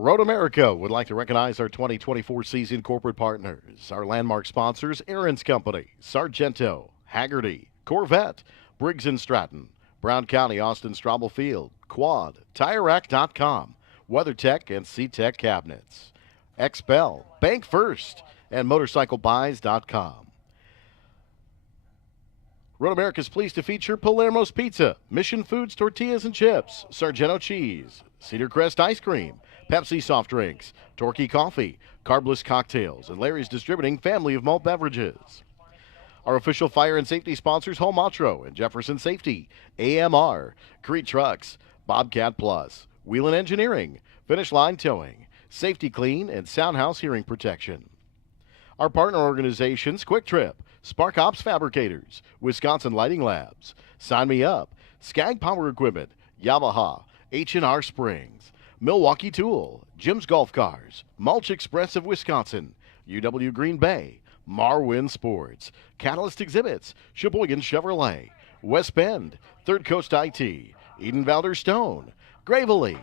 Road America would like to recognize our 2024 season corporate partners, our landmark sponsors, Aaron's Company, Sargento, Haggerty, Corvette, Briggs & Stratton, Brown County, Austin Straubel Field, Quad, TireRack.com, WeatherTech and SeaTech Cabinets, XPEL, Bank First, and MotorcycleBuys.com. Road America is pleased to feature Palermo's Pizza, Mission Foods Tortillas and Chips, Sargento Cheese, Cedar Crest Ice Cream, Pepsi Soft Drinks, Torquay Coffee, Carbless Cocktails, and Larry's Distributing Family of Malt Beverages. Our official fire and safety sponsors, Home Metro and Jefferson Safety, AMR, Creed Trucks, Bobcat Plus, Wheelan Engineering, Finish Line Towing, Safety Clean, and Soundhouse Hearing Protection. Our partner organizations, Quick Trip, Spark Ops Fabricators, Wisconsin Lighting Labs, Sign Me Up, Skag Power Equipment, Yamaha, H&R Springs, Milwaukee Tool, Jim's Golf Cars, Mulch Express of Wisconsin, UW Green Bay, Marwin Sports, Catalyst Exhibits, Sheboygan Chevrolet, West Bend, Third Coast IT, Eden Valder Stone, Gravely,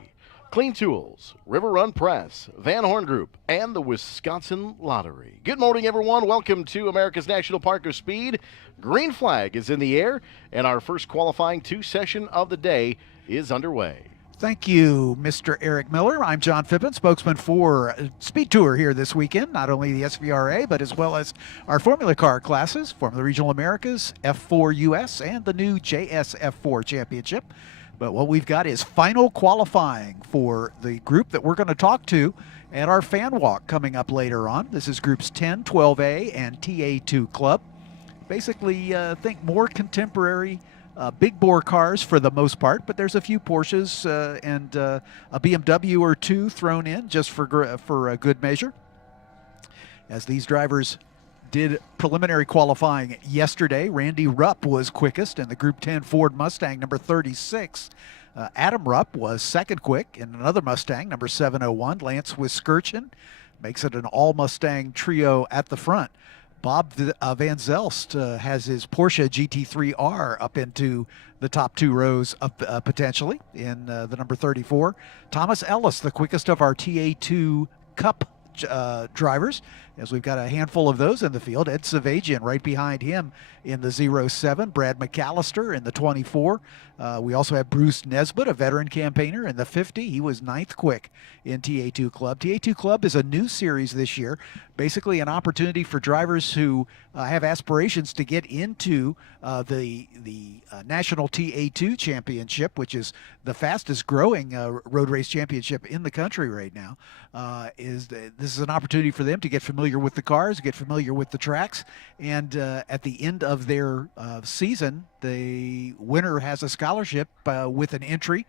Clean Tools, River Run Press, Van Horn Group, and the Wisconsin Lottery. Good morning, everyone. Welcome to America's National Park of Speed. Green flag is in the air, and our first qualifying two-session of the day is underway. Thank you, Mr. Eric Miller. I'm John Phippen, spokesman for SpeedTour here this weekend, not only the SVRA, but as well as our Formula Car classes, Formula Regional Americas, F4 US, and the new JSF4 Championship. But what we've got is final qualifying for the group that we're going to talk to at our fan walk coming up later on. This is groups 10, 12A, and TA2 Club. Basically, think more contemporary big bore cars for the most part, but there's a few Porsches and a BMW or two thrown in just for a good measure. As these drivers did preliminary qualifying yesterday, Randy Rupp was quickest in the Group 10 Ford Mustang number 36. Adam Rupp was second quick in another Mustang number 701. Lance Wiskirchen makes it an all-Mustang trio at the front. Bob Van Zelst has his Porsche GT3R up into the top two rows potentially in the number 34. Thomas Ellis, the quickest of our TA2 Cup drivers, as we've got a handful of those in the field. Ed Savagian right behind him in the 07. Brad McAllister in the 24. We also have Bruce Nesbitt, a veteran campaigner, in the 50. He was ninth quick in TA2 Club. TA2 Club is a new series this year, basically an opportunity for drivers who have aspirations to get into the National TA2 Championship, which is the fastest growing road race championship in the country right now. This is an opportunity for them to get familiar with the cars, get familiar with the tracks, and at the end of their season, the winner has a scholarship with an entry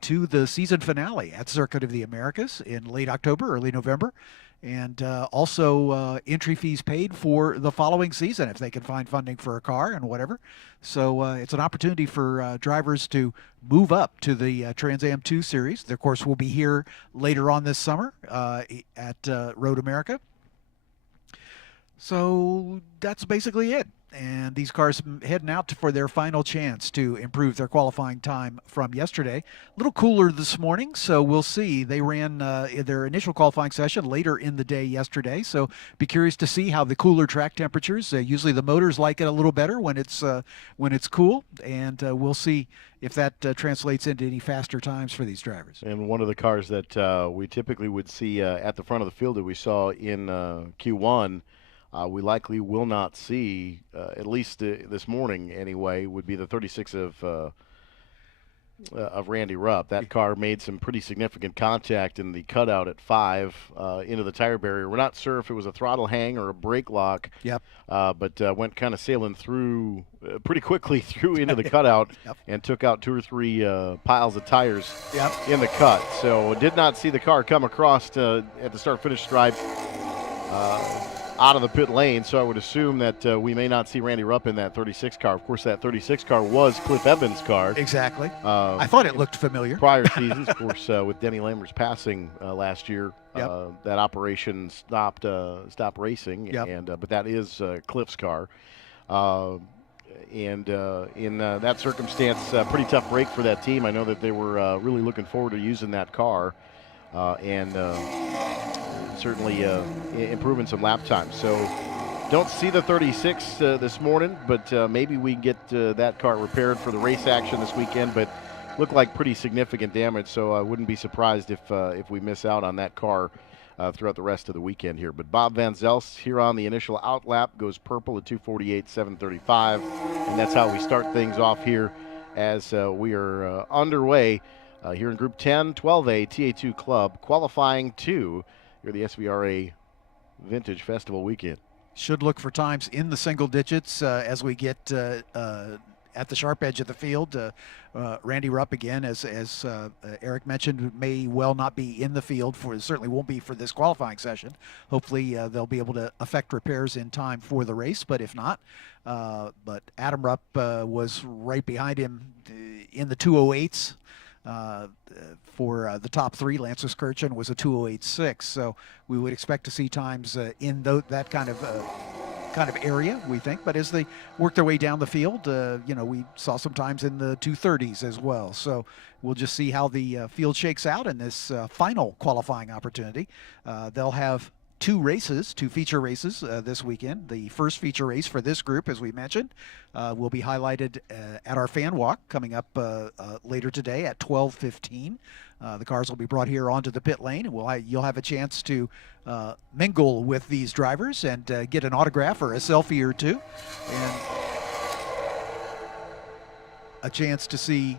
to the season finale at Circuit of the Americas in late October, early November. And also entry fees paid for the following season if they can find funding for a car and whatever. So it's an opportunity for drivers to move up to the Trans Am 2 Series. Of course, we'll be here later on this summer at Road America. So that's basically it. And these cars heading out for their final chance to improve their qualifying time from yesterday. A little cooler this morning, so we'll see. They ran their initial qualifying session later in the day yesterday, so be curious to see how the cooler track temperatures. Usually the motors like it a little better when it's cool, and we'll see if that translates into any faster times for these drivers. And one of the cars that we typically would see at the front of the field that we saw in Q1, we likely will not see, at least this morning anyway, would be the 36 of Randy Rupp. That car made some pretty significant contact in the cutout at 5 into the tire barrier. We're not sure if it was a throttle hang or a brake lock. Yep. But went kind of sailing through pretty quickly through into the cutout. Yep. And took out 2 or 3 piles of tires. Yep. In the cut. So did not see the car come across at the start-finish stripe out of the pit lane, so I would assume that we may not see Randy Rupp in that 36 car. Of course, that 36 car was Cliff Evans' car. Exactly. I thought it looked familiar. Prior seasons, of course, with Denny Lammer's passing last year, Yep. that operation stopped racing, Yep. and but that is Cliff's car. In that circumstance, pretty tough break for that team. I know that they were really looking forward to using that car. and certainly improving some lap time. So don't see the 36 this morning, but maybe we can get that car repaired for the race action this weekend. But look like pretty significant damage, so I wouldn't be surprised if we miss out on that car throughout the rest of the weekend here. But Bob Van Zelst here on the initial outlap goes purple at 2:48.735, and that's how we start things off here as we are underway here in Group 10, 12A TA2 Club, qualifying to here the SVRA Vintage Festival weekend. Should look for times in the single digits as we get at the sharp edge of the field. Randy Rupp, again, as Eric mentioned, may well not be in the field certainly won't be for this qualifying session. Hopefully they'll be able to effect repairs in time for the race, but if not, but Adam Rupp was right behind him in the 208s. For the top three. Lance Kirchen was a 208.6, so we would expect to see times in that kind of area, we think. But as they work their way down the field, we saw some times in the 230s as well. So we'll just see how the field shakes out in this final qualifying opportunity. They'll have two feature races this weekend. The first feature race for this group, as we mentioned, will be highlighted at our fan walk coming up later today at 12:15. The cars will be brought here onto the pit lane, and you'll have a chance to mingle with these drivers and get an autograph or a selfie or two, and a chance to see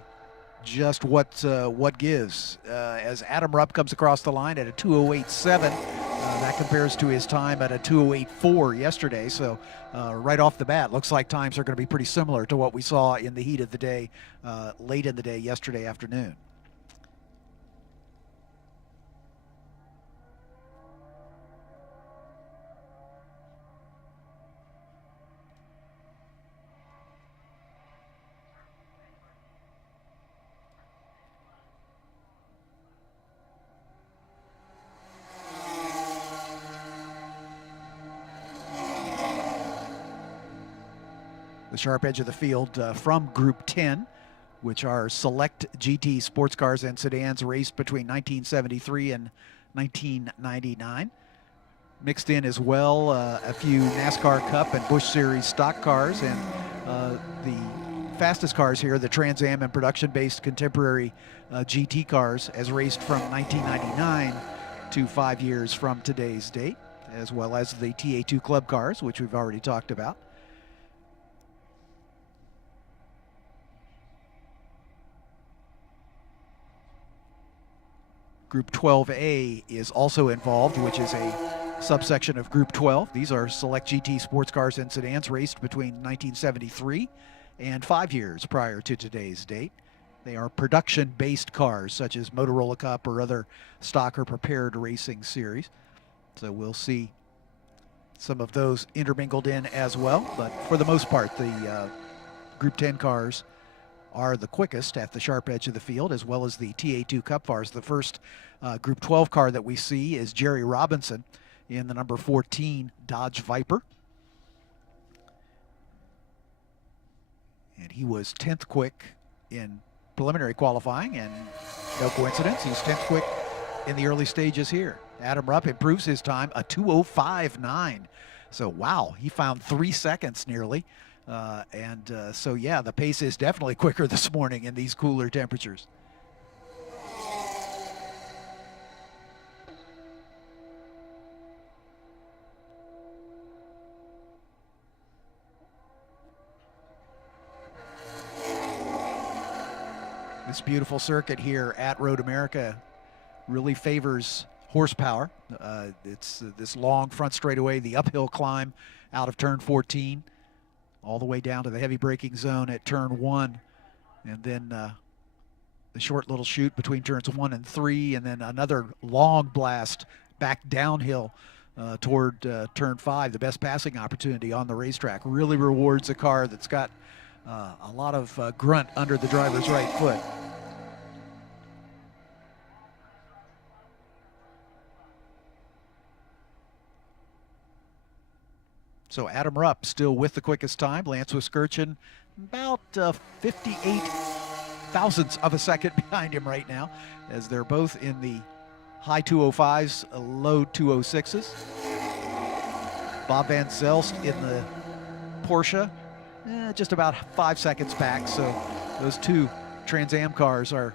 just what gives. As Adam Rupp comes across the line at a 2:08.7, that compares to his time at a 2:08.4 yesterday. So right off the bat, looks like times are going to be pretty similar to what we saw in the heat of the day, late in the day yesterday afternoon. The sharp edge of the field from Group 10, which are select GT sports cars and sedans raced between 1973 and 1999. Mixed in as well a few NASCAR Cup and Busch Series stock cars, and the fastest cars here, the Trans Am and production-based contemporary GT cars, as raced from 1999 to 5 years from today's date, as well as the TA2 Club cars, which we've already talked about. Group 12A is also involved, which is a subsection of Group 12. These are select GT sports cars and sedans raced between 1973 and 5 years prior to today's date. They are production-based cars, such as Motorola Cup or other stock or prepared racing series. So we'll see some of those intermingled in as well. But for the most part, the Group 10 cars are the quickest at the sharp edge of the field, as well as the TA2 Cup cars. The first Group 12 car that we see is Jerry Robinson in the number 14 Dodge Viper. And he was 10th quick in preliminary qualifying, and no coincidence, he's 10th quick in the early stages here. Adam Rupp improves his time, a 2:05.9. So wow, he found 3 seconds nearly. So yeah, the pace is definitely quicker this morning in these cooler temperatures. This beautiful circuit here at Road America really favors horsepower. It's this long front straightaway, the uphill climb out of turn 14, all the way down to the heavy braking zone at turn 1, and then the short little chute between turns 1 and 3, and then another long blast back downhill toward turn 5. The best passing opportunity on the racetrack really rewards a car that's got a lot of grunt under the driver's right foot. So Adam Rupp still with the quickest time. Lance Kirchen about 58 thousandths of a second behind him right now, as they're both in the high 205s, low 206s. Bob Van Zelst in the Porsche, just about 5 seconds back. So those two Trans Am cars are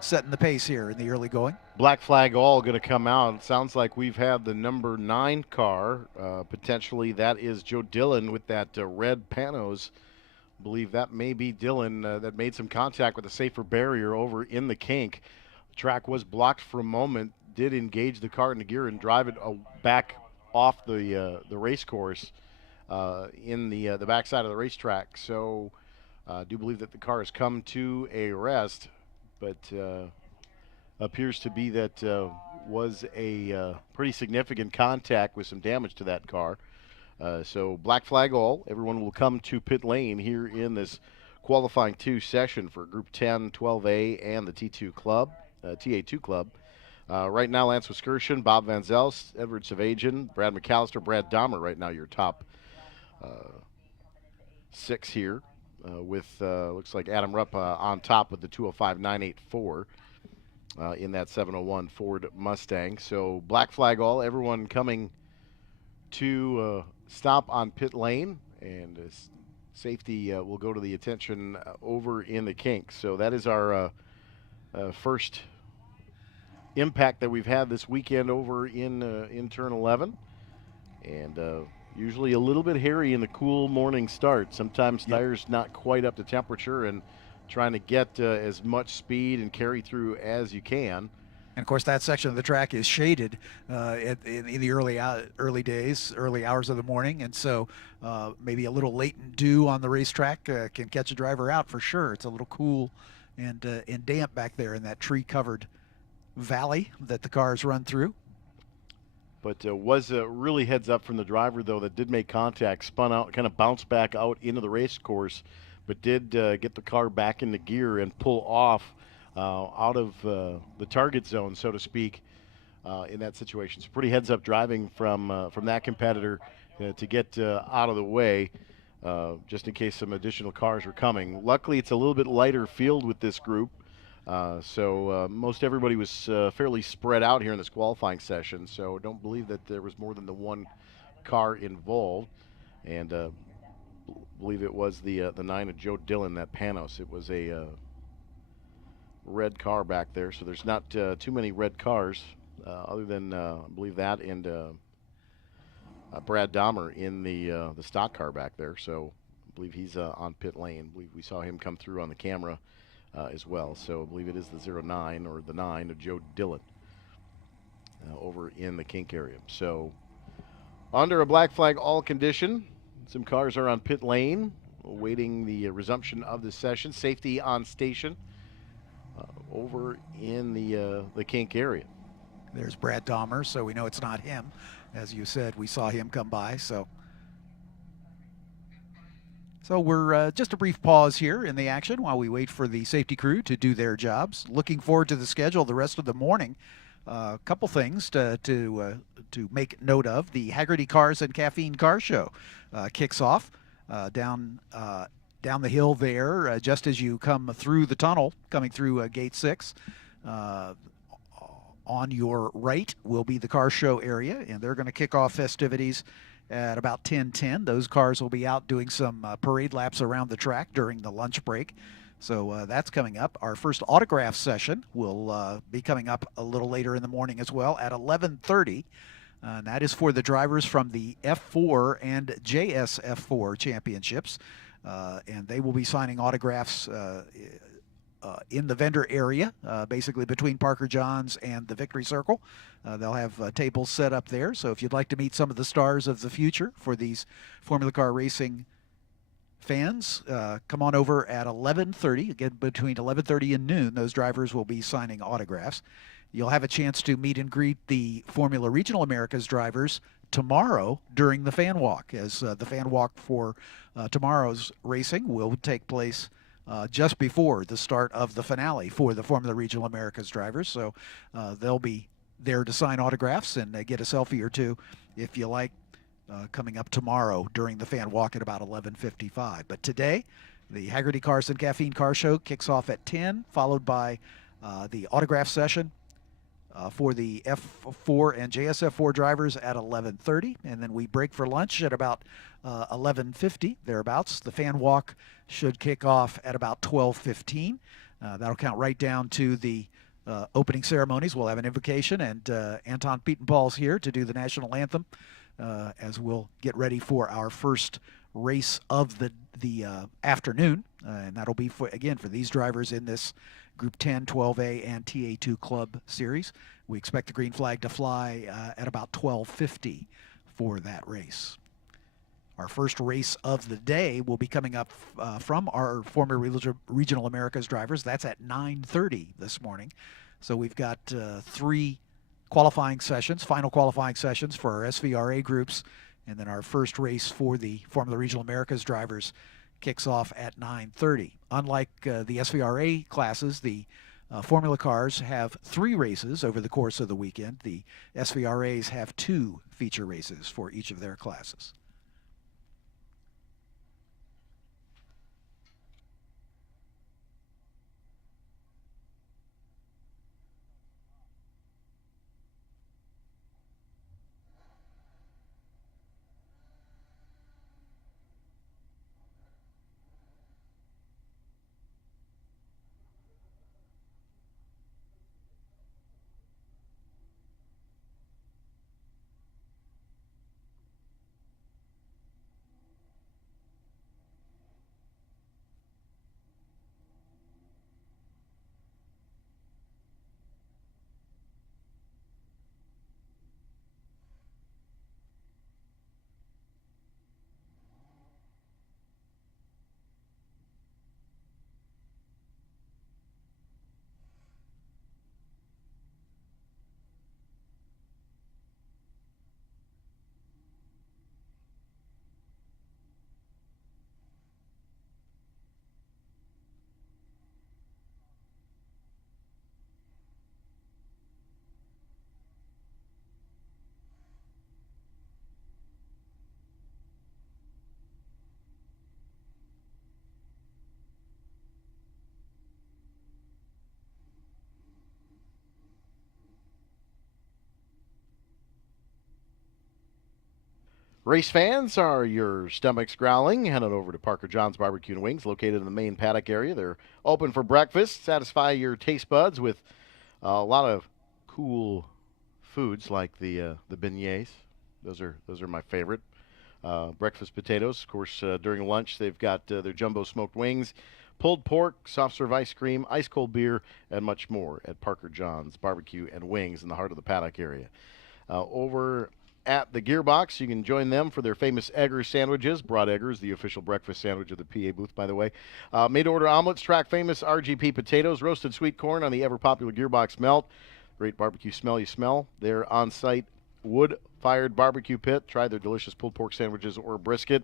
setting the pace here in the early going. Black flag all going to come out. It sounds like we've had the number 9 car. Potentially that is Joe Dillon with that red Panos. I believe that may be Dillon that made some contact with a safer barrier over in the kink. The track was blocked for a moment, did engage the car into gear and drive it back off the race course in the backside of the racetrack. So I do believe that the car has come to a rest, but appears to be that was a pretty significant contact with some damage to that car. So black flag all. Everyone will come to pit lane here in this qualifying 2 session for Group 10, 12A, and the T2 Club, TA2 Club. Right now, Lance Wiskerson, Bob Van Zelst, Edward Savagian, Brad McAllister, Brad Dahmer. Right now, your top 6 here, with looks like Adam Rupp on top with the 205.984 in that 701 Ford Mustang. So black flag all. Everyone coming to stop on pit lane, and safety will go to the attention over in the kink. So that is our first impact that we've had this weekend over in turn 11, and usually a little bit hairy in the cool morning start. Sometimes tires not quite up to temperature, and trying to get as much speed and carry through as you can. And of course, that section of the track is shaded in the early hours of the morning, and so maybe a little latent dew on the racetrack can catch a driver out for sure. It's a little cool and damp back there in that tree-covered valley that the cars run through. But was really heads up from the driver, though, that did make contact, spun out, kind of bounced back out into the race course, but did get the car back into gear and pull off out of the target zone, so to speak, in that situation. So pretty heads up driving from that competitor to get out of the way, just in case some additional cars were coming. Luckily, it's a little bit lighter field with this group. So most everybody was fairly spread out here in this qualifying session, so don't believe that there was more than the 1 car involved. And believe it was the 9 of Joe Dillon, that Panos. It was a red car back there, so there's not too many red cars other than I believe that and Brad Dahmer in the stock car back there. So I believe he's on pit lane. I believe we saw him come through on the camera as well. So I believe it is the 09 or the 9 of Joe Dillon over in the kink area. So under a black flag all condition, some cars are on pit lane awaiting the resumption of the session. Safety on station over in the kink area. There's Brad Dahmer, so we know it's not him. As you said, we saw him come by. So we're just a brief pause here in the action while we wait for the safety crew to do their jobs. Looking forward to the schedule the rest of the morning. A couple things to make note of. The Haggerty Cars and Caffeine Car Show kicks off down the hill there, just as you come through the tunnel, coming through Gate 6. On your right will be the car show area, and they're going to kick off festivities at about 10:10. Those cars will be out doing some parade laps around the track during the lunch break. So that's coming up. Our first autograph session will be coming up a little later in the morning as well at 11:30. And that is for the drivers from the F4 and JSF4 championships. And they will be signing autographs in the vendor area, basically between Parker Johns and the Victory Circle. They'll have tables set up there. So if you'd like to meet some of the stars of the future for these Formula Car Racing fans, come on over at 11:30. Again, between 11:30 and noon, those drivers will be signing autographs. You'll have a chance to meet and greet the Formula Regional Americas drivers tomorrow during the fan walk, as the fan walk for tomorrow's racing will take place just before the start of the finale for the Formula Regional Americas drivers. So they'll be there to sign autographs and get a selfie or two if you like, coming up tomorrow during the fan walk at about 11:55. But today, the Haggerty Cars and Caffeine Car Show kicks off at 10, followed by the autograph session for the F4 and JSF4 drivers at 11:30, and then we break for lunch at about 11:50 thereabouts. The fan walk should kick off at about 12:15. That'll count right down to the opening ceremonies. We'll have an invocation, and Anton Pietenpaul's here to do the national anthem as we'll get ready for our first race of the afternoon, and that'll be for these drivers in this Group 10, 12A, and TA2 Club Series. We expect the green flag to fly at about 12:50 for that race. Our first race of the day will be coming up from our former Regional Americas drivers. That's at 9:30 this morning. So we've got 3 qualifying sessions, final qualifying sessions for our SVRA groups, and then our first race for the Formula Regional Americas drivers kicks off at 9:30. Unlike the SVRA classes, the Formula cars have 3 races over the course of the weekend. The SVRAs have 2 feature races for each of their classes. Race fans, are your stomachs growling? Head on over to Parker John's Barbecue and Wings, located in the main paddock area. They're open for breakfast. Satisfy your taste buds with a lot of cool foods like the beignets. Those are my favorite. Breakfast potatoes, of course. During lunch, they've got their jumbo smoked wings, pulled pork, soft serve ice cream, ice cold beer, and much more at Parker John's Barbecue and Wings in the heart of the paddock area. Over at the Gearbox, you can join them for their famous Eggers sandwiches. Broad Eggers, the official breakfast sandwich of the PA booth, by the way. Made-to-order omelets, track famous RGP potatoes, roasted sweet corn on the ever-popular Gearbox melt. Great barbecue smell you smell. Their on-site wood-fired barbecue pit. Try their delicious pulled pork sandwiches or brisket.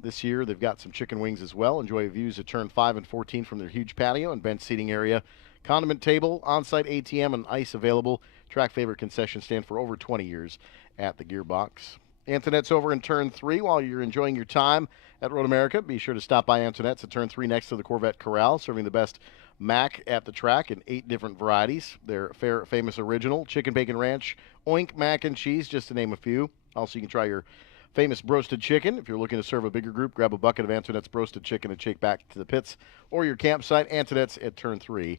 This year, they've got some chicken wings as well. Enjoy views of turn 5 and 14 from their huge patio and bench seating area. Condiment table, on-site ATM, and ice available. Track favorite concession stand for over 20 years at the Gearbox. Antoinette's over in turn 3 while you're enjoying your time at Road America. Be sure to stop by Antoinette's at turn 3 next to the Corvette Corral, serving the best mac at the track in 8 different varieties. Their famous original, chicken bacon ranch, oink mac and cheese, just to name a few. Also, you can try your famous broasted chicken. If you're looking to serve a bigger group, grab a bucket of Antoinette's broasted chicken and take back to the pits or your campsite. Antoinette's at turn 3.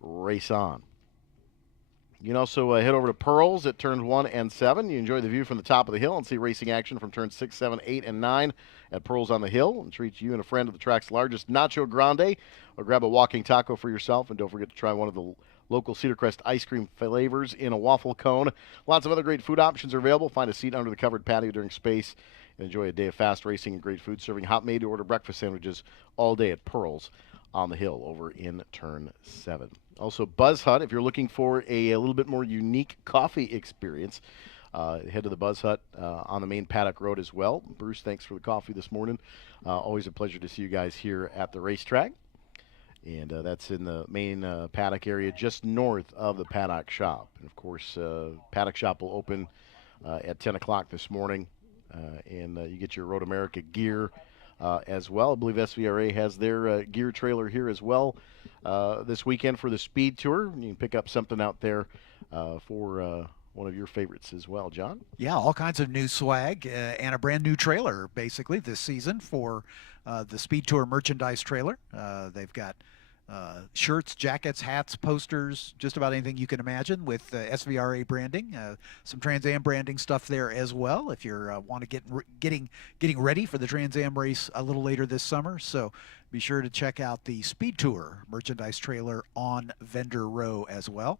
Race on. You can also head over to Pearls at turns 1 and 7. You enjoy the view from the top of the hill and see racing action from turns 6, 7, 8, and 9 at Pearls on the Hill. And treat you and a friend to the track's largest Nacho Grande, or grab a walking taco for yourself. And don't forget to try one of the local Cedar Crest ice cream flavors in a waffle cone. Lots of other great food options are available. Find a seat under the covered patio during space and enjoy a day of fast racing and great food, serving hot made-to-order breakfast sandwiches all day at Pearls on the Hill over in turn 7. Also, Buzz Hut, if you're looking for a little bit more unique coffee experience, head to the Buzz Hut on the main paddock road as well. Bruce, thanks for the coffee this morning. Always a pleasure to see you guys here at the racetrack. And that's in the main paddock area just north of the paddock shop. And, of course, paddock shop will open at 10 o'clock this morning. And you get your Road America gear as well. I believe SVRA has their gear trailer here as well this weekend for the Speed Tour. You can pick up something out there for one of your favorites as well, John. Yeah, all kinds of new swag and a brand new trailer basically this season for the Speed Tour merchandise trailer. They've got shirts, jackets, hats, posters, just about anything you can imagine with SVRA branding. Some Trans Am branding stuff there as well if you're want to getting ready for the Trans Am race a little later this summer. So be sure to check out the Speed Tour merchandise trailer on Vendor Row as well.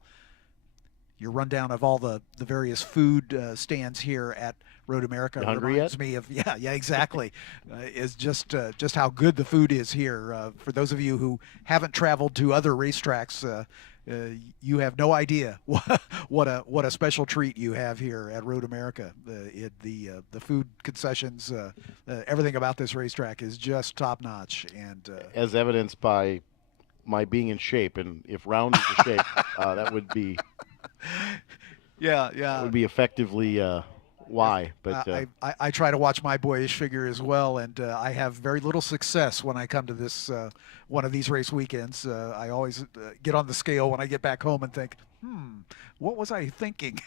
Your rundown of all the various food stands here at Road America reminds me of yeah exactly is just how good the food is here. For those of you who haven't traveled to other racetracks, you have no idea what a special treat you have here at Road America. The food concessions, everything about this racetrack is just top notch, and as evidenced by my being in shape, and if round is the shape, that would be. Yeah. That would be effectively why. But I try to watch my boyish figure as well, and I have very little success when I come to this one of these race weekends. I always get on the scale when I get back home and think, what was I thinking?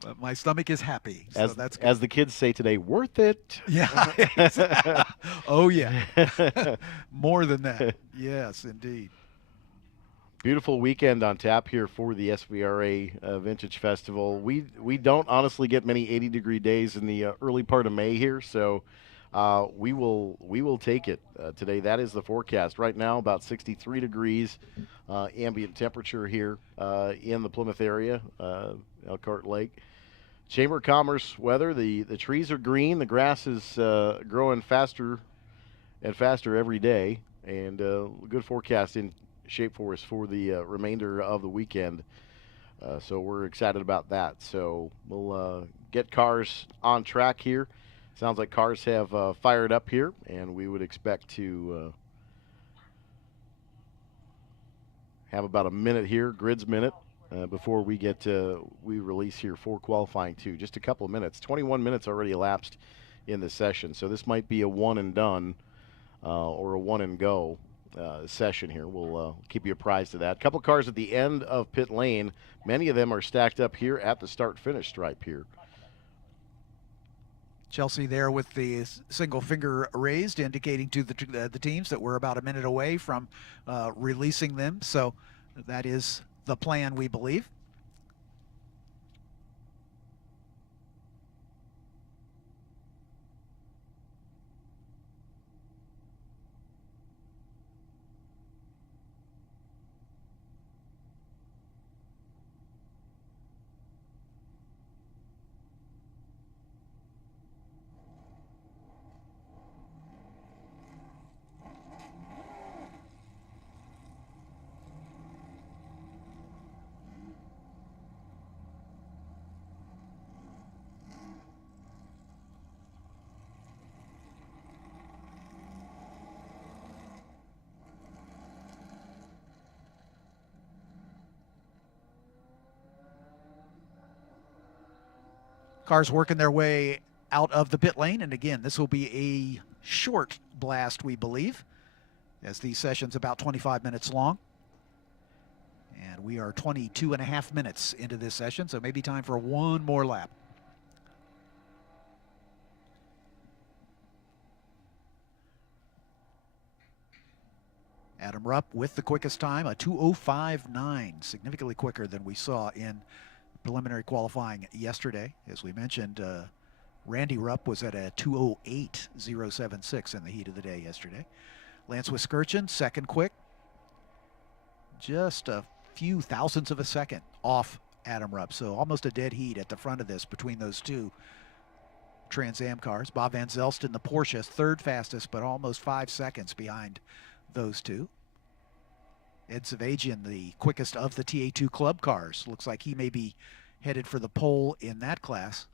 But my stomach is happy. So that's good. As the kids say today, worth it. Yeah. Oh yeah. More than that. Yes, indeed. Beautiful weekend on tap here for the SVRA Vintage Festival. We don't honestly get many 80-degree days in the early part of May here, so we will take it today. That is the forecast right now. About 63 degrees ambient temperature here in the Plymouth area, Elkhart Lake. Chamber of Commerce weather. The trees are green. The grass is growing faster and faster every day, and good forecast in shape for us for the remainder of the weekend, so we're excited about that. So we'll get cars on track here. Sounds like cars have fired up here, and we would expect to have about a minute here, grid's minute, before we get we release here for qualifying two. Just a couple of minutes. 21 minutes already elapsed in the session, so this might be a one and done or a one and go session here. We'll keep you apprised of that. A couple cars at the end of pit lane. Many of them are stacked up here at the start-finish stripe here. Chelsea there with the single finger raised, indicating to the teams that we're about a minute away from releasing them. So that is the plan, we believe. Cars working their way out of the pit lane, and again, this will be a short blast, we believe, as these sessions about 25 minutes long. And we are 22 and a half minutes into this session, so maybe time for one more lap. Adam Rupp with the quickest time, a 2:05.9, significantly quicker than we saw in preliminary qualifying yesterday. As we mentioned, Randy Rupp was at a 2:08.076 in the heat of the day yesterday. Lance Wiskirchen, second quick, just a few thousandths of a second off Adam Rupp. So almost a dead heat at the front of this between those two Trans Am cars. Bob Van Zelst in the Porsche, third fastest, but almost 5 seconds behind those two. Ed Savagian, the quickest of the TA2 club cars. Looks like he may be headed for the pole in that class.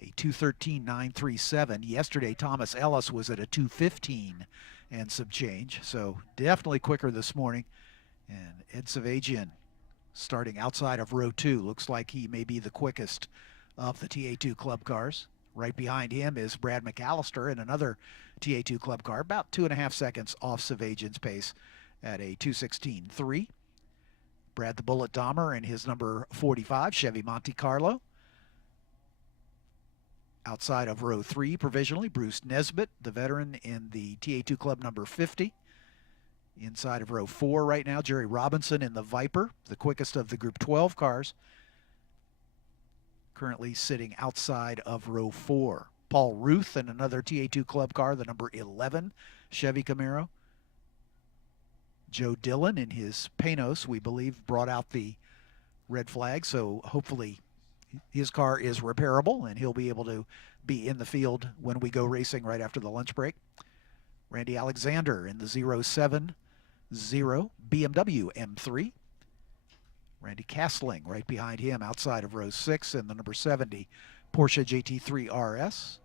A 2:13.937. Yesterday, Thomas Ellis was at a 2:15 and some change. So definitely quicker this morning. And Ed Savagian starting outside of row 2. Looks like he may be the quickest of the TA2 club cars. Right behind him is Brad McAllister in another TA2 Club car, about 2.5 seconds off Savageon's pace at a 2:16.3. Brad the Bullet Dahmer in his number 45 Chevy Monte Carlo. Outside of row 3 provisionally, Bruce Nesbitt, the veteran, in the TA2 Club number 50. Inside of row 4 right now, Jerry Robinson in the Viper, the quickest of the Group 12 cars. Currently sitting outside of row 4. Paul Ruth in another TA2 Club car, the number 11 Chevy Camaro. Joe Dillon in his Panos, we believe, brought out the red flag, so hopefully his car is repairable and he'll be able to be in the field when we go racing right after the lunch break. Randy Alexander in the 070 BMW M3. Randy Castling right behind him outside of row 6 in the number 70 Porsche GT3 RS.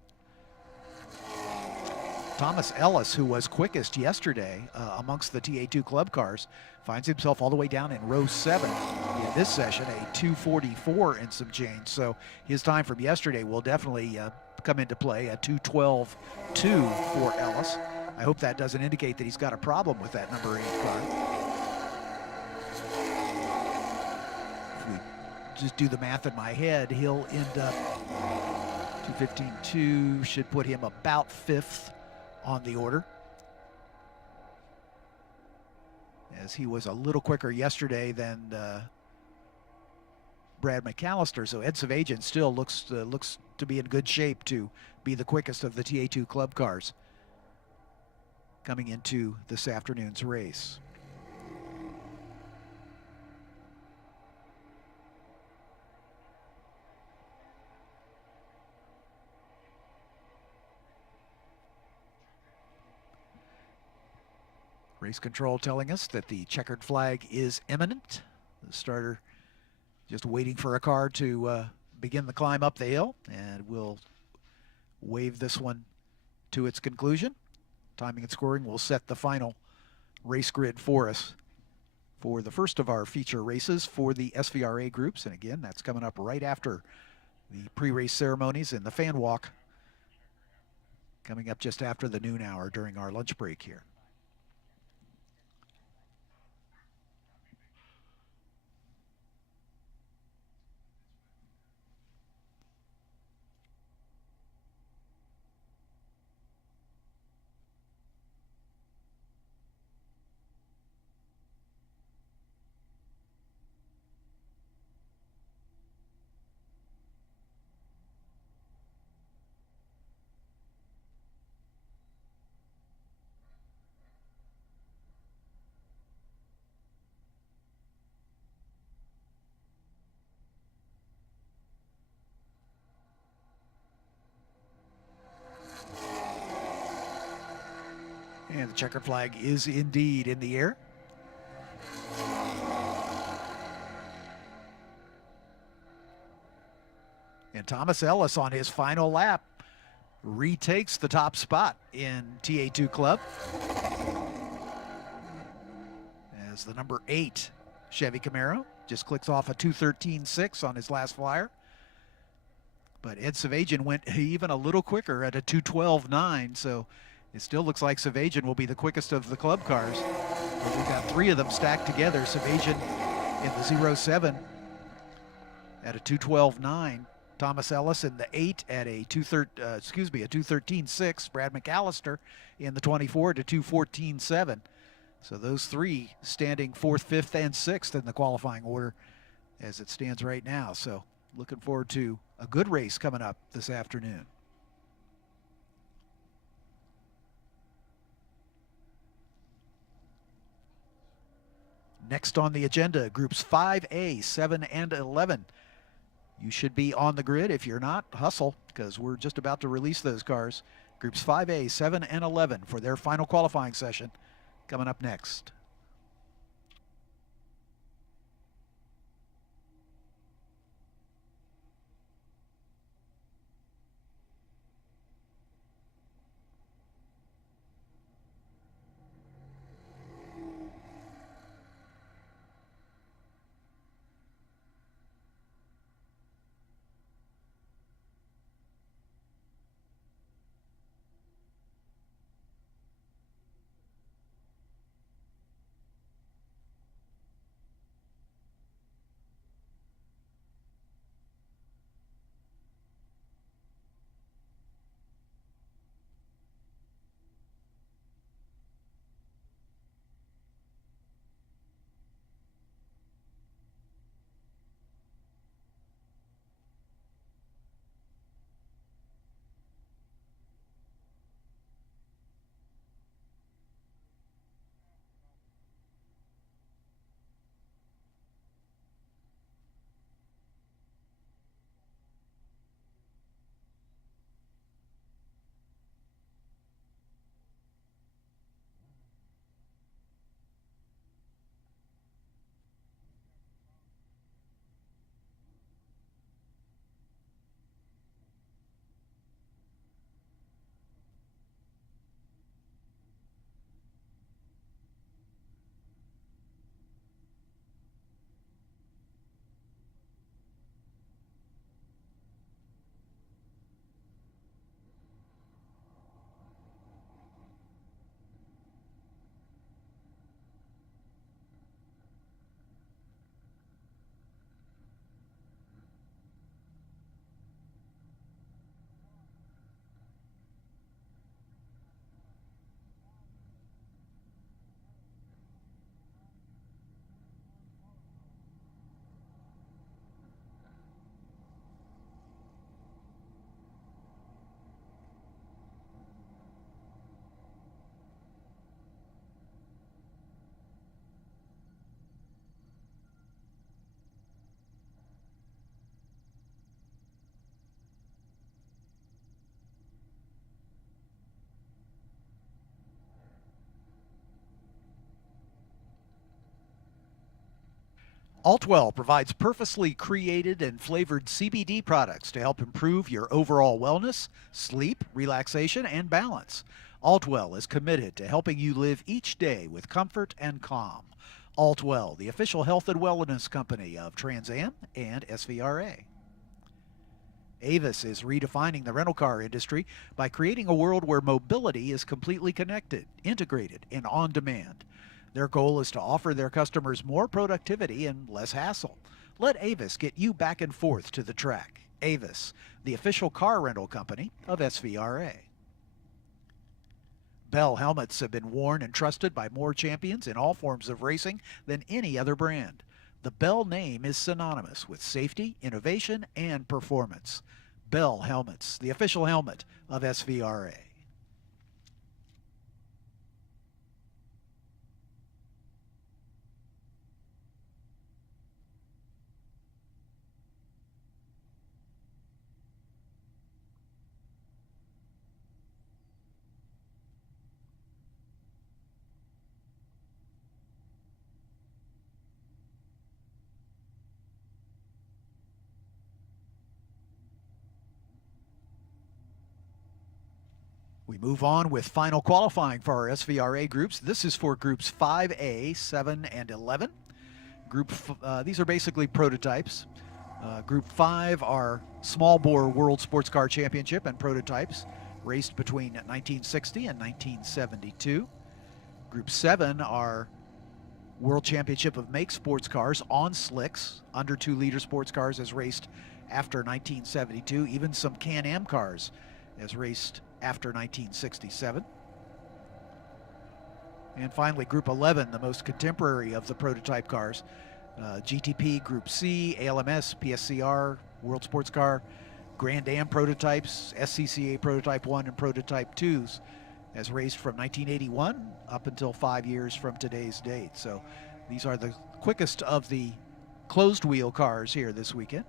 Thomas Ellis, who was quickest yesterday amongst the TA2 Club cars, finds himself all the way down in row 7 in this session, a 2:44 and some change. So his time from yesterday will definitely come into play, a 2:12.2 for Ellis. I hope that doesn't indicate that he's got a problem with that number 8 car. If we just do the math in my head, he'll end up 2:15.2, should put him about 5th on the order, as he was a little quicker yesterday than Brad McAllister. So Ed Savageon still looks to be in good shape to be the quickest of the TA2 Club cars coming into this afternoon's race. Race control telling us that the checkered flag is imminent. The starter just waiting for a car to begin the climb up the hill, and we'll wave this one to its conclusion. Timing and scoring will set the final race grid for us for the first of our feature races for the SVRA groups. And again, that's coming up right after the pre-race ceremonies and the fan walk, coming up just after the noon hour during our lunch break here. And the checkered flag is indeed in the air. And Thomas Ellis on his final lap retakes the top spot in TA2 Club, as the number 8 Chevy Camaro just clicks off a 2:13.6 on his last flyer. But Ed Savageon went even a little quicker at a 2:12.9, so it still looks like Savageon will be the quickest of the club cars. But we've got 3 of them stacked together. Savageon in the 07 at a 2:12.9. Thomas Ellis in the 8 at a 2:13.6. Brad McAllister in the 24 to 2:14.7. So those 3 standing 4th, 5th, and 6th in the qualifying order as it stands right now. So looking forward to a good race coming up this afternoon. Next on the agenda, groups 5A, 7, and 11. You should be on the grid. If you're not, hustle, because we're just about to release those cars. Groups 5A, 7, and 11 for their final qualifying session coming up next. Altwell provides purposely created and flavored CBD products to help improve your overall wellness, sleep, relaxation, and balance. Altwell is committed to helping you live each day with comfort and calm. Altwell, the official health and wellness company of Trans Am and SVRA. Avis is redefining the rental car industry by creating a world where mobility is completely connected, integrated, and on demand. Their goal is to offer their customers more productivity and less hassle. Let Avis get you back and forth to the track. Avis, the official car rental company of SVRA. Bell helmets have been worn and trusted by more champions in all forms of racing than any other brand. The Bell name is synonymous with safety, innovation, and performance. Bell helmets, the official helmet of SVRA. We move on with final qualifying for our SVRA groups. This is for groups 5A, 7, and 11. These are basically prototypes. Group 5 are small bore World Sports Car Championship and prototypes, raced between 1960 and 1972. Group 7 are World Championship of Make sports cars on slicks, under 2-liter sports cars as raced after 1972, even some Can-Am cars as raced after 1967. And finally, Group 11, the most contemporary of the prototype cars, GTP, Group C, ALMS, PSCR, World Sports Car, Grand Am prototypes, SCCA Prototype 1 and Prototype 2s, as raced from 1981 up until 5 years from today's date. So these are the quickest of the closed wheel cars here this weekend.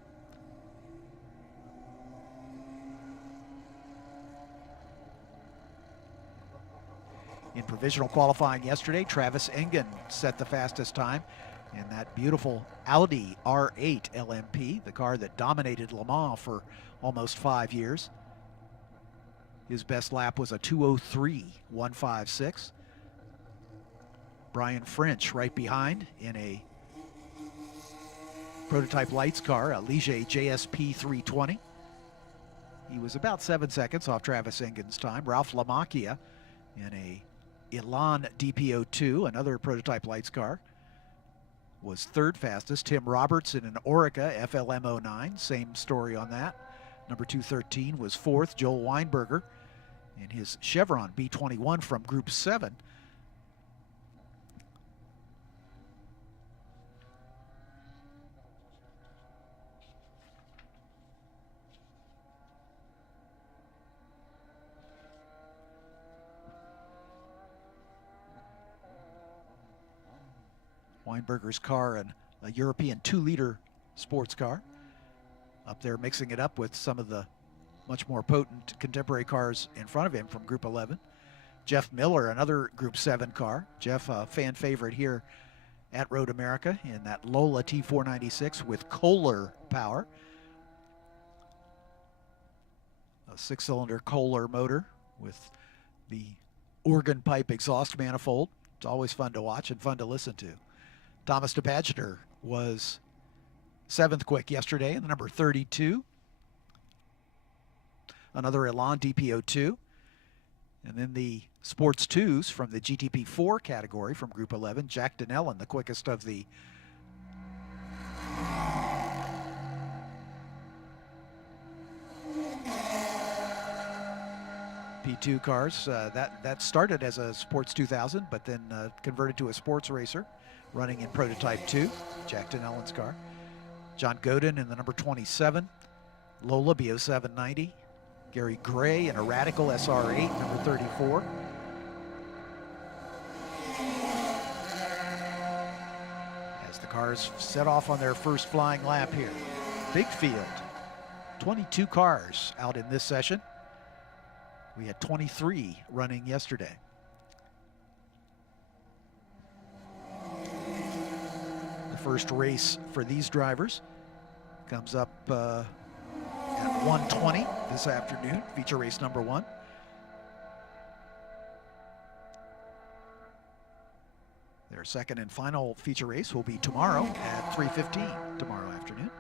In provisional qualifying yesterday, Travis Engen set the fastest time in that beautiful Audi R8 LMP, the car that dominated Le Mans for almost 5 years. His best lap was a 2:03.156. Brian French right behind in a prototype lights car, a Ligier JSP 320. He was about 7 seconds off Travis Engen's time. Ralph Lamacchia in a Elan DPO2, another prototype lights car, was third fastest. Tim Roberts in an Orica FLM09, same story on that. Number 213 was fourth. Joel Weinberger in his Chevron B21 from Group 7. Weinberger's car and a European 2-liter sports car. Up there mixing it up with some of the much more potent contemporary cars in front of him from Group 11. Jeff Miller, another Group 7 car. Jeff, a fan favorite here at Road America in that Lola T496 with Kohler power. A 6-cylinder Kohler motor with the organ pipe exhaust manifold. It's always fun to watch and fun to listen to. Thomas DePagiter was 7th quick yesterday in the number 32. Another Elan DPO2. And then the Sports 2s from the GTP4 category from Group 11. Jack Donnellan, the quickest of the P2 cars. That started as a Sports 2000, but then converted to a sports racer, running in Prototype 2, Jack Donnellan's car. John Godin in the number 27, Lola BO790, Gary Gray in a Radical SR8, number 34. As the cars set off on their first flying lap here. Big field, 22 cars out in this session. We had 23 running yesterday. The first race for these drivers. Comes up at 1:20 this afternoon, feature race number 1. Their second and final feature race will be tomorrow at 3:15 tomorrow afternoon.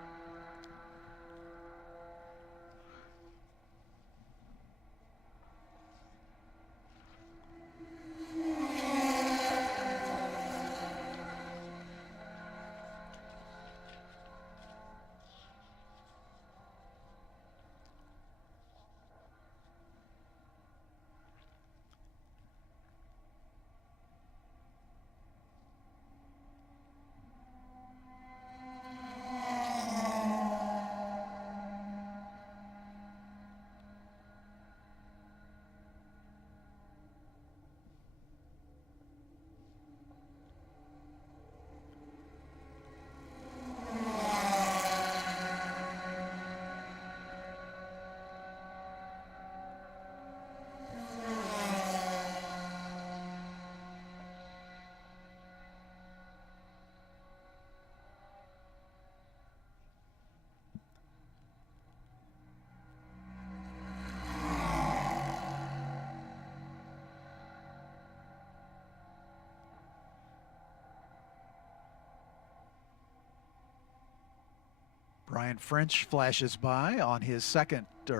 Brian French flashes by on his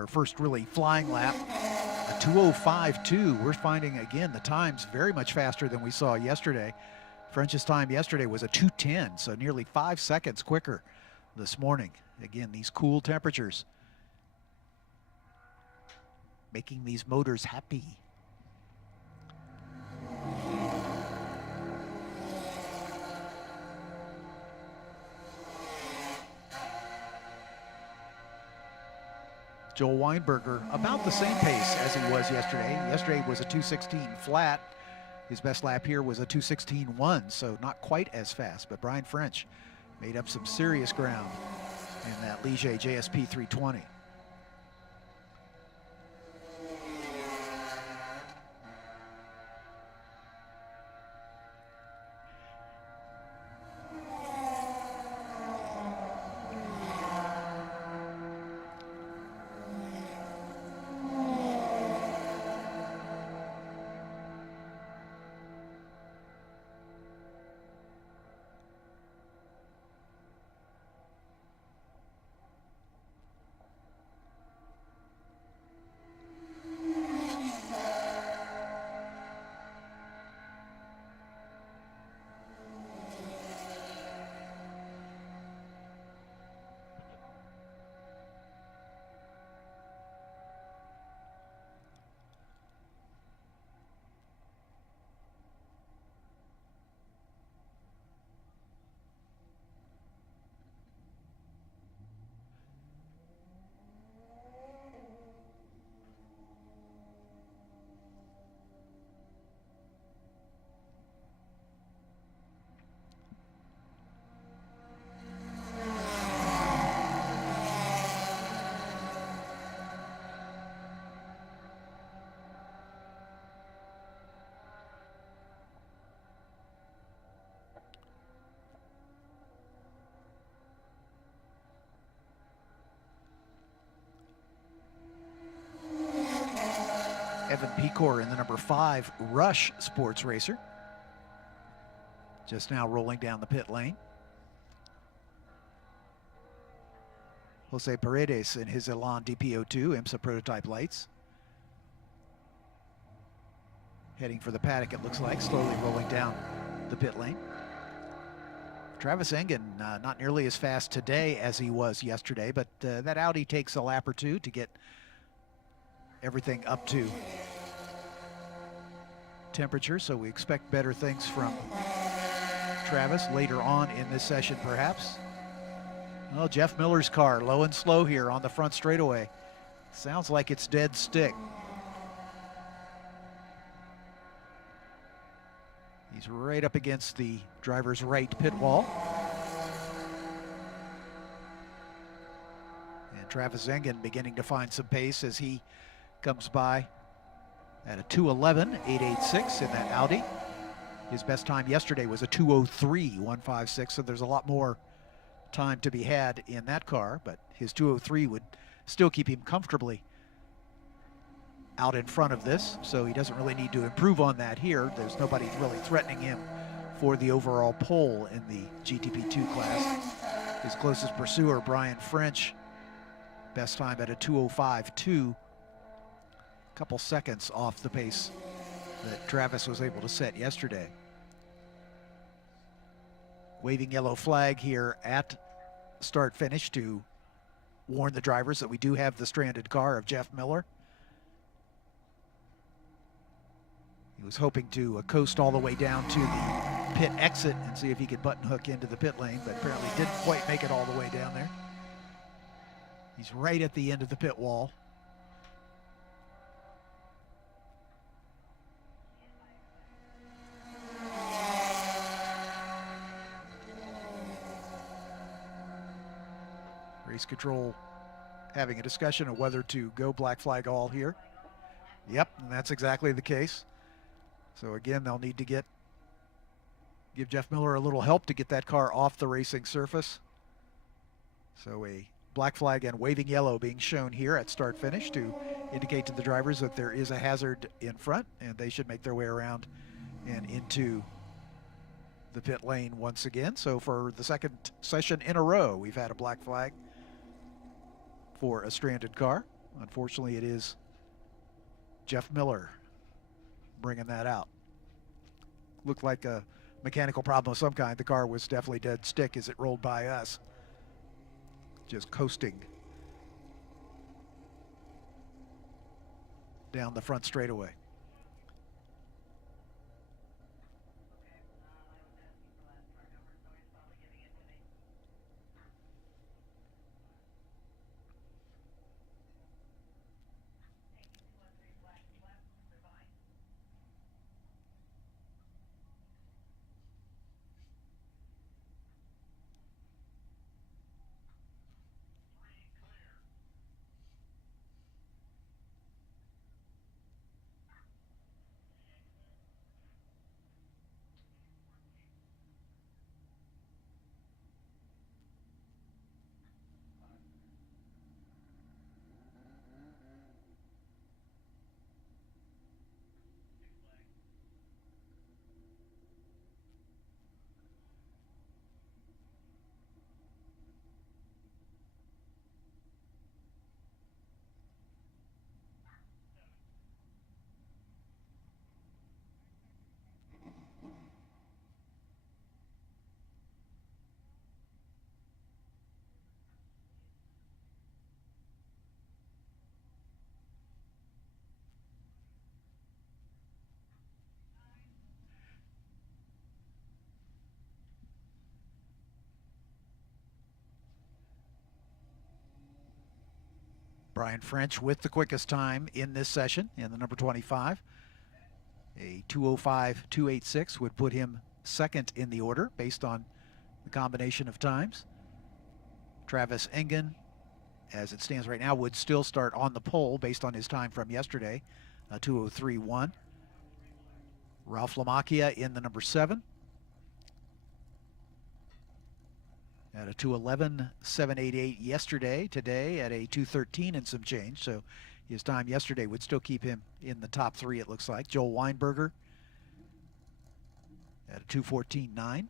first really flying lap, a 2:05.2. We're finding, again, the time's very much faster than we saw yesterday. French's time yesterday was a 2:10, so nearly 5 seconds quicker this morning. Again, these cool temperatures making these motors happy. Joel Weinberger about the same pace as he was yesterday. Yesterday was a 2:16 flat. His best lap here was a 2:16.1, so not quite as fast, but Brian French made up some serious ground in that Ligier JSP 320. Evan Pecor in the number 5 Rush Sports Racer. Just now rolling down the pit lane. Jose Paredes in his Elan DPO2 IMSA prototype lights. Heading for the paddock, it looks like, slowly rolling down the pit lane. Travis Engen, not nearly as fast today as he was yesterday, but that Audi takes a lap or two to get everything up to temperature, so we expect better things from Travis later on in this session, perhaps. Well, Jeff Miller's car low and slow here on the front straightaway. Sounds like it's dead stick. He's right up against the driver's right pit wall. And Travis Engen beginning to find some pace as he comes by at a 2:11.886 in that Audi. His best time yesterday was a 2:03.156, so there's a lot more time to be had in that car, but his 2:03 would still keep him comfortably out in front of this, so he doesn't really need to improve on that here. There's nobody really threatening him for the overall pole in the GTP2 class. His closest pursuer, Brian French, best time at a 2:05.2, a couple seconds off the pace that Travis was able to set yesterday. Waving yellow flag here at start finish to warn the drivers that we do have the stranded car of Jeff Miller. He was hoping to coast all the way down to the pit exit and see if he could button hook into the pit lane, but apparently didn't quite make it all the way down there. He's right at the end of the pit wall. Race control having a discussion of whether to go black flag all here. Yep, and that's exactly the case. So again, they'll need to give Jeff Miller a little help to get that car off the racing surface. So a black flag and waving yellow being shown here at start finish to indicate to the drivers that there is a hazard in front and they should make their way around and into the pit lane once again. So for the second session in a row, we've had a black flag for a stranded car. Unfortunately, it is Jeff Miller bringing that out. Looked like a mechanical problem of some kind. The car was definitely dead stick as it rolled by us, just coasting down the front straightaway. Brian French with the quickest time in this session in the number 25. A 2:05.286 would put him second in the order based on the combination of times. Travis Engen, as it stands right now, would still start on the pole based on his time from yesterday, 2:03.1. Ralph Lamacchia in the number 7 at a 2:11.788 yesterday. Today at a 2:13 and some change. So his time yesterday would still keep him in the top 3, it looks like. Joel Weinberger at a 2:14.9.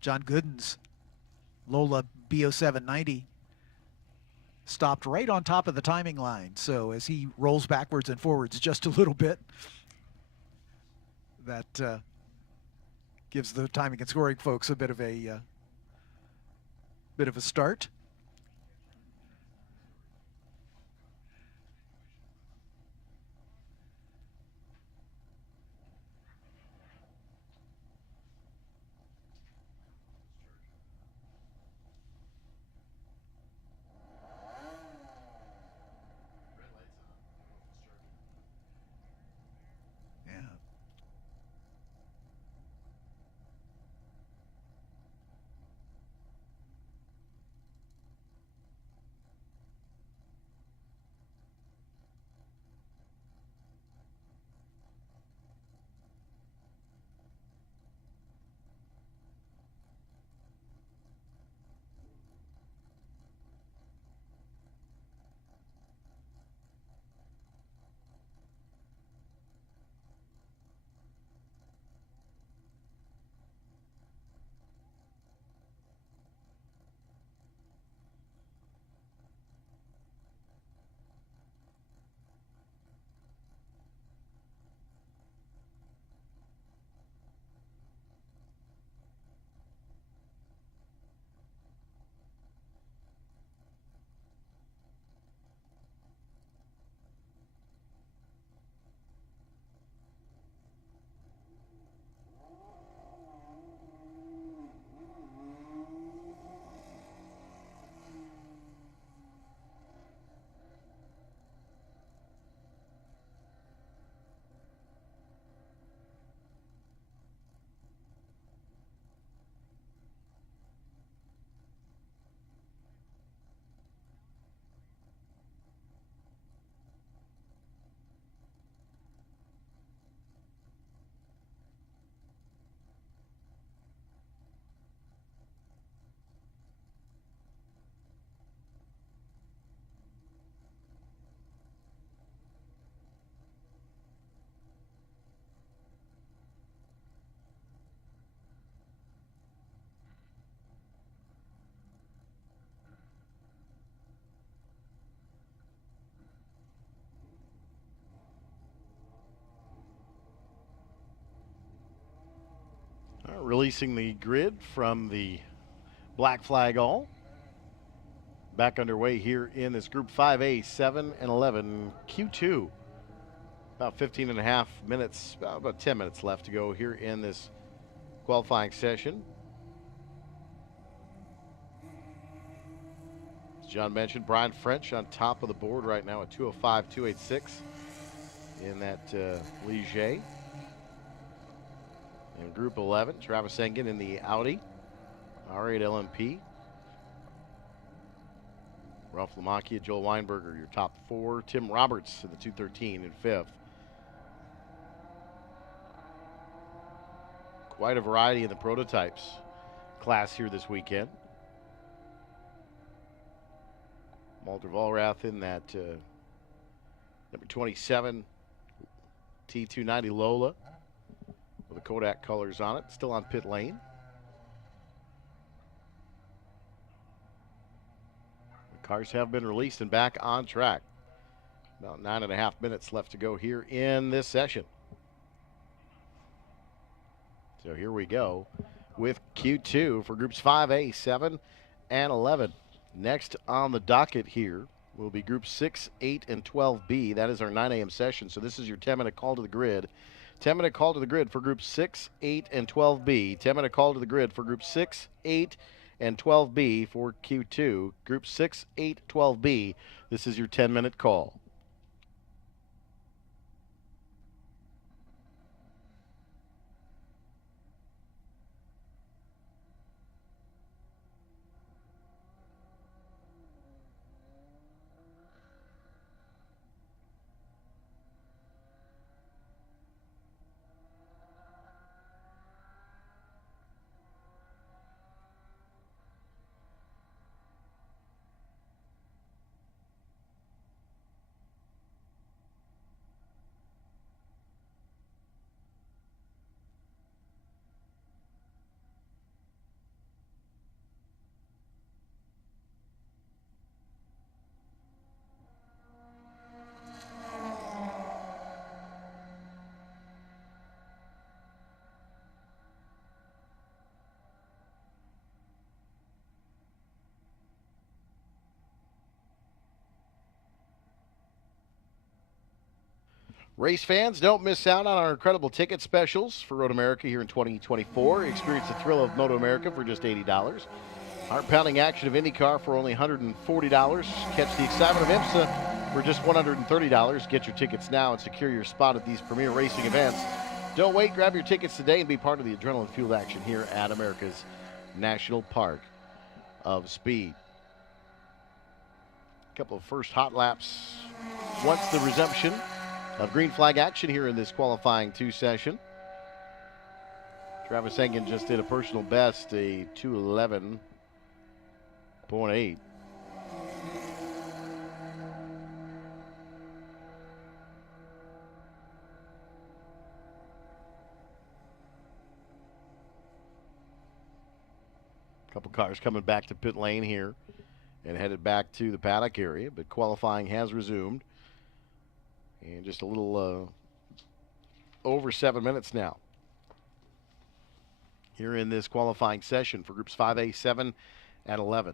John Gooden's Lola B0790 stopped right on top of the timing line. So as he rolls backwards and forwards just a little bit, that gives the timing and scoring folks a bit of a start. releasing the grid from the Black Flag All. Back underway here in this Group 5A, 7 and 11, Q2. About 15 and a half minutes, about 10 minutes left to go here in this qualifying session. As John mentioned, Brian French on top of the board right now at 205.286 in that Ligier. In Group 11, Travis Engen in the Audi R8 LMP. Ralph Lamacchia, Joel Weinberger, your top four. Tim Roberts in the 213 in fifth. Quite a variety in the prototypes class here this weekend. Walter Vollrath in that number 27 T290 Lola with the Kodak colors on it, still on pit lane. The cars have been released and back on track. About 9.5 minutes left to go here in this session. So here we go with Q2 for groups 5A, 7, and 11. Next on the docket here will be groups 6, 8, and 12B. That is our 9 a.m. session. So this is your 10-minute call to the grid. 10-minute call to the grid for groups 6, 8, and 12B. 10-minute call to the grid for groups 6, 8, and 12B for Q2. Group 6, 8, 12B. This is your 10-minute call. Race fans, don't miss out on our incredible ticket specials for Road America here in 2024. Experience the thrill of Moto America for just $80. Heart-pounding action of IndyCar for only $140. Catch the excitement of IMSA for just $130. Get your tickets now and secure your spot at these premier racing events. Don't wait, grab your tickets today and be part of the adrenaline-fueled action here at America's National Park of Speed. A couple of first hot laps once the resumption of green flag action here in this qualifying 2 session. Travis Engen just did a personal best, a 2:11.8. Couple cars coming back to pit lane here and headed back to the paddock area, but qualifying has resumed. And just a little over 7 minutes now here in this qualifying session for groups 5A, 7, and 11.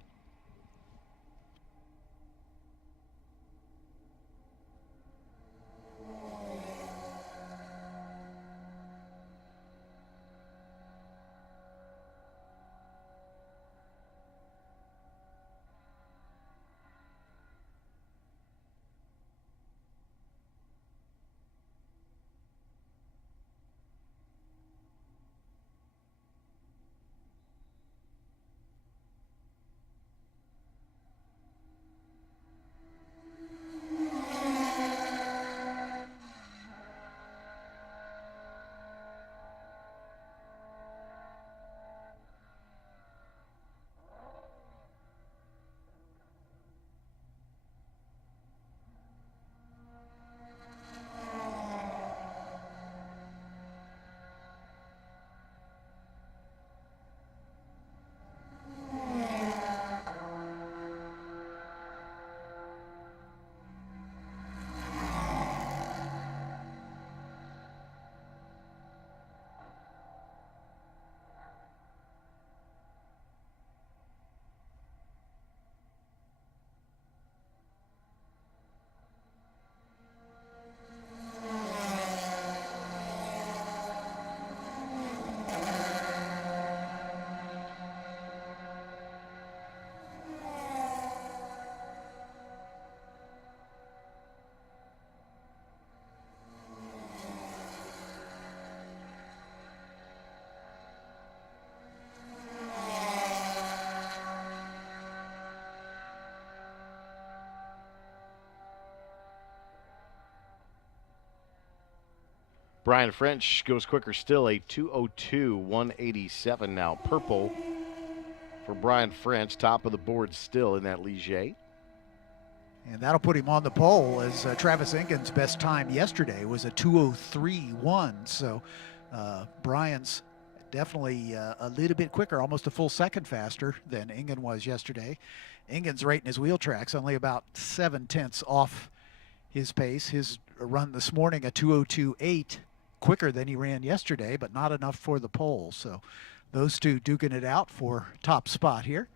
Brian French goes quicker still, a 2:02.187 now. Purple for Brian French, top of the board still in that Ligier. And that'll put him on the pole, as Travis Engen's best time yesterday was a 2:03.1. So Brian's definitely a little bit quicker, almost a full second faster than Engen was yesterday. Engen's rating his wheel tracks only about 7/10 off his pace. His run this morning, a 2:02.8, quicker than he ran yesterday, but not enough for the pole. So those two duking it out for top spot here.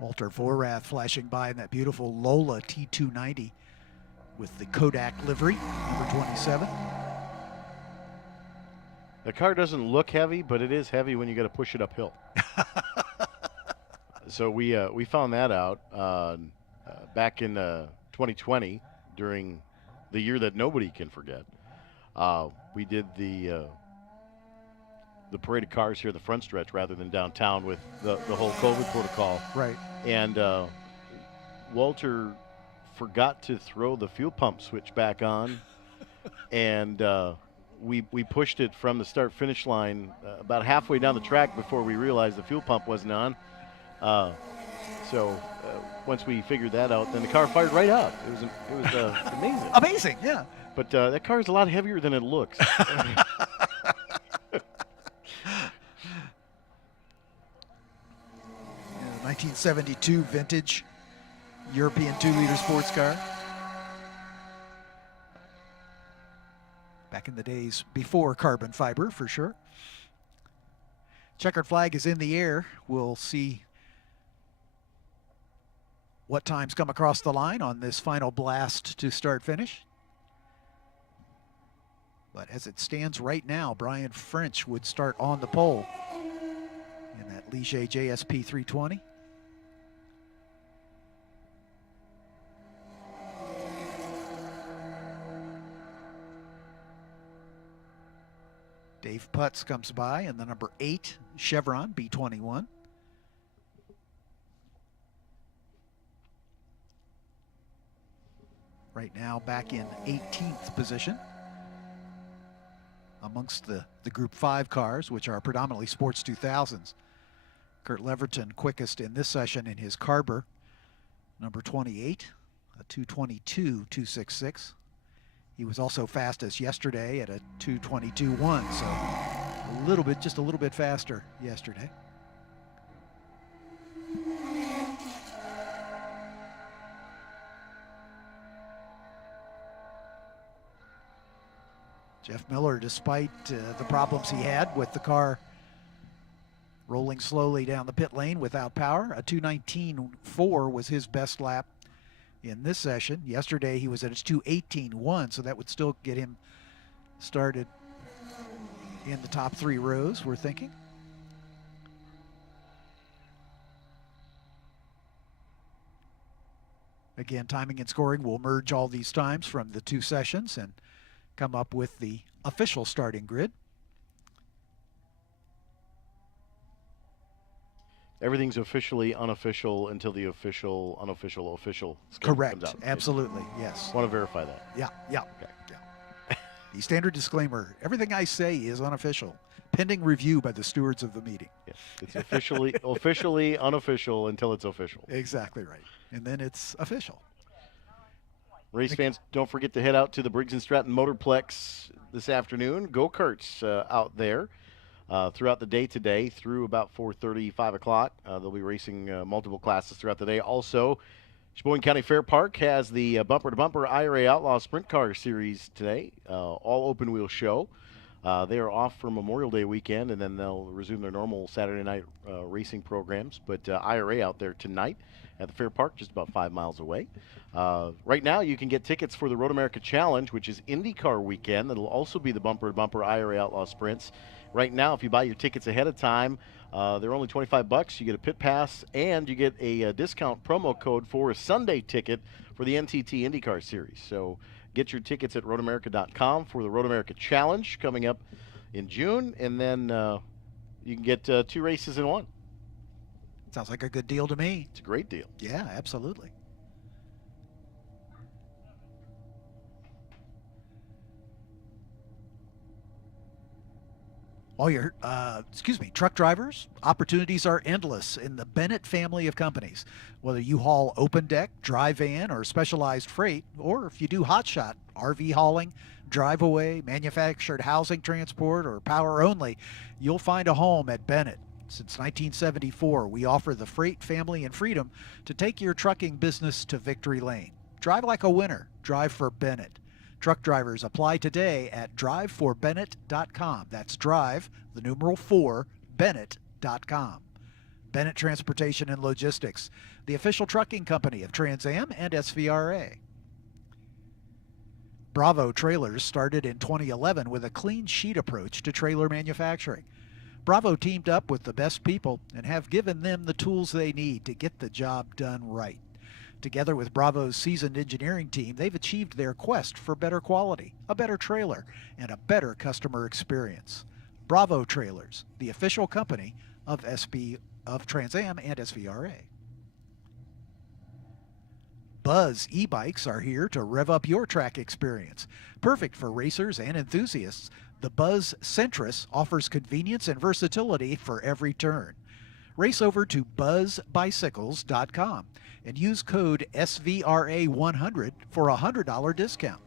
Walter Vorath flashing by in that beautiful Lola T290 with the Kodak livery, number 27. The car doesn't look heavy, but it is heavy when you got to push it uphill. So we found that out back in 2020 during the year that nobody can forget. We did the parade of cars here, the front stretch, rather than downtown with the whole COVID protocol. Right. And Walter forgot to throw the fuel pump switch back on, and we pushed it from the start-finish line about halfway down the track before we realized the fuel pump wasn't on. So once we figured that out, then the car fired right up. It was amazing. Amazing, yeah. But that car is a lot heavier than it looks. 1972 vintage European 2-liter sports car. Back in the days before carbon fiber, for sure. Checkered flag is in the air. We'll see what times come across the line on this final blast to start finish. But as it stands right now, Brian French would start on the pole in that Ligier JSP 320. Dave Putz comes by in the number 8 Chevron B21. Right now back in 18th position amongst the Group 5 cars, which are predominantly Sports 2000s. Kurt Leverton quickest in this session in his Carber, number 28, a 2:22.266. He was also fastest yesterday at a 2:22.1, so just a little bit faster yesterday. Jeff Miller, despite the problems he had with the car rolling slowly down the pit lane without power, a 2:19.4 was his best lap in this session. Yesterday he was at his 2:18.1, so that would still get him started in the top 3 rows, we're thinking. Again, timing and scoring will merge all these times from the 2 sessions and come up with the official starting grid. Everything's officially unofficial until the official, unofficial, official Correct. comes out. Absolutely. Yes. Want to verify that? Yeah. Okay. Yeah. The standard disclaimer: everything I say is unofficial, pending review by the stewards of the meeting. Yes. It's officially unofficial until it's official. Exactly right. And then it's official. Race fans, don't forget to head out to the Briggs & Stratton Motorplex this afternoon. Go-karts out there throughout the day today through about 4:30, 5 o'clock. They'll be racing multiple classes throughout the day. Also, Sheboygan County Fair Park has the bumper-to-bumper IRA Outlaw Sprint Car Series today, all open-wheel show. They are off for Memorial Day weekend, and then they'll resume their normal Saturday night racing programs. But IRA out there tonight at the Fair Park, just about 5 miles away. Right now, you can get tickets for the Road America Challenge, which is IndyCar weekend. That'll also be the bumper-to-bumper IRA Outlaw Sprints. Right now, if you buy your tickets ahead of time, they're only $25. You get a pit pass, and you get a discount promo code for a Sunday ticket for the NTT IndyCar Series. So get your tickets at roadamerica.com for the Road America Challenge coming up in June, and then you can get 2 races in one. Sounds like a good deal to me. It's a great deal. Yeah, absolutely. All your, truck drivers, opportunities are endless in the Bennett family of companies. Whether you haul open deck, dry van, or specialized freight, or if you do hotshot, RV hauling, drive away, manufactured housing transport, or power only, you'll find a home at Bennett. Since 1974, we offer the freight, family, and freedom to take your trucking business to victory lane. Drive like a winner. Drive for Bennett. Truck drivers apply today at driveforbennett.com. That's drive, the numeral 4, Bennett.com. Bennett Transportation and Logistics, the official trucking company of Trans Am and SVRA. Bravo Trailers started in 2011 with a clean sheet approach to trailer manufacturing. Bravo teamed up with the best people and have given them the tools they need to get the job done right. Together with Bravo's seasoned engineering team, they've achieved their quest for better quality, a better trailer, and a better customer experience. Bravo Trailers, the official company of Trans Am and SVRA. Buzz e-bikes are here to rev up your track experience. Perfect for racers and enthusiasts, the Buzz Centris offers convenience and versatility for every turn. Race over to buzzbicycles.com and use code SVRA100 for a $100 discount.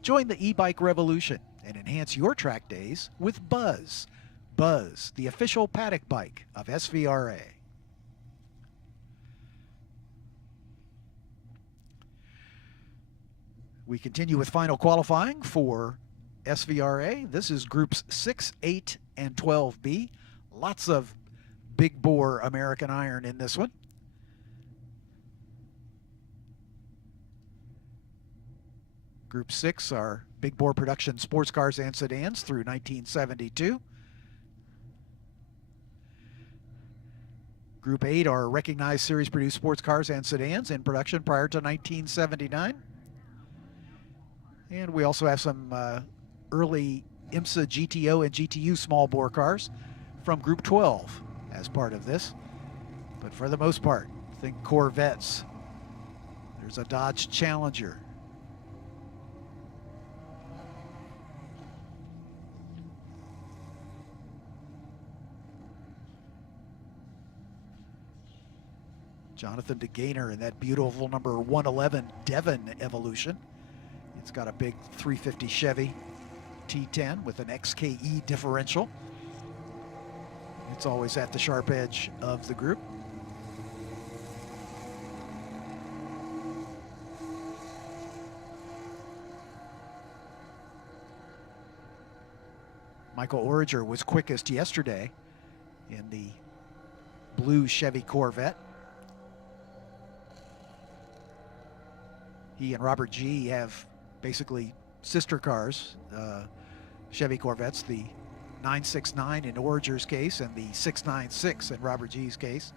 Join the e-bike revolution and enhance your track days with Buzz. Buzz, the official paddock bike of SVRA. We continue with final qualifying for SVRA. This is groups 6, 8, and 12B. Lots of big bore American iron in this one. Group 6 are big bore production sports cars and sedans through 1972. Group 8 are recognized series produced sports cars and sedans in production prior to 1979. And we also have some early IMSA GTO and GTU small bore cars from Group 12 as part of this. But for the most part, think Corvettes. There's a Dodge Challenger. Jonathan DeGainer in that beautiful number 111 Devon Evolution. It's got a big 350 Chevy T10 with an XKE differential. It's always at the sharp edge of the group. Michael Origer was quickest yesterday in the blue Chevy Corvette. He and Robert G have basically sister cars, Chevy Corvettes, the 969 in Origer's case and the 696 in Robert G's case.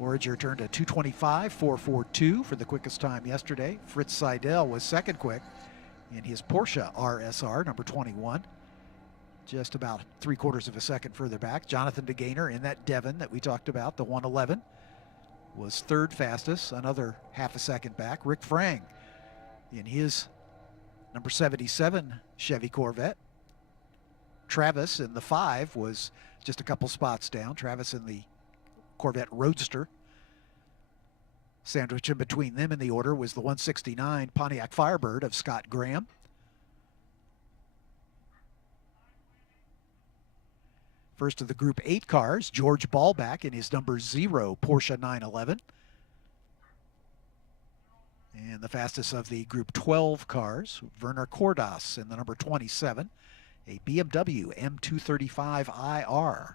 Origer turned a 2:25.442 for the quickest time yesterday. Fritz Seidel was second quick in his Porsche RSR, number 21. Just about 3/4 of a second further back. Jonathan DeGainer in that Devon that we talked about, the 111. Was third fastest, another half a second back. Rick Frang in his number 77 Chevy Corvette. Travis in the 5 was just a couple spots down. Travis in the Corvette Roadster. Sandwiched in between them in the order was the 169 Pontiac Firebird of Scott Graham. First of the Group 8 cars, George Ballback in his number 0 Porsche 911. And the fastest of the Group 12 cars, Werner Cordas in the number 27, a BMW M235IR.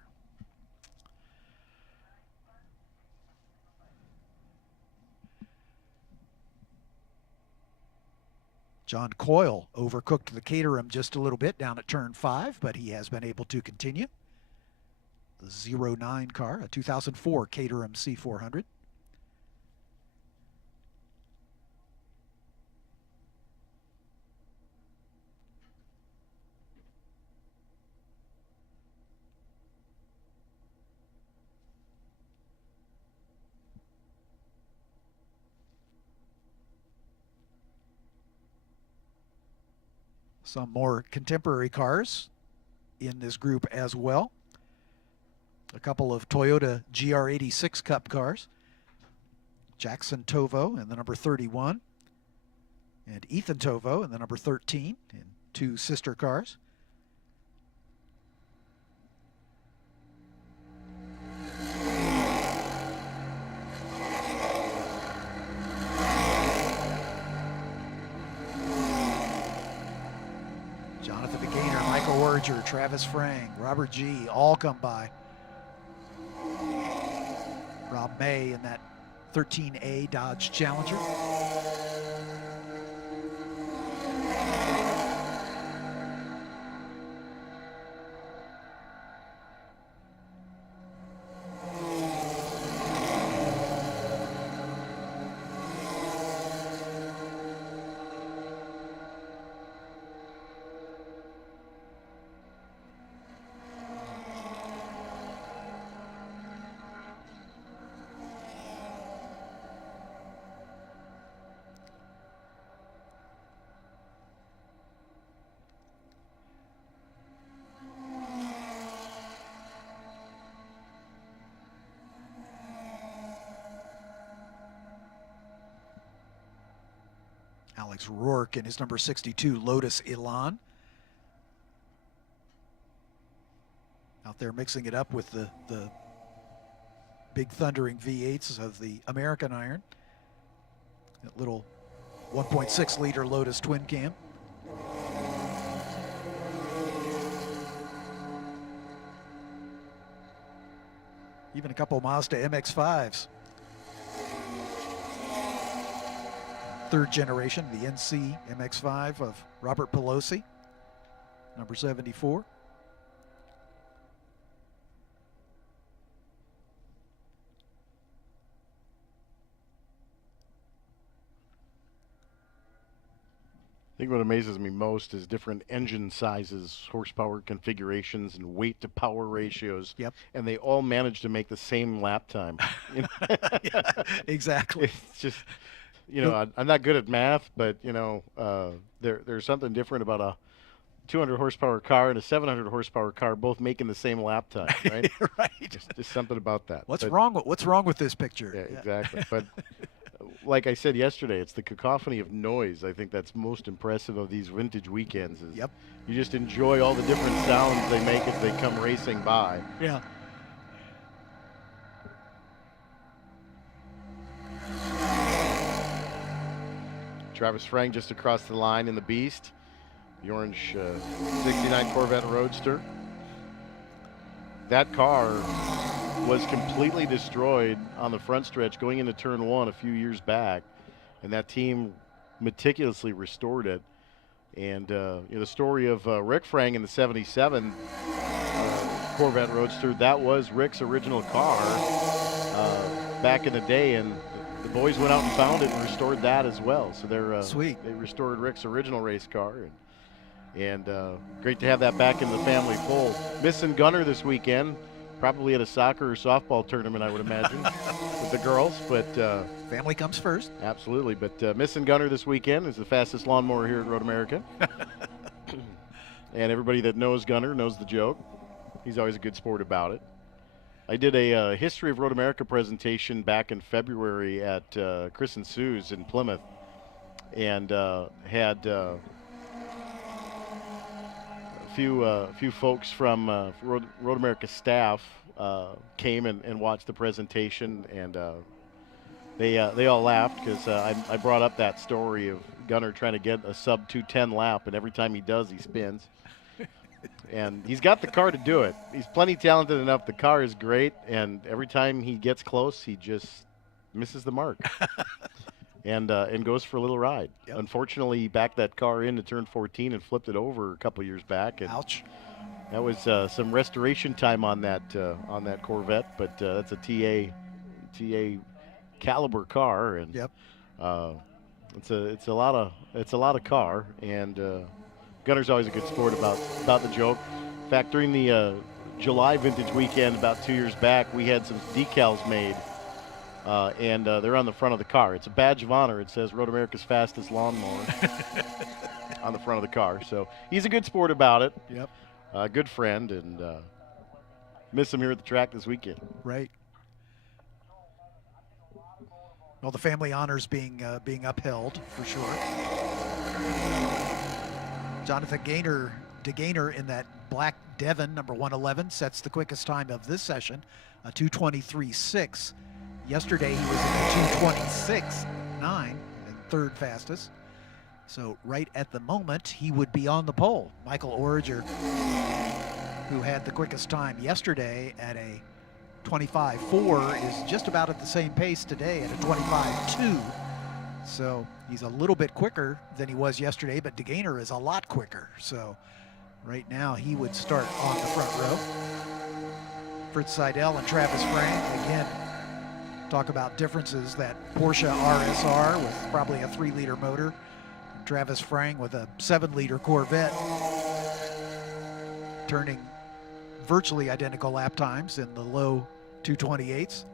John Coyle overcooked the Caterham just a little bit down at turn 5, but he has been able to continue. The 09 car, a 2004 Caterham C400. Some more contemporary cars in this group as well. A couple of Toyota GR86 Cup cars. Jackson Tovo in the number 31 and Ethan Tovo in the number 13 in 2 sister cars. Jonathan McGainer, Michael Werger, Travis Frang, Robert G. all come by. Rob May in that 13A Dodge Challenger. Alex Rourke in his number 62 Lotus Elan. Out there mixing it up with the big thundering V8s of the American Iron. That little 1.6 liter Lotus twin cam. Even a couple Mazda MX-5s. Third generation, the NC MX-5 of Robert Pelosi, number 74. I think what amazes me most is different engine sizes, horsepower configurations, and weight to power ratios. Yep. And they all manage to make the same lap time. Yeah, exactly. It's just, you know, I'm not good at math, but, you know, there's something different about a 200 horsepower car and a 700 horsepower car both making the same lap time, right? Right. Just something about that. What's wrong with this picture? Yeah, exactly. But like I said yesterday, it's the cacophony of noise. I think that's most impressive of these vintage weekends. Is Yep. You just enjoy all the different sounds they make as they come racing by. Yeah. Travis Frang just across the line in the Beast, the orange 69 Corvette Roadster. That car was completely destroyed on the front stretch going into turn 1 a few years back, and that team meticulously restored it. And you know, the story of Rick Frang in the 77 Corvette Roadster, that was Rick's original car back in the day, and the boys went out and found it and restored that as well. So they're sweet. They restored Rick's original race car, and great to have that back in the family fold. Missing Gunner this weekend, probably at a soccer or softball tournament, I would imagine, with the girls. But family comes first. Absolutely. But missing Gunner this weekend is the fastest lawnmower here at Road America. And everybody that knows Gunner knows the joke. He's always a good sport about it. I did a history of Road America presentation back in February at Chris and Sue's in Plymouth, and had a few folks from Road America staff came and watched the presentation, and They all laughed because I brought up that story of Gunnar trying to get a sub 210 lap, and every time he does, he spins. And he's got the car to do it. He's plenty talented enough. The car is great, and every time he gets close, he just misses the mark. And goes for a little ride. Yep. Unfortunately, he backed that car into turn 14 and flipped it over a couple years back. And ouch. that was some restoration time on that Corvette, but that's a TA caliber car, and Yep. it's a lot of car, and Gunner's always a good sport about the joke. In fact, during the July vintage weekend about 2 years back, we had some decals made, and they're on the front of the car. It's a badge of honor. It says Road America's fastest lawnmower on the front of the car. So he's a good sport about it. Yep. Good friend, and miss him here at the track this weekend. Right. Well, the family honors being upheld for sure. Jonathan DeGaynor in that black Devon, number 111, sets the quickest time of this session, a 2:23.6. Yesterday he was in a 2:26.9, and third fastest. So right at the moment, he would be on the pole. Michael Origer, who had the quickest time yesterday at a 25.4, is just about at the same pace today at a 25.2. So he's a little bit quicker than he was yesterday, but DeGaynor is a lot quicker. So right now he would start on the front row. Fritz Seidel and Travis Frank, again, talk about differences. That Porsche RSR with probably a 3-liter motor, and Travis Frank with a 7-liter Corvette, turning virtually identical lap times in the low 2:28s.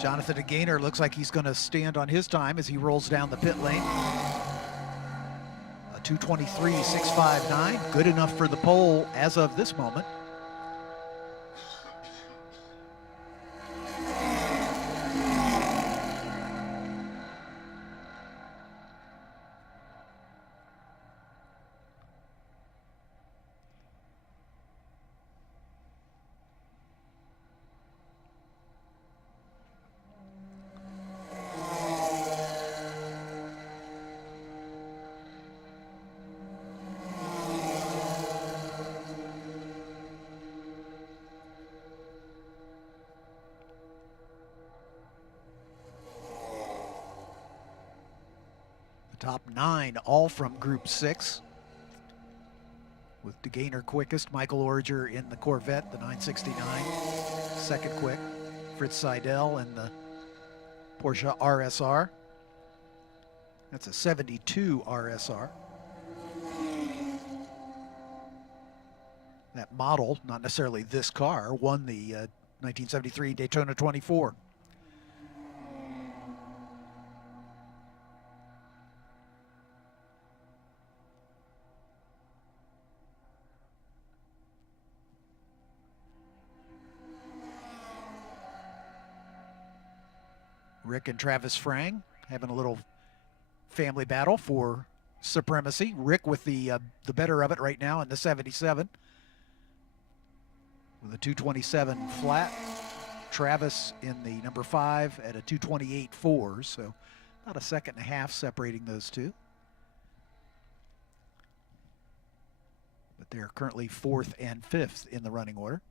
Jonathan DeGaynor looks like he's going to stand on his time as he rolls down the pit lane. A 2:23.659, good enough for the pole as of this moment. Top 9 all from Group 6, with DeGaynor quickest, Michael Origer in the Corvette, the 969, second quick, Fritz Seidel in the Porsche RSR. That's a 72 RSR. That model, not necessarily this car, won the 1973 Daytona 24. Rick and Travis Frang having a little family battle for supremacy. Rick with the better of it right now in the 77 with a 227 flat. Travis in the number 5 at a 228.4, so about a second and a half separating those two. But they're currently 4th and 5th in the running order.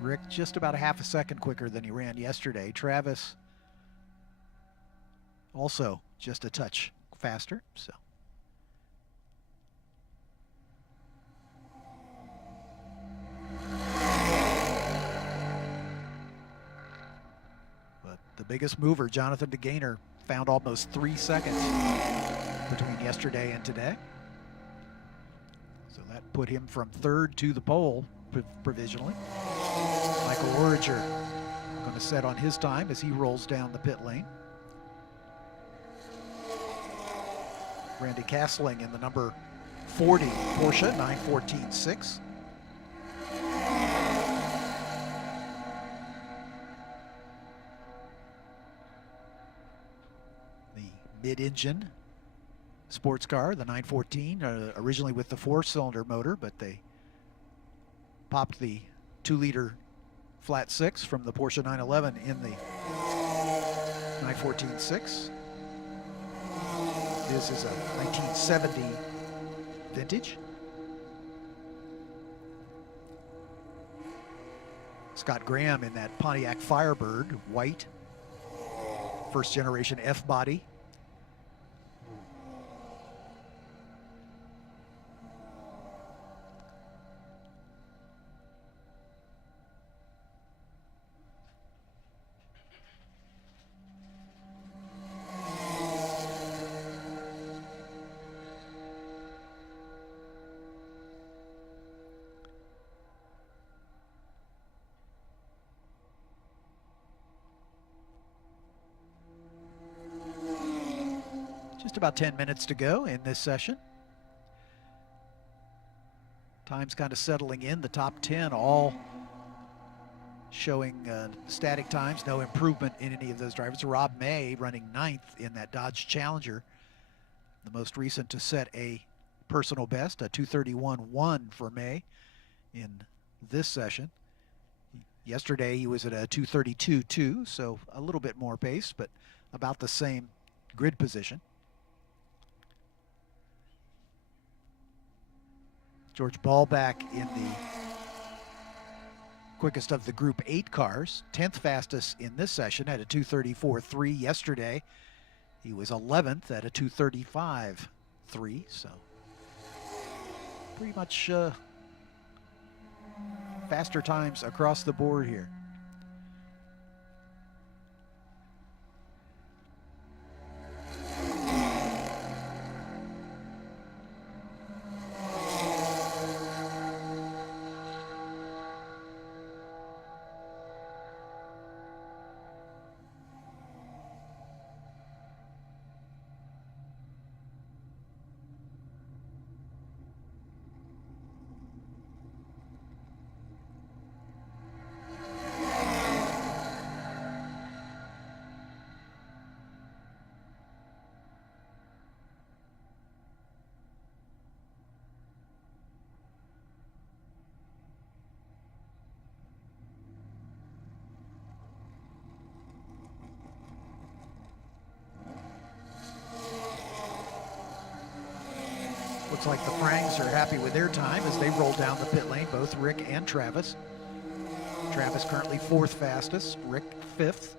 Rick just about a half a second quicker than he ran yesterday. Travis also just a touch faster. So but the biggest mover, Jonathan DeGainer, found almost 3 seconds between yesterday and today. So that put him from 3rd to the pole provisionally. Michael Origer going to set on his time as he rolls down the pit lane. Randy Castling in the number 40 Porsche 914.6. The mid-engine sports car, the 914, originally with the 4-cylinder motor, but they popped the 2-liter flat 6 from the Porsche 911 in the 914.6. This is a 1970 vintage. Scott Graham in that Pontiac Firebird, white, first generation F body. Just about 10 minutes to go in this session. Time's kind of settling in. The top 10 all showing static times, no improvement in any of those drivers. Rob May running 9th in that Dodge Challenger, the most recent to set a personal best, a 231.1 for May in this session. Yesterday he was at a 232.2, so a little bit more pace, but about the same grid position. George Ballback in the quickest of the Group 8 cars, 10th fastest in this session at a 234.3. Yesterday, he was 11th at a 235.3, so pretty much faster times across the board here. Looks like the Frangs are happy with their time as they roll down the pit lane, both Rick and Travis. Travis currently 4th fastest, Rick 5th.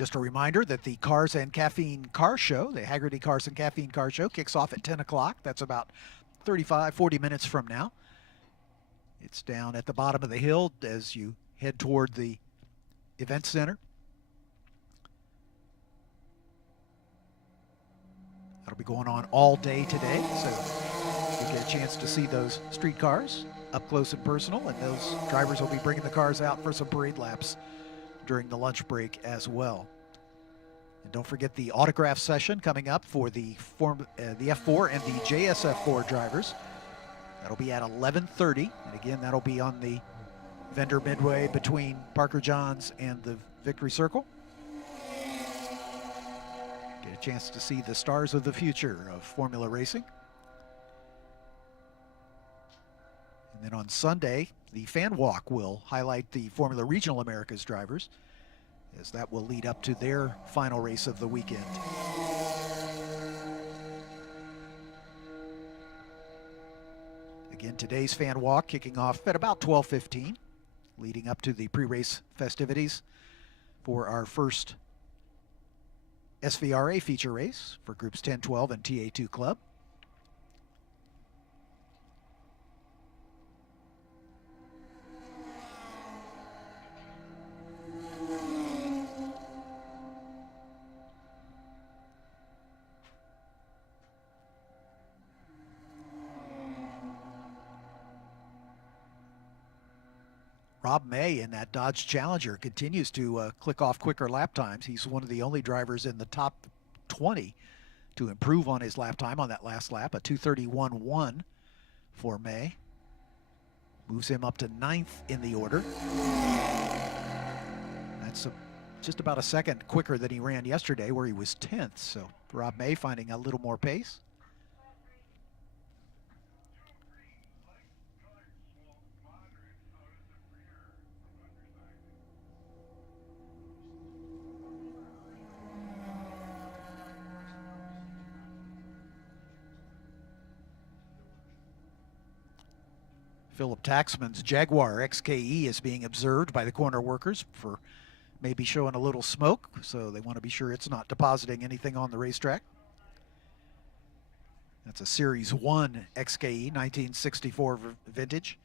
Just a reminder that the Cars and Caffeine Car Show, the Haggerty Cars and Caffeine Car Show, kicks off at 10 o'clock. That's about 40 minutes from now. It's down at the bottom of the hill as you head toward the event center. That'll be going on all day today, so you get a chance to see those street cars up close and personal, and those drivers will be bringing the cars out for some parade laps during the lunch break as well. And don't forget the autograph session coming up for the F4 and the JSF4 drivers. That'll be at 11:30, and again, that'll be on the vendor midway between Parker Johns and the Victory Circle. Get a chance to see the stars of the future of Formula racing. And then on Sunday, the fan walk will highlight the Formula Regional Americas drivers, as that will lead up to their final race of the weekend. Again, today's fan walk kicking off at about 12:15, leading up to the pre-race festivities for our first SVRA feature race for groups 10, 12, and TA2 Club. Rob May in that Dodge Challenger continues to click off quicker lap times. He's one of the only drivers in the top 20 to improve on his lap time on that last lap, a 2:31.1 for May. Moves him up to 9th in the order. That's just about a second quicker than he ran yesterday, where he was 10th. So Rob May finding a little more pace. Philip Taxman's Jaguar XKE is being observed by the corner workers for maybe showing a little smoke, so they want to be sure it's not depositing anything on the racetrack. That's a Series 1 XKE, 1964 vintage.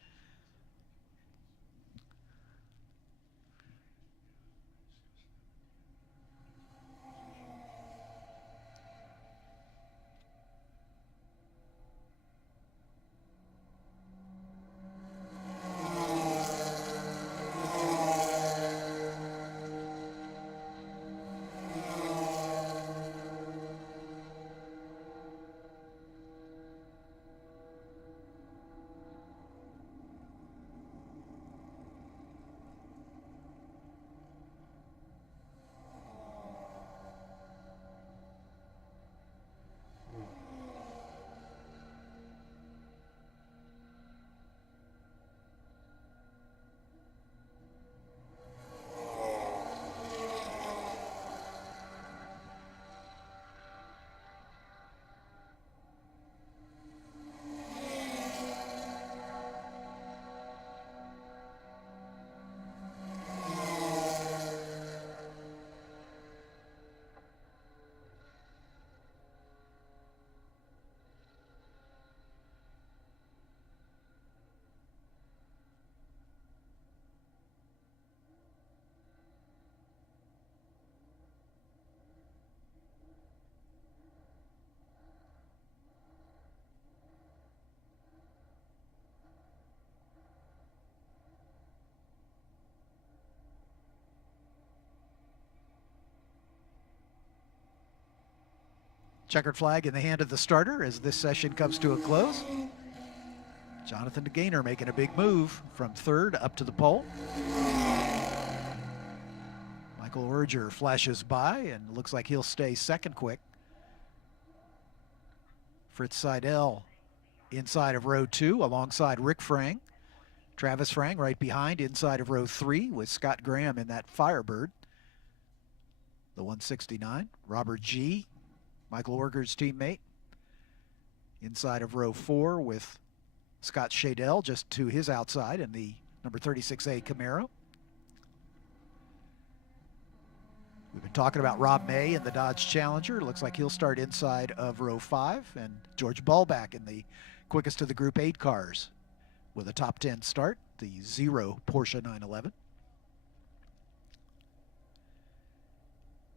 Checkered flag in the hand of the starter as this session comes to a close. Jonathan DeGainer making a big move from 3rd up to the pole. Michael Urger flashes by and looks like he'll stay 2nd quick. Fritz Seidel inside of row 2 alongside Rick Frang. Travis Frang right behind inside of row 3 with Scott Graham in that Firebird, the 169. Robert G., Michael Orger's teammate, inside of row 4 with Scott Shadell just to his outside in the number 36A Camaro. We've been talking about Rob May in the Dodge Challenger. Looks like he'll start inside of row 5. And George Bullback in the quickest of the Group 8 cars with a top 10 start, the 0 Porsche 911.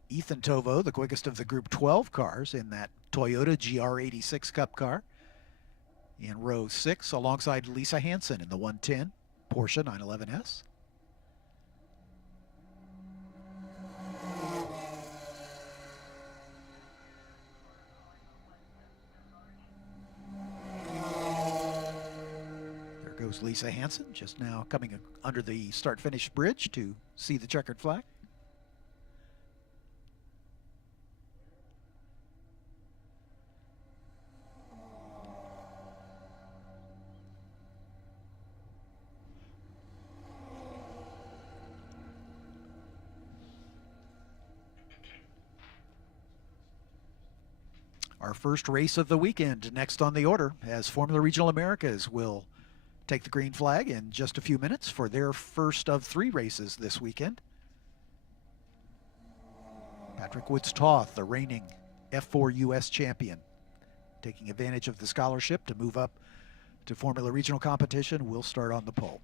Ethan Tovo, the quickest of the Group 12 cars in that Toyota GR86 Cup car, in row 6 alongside Lisa Hansen in the 110 Porsche 911S. There goes Lisa Hansen, just now coming under the start-finish bridge to see the checkered flag. Our first race of the weekend next on the order, as Formula Regional Americas will take the green flag in just a few minutes for their first of 3 races this weekend. Patrick Woods Toth, the reigning F4 US champion, taking advantage of the scholarship to move up to Formula Regional competition, will start on the pole.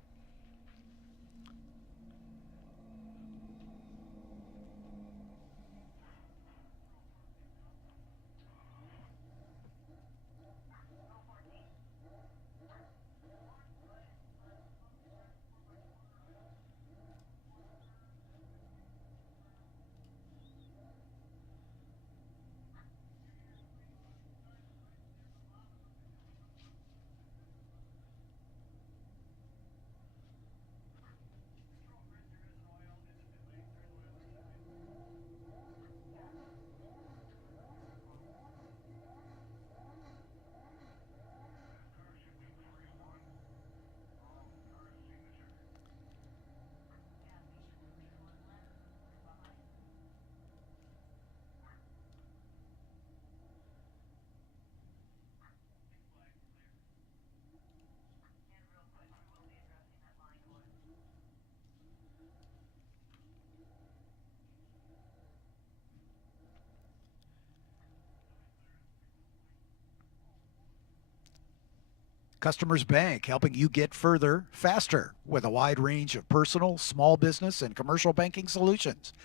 Customers Bank, helping you get further faster with a wide range of personal, small business, and commercial banking solutions.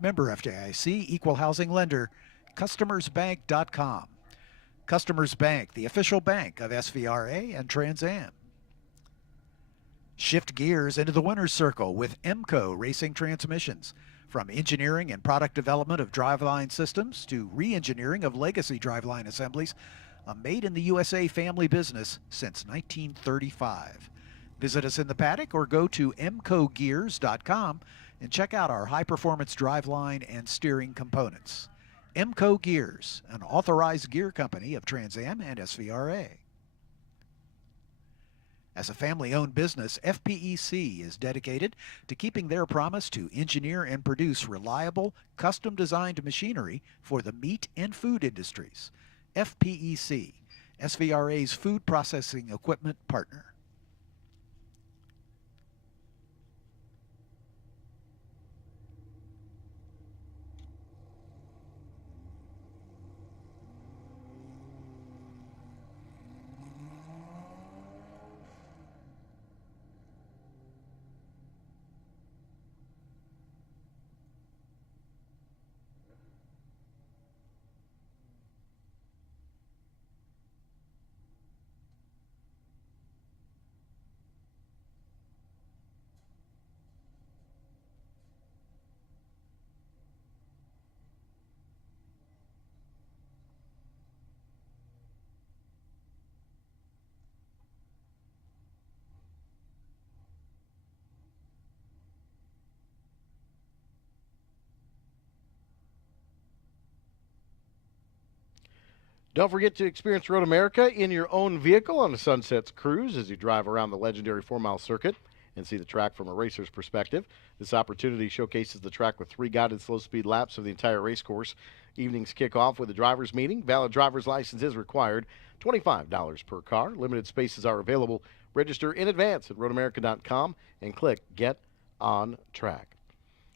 Member FDIC, equal housing lender, customersbank.com. Customers Bank, the official bank of SVRA and Trans Am. Shift gears into the winner's circle with EMCO Racing Transmissions. From engineering and product development of driveline systems to re-engineering of legacy driveline assemblies, a made-in-the-USA family business since 1935. Visit us in the paddock or go to emcogears.com and check out our high-performance driveline and steering components. EMCO Gears, an authorized gear company of Trans Am and SVRA. As a family-owned business, FPEC is dedicated to keeping their promise to engineer and produce reliable, custom-designed machinery for the meat and food industries. FPEC, SVRA's food processing equipment partner. Don't forget to experience Road America in your own vehicle on a Sunsets Cruise as you drive around the legendary 4-mile circuit and see the track from a racer's perspective. This opportunity showcases the track with 3 guided slow-speed laps of the entire race course. Evenings kick off with a driver's meeting. Valid driver's license is required. $25 per car. Limited spaces are available. Register in advance at roadamerica.com and click Get on Track.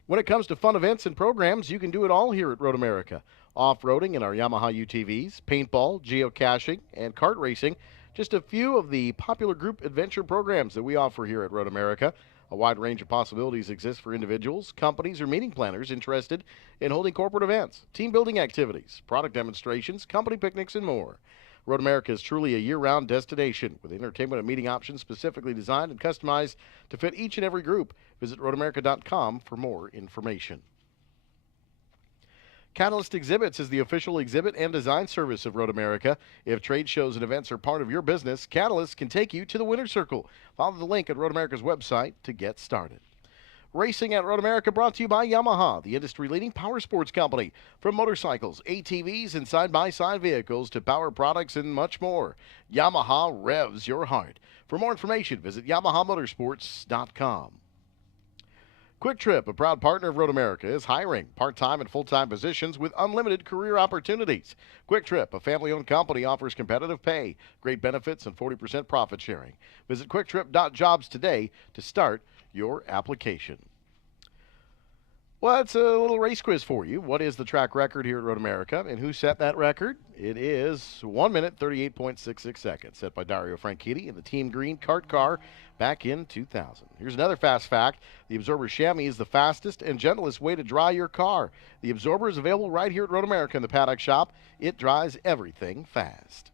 When it comes to fun events and programs, you can do it all here at Road America. Off-roading in our Yamaha UTVs, paintball, geocaching, and kart racing. Just a few of the popular group adventure programs that we offer here at Road America. A wide range of possibilities exist for individuals, companies, or meeting planners interested in holding corporate events, team building activities, product demonstrations, company picnics, and more. Road America is truly a year-round destination with entertainment and meeting options specifically designed and customized to fit each and every group. Visit roadamerica.com for more information. Catalyst Exhibits is the official exhibit and design service of Road America. If trade shows and events are part of your business, Catalyst can take you to the winner's circle. Follow the link at Road America's website to get started. Racing at Road America brought to you by Yamaha, the industry-leading power sports company. From motorcycles, ATVs, and side-by-side vehicles to power products and much more, Yamaha revs your heart. For more information, visit YamahaMotorsports.com. Quick Trip, a proud partner of Road America, is hiring part-time and full-time positions with unlimited career opportunities. Quick Trip, a family-owned company, offers competitive pay, great benefits, and 40% profit sharing. Visit quicktrip.jobs today to start your application. Well, it's a little race quiz for you. What is the track record here at Road America, and who set that record? It is 1 minute, 38.66 seconds, set by Dario Franchitti in the Team Green kart car back in 2000. Here's another fast fact. The Absorber chamois is the fastest and gentlest way to dry your car. The Absorber is available right here at Road America in the paddock shop. It dries everything fast.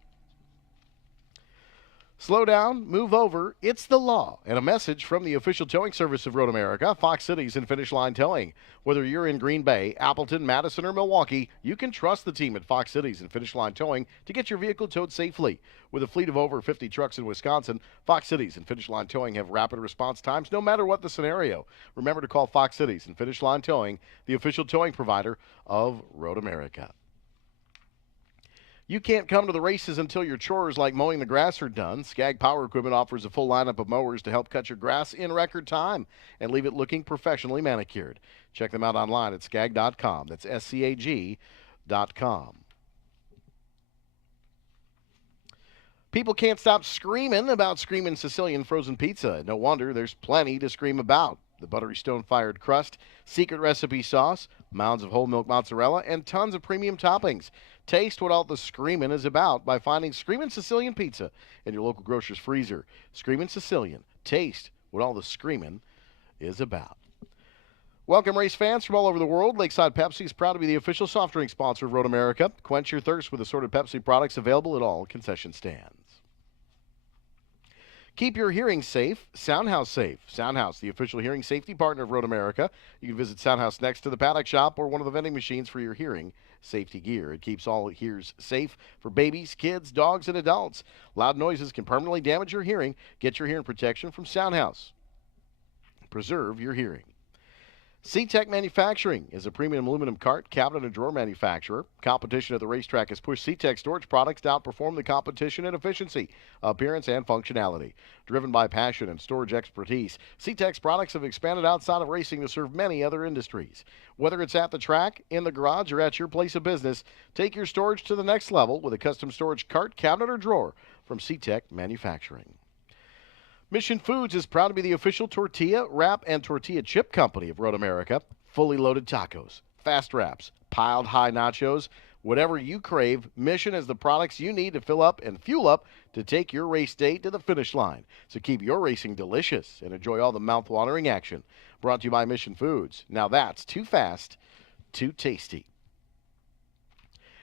Slow down, move over, it's the law. And a message from the official towing service of Road America, Fox Cities and Finish Line Towing. Whether you're in Green Bay, Appleton, Madison, or Milwaukee, you can trust the team at Fox Cities and Finish Line Towing to get your vehicle towed safely. With a fleet of over 50 trucks in Wisconsin, Fox Cities and Finish Line Towing have rapid response times no matter what the scenario. Remember to call Fox Cities and Finish Line Towing, the official towing provider of Road America. You can't come to the races until your chores like mowing the grass are done. Skag Power Equipment offers a full lineup of mowers to help cut your grass in record time and leave it looking professionally manicured. Check them out online at skag.com. That's SCAG.com. People can't stop screaming about Screamin' Sicilian frozen pizza. No wonder, there's plenty to scream about. The buttery stone-fired crust, secret recipe sauce, mounds of whole milk mozzarella, and tons of premium toppings. Taste what all the screamin' is about by finding Screamin' Sicilian Pizza in your local grocer's freezer. Screamin' Sicilian. Taste what all the screamin' is about. Welcome, race fans from all over the world. Lakeside Pepsi is proud to be the official soft drink sponsor of Road America. Quench your thirst with assorted Pepsi products available at all concession stands. Keep your hearing safe, Soundhouse safe. Soundhouse, the official hearing safety partner of Road America. You can visit Soundhouse next to the paddock shop or one of the vending machines for your hearing safety gear. It keeps all ears safe for babies, kids, dogs, and adults. Loud noises can permanently damage your hearing. Get your hearing protection from Soundhouse. Preserve your hearing. C-Tech Manufacturing is a premium aluminum cart, cabinet, and drawer manufacturer. Competition at the racetrack has pushed C-Tech storage products to outperform the competition in efficiency, appearance, and functionality. Driven by passion and storage expertise, C-Tech's products have expanded outside of racing to serve many other industries. Whether it's at the track, in the garage, or at your place of business, take your storage to the next level with a custom storage cart, cabinet, or drawer from C-Tech Manufacturing. Mission Foods is proud to be the official tortilla, wrap, and tortilla chip company of Road America. Fully loaded tacos, fast wraps, piled high nachos, whatever you crave, Mission has the products you need to fill up and fuel up to take your race day to the finish line. So keep your racing delicious and enjoy all the mouth-watering action. Brought to you by Mission Foods. Now that's too fast, too tasty.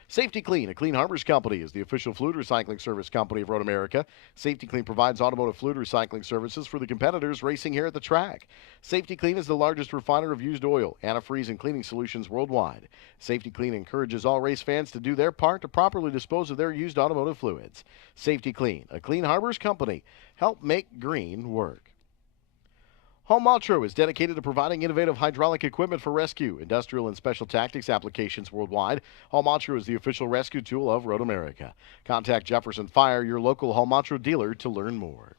Safety Clean, a Clean Harbors company, is the official fluid recycling service company of Road America. Safety Clean provides automotive fluid recycling services for the competitors racing here at the track. Safety Clean is the largest refiner of used oil, antifreeze, and cleaning solutions worldwide. Safety Clean encourages all race fans to do their part to properly dispose of their used automotive fluids. Safety Clean, a Clean Harbors company. Help make green work. Home Ultra is dedicated to providing innovative hydraulic equipment for rescue, industrial, and special tactics applications worldwide. Home Ultra is the official rescue tool of Road America. Contact Jefferson Fire, your local Home Ultra dealer, to learn more.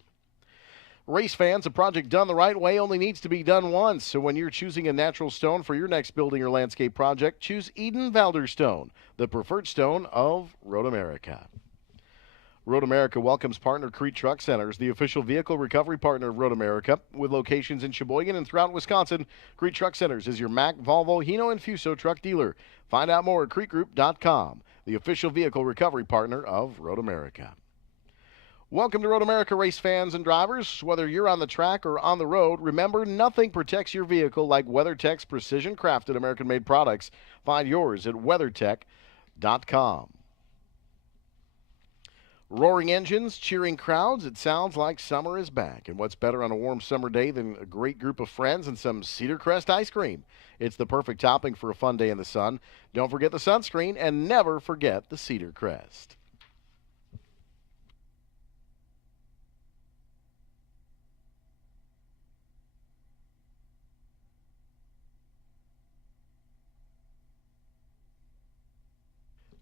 Race fans, a project done the right way only needs to be done once. So when you're choosing a natural stone for your next building or landscape project, choose Eden Valder Stone, the preferred stone of Road America. Road America welcomes partner Crete Truck Centers, the official vehicle recovery partner of Road America. With locations in Sheboygan and throughout Wisconsin, Crete Truck Centers is your Mack, Volvo, Hino, and Fuso truck dealer. Find out more at CreteGroup.com, the official vehicle recovery partner of Road America. Welcome to Road America, race fans and drivers. Whether you're on the track or on the road, remember, nothing protects your vehicle like WeatherTech's precision-crafted American-made products. Find yours at WeatherTech.com. Roaring engines, cheering crowds, it sounds like summer is back. And what's better on a warm summer day than a great group of friends and some Cedar Crest ice cream? It's the perfect topping for a fun day in the sun. Don't forget the sunscreen, and never forget the Cedar Crest.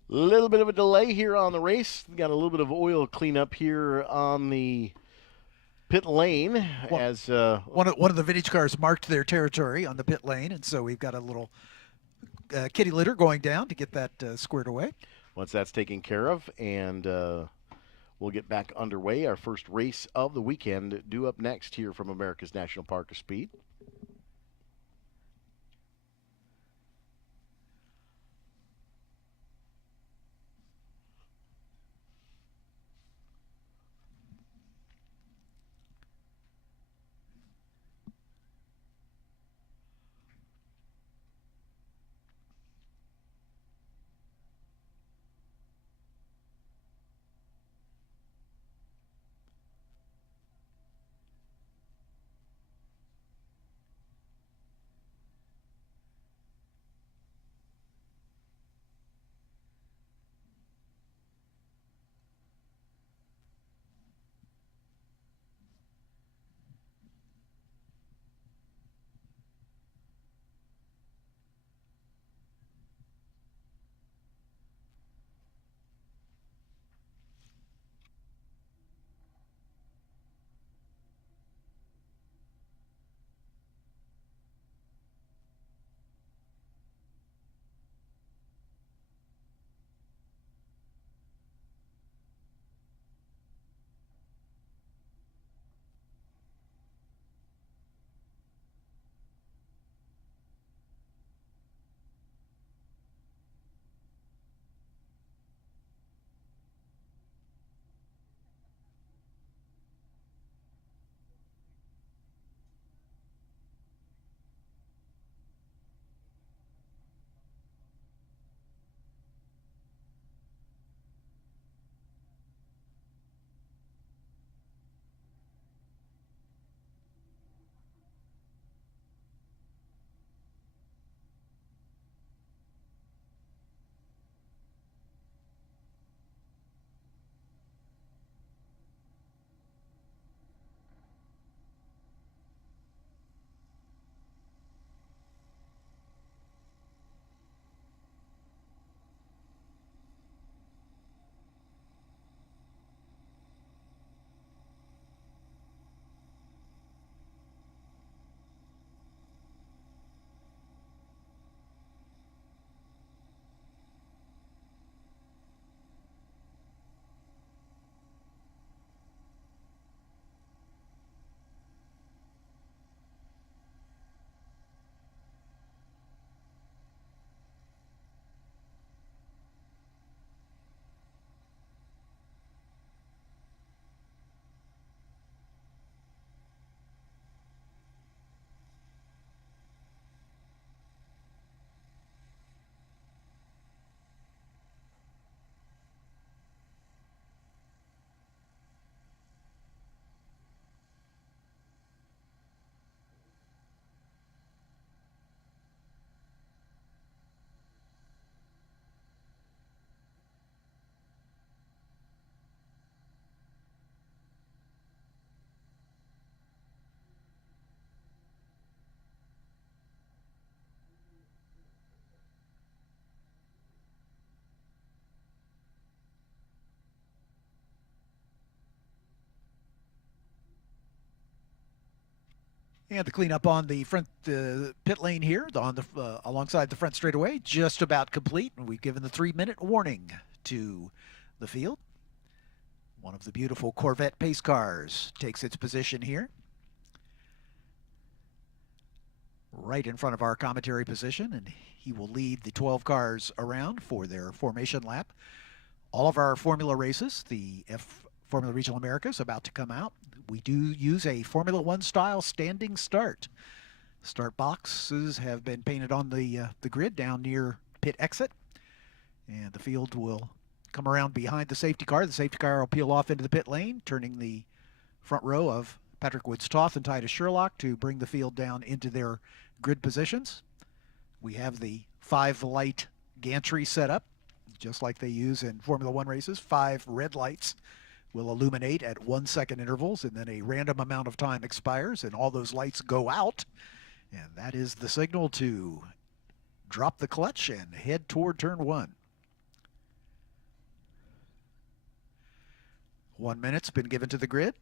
Little bit of a delay here on the race. Got a little bit of oil cleanup here on the pit lane. As one of the vintage cars marked their territory on the pit lane, and so we've got a little kitty litter going down to get that squared away. Once that's taken care of, and we'll get back underway. Our first race of the weekend due up next here from America's National Park of Speed. And the cleanup on the front pit lane here, on the alongside the front straightaway, just about complete. And we've given the 3-minute warning to the field. One of the beautiful Corvette pace cars takes its position here, right in front of our commentary position, and he will lead the 12 cars around for their formation lap. All of our Formula races, the Formula Regional Americas, about to come out. We do use a Formula One style standing start. Start boxes have been painted on the grid down near pit exit, and the field will come around behind the safety car. The safety car will peel off into the pit lane, turning the front row of Patrick Woods-Toth and Titus Sherlock to bring the field down into their grid positions. We have the 5 light gantry set up, just like they use in Formula One races. 5 red lights will illuminate at 1 second intervals, and then a random amount of time expires, and all those lights go out. And that is the signal to drop the clutch and head toward turn 1. 1 minute's been given to the grid.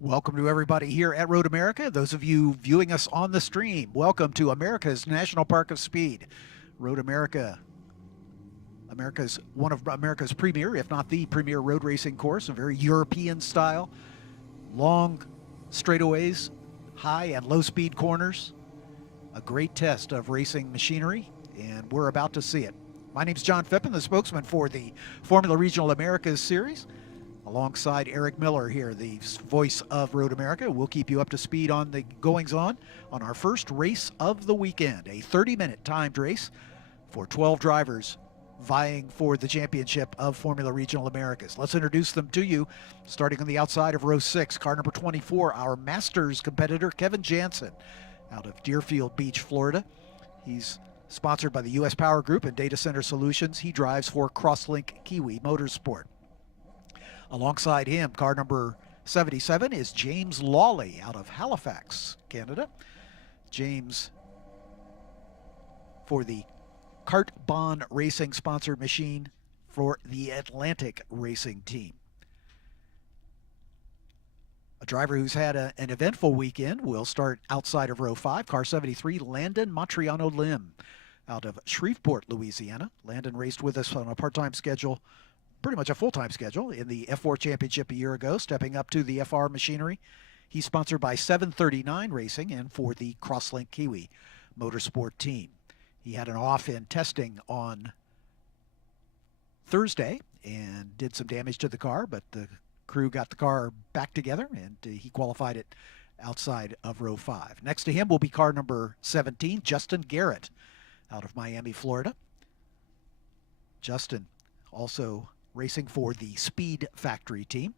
Welcome to everybody here at Road America. Those of you viewing us on the stream, welcome to America's National Park of Speed. Road America, one of America's premier, if not the premier road racing course, a very European style, long straightaways, high and low speed corners, a great test of racing machinery, and we're about to see it. My name's John Phippen, the spokesman for the Formula Regional Americas series. Alongside Eric Miller here, the voice of Road America. We'll keep you up to speed on the goings-on on our first race of the weekend, a 30-minute timed race for 12 drivers vying for the championship of Formula Regional Americas. Let's introduce them to you, starting on the outside of row 6, car number 24, our Masters competitor, Kevin Jansen, out of Deerfield Beach, Florida. He's sponsored by the U.S. Power Group and Data Center Solutions. He drives for Crosslink Kiwi Motorsport. Alongside him, car number 77 is James Lawley out of Halifax, Canada. James for the Kart Bond Racing sponsored machine for the Atlantic Racing Team. A driver who's had an eventful weekend will start outside of row 5, car 73, Landon Matriano Lim out of Shreveport, Louisiana. Landon raced with us on a part-time schedule, pretty much a full-time schedule, in the F4 Championship a year ago, stepping up to the FR machinery. He's sponsored by 739 Racing and for the Crosslink Kiwi Motorsport team. He had an off in testing on Thursday and did some damage to the car, but the crew got the car back together, and he qualified it outside of row 5. Next to him will be car number 17, Justin Garrett, out of Miami, Florida. Justin also racing for the Speed Factory team.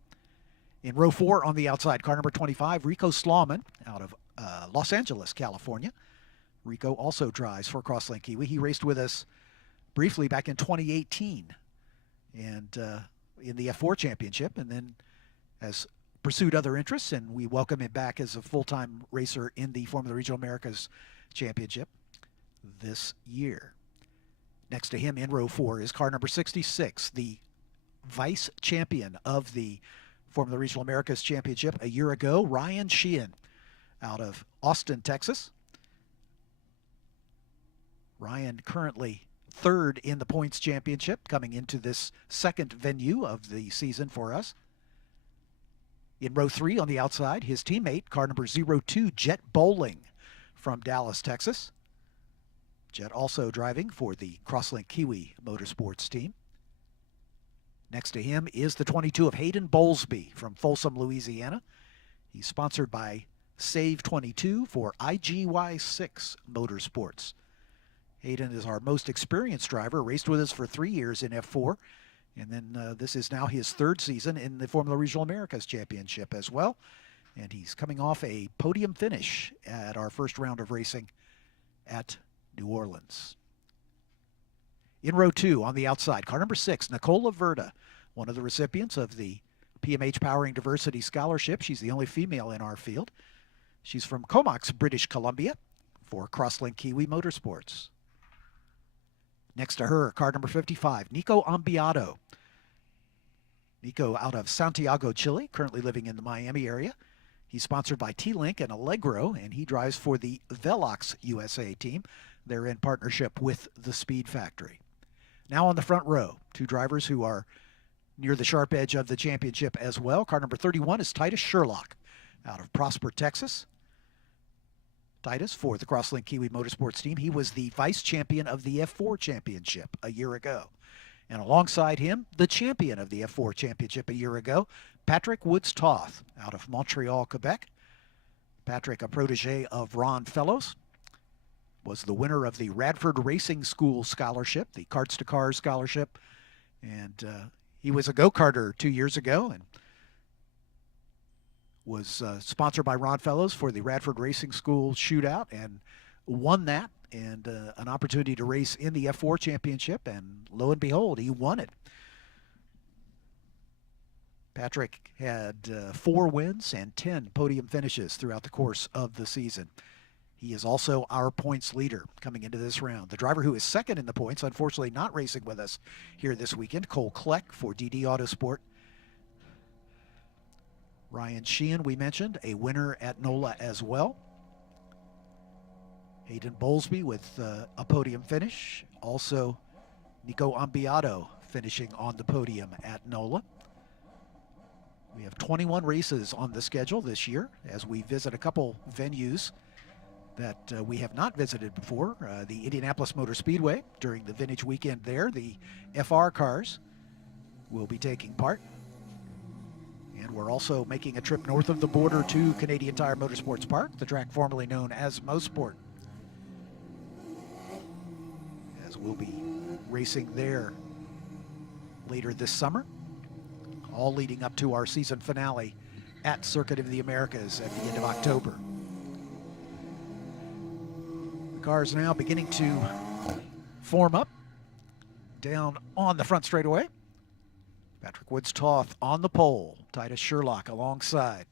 In row 4 on the outside, car number 25, Rico Slauman out of Los Angeles, California. Rico also drives for Crosslink Kiwi. He raced with us briefly back in 2018 and in the F4 Championship, and then has pursued other interests, and we welcome him back as a full-time racer in the Formula Regional Americas Championship this year. Next to him in row 4 is car number 66, the vice champion of the Formula Regional Americas Championship a year ago, Ryan Sheehan out of Austin, Texas. Ryan currently 3rd in the points championship, coming into this second venue of the season for us. In row 3 on the outside, his teammate, car number 02, Jet Bowling from Dallas, Texas. Jet also driving for the Crosslink Kiwi Motorsports team. Next to him is the 22 of Hayden Bowlesby from Folsom, Louisiana. He's sponsored by Save 22 for IGY6 Motorsports. Hayden is our most experienced driver, raced with us for 3 years in F4. And then this is now his 3rd season in the Formula Regional Americas Championship as well. And he's coming off a podium finish at our first round of racing at New Orleans. In row 2 on the outside, car number 6, Nicola Verda, one of the recipients of the PMH Powering Diversity Scholarship. She's the only female in our field. She's from Comox, British Columbia for Crosslink Kiwi Motorsports. Next to her, car number 55, Nico Ambiato. Nico out of Santiago, Chile, currently living in the Miami area. He's sponsored by T-Link and Allegro, and he drives for the Velox USA team. They're in partnership with the Speed Factory. Now on the front row, 2 drivers who are near the sharp edge of the championship as well. Car number 31 is Titus Sherlock out of Prosper, Texas. Titus for the Crosslink Kiwi Motorsports team. He was the vice champion of the F4 championship a year ago. And alongside him, the champion of the F4 championship a year ago, Patrick Woods-Toth out of Montreal, Quebec. Patrick, a protege of Ron Fellows, was the winner of the Radford Racing School Scholarship, the Karts to Cars Scholarship. And he was a go-karter 2 years ago and was sponsored by Ron Fellows for the Radford Racing School Shootout and won that, and an opportunity to race in the F4 championship, and lo and behold, he won it. Patrick had 4 wins and 10 podium finishes throughout the course of the season. He is also our points leader coming into this round. The driver who is second in the points, unfortunately not racing with us here this weekend, Cole Kleck for DD Autosport. Ryan Sheehan, we mentioned, a winner at NOLA as well. Hayden Bowlesby with a podium finish. Also, Nico Ambiato finishing on the podium at NOLA. We have 21 races on the schedule this year as we visit a couple venues that we have not visited before. The Indianapolis Motor Speedway during the vintage weekend there. The FR cars will be taking part. And we're also making a trip north of the border to Canadian Tire Motorsports Park, the track formerly known as Mosport, as we'll be racing there later this summer, all leading up to our season finale at Circuit of the Americas at the end of October. The cars now beginning to form up down on the front straightaway. Patrick Woods-Toth on the pole, Titus Sherlock alongside.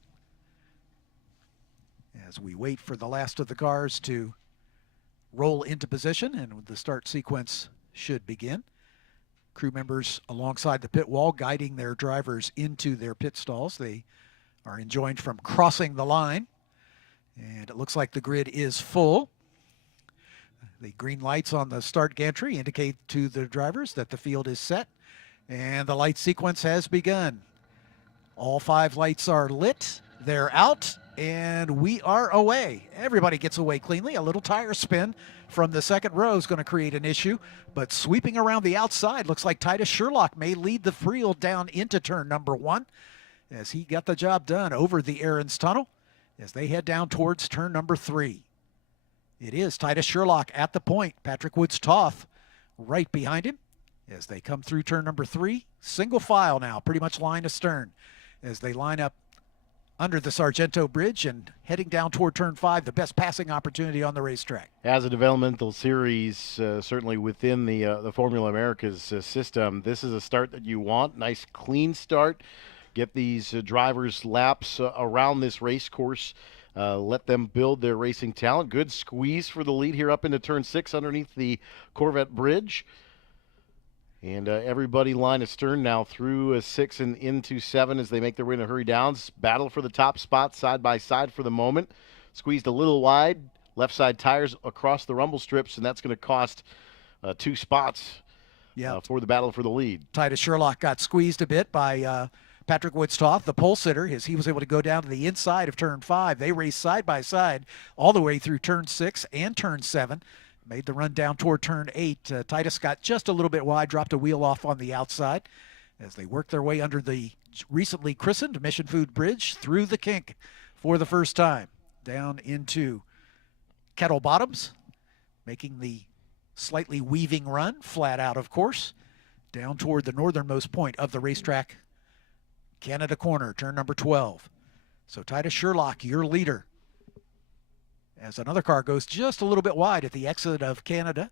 As we wait for the last of the cars to roll into position and the start sequence should begin. Crew members alongside the pit wall guiding their drivers into their pit stalls. They are enjoined from crossing the line, and it looks like the grid is full. The green lights on the start gantry indicate to the drivers that the field is set. And the light sequence has begun. All 5 lights are lit, they're out, and we are away. Everybody gets away cleanly. A little tire spin from the second row is going to create an issue, but sweeping around the outside, looks like Titus Sherlock may lead the field down into turn number 1 as he got the job done over the Aaron's Tunnel as they head down towards turn number 3. It is Titus Sherlock at the point, Patrick Woods-Toth right behind him. As they come through turn number 3, single file now, pretty much line astern, as they line up under the Sargento Bridge and heading down toward turn 5, the best passing opportunity on the racetrack. As a developmental series, certainly within the Formula Americas system, this is a start that you want. Nice, clean start. Get these drivers laps around this race course. Let them build their racing talent. Good squeeze for the lead here up into turn 6 underneath the Corvette Bridge. And everybody line astern now through 6 and into 7 as they make their way in a hurry downs. Battle for the top spot side by side for the moment. Squeezed a little wide. Left side tires across the rumble strips, and that's going to cost 2 spots for the battle for the lead. Titus Sherlock got squeezed a bit by Patrick Woods-Toth, the pole sitter. He was able to go down to the inside of turn 5. They raced side by side all the way through turn 6 and turn 7. Made the run down toward turn 8. Titus got just a little bit wide, dropped a wheel off on the outside as they worked their way under the recently christened Mission Food Bridge through the kink for the first time, down into Kettle Bottoms, making the slightly weaving run, flat out, of course, down toward the northernmost point of the racetrack. Canada corner, turn number 12. So Titus Sherlock, your leader, as another car goes just a little bit wide at the exit of Canada,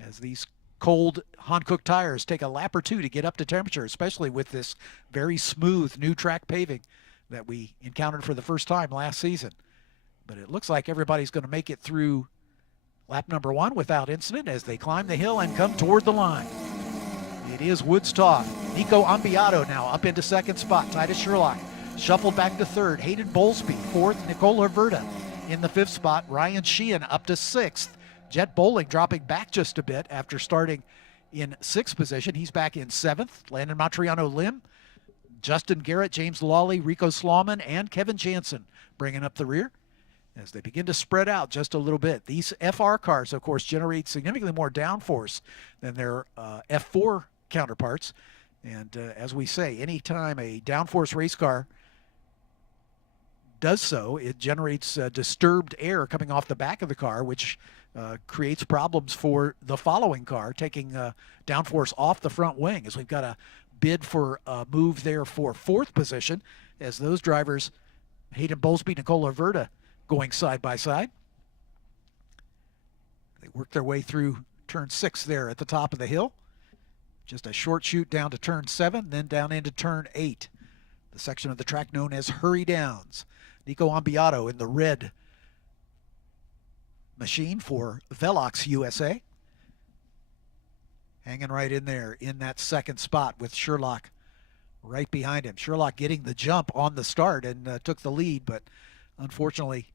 as these cold Hankook tires take a lap or two to get up to temperature, especially with this very smooth new track paving that we encountered for the first time last season. But it looks like everybody's going to make it through lap number 1 without incident as they climb the hill and come toward the line. It is Woods Toth. Nico Ambiato now up into second spot. Titus Sherlock shuffled back to third. Hayden Bowlesby fourth. Nicole Herverda in the 5th spot. Ryan Sheehan up to 6th. Jet Bowling dropping back just a bit after starting in 6th position. He's back in 7th. Landon Matriano Lim, Justin Garrett, James Lawley, Rico Slauman, and Kevin Jansen bringing up the rear as they begin to spread out just a little bit. These FR cars, of course, generate significantly more downforce than their F4 counterparts. And as we say, anytime a downforce race car does so, it generates disturbed air coming off the back of the car, which creates problems for the following car, taking downforce off the front wing, as we've got a bid for a move there for 4th position, as those drivers, Hayden Bowlesby, Nicole Herverda, going side by side. They work their way through turn 6 there at the top of the hill. Just a short shoot down to turn 7, then down into turn 8, the section of the track known as Hurry Downs. Nico Ambiato in the red machine for Velox USA, hanging right in there in that 2nd spot with Sherlock right behind him. Sherlock getting the jump on the start and took the lead, but unfortunately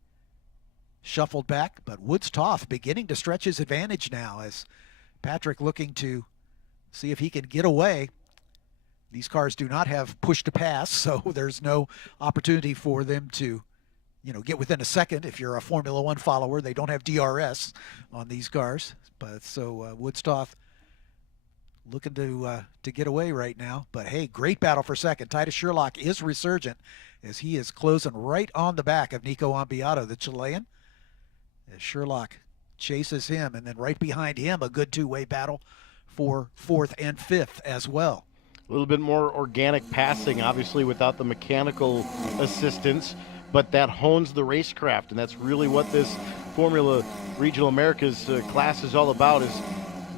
shuffled back. But Woods Toth beginning to stretch his advantage now, as Patrick looking to see if he can get away. These cars do not have push to pass, so there's no opportunity for them to, get within a second. If you're a Formula One follower, they don't have DRS on these cars. But so Woods Toth looking to get away right now. But hey, great battle for second. Titus Sherlock is resurgent as he is closing right on the back of Nico Ambiato, the Chilean, as Sherlock chases him, and then right behind him a good two-way battle for 4th and 5th as well. A little bit more organic passing, obviously without the mechanical assistance, but that hones the racecraft, and that's really what this Formula Regional Americas class is all about, is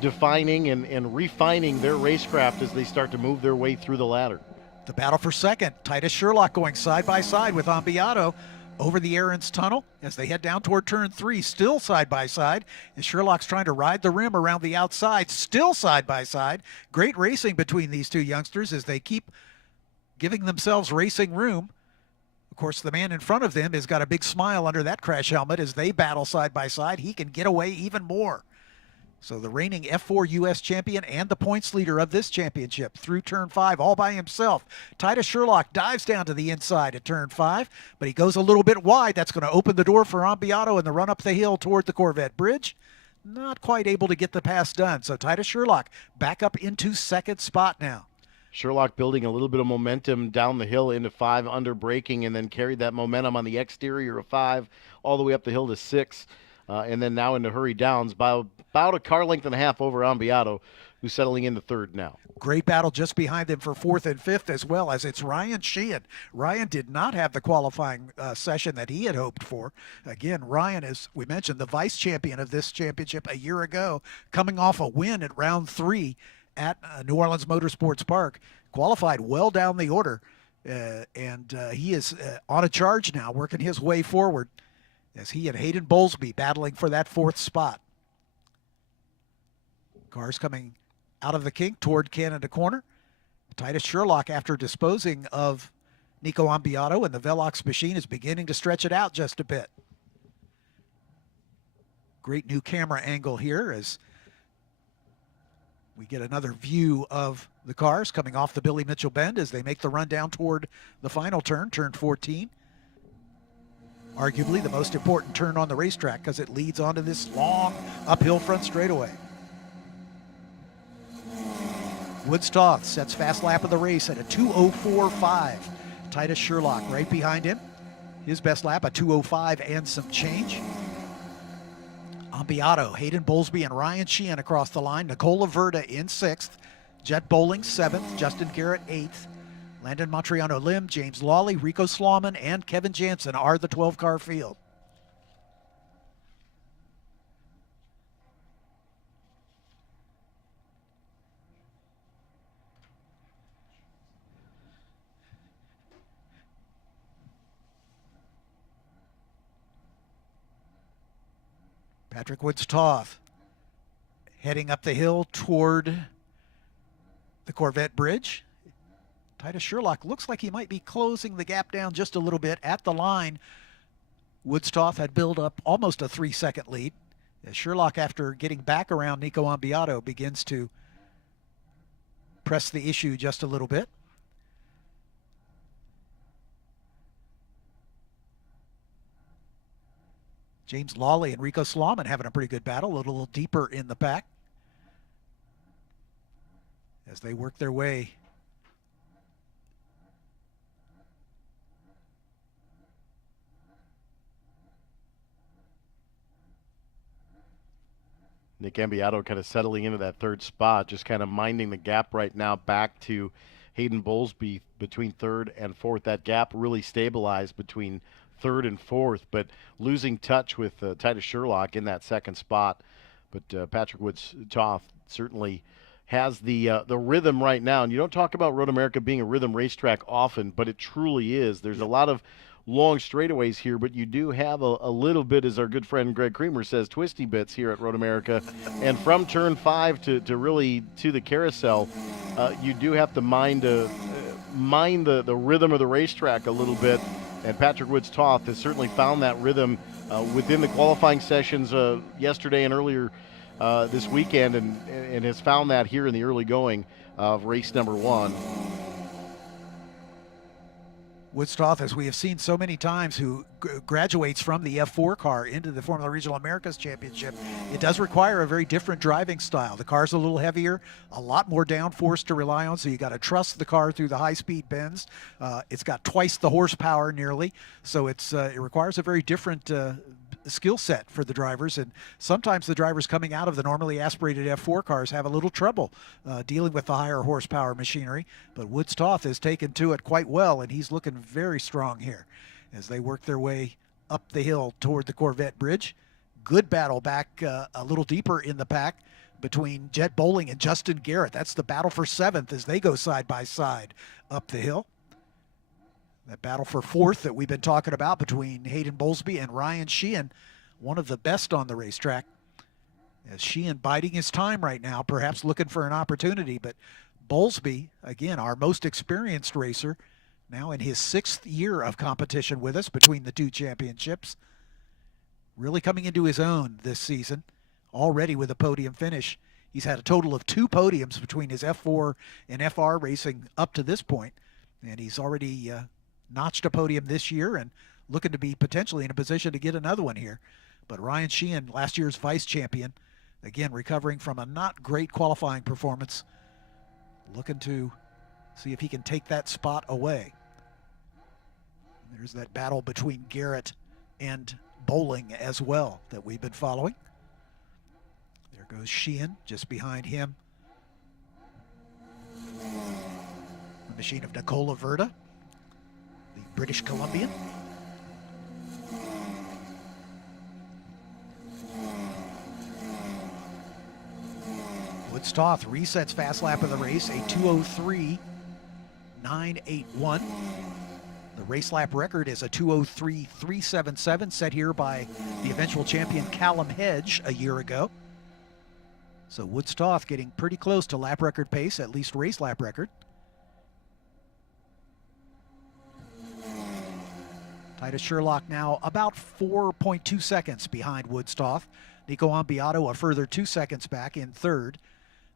defining and refining their racecraft as they start to move their way through the ladder. The battle for second, Titus Sherlock going side by side with Ambiato over the Aarons Tunnel as they head down toward turn 3, still side by side. And Sherlock's trying to ride the rim around the outside, still side by side. Great racing between these two youngsters as they keep giving themselves racing room. Of course, the man in front of them has got a big smile under that crash helmet as they battle side by side. He can get away even more. So the reigning F4 U.S. champion and the points leader of this championship through turn 5 all by himself. Titus Sherlock dives down to the inside at turn 5, but he goes a little bit wide. That's going to open the door for Ambiato in the run up the hill toward the Corvette Bridge. Not quite able to get the pass done. So Titus Sherlock back up into 2nd spot now. Sherlock building a little bit of momentum down the hill into 5 under braking, and then carried that momentum on the exterior of 5 all the way up the hill to 6. And then now into Hurry Downs by about a car length and a half over Ambiato, who's settling into 3rd now. Great battle just behind them for 4th and 5th as well, as it's Ryan Sheehan. Ryan did not have the qualifying session that he had hoped for. Again, Ryan, as we mentioned, the vice champion of this championship a year ago, coming off a win at round 3 at New Orleans Motorsports Park. Qualified well down the order, and he is on a charge now, working his way forward, as he and Hayden Bowlesby battling for that 4th spot. Cars coming out of the kink toward Canada corner. Titus Sherlock, after disposing of Nico Ambiato and the Velox machine, is beginning to stretch it out just a bit. Great new camera angle here as we get another view of the cars coming off the Billy Mitchell bend as they make the run down toward the final turn, turn 14. Arguably the most important turn on the racetrack because it leads onto this long uphill front straightaway. Woods Toth sets fast lap of the race at a 2:04.5. Titus Sherlock right behind him. His best lap, a 2:05 and some change. Ambiato, Hayden Bowlesby, and Ryan Sheehan across the line. Nicola Verda in 6th. Jet Bowling 7th. Justin Garrett 8th. Landon Montriano Lim, James Lawley, Rico Slauman, and Kevin Jansen are the 12-car field. Patrick Woods-Toth heading up the hill toward the Corvette Bridge. Titus Sherlock looks like he might be closing the gap down just a little bit at the line. Woods-Toth had built up almost a 3-second lead. As Sherlock, after getting back around Nico Ambiato, begins to press the issue just a little bit. James Lawley and Rico Slauman having a pretty good battle, a little deeper in the pack as they work their way. Nick Ambiato kind of settling into that 3rd spot, just kind of minding the gap right now back to Hayden Bowlesby between 3rd and 4th. That gap really stabilized between 3rd and 4th, but losing touch with Titus Sherlock in that 2nd spot. But Patrick Woods-Toth certainly has the rhythm right now. And you don't talk about Road America being a rhythm racetrack often, but it truly is. There's a lot of long straightaways here, but you do have a little bit, as our good friend Greg Creamer says, twisty bits here at Road America. And from turn 5 to really to the carousel, you do have to mind the rhythm of the racetrack a little bit. And Patrick Woods-Toth has certainly found that rhythm within the qualifying sessions yesterday and earlier this weekend, and has found that here in the early going of race number 1. Woods-Toth, as we have seen so many times, who graduates from the F4 car into the Formula Regional Americas Championship, it does require a very different driving style. The car's a little heavier, a lot more downforce to rely on, so you got to trust the car through the high-speed bends. It's got twice the horsepower nearly, so it requires a very different skill set for the drivers, and sometimes the drivers coming out of the normally aspirated F4 cars have a little trouble dealing with the higher horsepower machinery, but Woods-Toth has taken to it quite well, and he's looking very strong here as they work their way up the hill toward the Corvette Bridge. Good battle back a little deeper in the pack between Jet Bowling and Justin Garrett. That's the battle for 7th as they go side by side up the hill. That battle for 4th that we've been talking about between Hayden Bowlesby and Ryan Sheehan, one of the best on the racetrack. As Sheehan biding his time right now, perhaps looking for an opportunity, but Bowlesby, again, our most experienced racer, now in his 6th year of competition with us between the 2 championships, really coming into his own this season, already with a podium finish. He's had a total of 2 podiums between his F4 and FR racing up to this point, and he's already notched a podium this year and looking to be potentially in a position to get another one here. But Ryan Sheehan, last year's vice champion, again recovering from a not great qualifying performance, looking to see if he can take that spot away. There's that battle between Garrett and Bowling as well that we've been following. There goes Sheehan just behind him. The machine of Nicola Verda, the British Columbian. Woods-Toth resets fast lap of the race, a 2:03.981. The race lap record is a 2:03.377, set here by the eventual champion Callum Hedge a year ago. So Woods-Toth getting pretty close to lap record pace, at least race lap record. Titus Sherlock now about 4.2 seconds behind Woods-Toth. Nico Ambiato a further 2 seconds back in 3rd.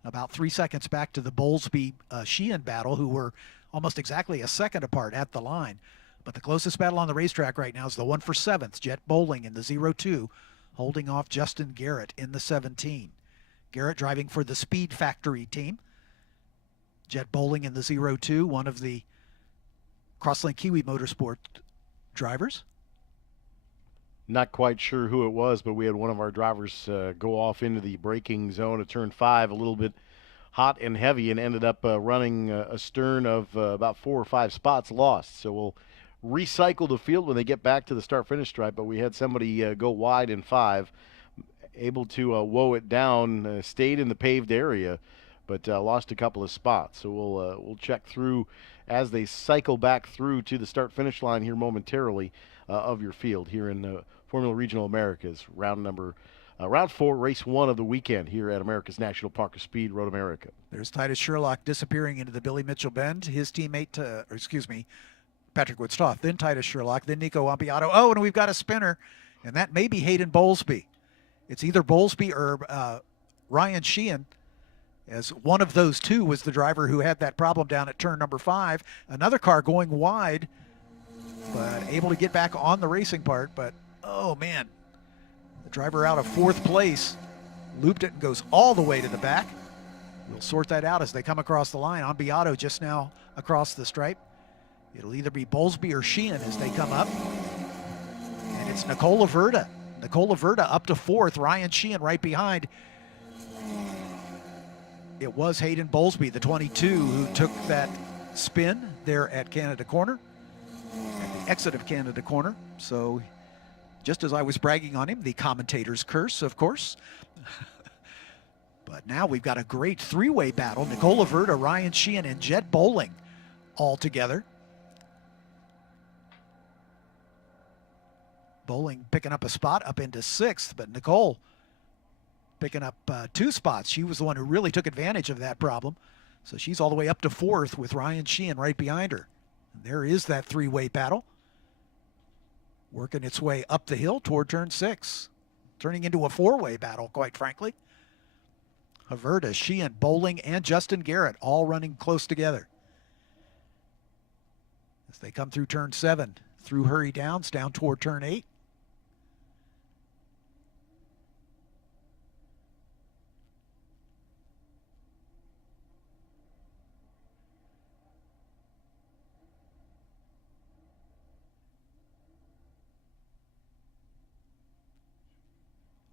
About 3 seconds back to the Bowlesby-Sheehan battle, who were almost exactly a second apart at the line. But the closest battle on the racetrack right now is the one for 7th. Jet Bowling in the 02, holding off Justin Garrett in the 17. Garrett driving for the Speed Factory team. Jet Bowling in the 02, one of the Crosslink Kiwi Motorsport drivers. Not quite sure who it was, but we had one of our drivers go off into the braking zone at turn 5 a little bit hot and heavy and ended up running a stern of about 4 or 5 spots lost. So we'll recycle the field when they get back to the start-finish stripe, but we had somebody go wide in 5, able to woe it down, stayed in the paved area, but lost a couple of spots. So we'll check through as they cycle back through to the start-finish line here momentarily of your field here in Formula Regional Americas, round 4, race 1 of the weekend here at America's National Park of Speed, Road America. There's Titus Sherlock disappearing into the Billy Mitchell bend. His teammate, Patrick Woodstoff, then Titus Sherlock, then Nico Ampiato. Oh, and we've got a spinner, and that may be Hayden Bowlesby. It's either Bowlesby or Ryan Sheehan, as one of those two was the driver who had that problem down at turn number 5. Another car going wide, but able to get back on the racing part. But, oh, man, the driver out of 4th place looped it and goes all the way to the back. We'll sort that out as they come across the line. Ampiato just now across the stripe. It'll either be Bowlesby or Sheehan as they come up. And it's Nicola Verda. Nicola Verda up to 4th. Ryan Sheehan right behind. It was Hayden Bowlesby, the 22, who took that spin there at Canada Corner, at the exit of Canada Corner. So just as I was bragging on him, the commentator's curse, of course. But now we've got a great 3-way battle. Nicola Verda, Ryan Sheehan, and Jet Bowling all together. Bowling picking up a spot up into 6th, but Nicole picking up 2 spots. She was the one who really took advantage of that problem. So she's all the way up to 4th with Ryan Sheehan right behind her. And there is that 3-way battle, working its way up the hill toward turn 6, turning into a 4-way battle, quite frankly. Haverda, Sheehan, Bowling, and Justin Garrett all running close together. As they come through turn 7, through Hurry Downs, down toward turn 8.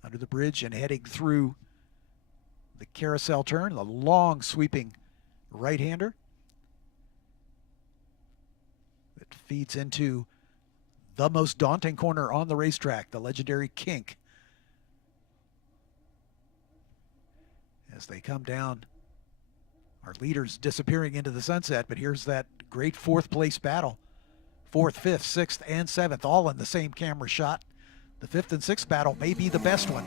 Under the bridge and heading through the carousel turn, the long sweeping right-hander that feeds into the most daunting corner on the racetrack, the legendary kink. As they come down, our leaders disappearing into the sunset, but here's that great 4th place battle. 4th, 5th, 6th, and 7th, all in the same camera shot. The 5th and 6th battle may be the best one,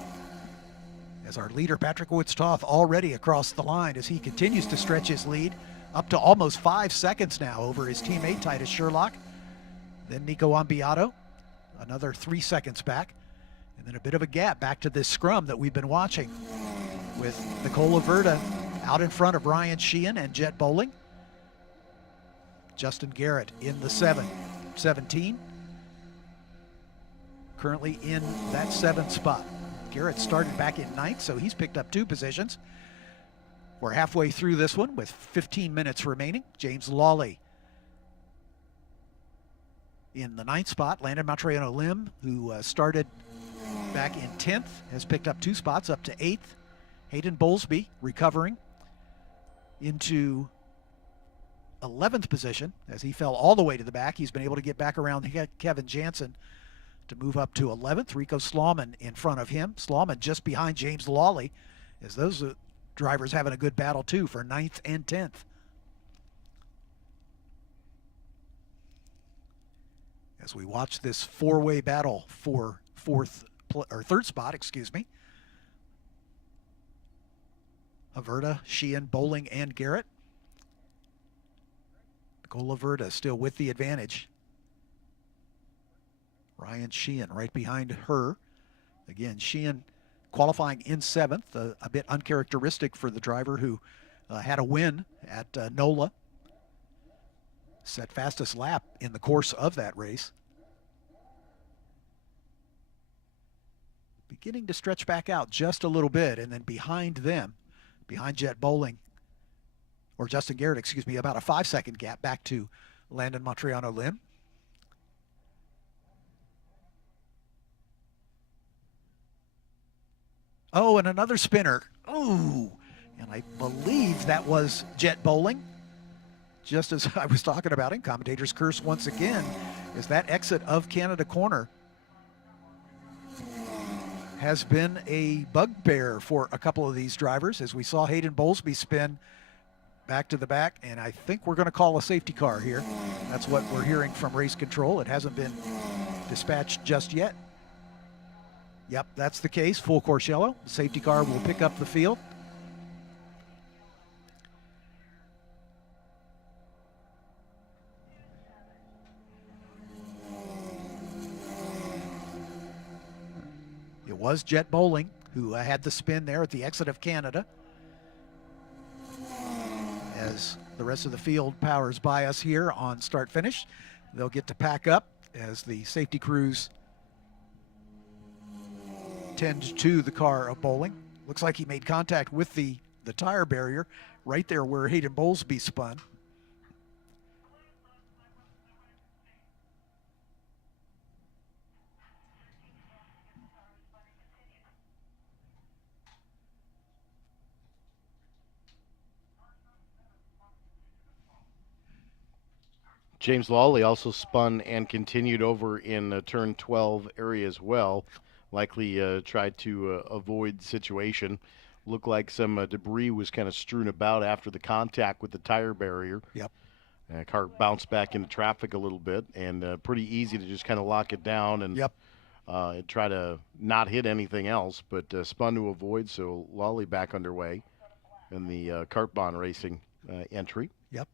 as our leader, Patrick Woodstoff, already across the line as he continues to stretch his lead up to almost 5 seconds now over his teammate, Titus Sherlock. Then Nico Ampiato, another 3 seconds back. And then a bit of a gap back to this scrum that we've been watching with Nicola Verda out in front of Ryan Sheehan and Jet Bowling. Justin Garrett in the 17. Currently in that 7th spot. Garrett started back in 9th, so he's picked up 2 positions. We're halfway through this one with 15 minutes remaining. James Lawley in the 9th spot. Landon Matriano Lim, who started back in 10th, has picked up 2 spots up to 8th. Hayden Bowlesby recovering into 11th position as he fell all the way to the back. He's been able to get back around Kevin Jansen to move up to 11th. Rico Slauman in front of him. Slauman just behind James Lawley, as those drivers having a good battle too for 9th and 10th. As we watch this 4-way battle for 3rd spot, Haverda, Sheehan, Bowling, and Garrett. Nicola Verda still with the advantage. Ryan Sheehan right behind her. Again, Sheehan qualifying in 7th, a bit uncharacteristic for the driver who had a win at NOLA. Set fastest lap in the course of that race. Beginning to stretch back out just a little bit, and then behind them, behind Jet Bowling, or Justin Garrett, about a 5-second gap back to Landon Matriano Lim. Oh, and another spinner. Oh, and I believe that was jet bowling. Just as I was talking about it, commentators curse once again, is that exit of Canada corner has been a bugbear for a couple of these drivers, as we saw Hayden Bowlesby spin back to the back, and I think we're going to call a safety car here. That's what we're hearing from race control. It hasn't been dispatched just yet. Yep, that's the case. Full course yellow. The safety car will pick up the field. It was Jet Bowling who had the spin there at the exit of Canada. As the rest of the field powers by us here on start finish, they'll get to pack up as the safety crews tend to the car of Bowling. Looks like he made contact with the tire barrier right there where Hayden Bowlesby spun. James Lawley also spun and continued over in turn 12 area as well. Likely tried to avoid the situation. Looked like some debris was kind of strewn about after the contact with the tire barrier. Yep. Car bounced back into traffic a little bit, and pretty easy to just kind of lock it down and try to not hit anything else, but spun to avoid. So Lawley back underway in the Kart Bond Racing entry. Yep.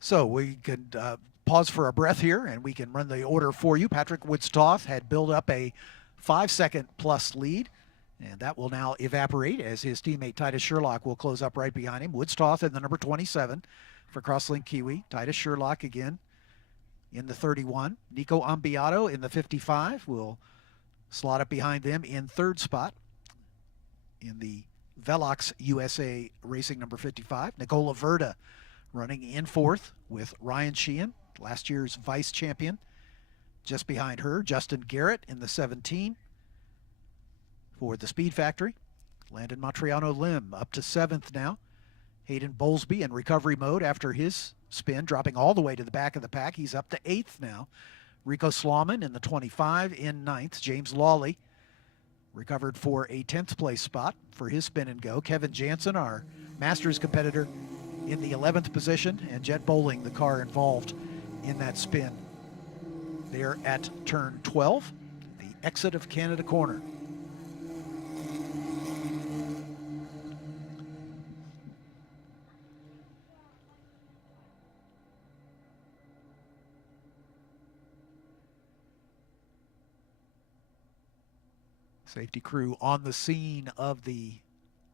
So we could pause for a breath here, and we can run the order for you. Patrick Woodstoth had built up a 5-second plus lead, and that will now evaporate as his teammate Titus Sherlock will close up right behind him. Woodstoth in the number 27 for Crosslink Kiwi. Titus Sherlock again in the 31. Nico Ambiato in the 55 will slot up behind them in third spot in the Velox USA Racing number 55. Nicola Verda running in fourth with Ryan Sheehan, last year's vice champion. Just behind her, Justin Garrett in the 17 for the Speed Factory. Landon Matriano Lim up to 7th now. Hayden Bowlesby in recovery mode after his spin, dropping all the way to the back of the pack. He's up to 8th now. Rico Slauman in the 25 in 9th. James Lawley recovered for a 10th place spot for his spin and go. Kevin Jansen, our Masters competitor, in the 11th position, and Jet Bowling, the car involved in that spin. They're at turn 12, the exit of Canada corner. Safety crew on the scene of the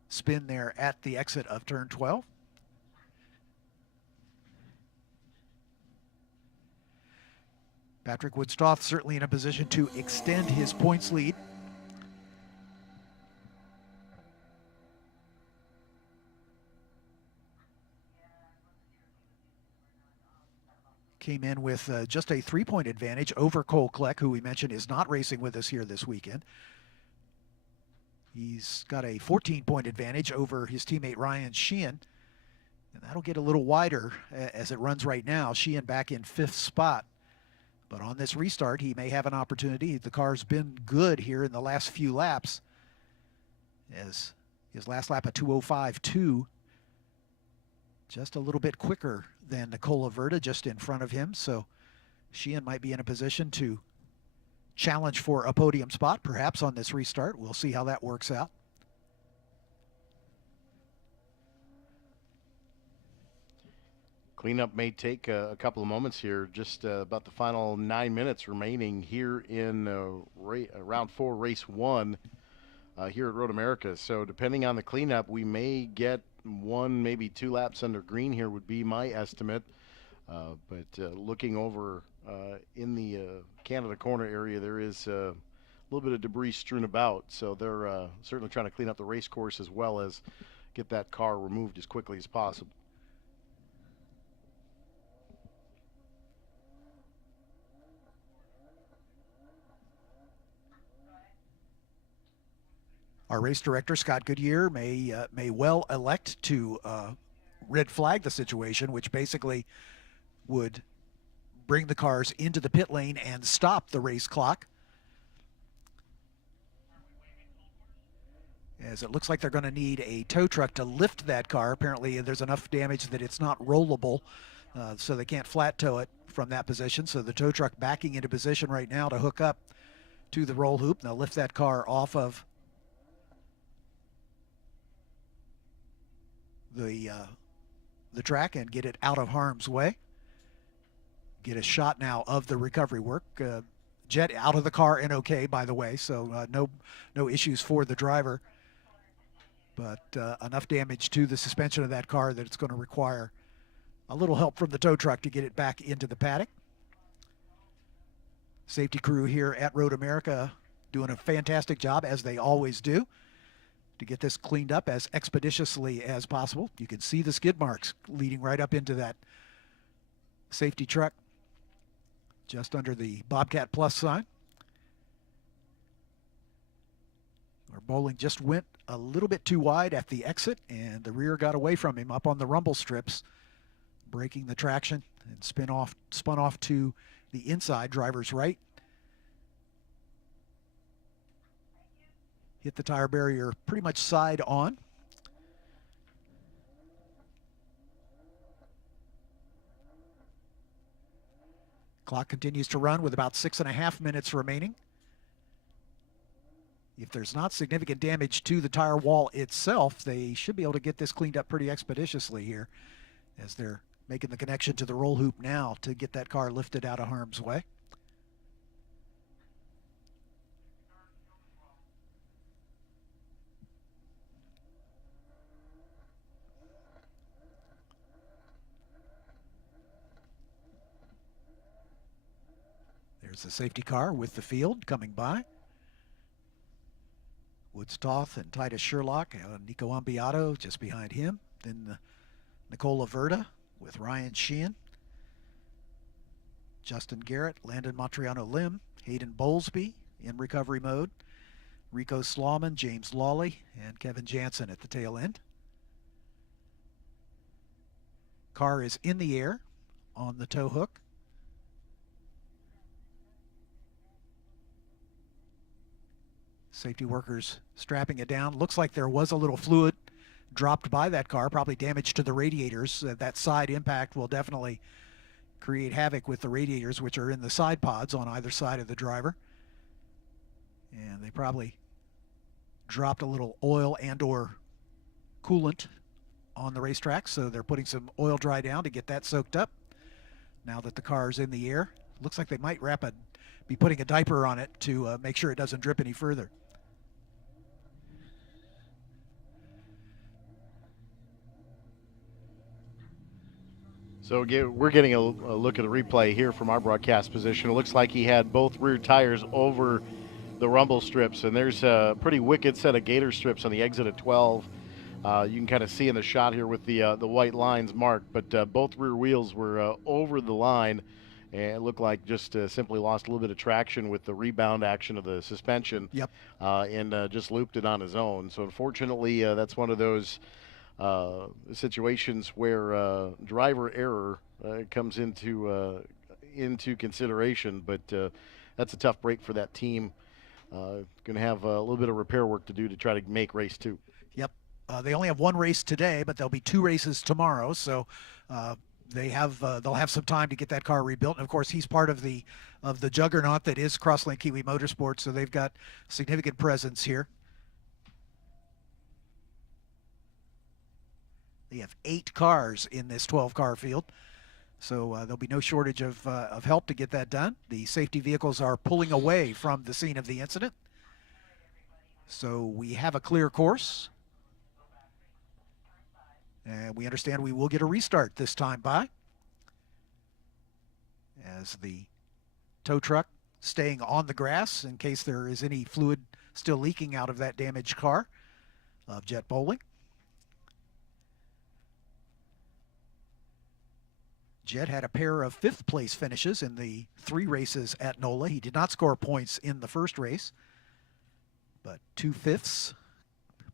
spin there at the exit of turn 12. Patrick Woodstoth certainly in a position to extend his points lead. Came in with just a 3-point advantage over Cole Kleck, who we mentioned is not racing with us here this weekend. He's got a 14-point advantage over his teammate Ryan Sheehan, and that'll get a little wider as it runs right now. Sheehan back in 5th spot. But on this restart, he may have an opportunity. The car's been good here in the last few laps, as his last lap at 2:05.2, just a little bit quicker than Nicola Verda, just in front of him. So Sheehan might be in a position to challenge for a podium spot, perhaps on this restart. We'll see how that works out. Cleanup may take a couple of moments here, just about the final 9 minutes remaining here in round 4, race 1 here at Road America. So depending on the cleanup, we may get 1, maybe 2 laps under green here would be my estimate. But looking over in the Canada corner area, there is a little bit of debris strewn about. So they're certainly trying to clean up the race course as well as get that car removed as quickly as possible. Our race director, Scott Goodyear, may well elect to red flag the situation, which basically would bring the cars into the pit lane and stop the race clock. As it looks like they're going to need a tow truck to lift that car. Apparently there's enough damage that it's not rollable, so they can't flat tow it from that position. So the tow truck backing into position right now to hook up to the roll hoop. They'll lift that car off of the track and get it out of harm's way. Get a shot now of the recovery work. Jet out of the car and okay, by the way, so no issues for the driver. But enough damage to the suspension of that car that it's going to require a little help from the tow truck to get it back into the paddock. Safety crew here at Road America doing a fantastic job, as they always do, to get this cleaned up as expeditiously as possible. You can see the skid marks leading right up into that safety truck just under the Bobcat Plus sign. Our Bowling just went a little bit too wide at the exit, and the rear got away from him up on the rumble strips, breaking the traction and spun off to the inside, driver's right. Hit the tire barrier pretty much side on. Clock continues to run with about 6.5 minutes remaining. If there's not significant damage to the tire wall itself, they should be able to get this cleaned up pretty expeditiously here, as they're making the connection to the roll hoop now to get that car lifted out of harm's way. There's the safety car with the field coming by. Woods Toth and Titus Sherlock, Nico Ambiato just behind him. Then Nicola Verda with Ryan Sheehan, Justin Garrett, Landon Montriano Lim, Hayden Bowlesby in recovery mode, Rico Slauman, James Lawley, and Kevin Jansen at the tail end. Car is in the air on the tow hook. Safety workers strapping it down. Looks like there was a little fluid dropped by that car, probably damage to the radiators. That side impact will definitely create havoc with the radiators, which are in the side pods on either side of the driver. And they probably dropped a little oil and or coolant on the racetrack, so they're putting some oil dry down to get that soaked up. Now that the car is in the air, looks like they might be putting a diaper on it to make sure it doesn't drip any further. So we're getting a look at a replay here from our broadcast position. It looks like he had both rear tires over the rumble strips, and there's a pretty wicked set of gator strips on the exit at 12. You can kind of see in the shot here with the white lines marked, but both rear wheels were over the line, and it looked like just simply lost a little bit of traction with the rebound action of the suspension. Yep. And just looped it on his own. So unfortunately, that's one of those situations where driver error comes into consideration, but that's a tough break for that team. Going to have a little bit of repair work to do to try to make race 2. Yep. They only have one race today, but there'll be 2 races tomorrow, so they'll have some time to get that car rebuilt. And of course, he's part of the juggernaut that is Crosslink Kiwi Motorsports, so they've got significant presence here. They have 8 cars in this 12-car field, so there'll be no shortage of help to get that done. The safety vehicles are pulling away from the scene of the incident, so we have a clear course. And we understand we will get a restart this time by, as the tow truck staying on the grass in case there is any fluid still leaking out of that damaged car of Jet Bowling. Jet had a pair of 5th place finishes in the 3 races at NOLA. He did not score points in the first race, but 2 5ths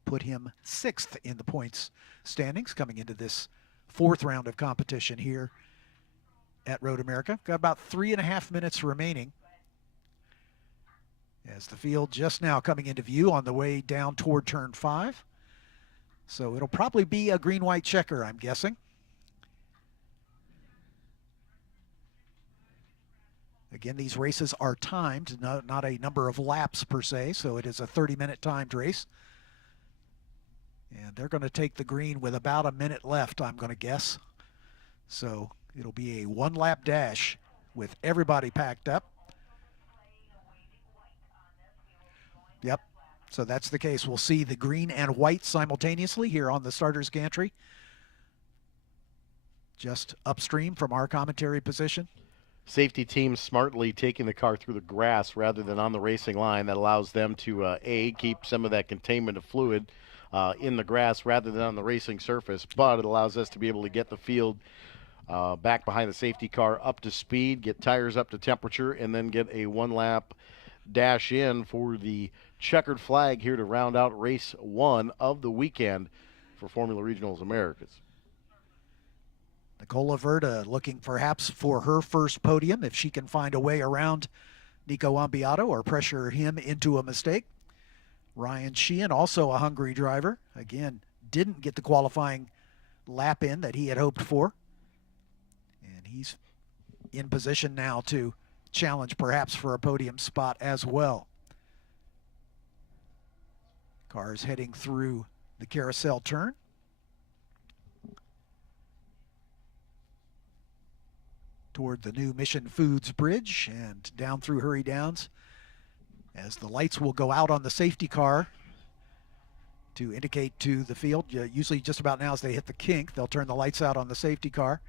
put him 6th in the points standings coming into this 4th round of competition here at Road America. Got about 3.5 minutes remaining as the field just now coming into view on the way down toward turn 5. So it'll probably be a green-white checker, I'm guessing. Again, these races are timed, not a number of laps per se, so it is a 30-minute timed race. And they're going to take the green with about a minute left, I'm going to guess. So it'll be a one-lap dash with everybody packed up. Yep, so that's the case. We'll see the green and white simultaneously here on the starter's gantry, just upstream from our commentary position. Safety team smartly taking the car through the grass rather than on the racing line. That allows them to, keep some of that containment of fluid in the grass rather than on the racing surface, but it allows us to be able to get the field back behind the safety car up to speed, get tires up to temperature, and then get a one-lap dash in for the checkered flag here to round out race 1 of the weekend for Formula Regionals Americas. Nicola Verda looking perhaps for her first podium if she can find a way around Nico Ambiato or pressure him into a mistake. Ryan Sheehan, also a hungry driver, again, didn't get the qualifying lap in that he had hoped for. And he's in position now to challenge perhaps for a podium spot as well. Cars heading through the carousel turn. Toward the new Mission Foods Bridge and down through Hurry Downs as the lights will go out on the safety car to indicate to the field. Usually just about now as they hit the kink, they'll turn the lights out on the safety car.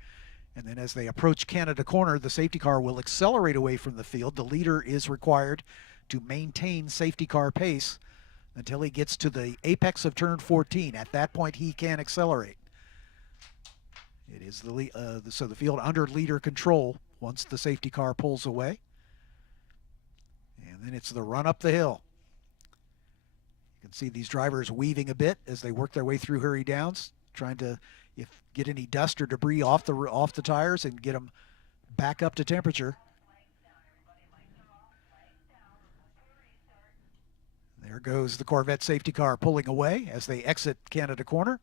And then as they approach Canada Corner, the safety car will accelerate away from the field. The leader is required to maintain safety car pace until he gets to the apex of turn 14. At that point, he can accelerate. It is so the field under leader control once the safety car pulls away. And then it's the run up the hill. You can see these drivers weaving a bit as they work their way through Hurry Downs, trying to get any dust or debris off the tires and get them back up to temperature. There goes the Corvette safety car pulling away as they exit Canada Corner.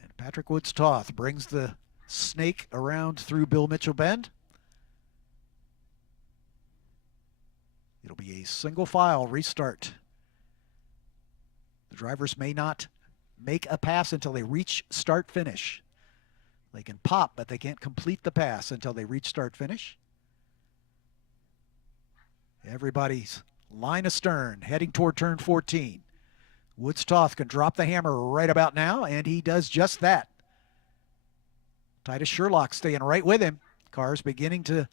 And Patrick Woods-Toth brings the snake around through Bill Mitchell Bend. It'll be a single file restart. The drivers may not make a pass until they reach start finish. They can pop, but they can't complete the pass until they reach start finish. Everybody's line astern heading toward turn 14. Woods-Toth can drop the hammer right about now, and he does just that. Titus Sherlock staying right with him. Cars beginning to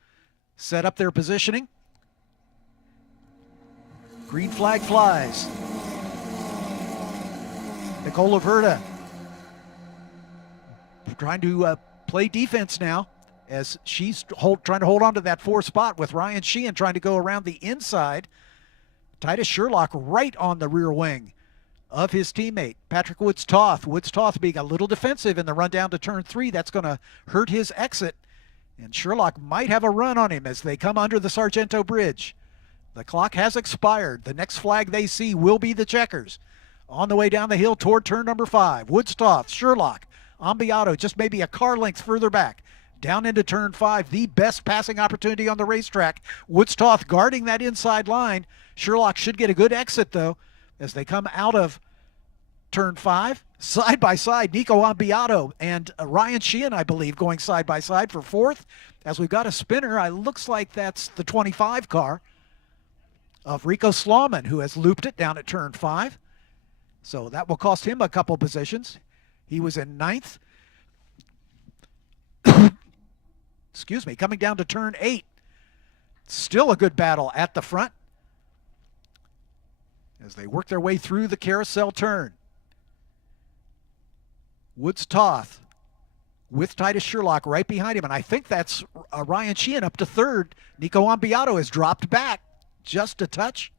set up their positioning. Green flag flies. Nicola Verda trying to play defense now as she's trying to hold on to that 4th spot with Ryan Sheehan trying to go around the inside. Titus Sherlock right on the rear wing of his teammate, Patrick Woods-Toth. Woods-Toth being a little defensive in the run down to turn 3. That's going to hurt his exit. And Sherlock might have a run on him as they come under the Sargento Bridge. The clock has expired. The next flag they see will be the checkers. On the way down the hill toward turn number 5. Woods-Toth, Sherlock, Ambiato just maybe a car length further back. Down into turn 5, the best passing opportunity on the racetrack. Woods-Toth guarding that inside line. Sherlock should get a good exit, though, as they come out of turn 5. Side by side, Nico Ambiato and Ryan Sheehan, I believe, going side by side for 4th. As we've got a spinner, it looks like that's the 25 car of Rico Slauman, who has looped it down at turn 5. So that will cost him a couple positions. He was in 9th. Excuse me, coming down to turn 8. Still a good battle at the front as they work their way through the carousel turn. Woods-Toth with Titus Sherlock right behind him, and I think that's Ryan Sheehan up to 3rd. Nico Ambiato has dropped back just a touch.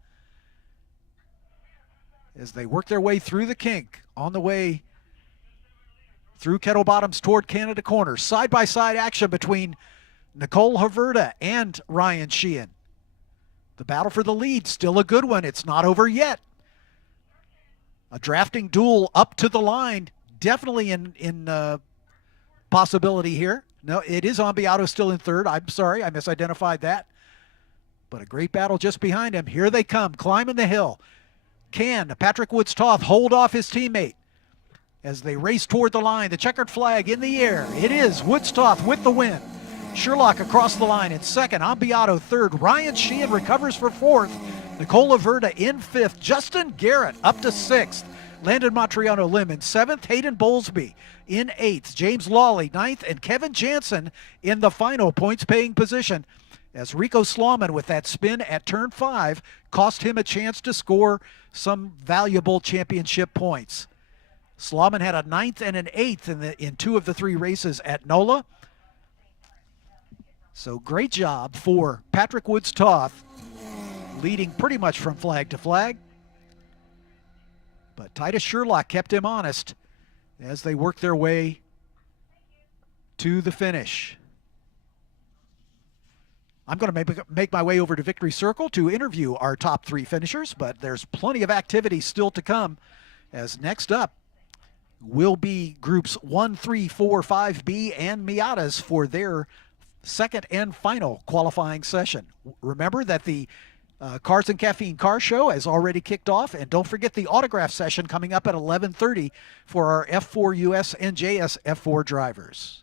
as they work their way through the kink on the way through Kettle Bottoms toward Canada Corner. Side-by-side action between Nicole Haverda and Ryan Sheehan. The battle for the lead, still a good one. It's not over yet. A drafting duel up to the line, definitely in possibility here. No, it is Ambiato still in third. I'm sorry, I misidentified that. But a great battle just behind him. Here they come, climbing the hill. Can Patrick Woods-Toth hold off his teammate as they race toward the line? The checkered flag in the air. It is Woods-Toth with the win. Sherlock across the line in second. Ambiato third. Ryan Sheehan recovers for fourth. Nicole Haverda in fifth. Justin Garrett up to sixth. Landon Matriano Lim in seventh. Hayden Bowlesby in eighth. James Lawley ninth. And Kevin Jansen in the final points-paying position, as Rico Slauman with that spin at turn 5 cost him a chance to score some valuable championship points. Slauman had a 9th and an 8th in 2 of the 3 races at NOLA. So great job for Patrick Woods-Toth, leading pretty much from flag to flag. But Titus Sherlock kept him honest as they worked their way to the finish. I'm going to make my way over to Victory Circle to interview our top 3 finishers, but there's plenty of activity still to come, as next up will be groups 1, 3, 4, 5B and Miatas for their second and final qualifying session. Remember that the Cars and Caffeine Car Show has already kicked off, and don't forget the autograph session coming up at 11:30 for our F4 US and JS F4 drivers.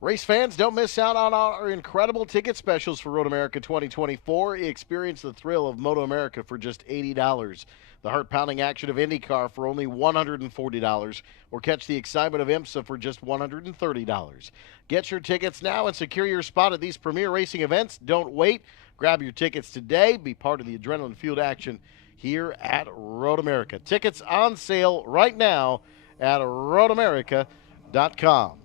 Race fans, don't miss out on our incredible ticket specials for Road America 2024. Experience the thrill of Moto America for just $80, the heart-pounding action of IndyCar for only $140, or catch the excitement of IMSA for just $130. Get your tickets now and secure your spot at these premier racing events. Don't wait. Grab your tickets today. Be part of the adrenaline-fueled action here at Road America. Tickets on sale right now at roadamerica.com.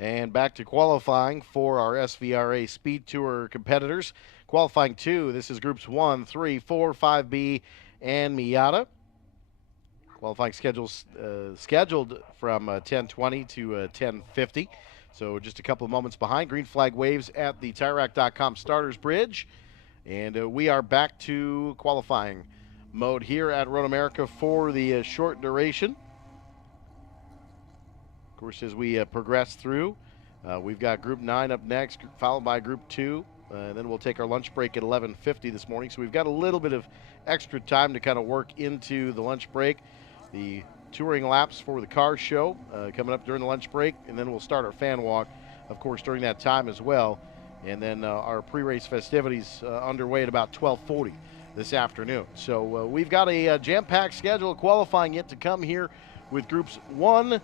And back to qualifying for our SVRA SpeedTour competitors. Qualifying 2, this is groups 1, 3, 4, 5B, and Miata. Qualifying schedules scheduled from 10:20 to 10:50. So just a couple of moments behind. Green flag waves at the TireRack.com starters bridge. And we are back to qualifying mode here at Road America for the short duration. Of course, as we progress through, we've got Group 9 up next, followed by Group 2. Then we'll take our lunch break at 11:50 this morning. So we've got a little bit of extra time to kind of work into the lunch break. The touring laps for the car show coming up during the lunch break, and then we'll start our fan walk, of course, during that time as well. And then our pre-race festivities underway at about 12:40 this afternoon. So we've got a jam-packed schedule of qualifying yet to come here with Groups 1,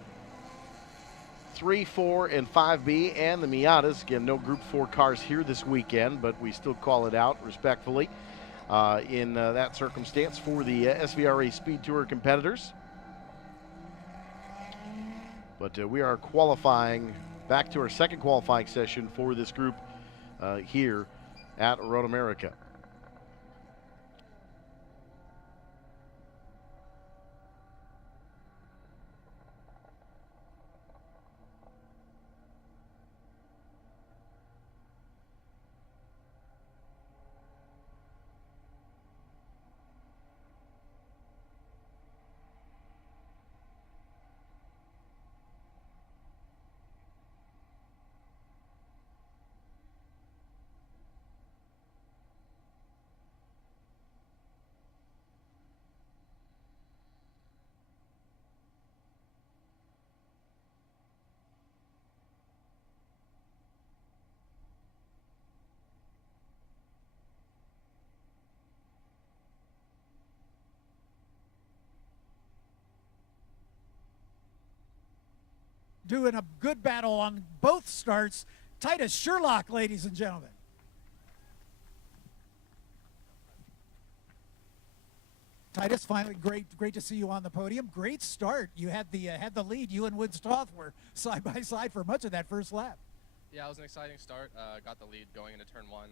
3, 4, and 5B, and the Miatas. Again, no Group 4 cars here this weekend, but we still call it out respectfully in that circumstance for the SVRA SpeedTour competitors. But we are qualifying back to our second qualifying session for this group here at Road America. Doing a good battle on both starts. Titus Sherlock, ladies and gentlemen. Titus, finally, great to see you on the podium. Great start. You had the lead. You and Woods Toth were side by side for much of that first lap. Yeah, it was an exciting start. Got the lead going into turn 1.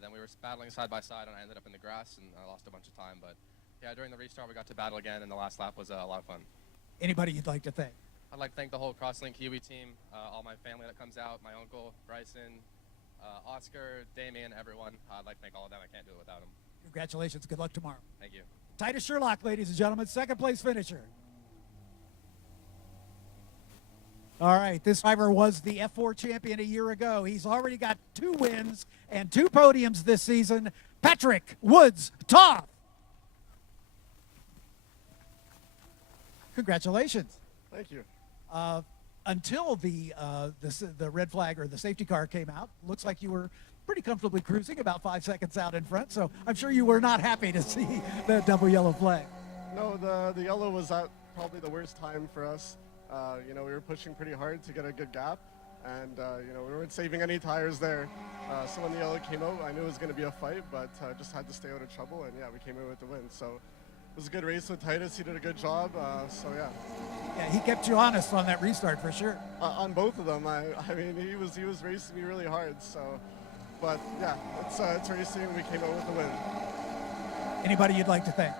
Then we were battling side by side, and I ended up in the grass, and I lost a bunch of time. But yeah, during the restart, we got to battle again, and the last lap was a lot of fun. Anybody you'd like to thank? I'd like to thank the whole Crosslink Kiwi team, all my family that comes out, my uncle, Bryson, Oscar, Damien, everyone. I'd like to thank all of them. I can't do it without them. Congratulations. Good luck tomorrow. Thank you. Titus Sherlock, ladies and gentlemen, second place finisher. All right, this driver was the F4 champion a year ago. He's already got 2 wins and 2 podiums this season. Patrick Woods Toth. Congratulations. Thank you. Until the red flag or the safety car came out, looks like you were pretty comfortably cruising about 5 seconds out in front. So I'm sure you were not happy to see the double yellow flag. No, the yellow was at probably the worst time for us. You know, we were pushing pretty hard to get a good gap, and you know, we weren't saving any tires there. So when the yellow came out, I knew it was going to be a fight, but just had to stay out of trouble, and yeah, we came in with the win. So it was a good race with Titus. He did a good job. So yeah. Yeah, he kept you honest on that restart for sure. On both of them, I mean, he was racing me really hard. So, but yeah, it's racing. We came out with the win. Anybody you'd like to thank?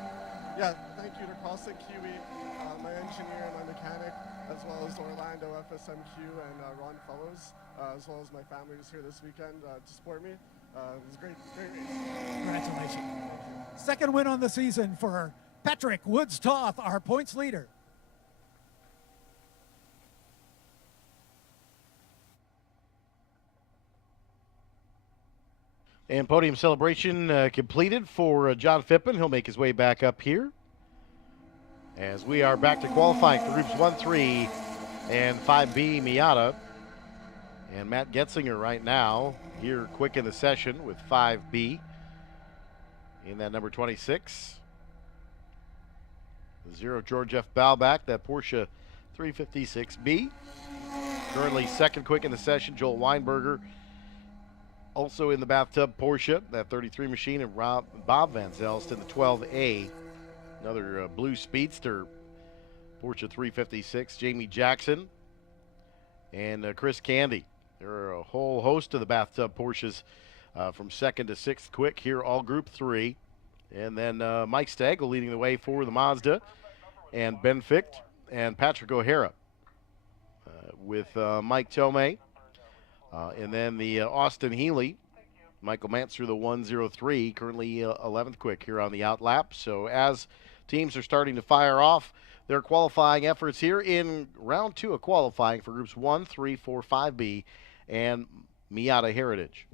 Yeah, thank you to Crosslink Kiwi, my engineer and my mechanic, as well as Orlando FSMQ and Ron Fellows, as well as my family who's here this weekend to support me. It was a great race. Congratulations. Second win on the season for Patrick Woods Toth, our points leader. And podium celebration completed for John Phippen. He'll make his way back up here as we are back to qualifying for groups 1, 3, and 5B Miata. And Matt Getzinger right now here quick in the session with 5B in that number 26. The 0 George F. Bauback, that Porsche 356B. Currently second quick in the session, Joel Weinberger. Also in the bathtub, Porsche, that 33 machine, and Bob Van Zelst in the 12A. Another blue speedster, Porsche 356, Jamie Jackson, and Chris Candy. There are a whole host of the bathtub Porsches from second to sixth quick here, all Group 3. And then Mike Stagel leading the way for the Mazda and Ben Ficht and Patrick O'Hara with Mike Tomei. And then the Austin Healy, Michael Mantz through the 1:03, currently 11th quick here on the out lap. So as teams are starting to fire off their qualifying efforts here in round 2 of qualifying for groups 1, 3, 4, 5B and Miata Heritage.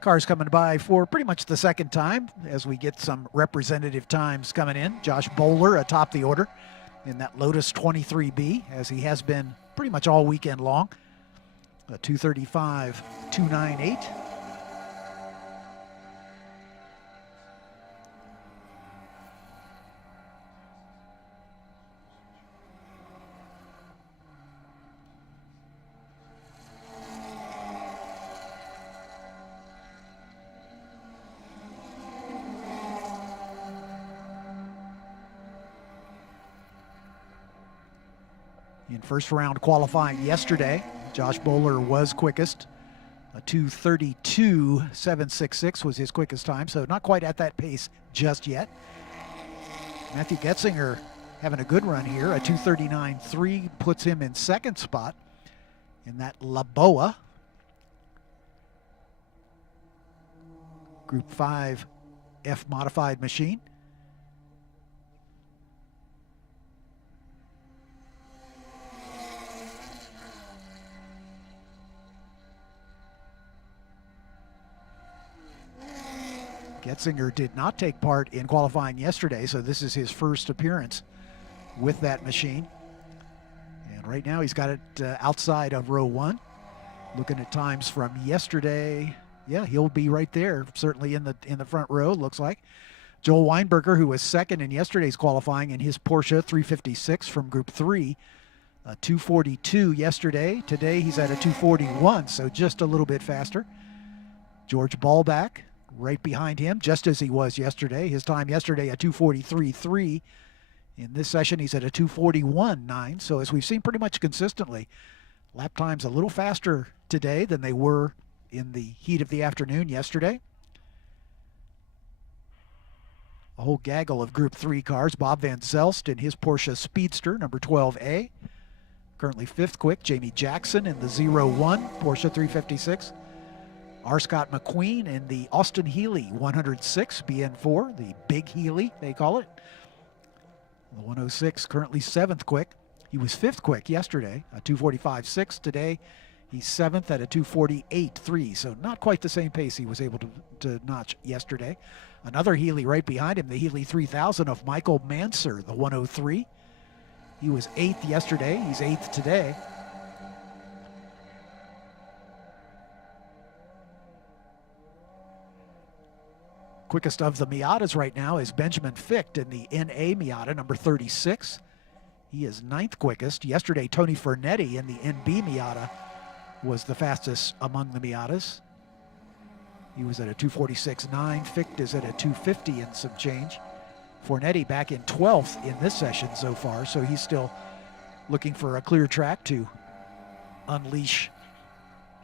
Cars coming by for pretty much the second time as we get some representative times coming in. Josh Bowler atop the order in that Lotus 23B, as he has been pretty much all weekend long. A 235.298. In first round qualifying yesterday, Josh Bowler was quickest. A 2:32.766 was his quickest time, so not quite at that pace just yet. Matthew Getzinger having a good run here. A 2:39.3 puts him in second spot in that La Boa. Group 5 F modified machine. Getzinger did not take part in qualifying yesterday, so this is his first appearance with that machine. And right now he's got it outside of row 1. Looking at times from yesterday, yeah, he'll be right there, certainly in the front row, looks like. Joel Weinberger, who was second in yesterday's qualifying in his Porsche 356 from Group 3, a 242 yesterday. Today he's at a 241, so just a little bit faster. George Ballback right behind him, just as he was yesterday. His time yesterday, a 243.3. In this session, he's at a 241.9. So as we've seen pretty much consistently, lap times a little faster today than they were in the heat of the afternoon yesterday. A whole gaggle of Group 3 cars. Bob Van Zelst in his Porsche Speedster, number 12A. Currently 5th quick. Jamie Jackson in the 01 Porsche 356. R. Scott McQueen in the Austin Healey 106 BN4, the Big Healey, they call it. The 106, currently 7th quick. He was 5th quick yesterday, a 245.6. Today, he's 7th at a 248.3, so not quite the same pace he was able to notch yesterday. Another Healey right behind him, the Healey 3000 of Michael Manser, the 103. He was 8th yesterday, he's 8th today. Quickest of the Miatas right now is Benjamin Ficht in the NA Miata, number 36. He is 9th quickest. Yesterday, Tony Fernetti in the NB Miata was the fastest among the Miatas. He was at a 246.9. Ficht is at a 250 and some change. Fornetti back in 12th in this session so far, so he's still looking for a clear track to unleash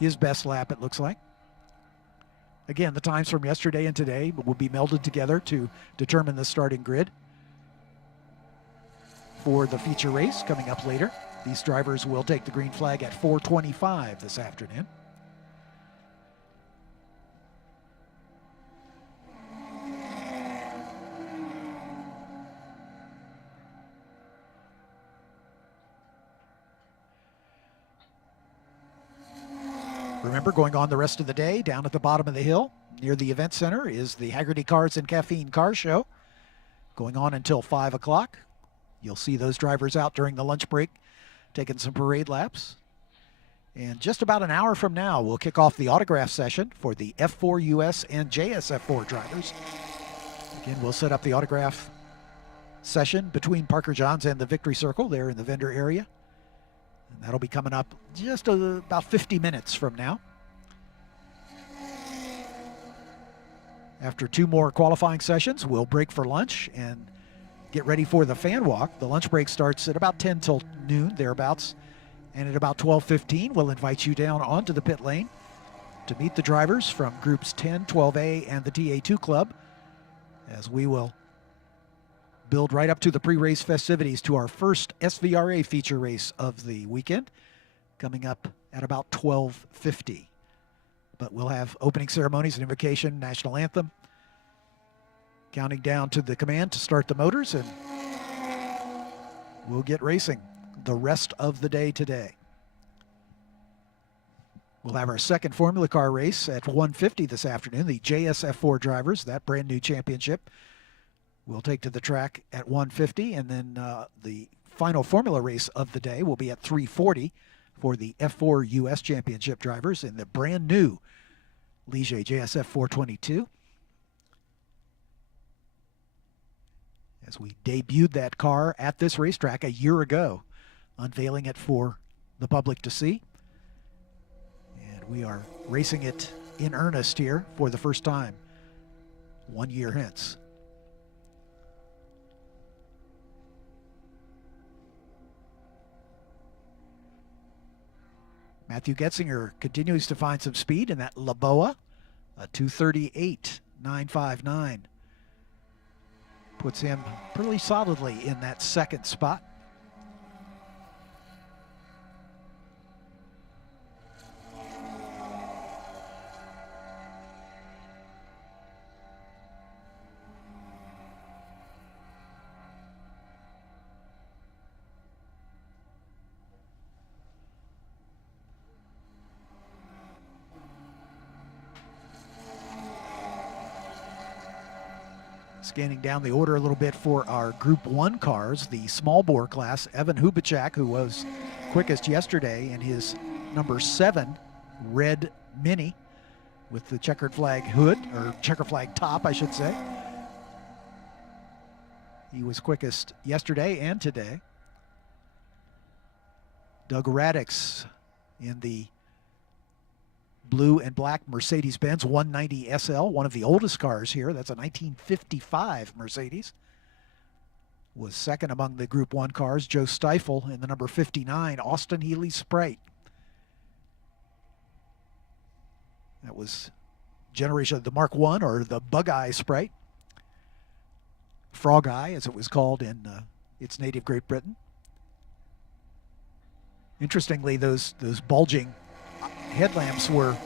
his best lap, it looks like. Again, the times from yesterday and today will be melded together to determine the starting grid for the feature race coming up later. These drivers will take the green flag at 4:25 this afternoon. Remember, going on the rest of the day, down at the bottom of the hill, near the event center, is the Haggerty Cars and Caffeine Car Show, going on until 5 o'clock. You'll see those drivers out during the lunch break, taking some parade laps. And just about an hour from now, we'll kick off the autograph session for the F4 US and JSF4 drivers. Again, we'll set up the autograph session between Parker Johns and the Victory Circle there in the vendor area. And that'll be coming up just about 50 minutes from now. After 2 more qualifying sessions, we'll break for lunch and get ready for the fan walk. The lunch break starts at about 10 till noon, thereabouts. And at about 12:15, we'll invite you down onto the pit lane to meet the drivers from groups 10, 12A, and the TA2 Club, as we will build right up to the pre-race festivities to our first SVRA feature race of the weekend, coming up at about 12:50. But we'll have opening ceremonies and invocation, national anthem, counting down to the command to start the motors, and we'll get racing the rest of the day today. We'll have our second Formula Car race at 1:50 this afternoon. The JSF4 drivers, that brand new championship, will take to the track at 1:50, and then the final Formula race of the day will be at 3:40 for the F4 US Championship drivers in the brand new Ligier JSF 422. As we debuted that car at this racetrack a year ago, unveiling it for the public to see. And we are racing it in earnest here for the first time 1 year hence. Matthew Getzinger continues to find some speed in that Laboa, a 238.959. Puts him pretty solidly in that second spot. Scanning down the order a little bit for our Group 1 cars, the small bore class, Evan Hubachak, who was quickest yesterday in his number 7 red Mini with the checkered flag hood, or checker flag top, I should say. He was quickest yesterday and today. Doug Radix in the blue and black Mercedes-Benz 190 SL, one of the oldest cars here. That's a 1955 Mercedes. Was second among the Group 1 cars. Joe Stifel in the number 59 Austin Healey Sprite. That was generation of the Mark I, or the Bug Eye Sprite. Frog Eye, as it was called in its native Great Britain. Interestingly, those bulging headlamps were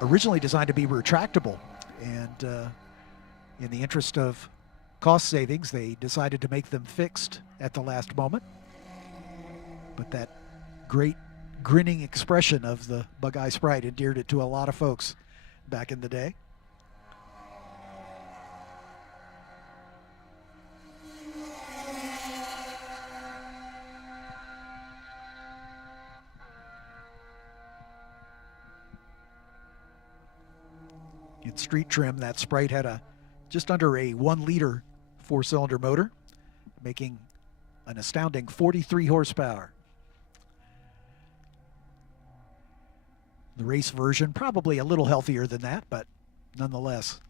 originally designed to be retractable, and in the interest of cost savings, they decided to make them fixed at the last moment. But that great grinning expression of the Bug Eye Sprite endeared it to a lot of folks back in the day. In street trim, that Sprite had a just under a 1-liter 4-cylinder motor, making an astounding 43 horsepower. The race version, probably a little healthier than that, but nonetheless.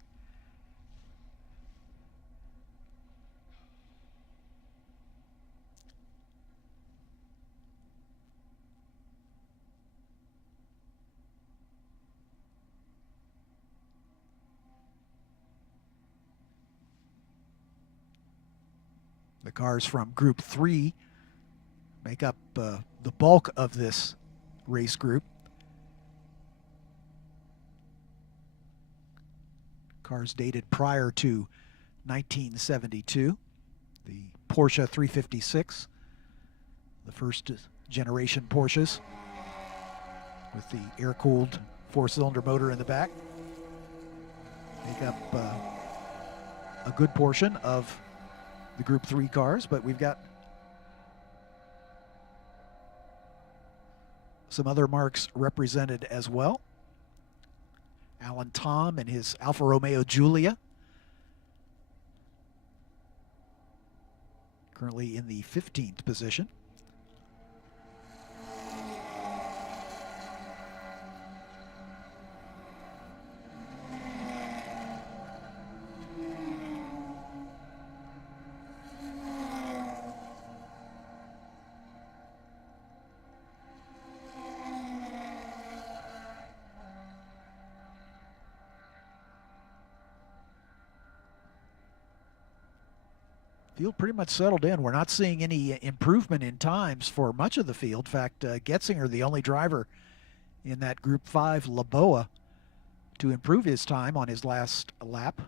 The cars from Group 3 make up the bulk of this race group. Cars dated prior to 1972. The Porsche 356, the first generation Porsches with the air-cooled 4-cylinder motor in the back, make up a good portion of the Group 3 cars, but we've got some other marks represented as well. Alan Tom and his Alfa Romeo Giulia, currently in the 15th position. Field pretty much settled in. We're not seeing any improvement in times for much of the field. In fact, Getzinger, the only driver in that Group 5 Laboa to improve his time on his last lap.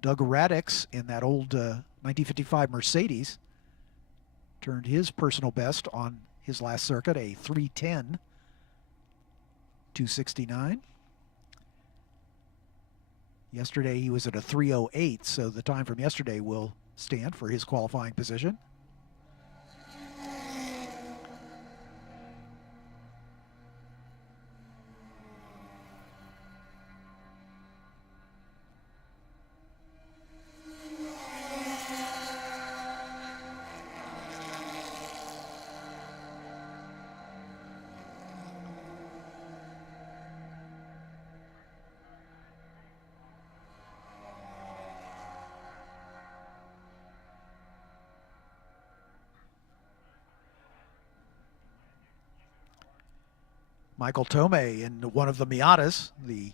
Doug Radix in that old 1955 Mercedes turned his personal best on his last circuit, a 3:10, 269. Yesterday he was at a 3:08, so the time from yesterday will stand for his qualifying position. Michael Tomei in one of the Miatas, the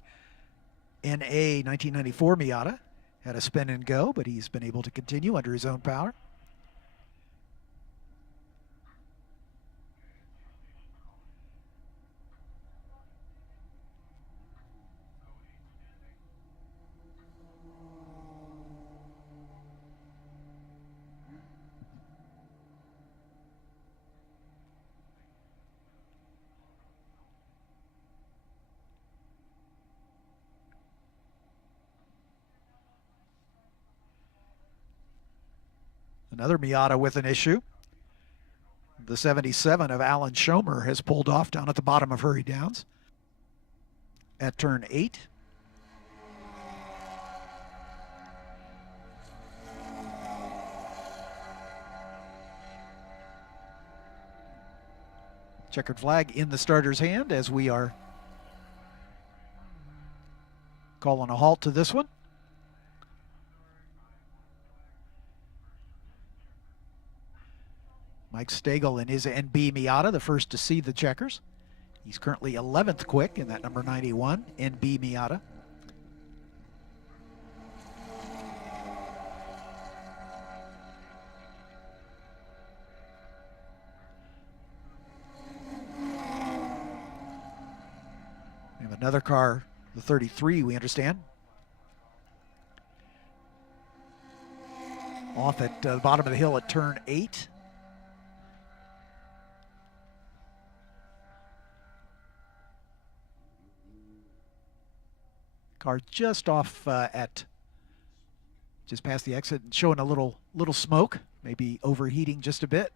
NA 1994 Miata, had a spin and go, but he's been able to continue under his own power. Another Miata with an issue. The 77 of Alan Schomer has pulled off down at the bottom of Hurry Downs at turn 8. Checkered flag in the starter's hand as we are calling a halt to this one. Mike Stagel in his NB Miata, the first to see the checkers. He's currently 11th quick in that number 91 NB Miata. We have another car, the 33, we understand. Off at the bottom of the hill at turn 8. Car just off just past the exit and showing a little smoke, maybe overheating just a bit.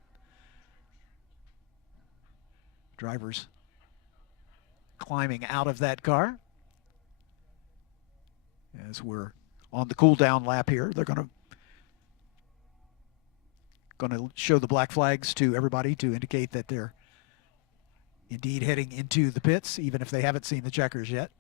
Drivers climbing out of that car as we're on the cool down lap here. They're going to show the black flags to everybody to indicate that they're indeed heading into the pits, even if they haven't seen the checkers yet.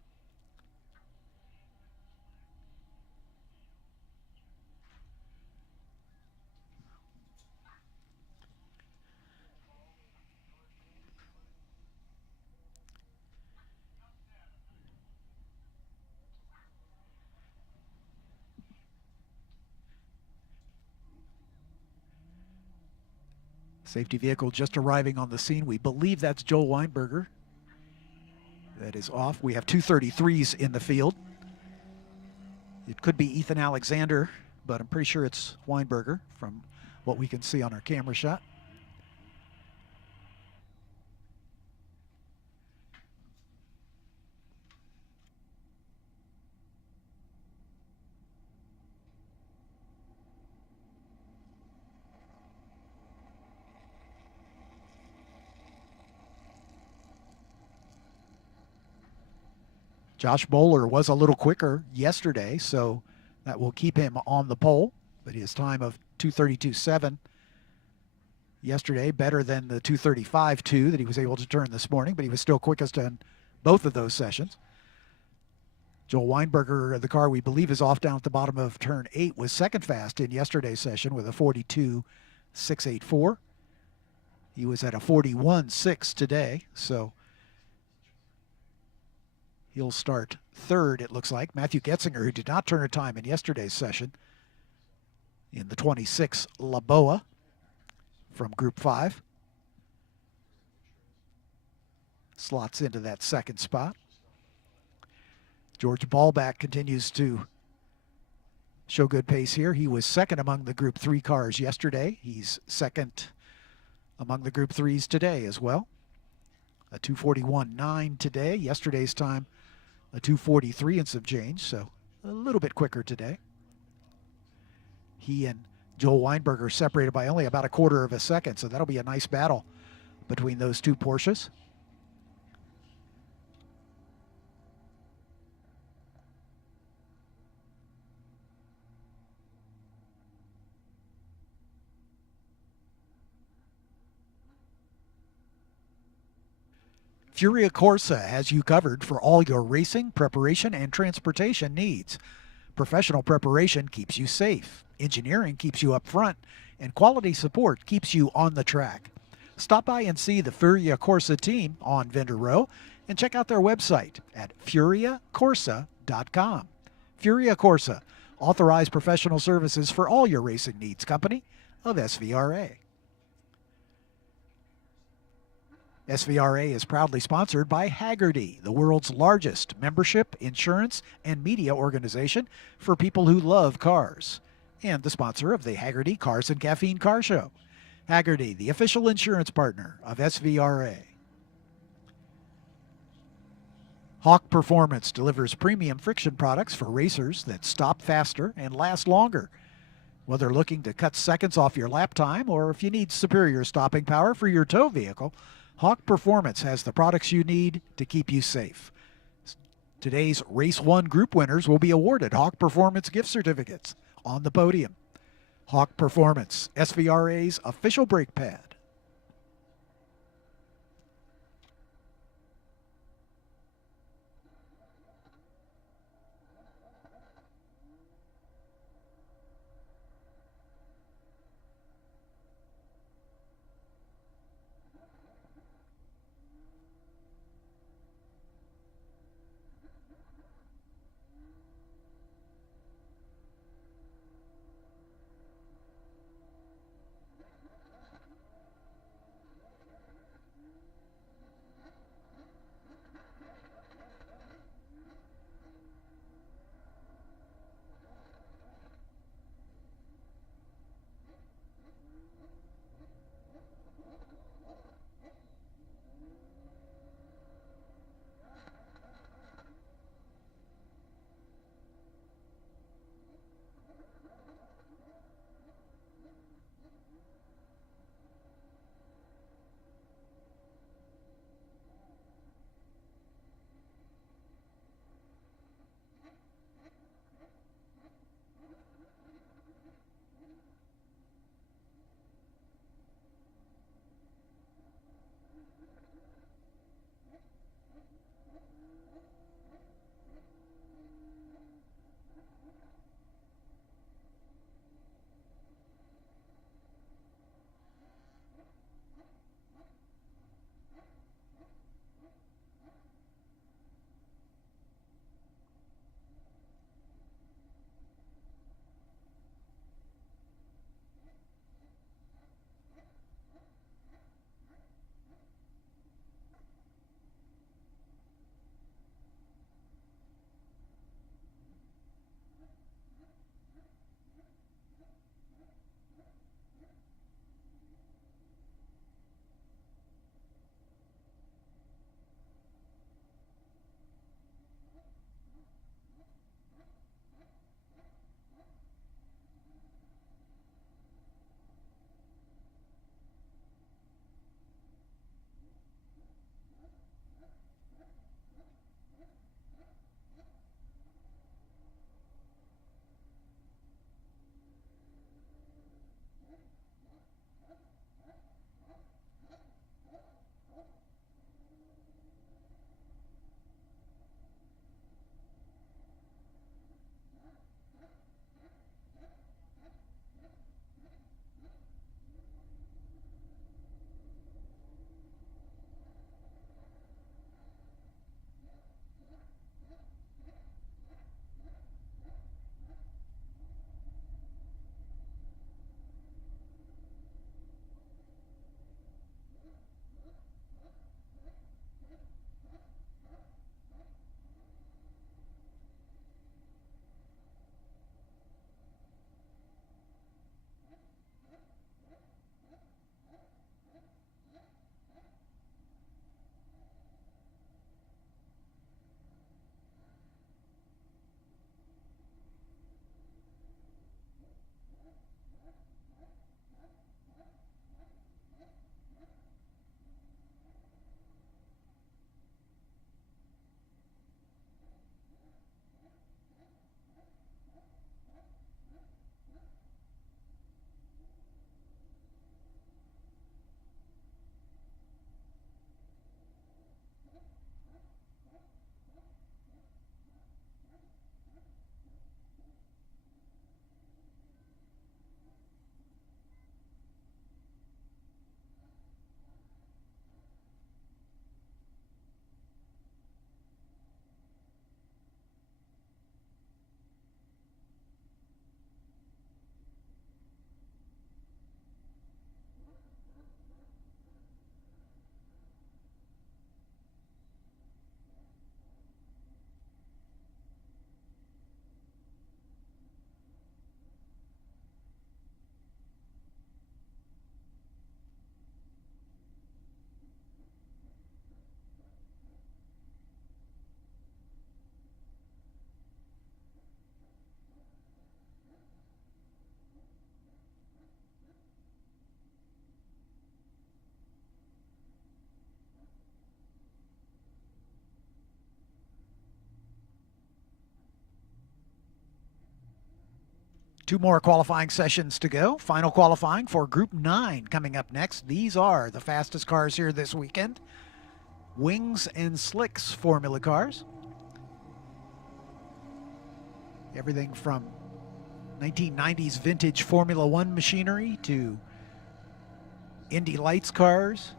Safety vehicle just arriving on the scene. We believe that's Joel Weinberger. That is off. We have 233s in the field. It could be Ethan Alexander, but I'm pretty sure it's Weinberger from what we can see on our camera shot. Josh Bowler was a little quicker yesterday, so that will keep him on the pole. But his time of 2:32.7 yesterday, better than the 2:35.2 that he was able to turn this morning, but he was still quickest in both of those sessions. Joel Weinberger, the car we believe is off down at the bottom of turn 8, was second fast in yesterday's session with a 42.684. He was at a 41.6 today, so he'll start third, it looks like. Matthew Getzinger, who did not turn a time in yesterday's session, in the 26 Laboa from Group 5. Slots into that second spot. George Ballback continues to show good pace here. He was second among the Group 3 cars yesterday. He's second among the Group 3s today as well. A 2:41.9 today. Yesterday's time, a 2:43 and some change, so a little bit quicker today. He and Joel Weinberger separated by only about a quarter of a second, so that'll be a nice battle between those two Porsches. Furia Corsa has you covered for all your racing, preparation, and transportation needs. Professional preparation keeps you safe. Engineering keeps you up front. And quality support keeps you on the track. Stop by and see the Furia Corsa team on Vendor Row and check out their website at furiacorsa.com. Furia Corsa, authorized professional services for all your racing needs, company of SVRA. SVRA is proudly sponsored by Hagerty, the world's largest membership, insurance, and media organization for people who love cars, and the sponsor of the Hagerty Cars and Caffeine Car Show. Hagerty, the official insurance partner of SVRA. Hawk Performance delivers premium friction products for racers that stop faster and last longer. Whether looking to cut seconds off your lap time or if you need superior stopping power for your tow vehicle, Hawk Performance has the products you need to keep you safe. Today's Race 1 group winners will be awarded Hawk Performance gift certificates on the podium. Hawk Performance, SVRA's official brake pad. 2 more qualifying sessions to go. Final qualifying for Group 9 coming up next. These are the fastest cars here this weekend. Wings and Slicks Formula cars. Everything from 1990s vintage Formula One machinery to Indy Lights cars.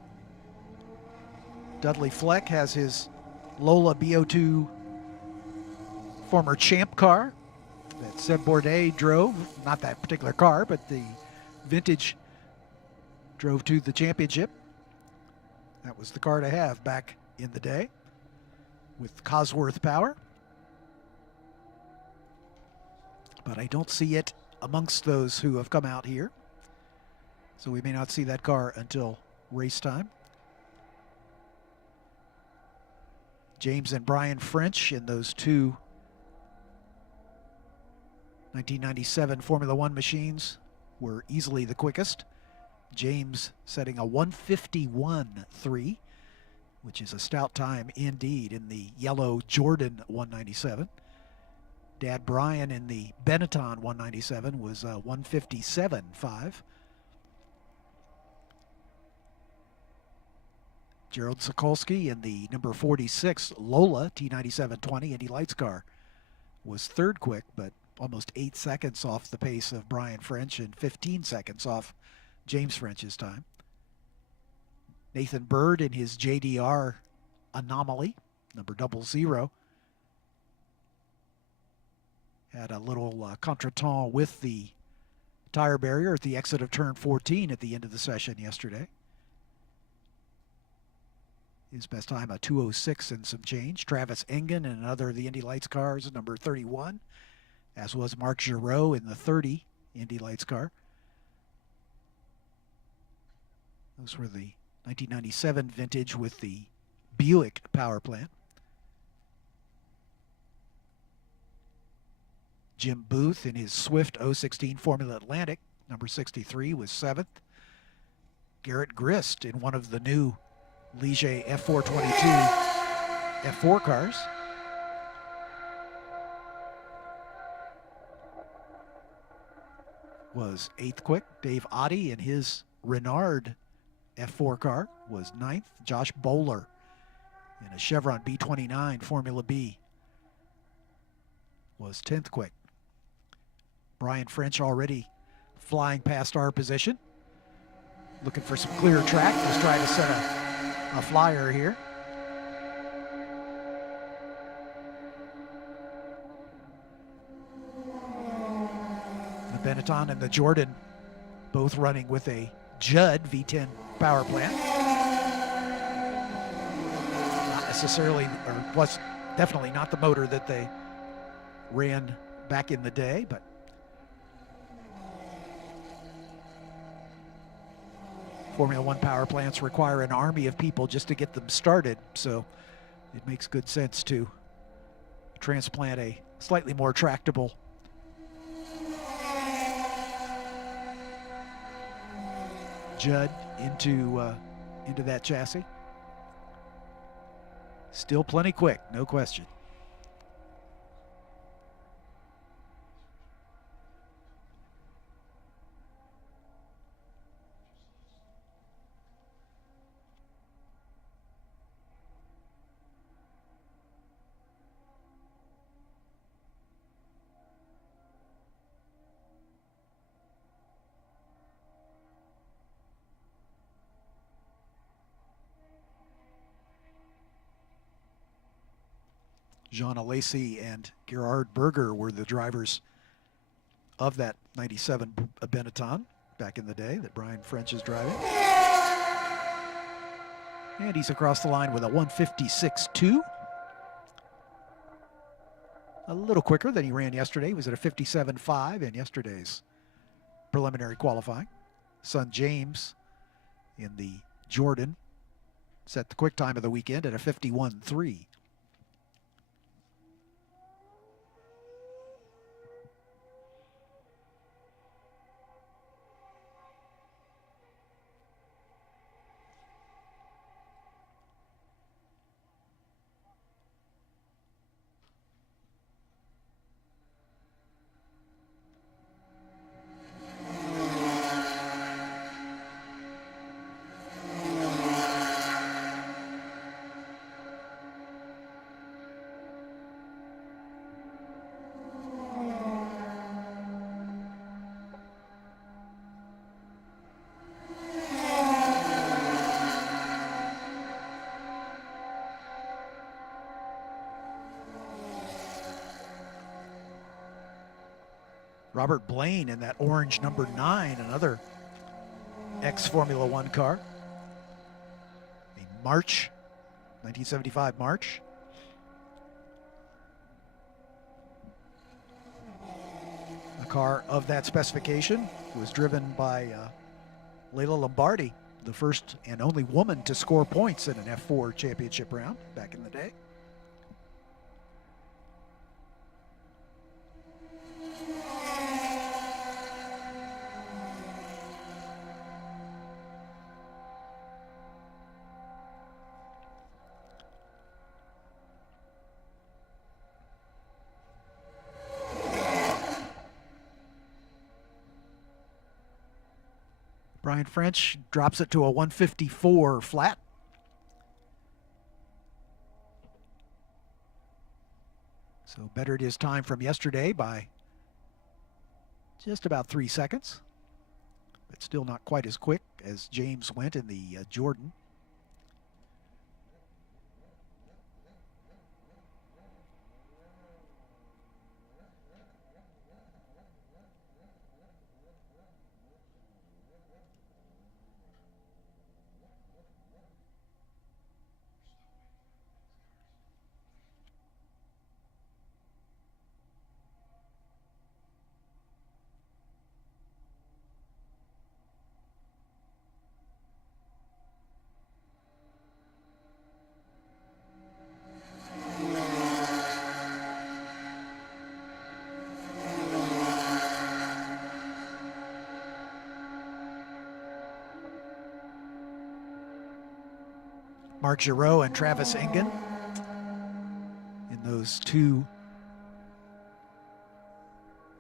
Dudley Fleck has his Lola BO2 former champ car that Seb Bourdais drove. Not that particular car, but the vintage drove to the championship. That was the car to have back in the day with Cosworth power. But I don't see it amongst those who have come out here. So we may not see that car until race time. James and Brian French in those 2 1997 Formula One machines were easily the quickest. James setting a 1:51.3, which is a stout time indeed in the yellow Jordan 197. Dad Brian in the Benetton 197 was 1:57.5. Gerald Sokolsky in the number 46 Lola T9720 Indy Lights car was 3rd quick, but almost 8 seconds off the pace of Brian French and 15 seconds off James French's time. Nathan Bird in his JDR Anomaly, number 00, had a little contretemps with the tire barrier at the exit of turn 14 at the end of the session yesterday. His best time, a 2:06 and some change. Travis Engen in another of the Indy Lights cars, number 31, as was Marc Giraud in the 30 Indy Lights car. Those were the 1997 vintage with the Buick power plant. Jim Booth in his Swift 016 Formula Atlantic, number 63, was 7th. Garrett Grist in one of the new Ligier F422 F4 cars. Was 8th quick. Dave Oddie in his Renard F4 car was 9th. Josh Bowler in a Chevron B29 Formula B was 10th quick. Brian French already flying past our position. Looking for some clear track. Just trying to set a flyer here. The Benetton and the Jordan both running with a Judd V10 power plant. Not necessarily, or was definitely not the motor that they ran back in the day, but Formula One power plants require an army of people just to get them started, so it makes good sense to transplant a slightly more tractable Judd into that chassis. Still plenty quick, no question. Jean Alesi and Gerhard Berger were the drivers of that 97 Benetton back in the day that Brian French is driving. And he's across the line with a 1:56.2. A little quicker than he ran yesterday. He was at a 57.5 in yesterday's preliminary qualifying. Son James in the Jordan set the quick time of the weekend at a 51.3. Robert Blaine in that orange number 9, another ex-Formula One car. A March, 1975 March. A car of that specification was driven by Leila Lombardi, the first and only woman to score points in an F4 championship round back in the day. Brian French drops it to a 154 flat. So bettered his time from yesterday by just about 3 seconds, but still not quite as quick as James went in the Jordan. Mark Giraud and Travis Engen in those two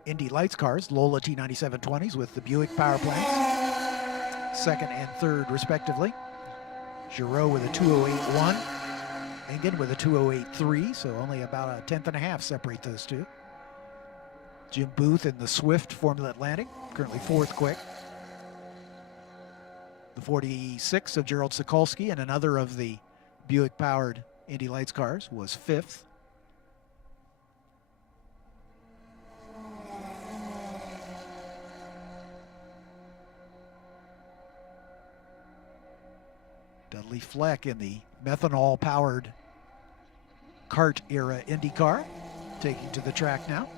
Indy Lights cars, Lola T9720s with the Buick power plants, second and third respectively. Giraud with a 208.1, Engen with a 208.3, so only about a tenth and a half separate those two. Jim Booth in the Swift Formula Atlantic, currently fourth quick. The 46 of Gerald Sokolsky and another of the Buick-powered Indy Lights cars was fifth. Dudley Fleck in the methanol-powered kart-era Indy car, taking to the track now.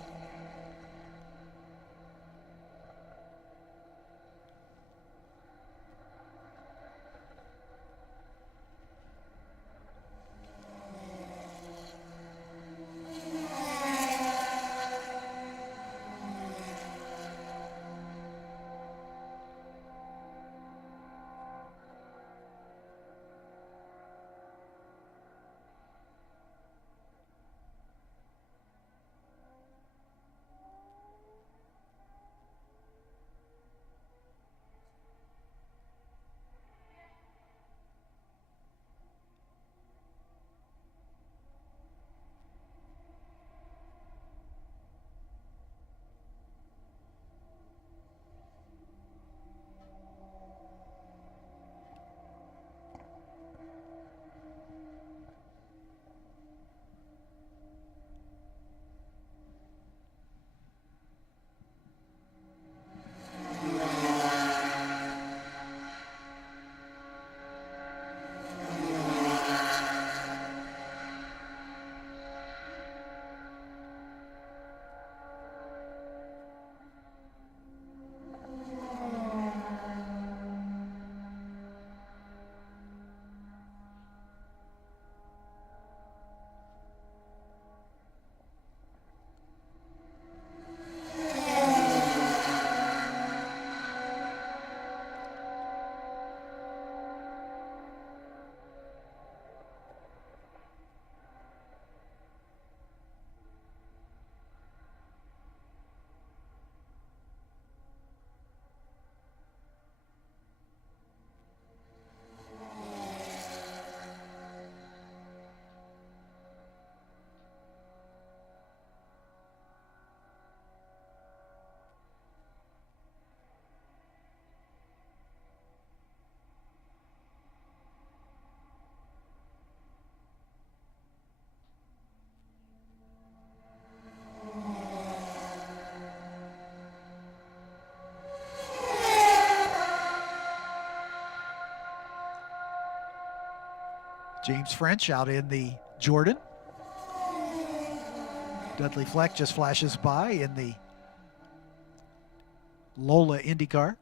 James French out in the Jordan. Dudley Fleck just flashes by in the Lola IndyCar.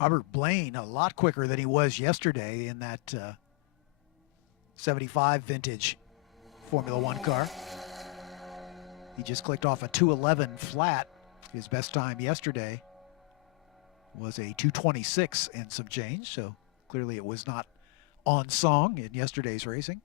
Robert Blaine a lot quicker than he was yesterday in that 75 vintage Formula One car. He just clicked off a 2:11 flat. His best time yesterday was a 2:26 and some change, so clearly it was not on song in yesterday's racing.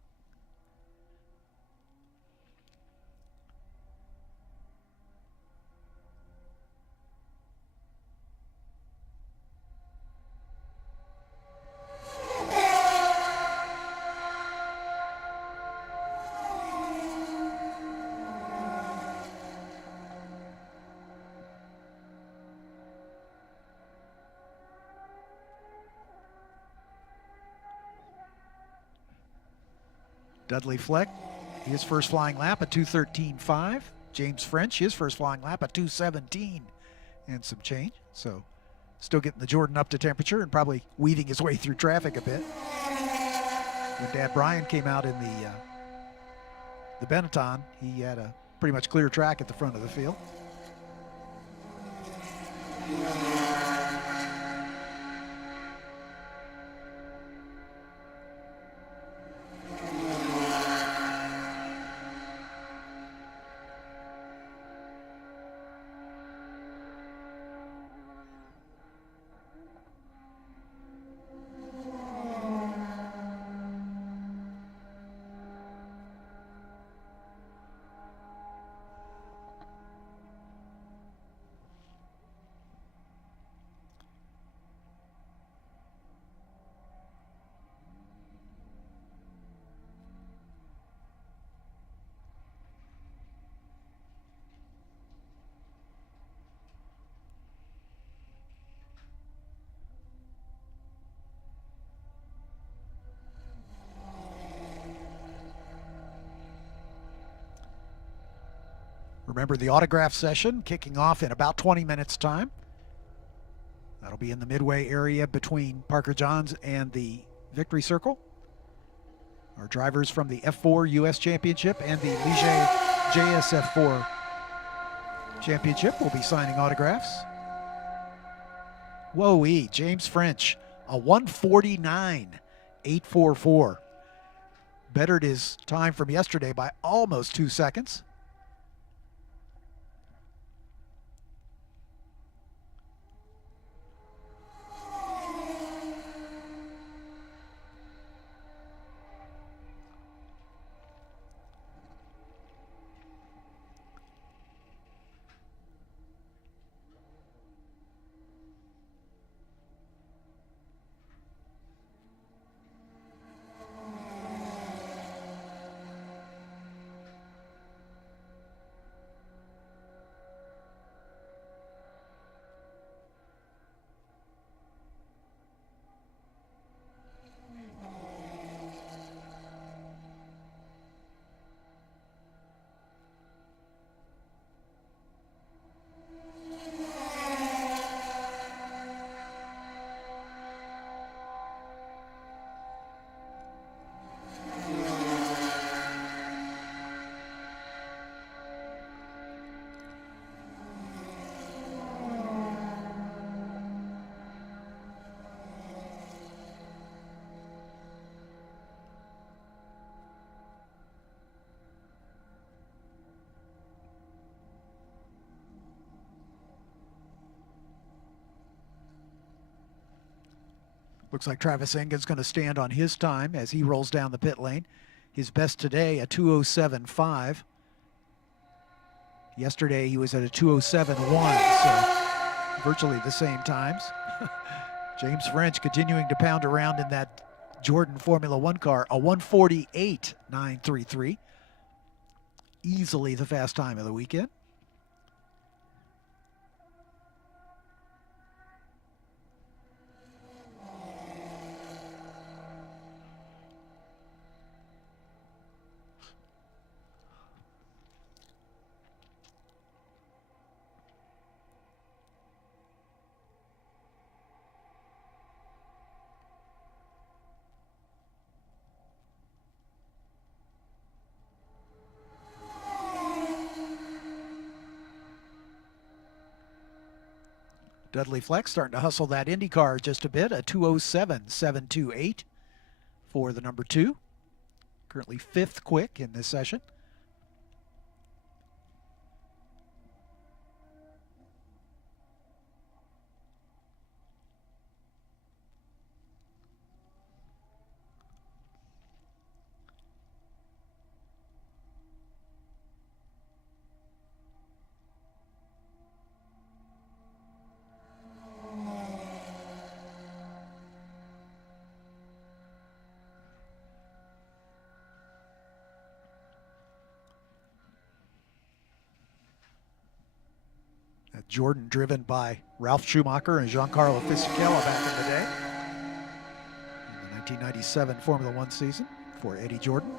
Dudley Fleck, his first flying lap at 2:13.5. James French, his first flying lap at 2:17 and some change. So still getting the Jordan up to temperature and probably weaving his way through traffic a bit. When Dad Brian came out in the Benetton, he had a pretty much clear track at the front of the field. Remember the autograph session kicking off in about 20 minutes time. That'll be in the midway area between Parker Johns and the Victory Circle. Our drivers from the F4 US Championship and the Ligier JSF4 Championship will be signing autographs. Whoa-wee, James French, a 1:49.844. Bettered his time from yesterday by almost 2 seconds. Looks like Travis Engen's going to stand on his time as he rolls down the pit lane. His best today, a 2:07.5. Yesterday he was at a 2:07.1, so virtually the same times. James French continuing to pound around in that Jordan Formula One car, a 1:48.933. Easily the fast time of the weekend. Dudley Fleck starting to hustle that IndyCar just a bit, a 2:07.728 for the number 2. Currently 5th quick in this session. Jordan driven by Ralph Schumacher and Giancarlo Fisichella back in the day. In the 1997 Formula One season for Eddie Jordan.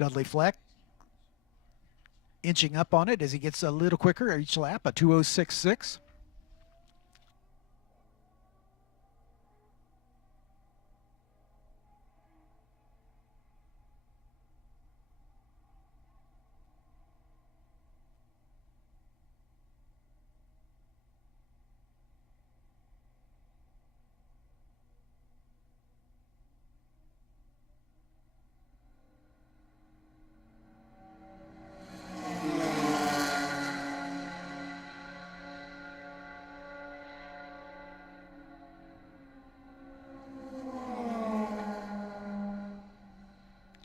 Dudley Fleck inching up on it as he gets a little quicker each lap, a 2:06.6.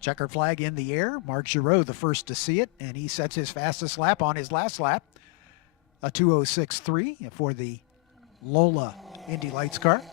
Checkered flag in the air. Marc Giraud the first to see it, and he sets his fastest lap on his last lap, a 2:06.3 for the Lola Indy Lights car.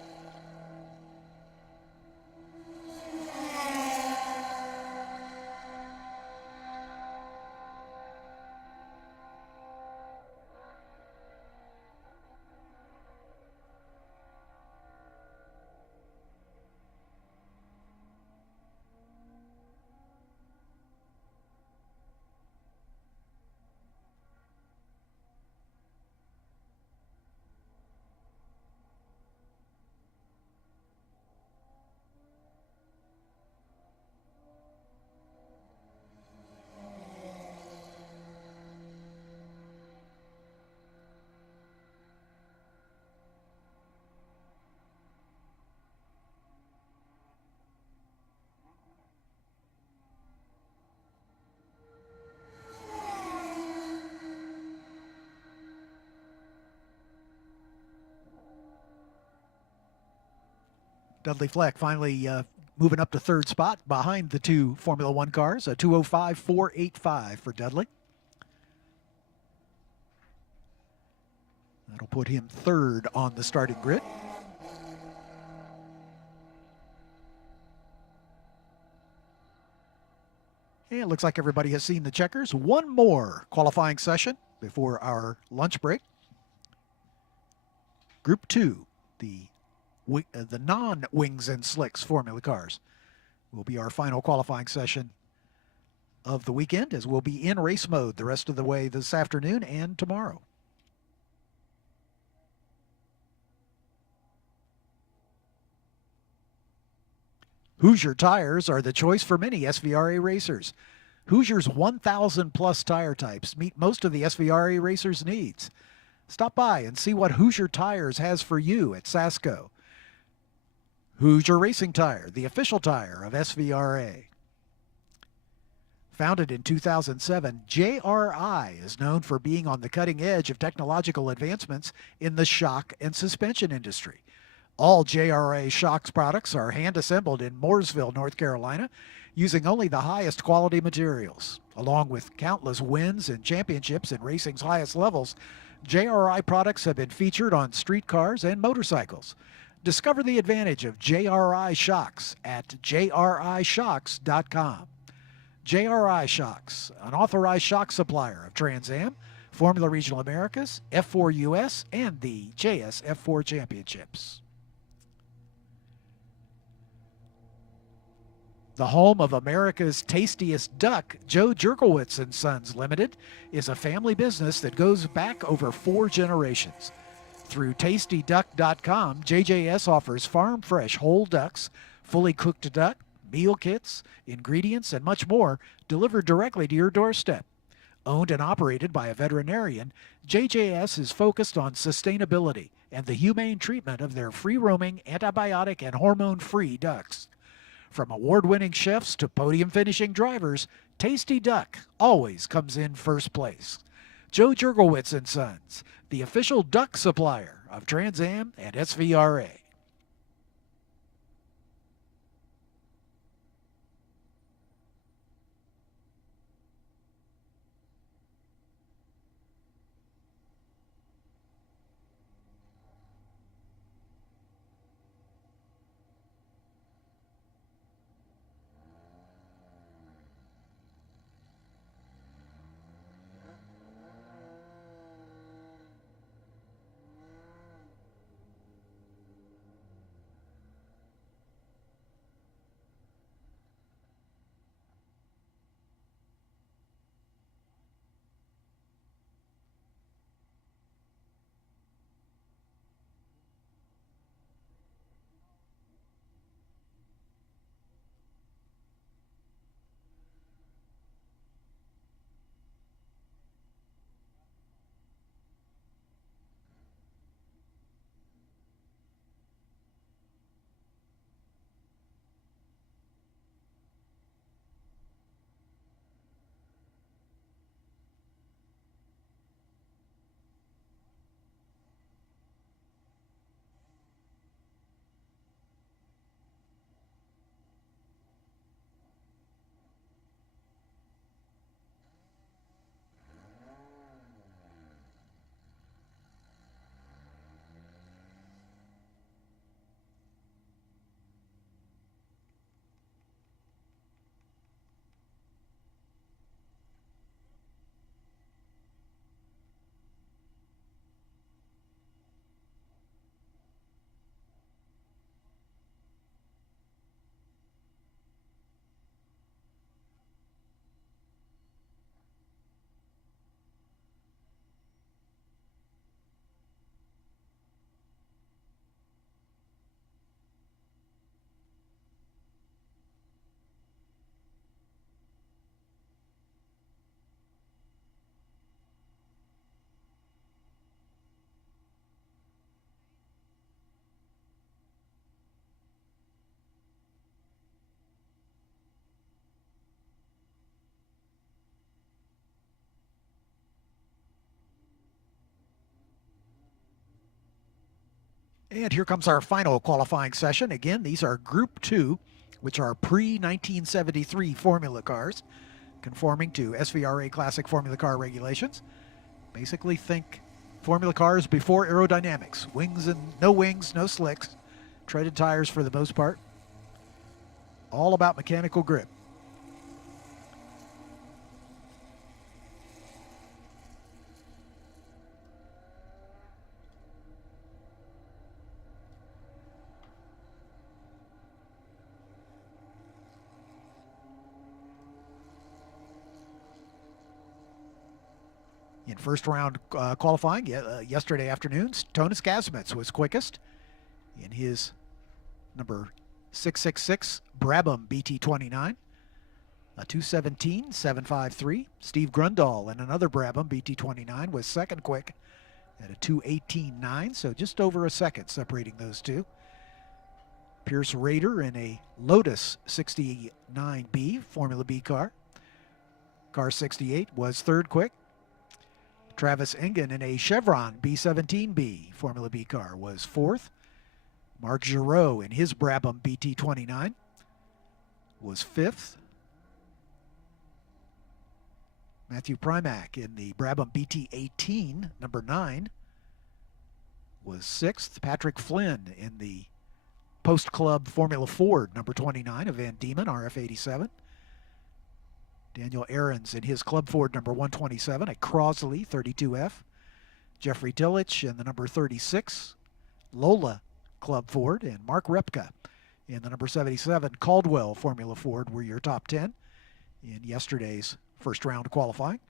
Dudley Fleck finally moving up to third spot behind the two Formula One cars, a 2:05.485 for Dudley. That'll put him third on the starting grid. And it looks like everybody has seen the checkers. One more qualifying session before our lunch break. Group 2, the non-wings and slicks Formula cars, will be our final qualifying session of the weekend, as we'll be in race mode the rest of the way this afternoon and tomorrow. Hoosier tires are the choice for many SVRA racers. Hoosier's 1,000 plus tire types meet most of the SVRA racers' needs. Stop by and see what Hoosier Tires has for you at Sasco. Hoosier Racing Tire, the official tire of SVRA. Founded in 2007, JRI is known for being on the cutting edge of technological advancements in the shock and suspension industry. All JRA shocks products are hand-assembled in Mooresville, North Carolina, using only the highest quality materials. Along with countless wins and championships in racing's highest levels, JRI products have been featured on street cars and motorcycles. Discover the advantage of JRI shocks at jrishocks.com. JRI Shocks, an authorized shock supplier of Trans Am, Formula Regional Americas, F4 US, and the JSF4 Championships. The home of America's tastiest duck, Joe Jerkowitz & Sons Limited, is a family business that goes back over 4 generations. Through tastyduck.com, JJS offers farm-fresh whole ducks, fully cooked duck, meal kits, ingredients, and much more delivered directly to your doorstep. Owned and operated by a veterinarian, JJS is focused on sustainability and the humane treatment of their free-roaming, antibiotic, and hormone-free ducks. From award-winning chefs to podium-finishing drivers, Tasty Duck always comes in first place. Joe Jerkowitz & Sons, the official duck supplier of Trans Am and SVRA. And here comes our final qualifying session. Again, these are Group 2, which are pre-1973 Formula cars, conforming to SVRA Classic Formula Car regulations. Basically think Formula cars before aerodynamics. Wings and no wings, no slicks. Treaded tires for the most part. All about mechanical grip. In first round qualifying yesterday afternoon, Tonis Gasmets was quickest in his number 666 Brabham BT29, a 2:17.753. Steve Grundahl in another Brabham BT29 was second quick at a 2:18.9, so just over a second separating those two. Pierce Rader in a Lotus 69B Formula B car. Car 68 was third quick. Travis Engen in a Chevron B17B Formula B car was fourth. Marc Giraud in his Brabham BT29 was fifth. Matthew Primack in the Brabham BT18, number 9, was sixth. Patrick Flynn in the Post Club Formula Ford, number 29 of Van Diemen, RF87. Daniel Ahrens in his Club Ford number 127, a Crosley 32F. Jeffrey Tillich in the number 36, Lola Club Ford, and Mark Repka in the number 77 Caldwell Formula Ford were your top 10 in yesterday's first round qualifying.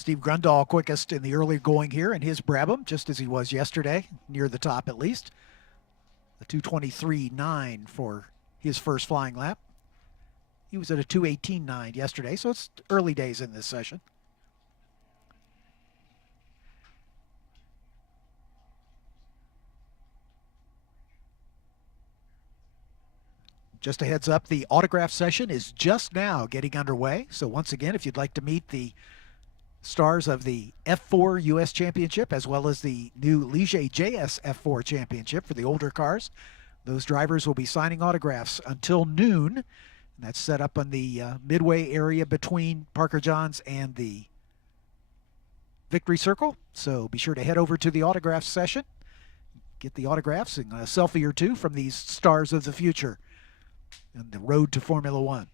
Steve Grundahl quickest in the early going here in his Brabham, just as he was yesterday, near the top at least. A 2:23.9 for his first flying lap. He was at a 2:18.9 yesterday, so it's early days in this session. Just a heads up, the autograph session is just now getting underway. So once again, if you'd like to meet the stars of the F4 U.S. Championship as well as the new Ligier JS F4 Championship for the older cars, those drivers will be signing autographs until noon. And that's set up on the midway area between Parker Johns and the Victory Circle. So be sure to head over to the autograph session, get the autographs and a selfie or two from these stars of the future and the road to Formula One.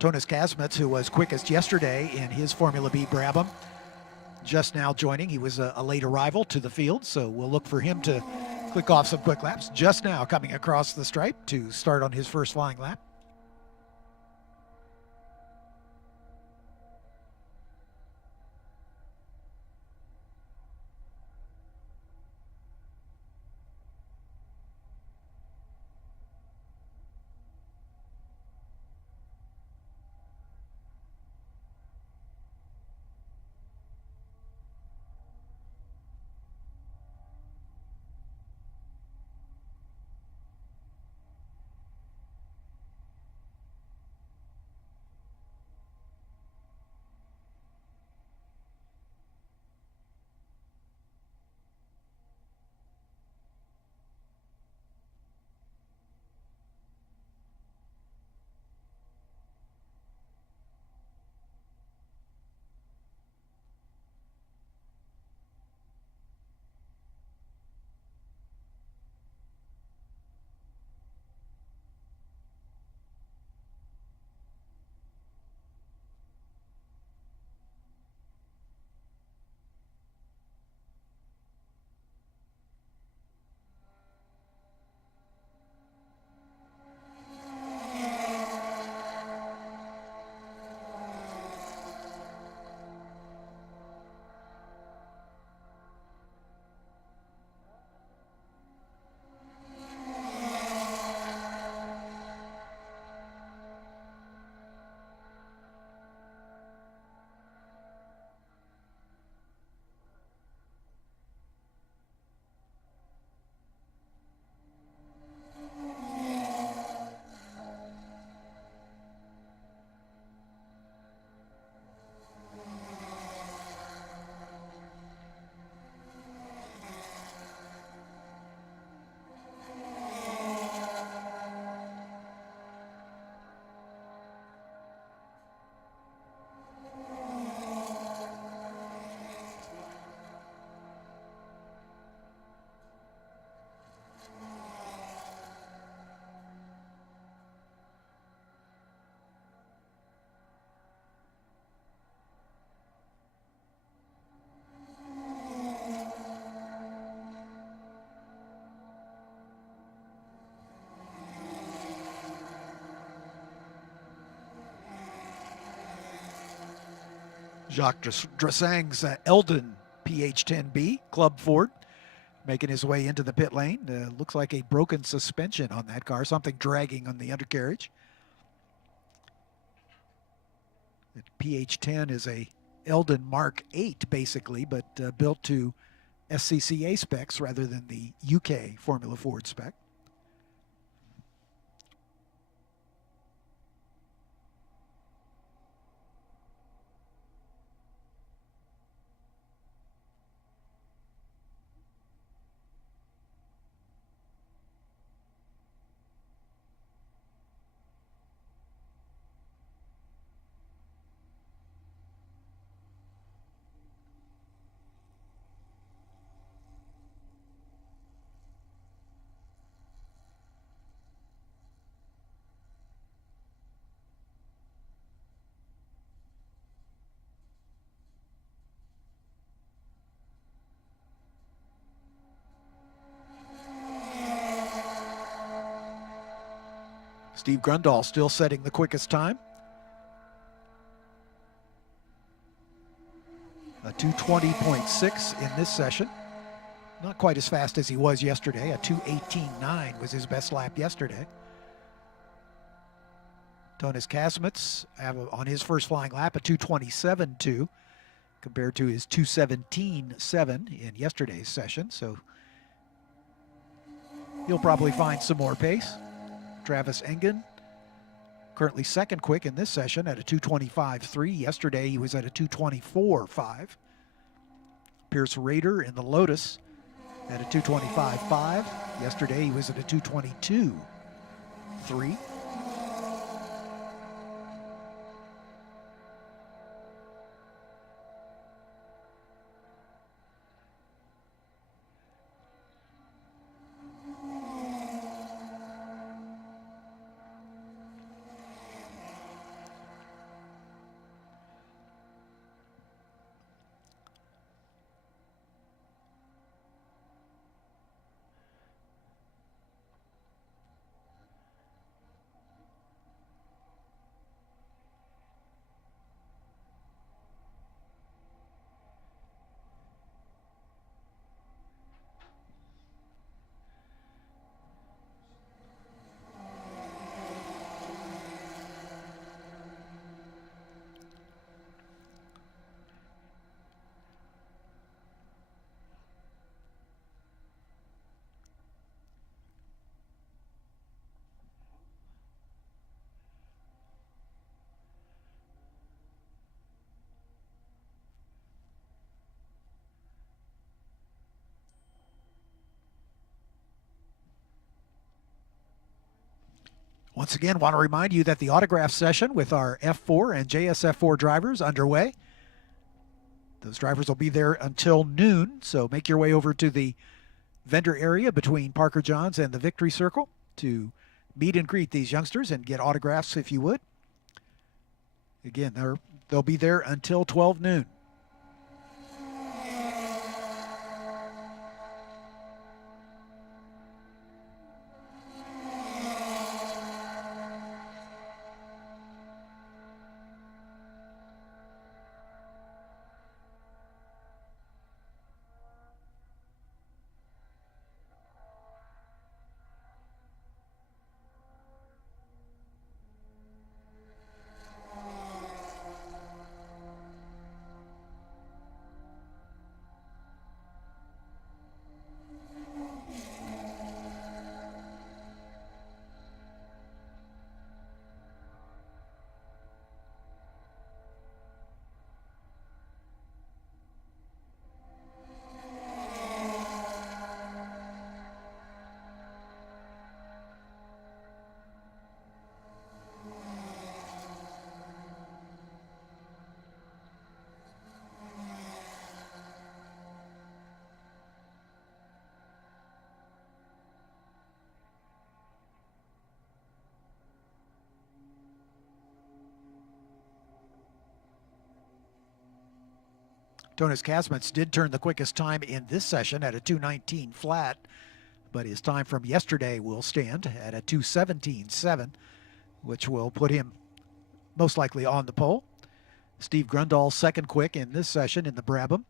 Tonis Kasmets, who was quickest yesterday in his Formula B Brabham, just now joining. He was a late arrival to the field, so we'll look for him to click off some quick laps. Just now coming across the stripe to start on his first flying lap. Jacques Dressang's Eldon PH10B Club Ford making his way into the pit lane. Looks like a broken suspension on that car, something dragging on the undercarriage. The PH10 is a Eldon Mark 8 basically, but built to SCCA specs rather than the UK Formula Ford spec. Steve Grundahl still setting the quickest time. A 2:20.6 in this session. Not quite as fast as he was yesterday. A 2:18.9 was his best lap yesterday. Tonis Kasmets on his first flying lap a 2:27.2 compared to his 2:17.7 in yesterday's session. So he'll probably find some more pace. Travis Engen, currently second quick in this session at a 2:25.3. Yesterday he was at a 2:24.5. Pierce Rader in the Lotus at a 2:25.5. Yesterday he was at a 2:22.3. Once again, want to remind you that the autograph session with our F4 and JSF4 drivers underway. Those drivers will be there until noon, so make your way over to the vendor area between Parker Johns and the Victory Circle to meet and greet these youngsters and get autographs if you would. Again, they'll be there until 12 noon. Tonis Kasmets did turn the quickest time in this session at a 2:19 flat, but his time from yesterday will stand at a 2:17.7, which will put him most likely on the pole. Steve Grundahl second quick in this session in the Brabham.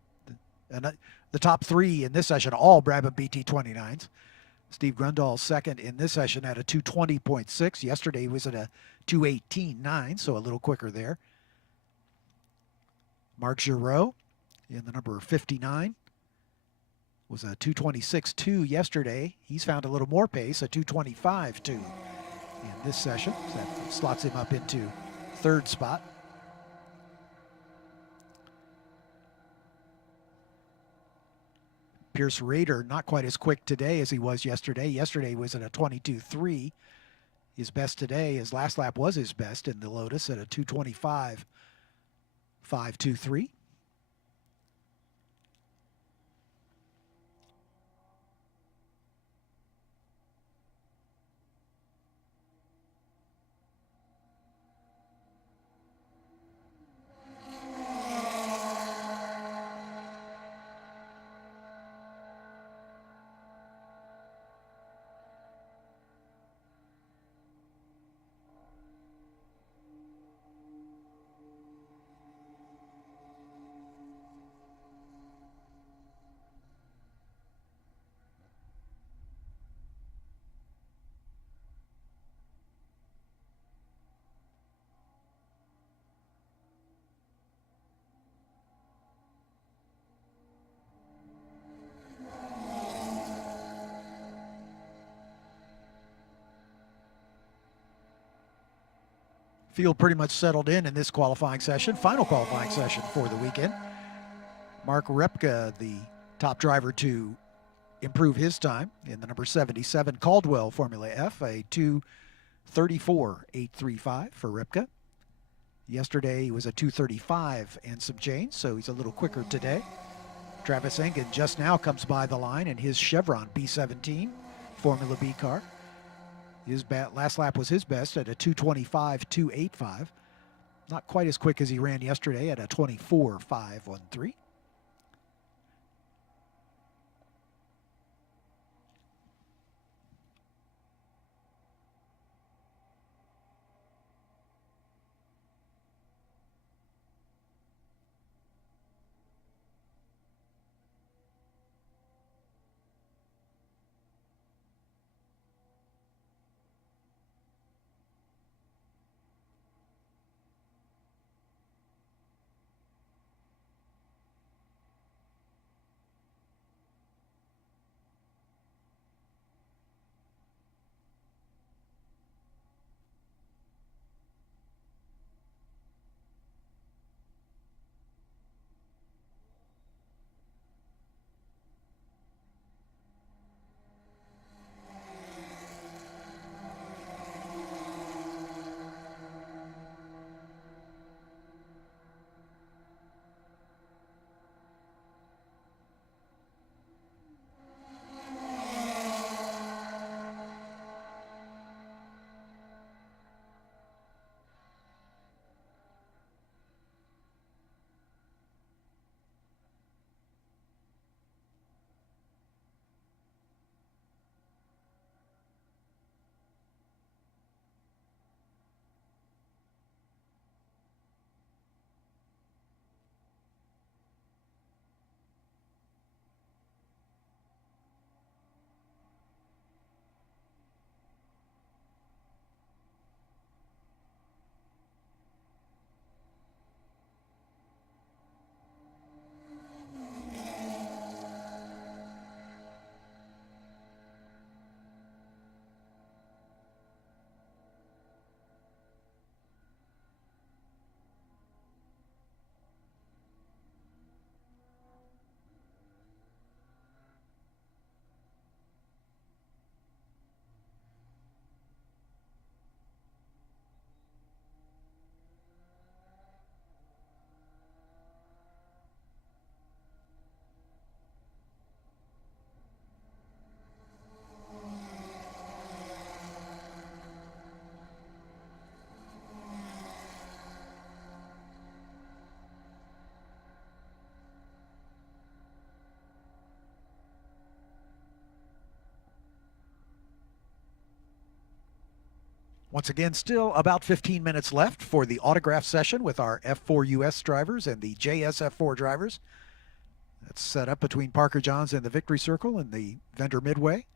And The top three in this session, all Brabham BT29s. Steve Grundahl second in this session at a 220.6. Yesterday he was at a 218.9, so a little quicker there. Mark Giroux in the number 59 was a 226.2 yesterday. He's found a little more pace, a 225.2 in this session. So that slots him up into third spot. Pierce Rader, not quite as quick today as he was yesterday. Yesterday he was at a 22.3. His best today, his last lap was his best in the Lotus at a 225.523. Field pretty much settled in this qualifying session, final qualifying session for the weekend. Mark Repka, the top driver to improve his time in the number 77 Caldwell Formula F, a 2:34.835 for Repka. Yesterday he was a 2:35 and some change, so he's a little quicker today. Travis Engen just now comes by the line in his Chevron B17 Formula B car. His last lap was his best at a 2:25.285. Not quite as quick as he ran yesterday at a 24.513. Once again, still about 15 minutes left for the autograph session with our F4 US drivers and the JSF4 drivers. That's set up between Parker Johns and the Victory Circle in the vendor midway.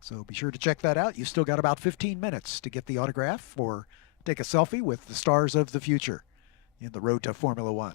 So be sure to check that out. You still got about 15 minutes to get the autograph or take a selfie with the stars of the future in the road to Formula One.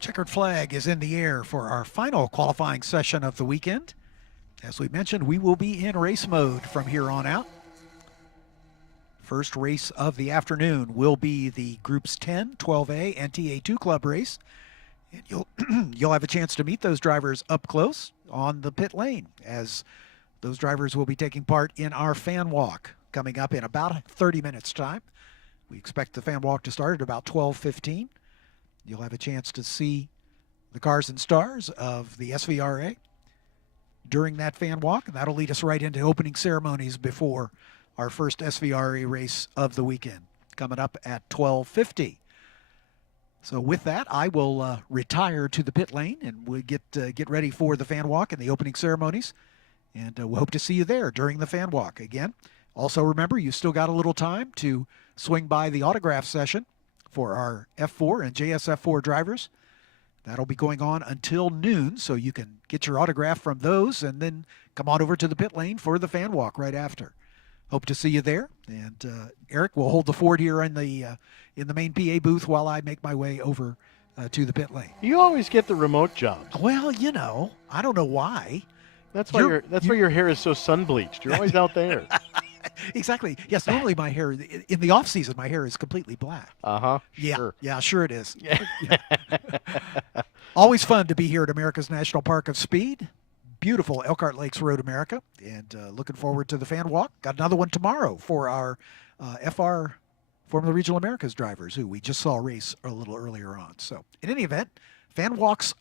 Checkered flag is in the air for our final qualifying session of the weekend. As we mentioned, we will be in race mode from here on out. First race of the afternoon will be the Groups 10, 12A, and TA2 Club race. And you'll have a chance to meet those drivers up close on the pit lane, as those drivers will be taking part in our fan walk coming up in about 30 minutes time. We expect the fan walk to start at about 12:15. You'll have a chance to see the cars and stars of the SVRA during that fan walk, and that'll lead us right into opening ceremonies before our first SVRA race of the weekend, coming up at 12:50. So with that, I will retire to the pit lane, and we'll get ready for the fan walk and the opening ceremonies, and we'll hope to see you there during the fan walk. Again, also remember, you still got a little time to swing by the autograph session for our F4 and JSF4 drivers. That'll be going on until noon, so you can get your autograph from those and then come on over to the pit lane for the fan walk right after. Hope to see you there. And Eric will hold the fort here in the main PA booth while I make my way over to the pit lane. You always get the remote jobs. Well, you know, I don't know why. That's why your hair is so sun-bleached. You're always out there. Exactly. Yes, normally my hair, in the off season, my hair is completely black. Uh-huh. Yeah, sure. Yeah, sure it is. Yeah. Always fun to be here at America's National Park of Speed. Beautiful Elkhart Lakes Road America. And looking forward to the fan walk. Got another one tomorrow for our FR Formula Regional Americas drivers, who we just saw race a little earlier on. So in any event, fan walks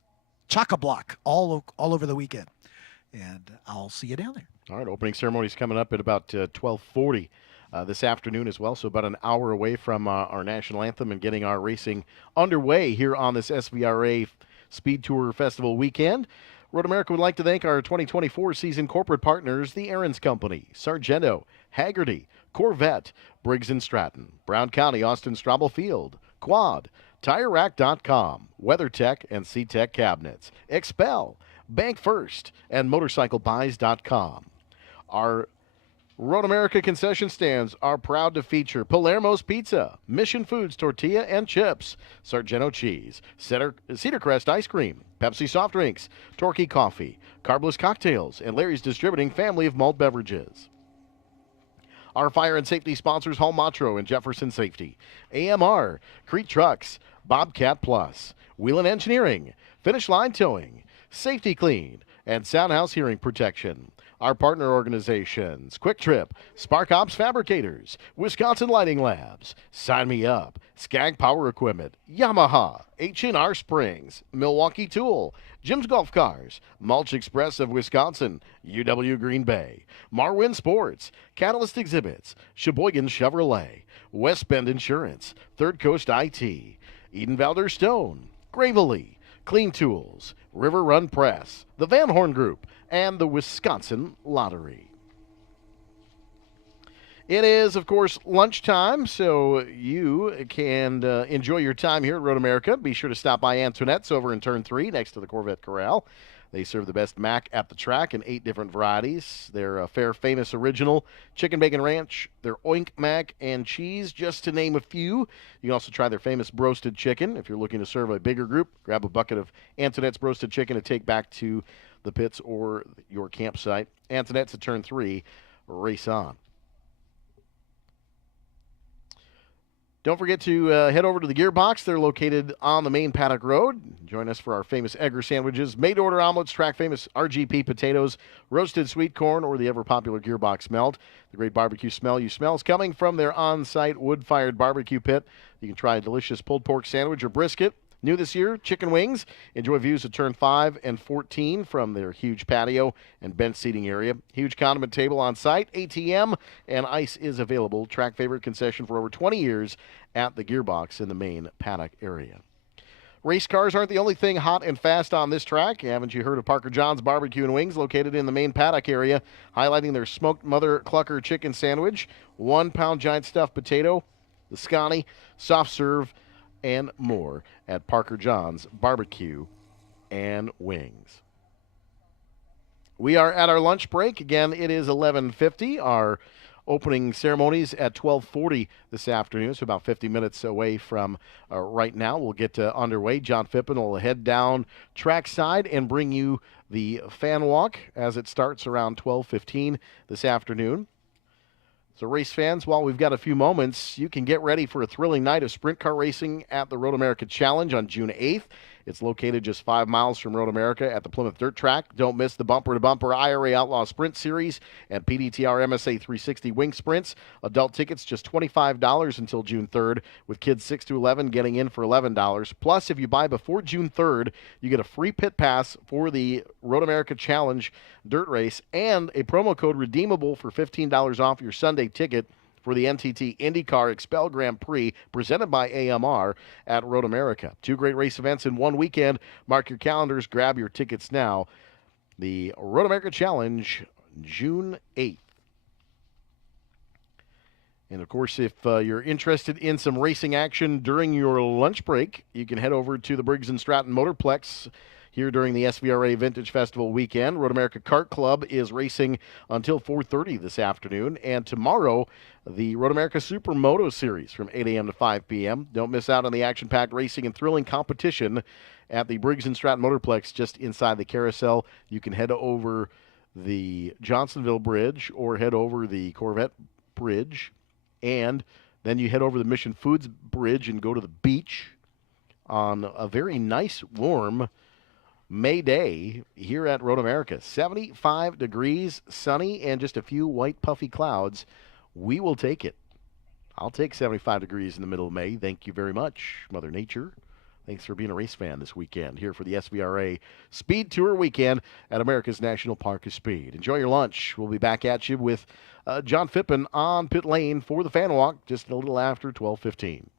chock-a-block all over the weekend. And I'll see you down there. All right, opening ceremony is coming up at about 12:40 this afternoon as well, so about an hour away from our national anthem and getting our racing underway here on this SVRA Speed Tour Festival weekend. Road America would like to thank our 2024 season corporate partners, the Aaron's Company, Sargento, Haggerty, Corvette, Briggs & Stratton, Brown County, Austin Straubel Field, Quad, TireRack.com, WeatherTech and C-Tech Cabinets, Expel, Bank First, and MotorcycleBuys.com. Our Road America concession stands are proud to feature Palermo's Pizza, Mission Foods Tortilla and Chips, Sargento Cheese, Cedar Crest Ice Cream, Pepsi Soft Drinks, Torquay Coffee, Carbless Cocktails, and Larry's Distributing family of malt beverages. Our fire and safety sponsors, Hall Matro and Jefferson Safety, AMR, Crete Trucks, Bobcat Plus, Wheelan Engineering, Finish Line Towing, Safety Clean, and Soundhouse Hearing Protection. Our partner organizations: Quick Trip, Spark Ops Fabricators, Wisconsin Lighting Labs, Sign Me Up, Skag Power Equipment, Yamaha, H&R Springs, Milwaukee Tool, Jim's Golf Cars, Mulch Express of Wisconsin, UW Green Bay, Marwin Sports, Catalyst Exhibits, Sheboygan Chevrolet, West Bend Insurance, Third Coast IT, Eden Valder Stone, Gravely, Clean Tools, River Run Press, the Van Horn Group, and the Wisconsin Lottery. It is, of course, lunchtime, so you can enjoy your time here at Road America. Be sure to stop by Antoinette's over in Turn 3 next to the Corvette Corral. They serve the best mac at the track in 8 different varieties. Their Fair Famous Original, Chicken Bacon Ranch, their Oink Mac and Cheese, just to name a few. You can also try their famous Broasted Chicken. If you're looking to serve a bigger group, grab a bucket of Antoinette's Broasted Chicken to take back to the pits or your campsite. Antoinette's at Turn 3. Race on. Don't forget to head over to the Gearbox. They're located on the main paddock road. Join us for our famous Egger sandwiches, made-to-order omelets, track-famous RGP potatoes, roasted sweet corn, or the ever-popular Gearbox melt. The great barbecue smell you smell is coming from their on-site wood-fired barbecue pit. You can try a delicious pulled pork sandwich or brisket. New this year, chicken wings. Enjoy views of Turn 5 and 14 from their huge patio and bench seating area. Huge condiment table on site, ATM, and ice is available. Track favorite concession for over 20 years at the Gearbox in the main paddock area. Race cars aren't the only thing hot and fast on this track. Haven't you heard of Parker John's Barbecue and Wings, located in the main paddock area, highlighting their smoked Mother Clucker chicken sandwich, 1 pound giant stuffed potato, the scotty, soft serve, and more at Parker John's Barbecue and Wings. We are at our lunch break. Again, it is 11:50. Our opening ceremonies at 12:40 this afternoon, so about 50 minutes away from right now. We'll get underway. John Phippen will head down trackside and bring you the fan walk as it starts around 12:15 this afternoon. So race fans, while we've got a few moments, you can get ready for a thrilling night of sprint car racing at the Road America Challenge on June 8th. It's located just 5 miles from Road America at the Plymouth Dirt Track. Don't miss the bumper-to-bumper IRA Outlaw Sprint Series and PDTR MSA 360 Wing Sprints. Adult tickets just $25 until June 3rd, with kids 6 to 11 getting in for $11. Plus, if you buy before June 3rd, you get a free pit pass for the Road America Challenge Dirt Race and a promo code redeemable for $15 off your Sunday ticket for the NTT IndyCar Expel Grand Prix presented by AMR at Road America. 2 great race events in one weekend. Mark your calendars. Grab your tickets now. The Road America Challenge, June 8th. And, of course, if you're interested in some racing action during your lunch break, you can head over to the Briggs & Stratton Motorplex here during the SVRA Vintage Festival weekend. Road America Kart Club is racing until 4:30 this afternoon. And tomorrow, the Road America Supermoto Series from 8 a.m. to 5 p.m. Don't miss out on the action-packed racing and thrilling competition at the Briggs & Stratton Motorplex just inside the carousel. You can head over the Johnsonville Bridge or head over the Corvette Bridge. And then you head over the Mission Foods Bridge and go to the beach on a very nice, warm May Day here at Road America. 75 degrees, sunny, and just a few white puffy clouds. We will take it. I'll take 75 degrees in the middle of May. Thank you very much, Mother Nature. Thanks for being a race fan this weekend here for the SVRA Speed Tour weekend at America's National Park of Speed. Enjoy your lunch. We'll be back at you with John Phippen on pit lane for the fan walk just a little after 12:15.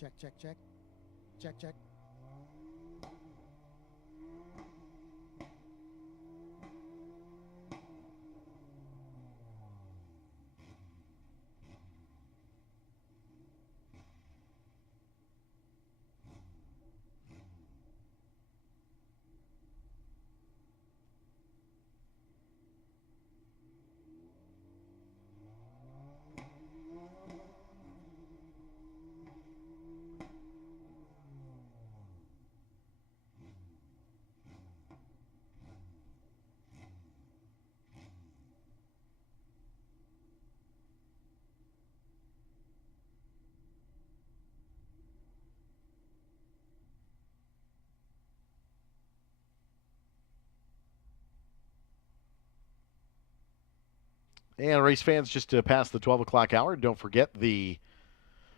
Check, check, check. Check, check. And race fans, just to pass the 12 o'clock hour, don't forget the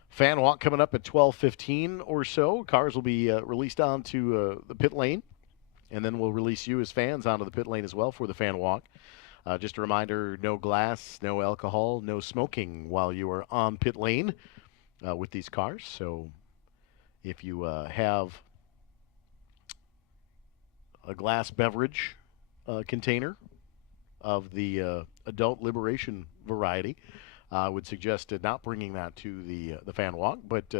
fan walk coming up at 12:15 or so. Cars will be released onto the pit lane, and then we'll release you as fans onto the pit lane as well for the fan walk. Just a reminder, no glass, no alcohol, no smoking while you are on pit lane with these cars. So if you have a glass beverage container of the adult liberation variety, I would suggest not bringing that to the fan walk, but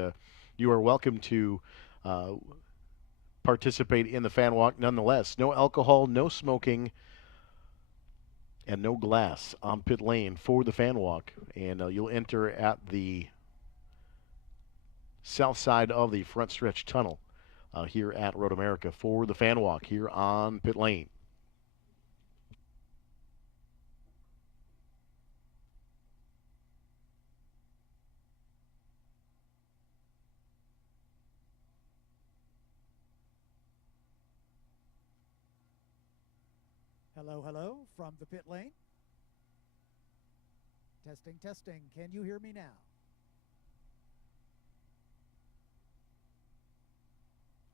you are welcome to participate in the fan walk nonetheless. No alcohol, no smoking, and no glass on pit lane for the fan walk. And you'll enter at the south side of the front stretch tunnel here at Road America for the fan walk here on pit lane. Hello, hello from the pit lane. Testing, testing. Can you hear me now?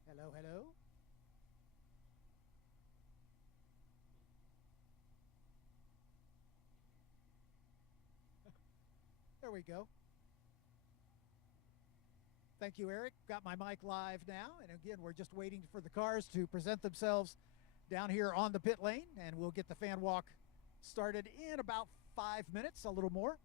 Hello, hello. There we go. Thank you, Eric. Got my mic live now. And again, we're just waiting for the cars to present themselves down here on the pit lane, and we'll get the fan walk started in about 5 minutes, a little more.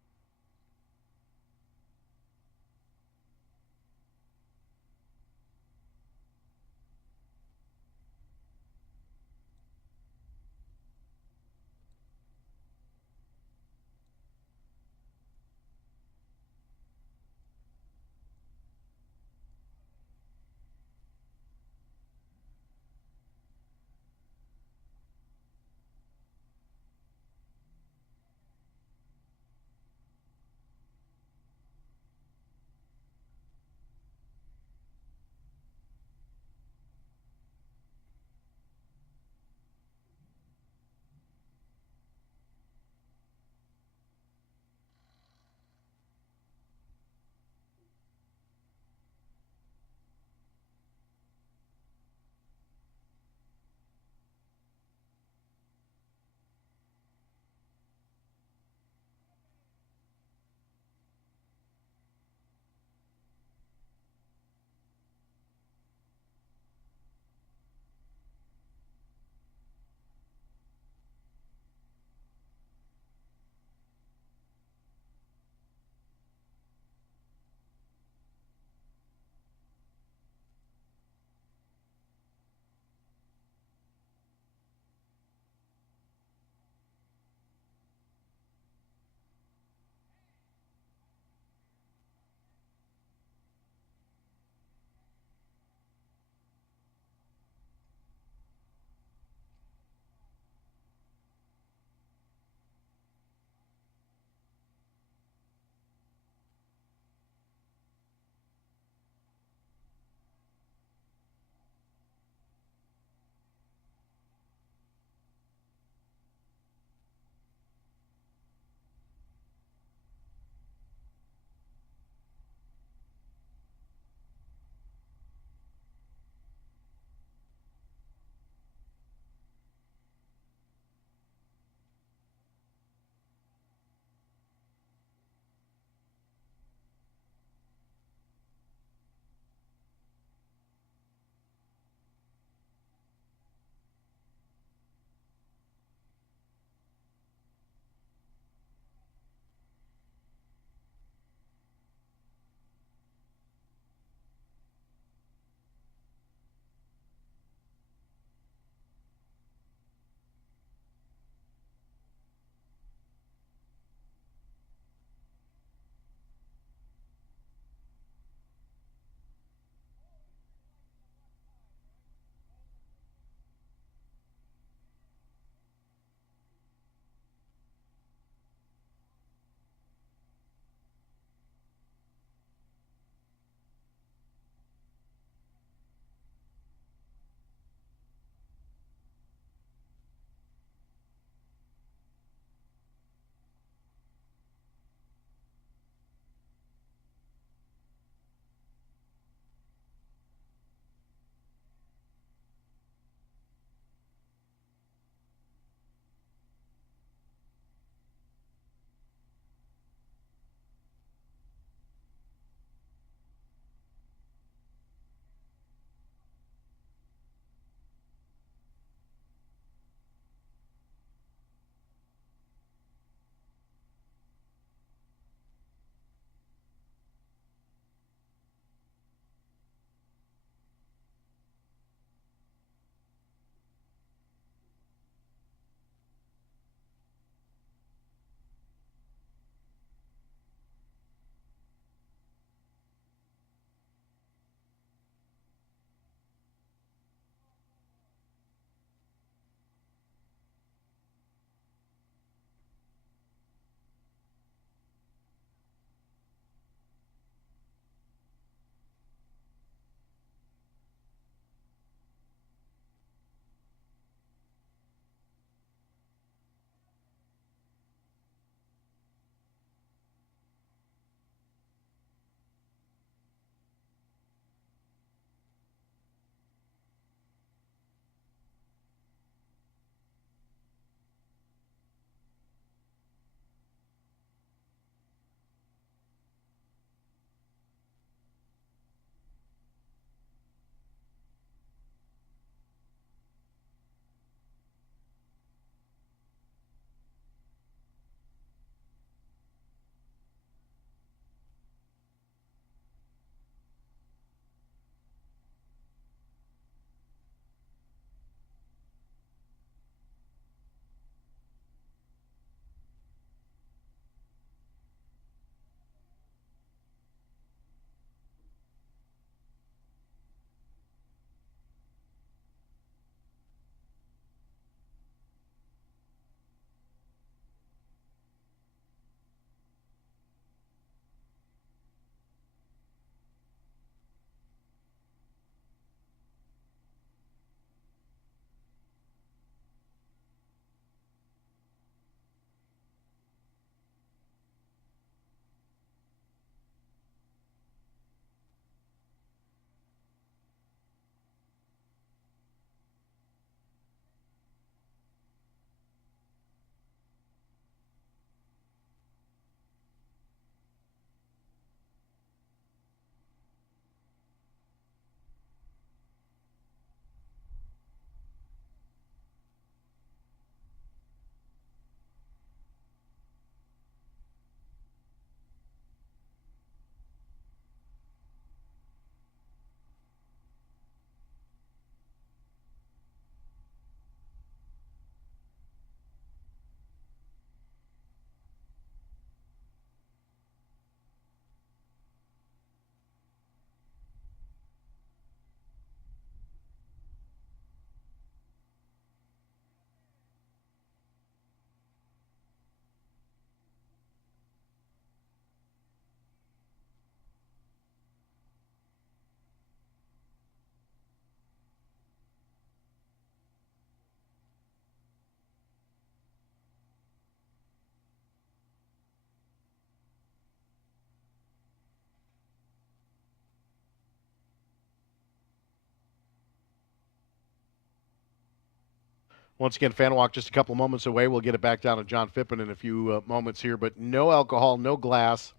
Once again, fan walk just a couple moments away. We'll get it back down to John Phippen in a few moments here, but no alcohol, no glass,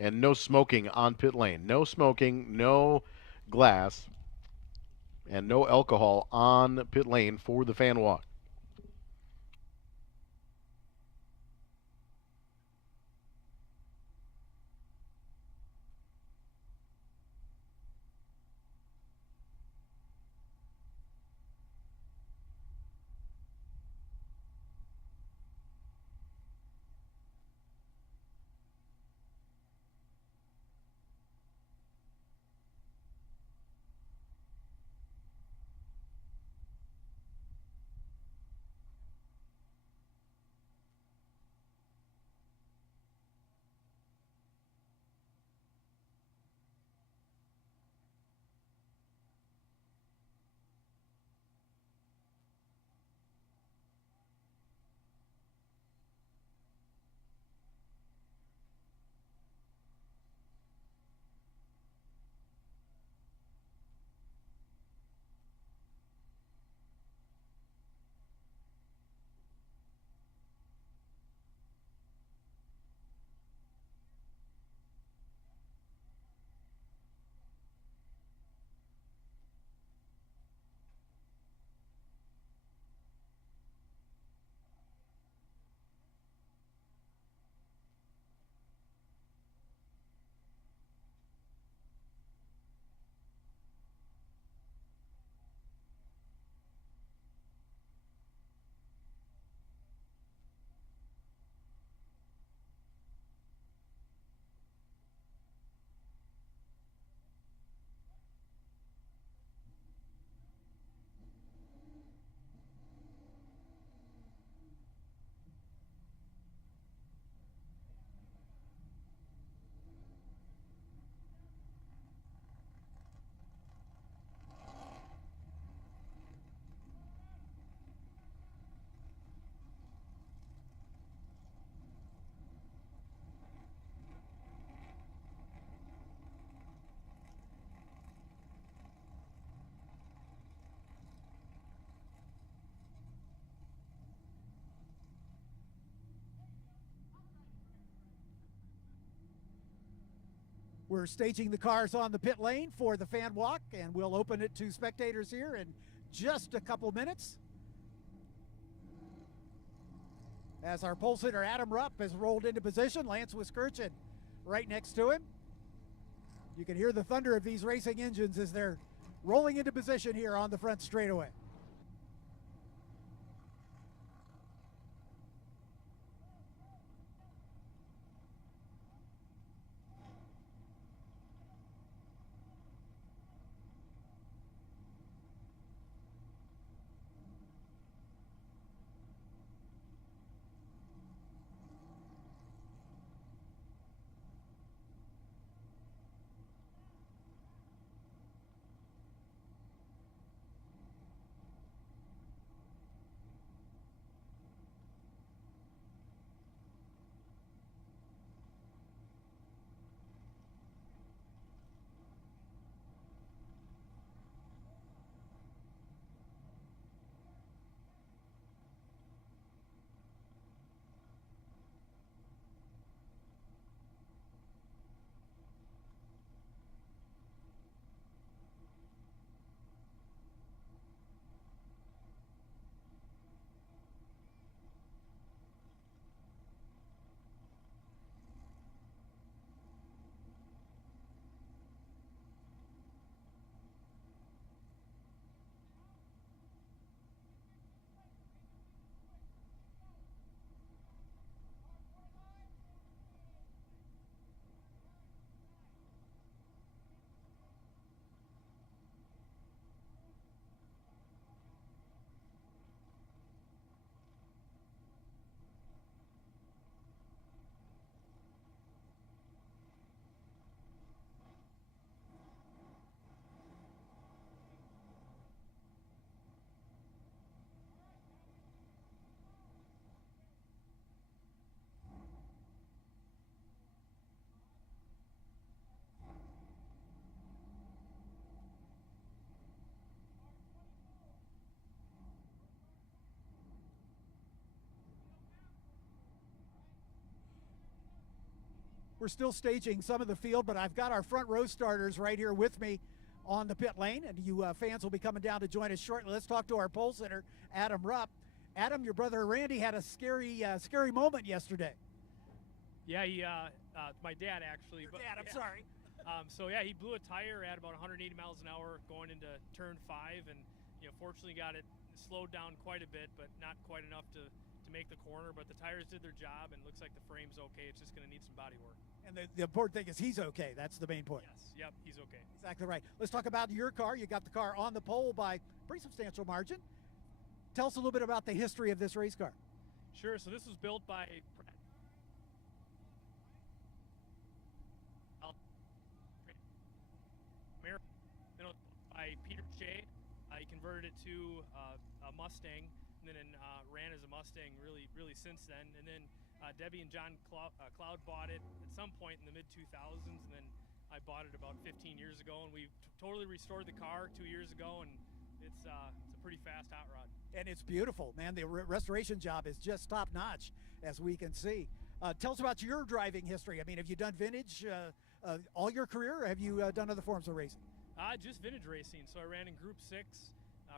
and no smoking on pit lane. No smoking, no glass, and no alcohol on pit lane for the fan walk. We're staging the cars on the pit lane for the fan walk, and we'll open it to spectators here in just a couple minutes. As our pole sitter Adam Rupp has rolled into position, Lance Wiskirchen right next to him. You can hear the thunder of these racing engines as they're rolling into position here on the front straightaway. we're still staging some of the field, but I've got our front row starters right here with me on the pit lane, and you fans will be coming down to join us shortly. Let's talk to our pole sitter, Adam Rupp. Adam, your brother Randy had a scary moment yesterday. Yeah, he, my dad actually. Your dad, I'm sorry. So yeah, he blew a tire at about 180 miles an hour going into turn 5, and fortunately got it slowed down quite a bit, but not quite enough to make the corner. But the tires did their job, and looks like the frame's okay. It's just going to need some body work. And the important thing is he's okay. That's the main point. Yes, yep, he's okay. Exactly right. Let's talk about your car. You got the car on the pole by pretty substantial margin. Tell us a little bit about the history of this race car. Sure. So this was built by by Peter Shea. He converted it to a Mustang, and then ran as a Mustang really since then. And then Debbie and John Cloud bought it at some point in the mid-2000s, and then I bought it about 15 years ago, and we totally restored the car 2 years ago, and it's a pretty fast hot rod. And it's beautiful, man. The restoration job is just top-notch, as we can see. Tell us about your driving history. I mean, have you done vintage all your career, or have you done other forms of racing? Just vintage racing. So I ran in Group 6,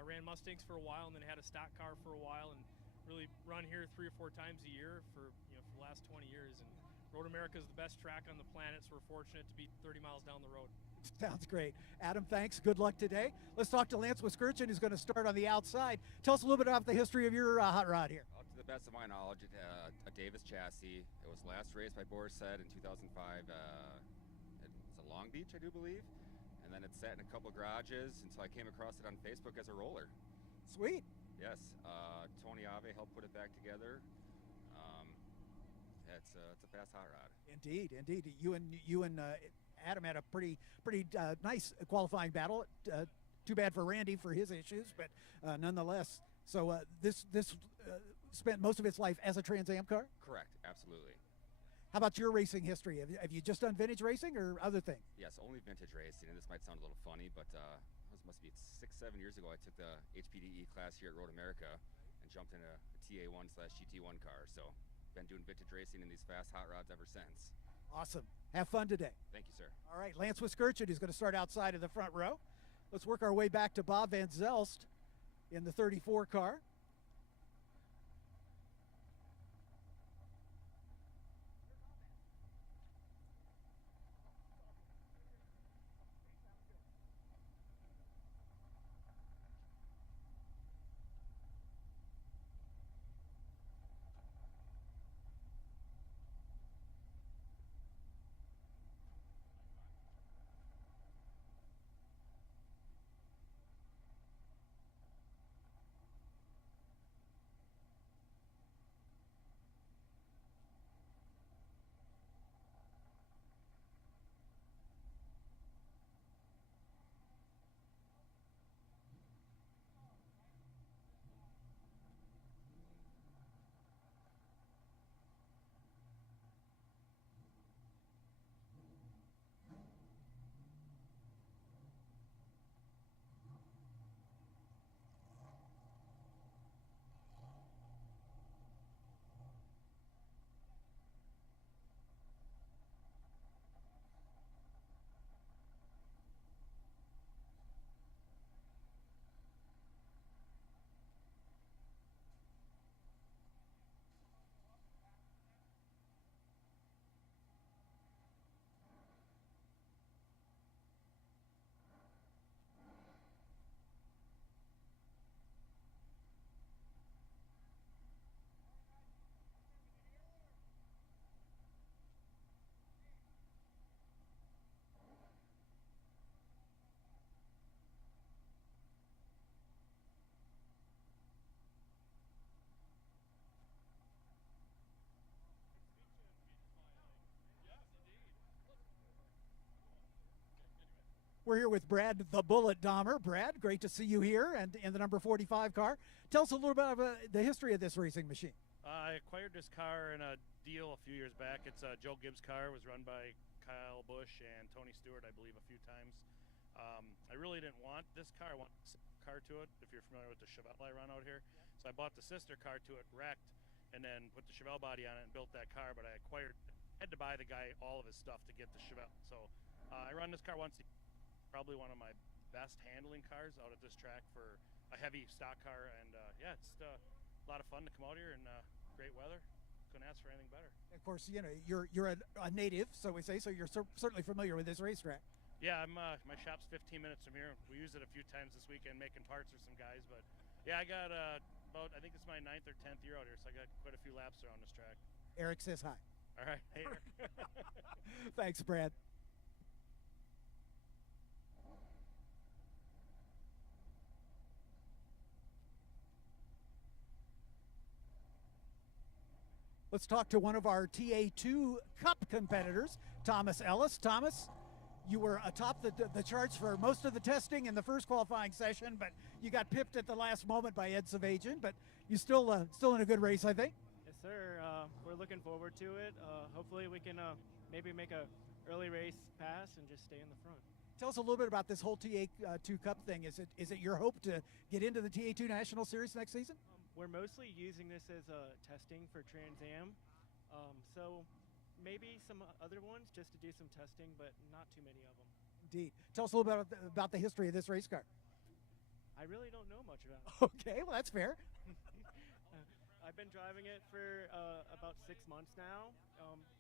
ran Mustangs for a while, and then had a stock car for a while, and really run here 3 or 4 times a year for the last 20 years. And Road America is the best track on the planet, so we're fortunate to be 30 miles down the road. Sounds great. Adam, thanks. Good luck today. Let's talk to Lance Wiskirchen, who's going to start on the outside. Tell us a little bit about the history of your hot rod here. To the best of my knowledge, a Davis chassis. It was last raced by Boris Said in 2005. It's a Long Beach, I do believe. And then it sat in a couple garages until I came across it on Facebook as a roller. Sweet. Yes. Tony Ave helped put it back together. It's a fast hot rod. Indeed. You and Adam had a pretty nice qualifying battle. Too bad for Randy for his issues, but nonetheless. So this spent most of its life as a Trans Am car? Correct. Absolutely. How about your racing history? Have you just done vintage racing or other things? Yes, only vintage racing, and this might sound a little funny, but this must be 6-7 years ago. I took the HPDE class here at Road America and jumped in a TA1/GT1 car. So, been doing vintage racing in these fast hot rods ever since. Awesome. Have fun today. Thank you, sir. All right, Lance Wiskirchen is going to start outside of the front row. Let's work our way back to Bob Van Zelst in the 34 car. We're here with Brad the Bullet Dahmer. Brad, great to see you here and in the number 45 car. Tell us a little bit about the history of this racing machine. I acquired this car in a deal a few years back. It's a Joe Gibbs car. It was run by Kyle Busch and Tony Stewart, I believe, a few times. I really didn't want this car. I want a car to it, if you're familiar with the Chevelle I run out here. So I bought the sister car to it, wrecked, and then put the Chevelle body on it and built that car. But I acquired had to buy the guy all of his stuff to get the Chevelle. So I run this car once a year. Probably one of my best handling cars out at this track for a heavy stock car. And yeah, it's a lot of fun to come out here and great weather. Couldn't ask for anything better. Of course, you know, you're a native, so we say, so you're certainly familiar with this racetrack. Yeah, my shop's 15 minutes from here. We used it a few times this weekend making parts for some guys, but yeah, I got about, I think it's my 9th or 10th year out here, so I got quite a few laps around this track. Eric says hi. All right. Hey, Eric. Thanks, Brad. Let's talk to one of our TA2 Cup competitors, Thomas Ellis. Thomas, you were atop the charts for most of the testing in the first qualifying session, but you got pipped at the last moment by Ed Savagian, but you still in a good race, I think. Yes, sir. We're looking forward to it. Hopefully we can maybe make a early race pass and just stay in the front. Tell us a little bit about this whole TA2 Cup thing. Is it your hope to get into the TA2 National Series next season? We're mostly using this as testing for Trans Am, so maybe some other ones just to do some testing, but not too many of them. Indeed. Tell us a little bit about the history of this race car. I really don't know much about it. Okay, well, that's fair. I've been driving it for about 6 months now.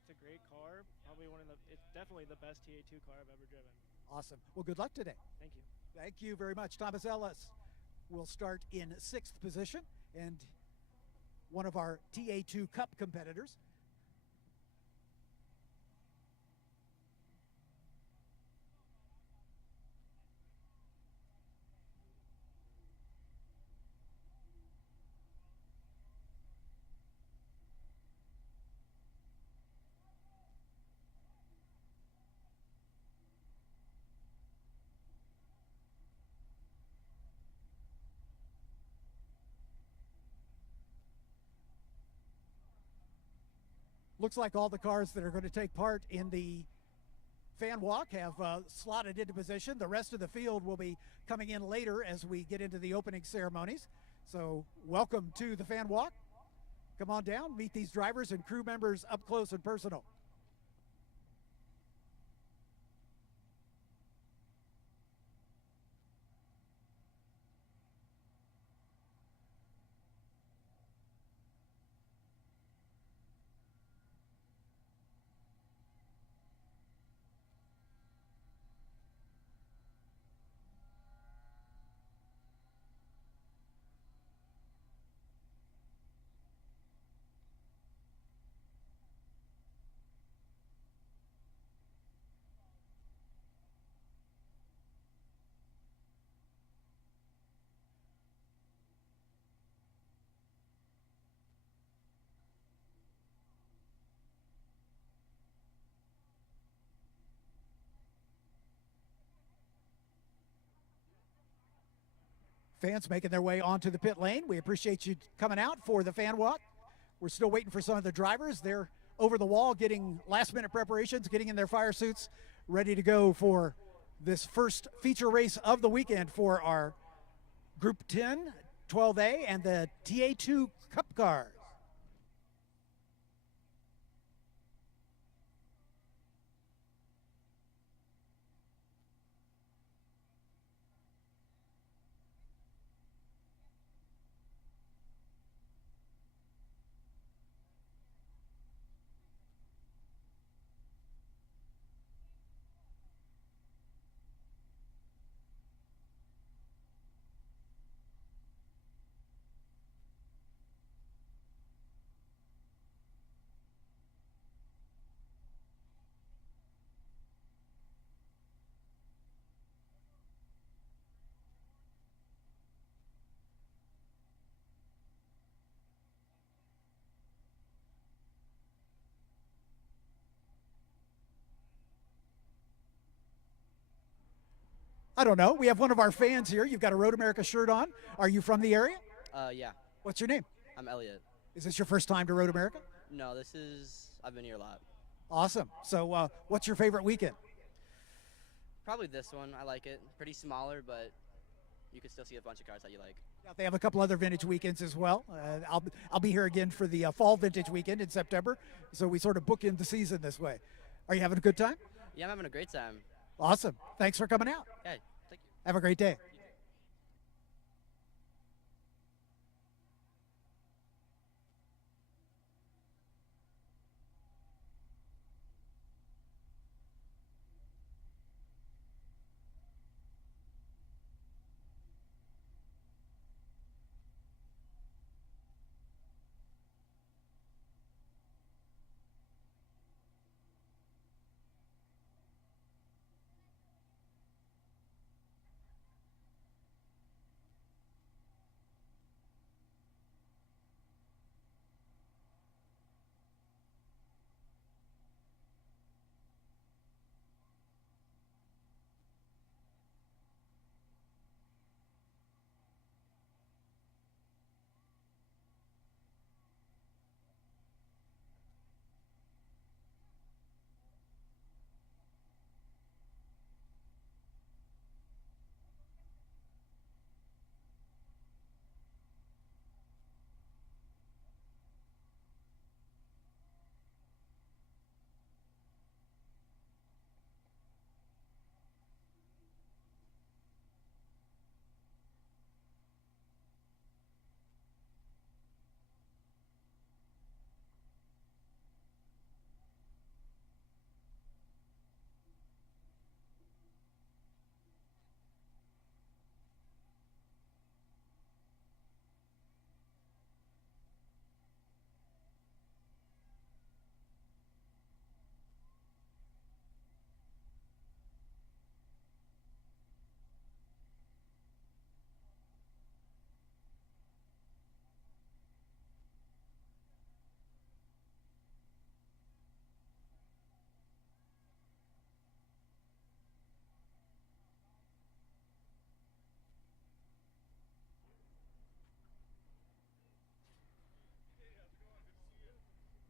It's a great car. Probably it's definitely the best TA2 car I've ever driven. Awesome. Well, good luck today. Thank you. Thank you very much. Thomas Ellis will start in 6th position, and one of our TA2 Cup competitors. Looks like all the cars that are going to take part in the fan walk have slotted into position. The rest of the field will be coming in later as we get into the opening ceremonies. So welcome to the fan walk. Come on down, meet these drivers and crew members up close and personal. Fans making their way onto the pit lane. We appreciate you coming out for the fan walk. We're still waiting for some of the drivers. They're over the wall getting last-minute preparations, getting in their fire suits, ready to go for this first feature race of the weekend for our Group 10, 12A, and the TA2 Cup cars. I don't know. We have one of our fans here. You've got a Road America shirt on. Are you from the area? Yeah. What's your name? I'm Elliot. Is this your first time to Road America? No, I've been here a lot. Awesome. So what's your favorite weekend? Probably this one. I like it. Pretty smaller, but you can still see a bunch of cars that you like. Yeah, they have a couple other vintage weekends as well. I'll be here again for the fall vintage weekend in September, so we sort of bookend the season this way. Are you having a good time? Yeah, I'm having a great time. Awesome. Thanks for coming out. Okay, thank you. Have a great day.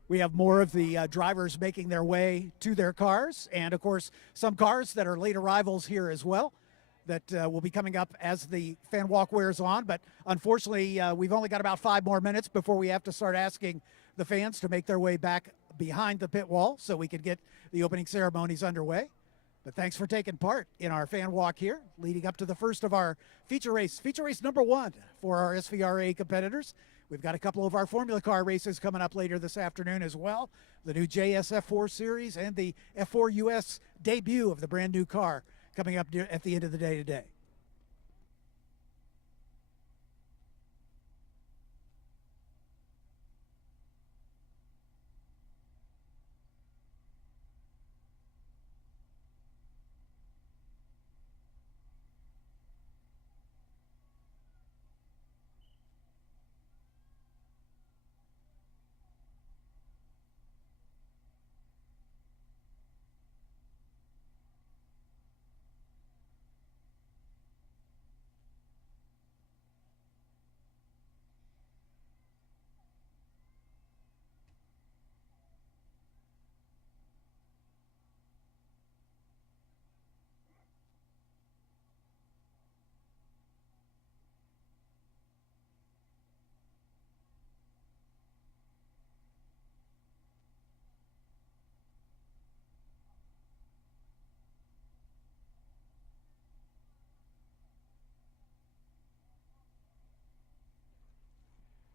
We have more of the drivers making their way to their cars, and of course, some cars that are late arrivals here as well that will be coming up as the fan walk wears on. But unfortunately, we've only got about 5 more minutes before we have to start asking the fans to make their way back behind the pit wall so we can get the opening ceremonies underway. But thanks for taking part in our fan walk here, leading up to the first of our feature race number 1 for our SVRA competitors. We've got a couple of our Formula Car races coming up later this afternoon as well. The new JSF4 Series and the F4 US debut of the brand new car coming up at the end of the day today.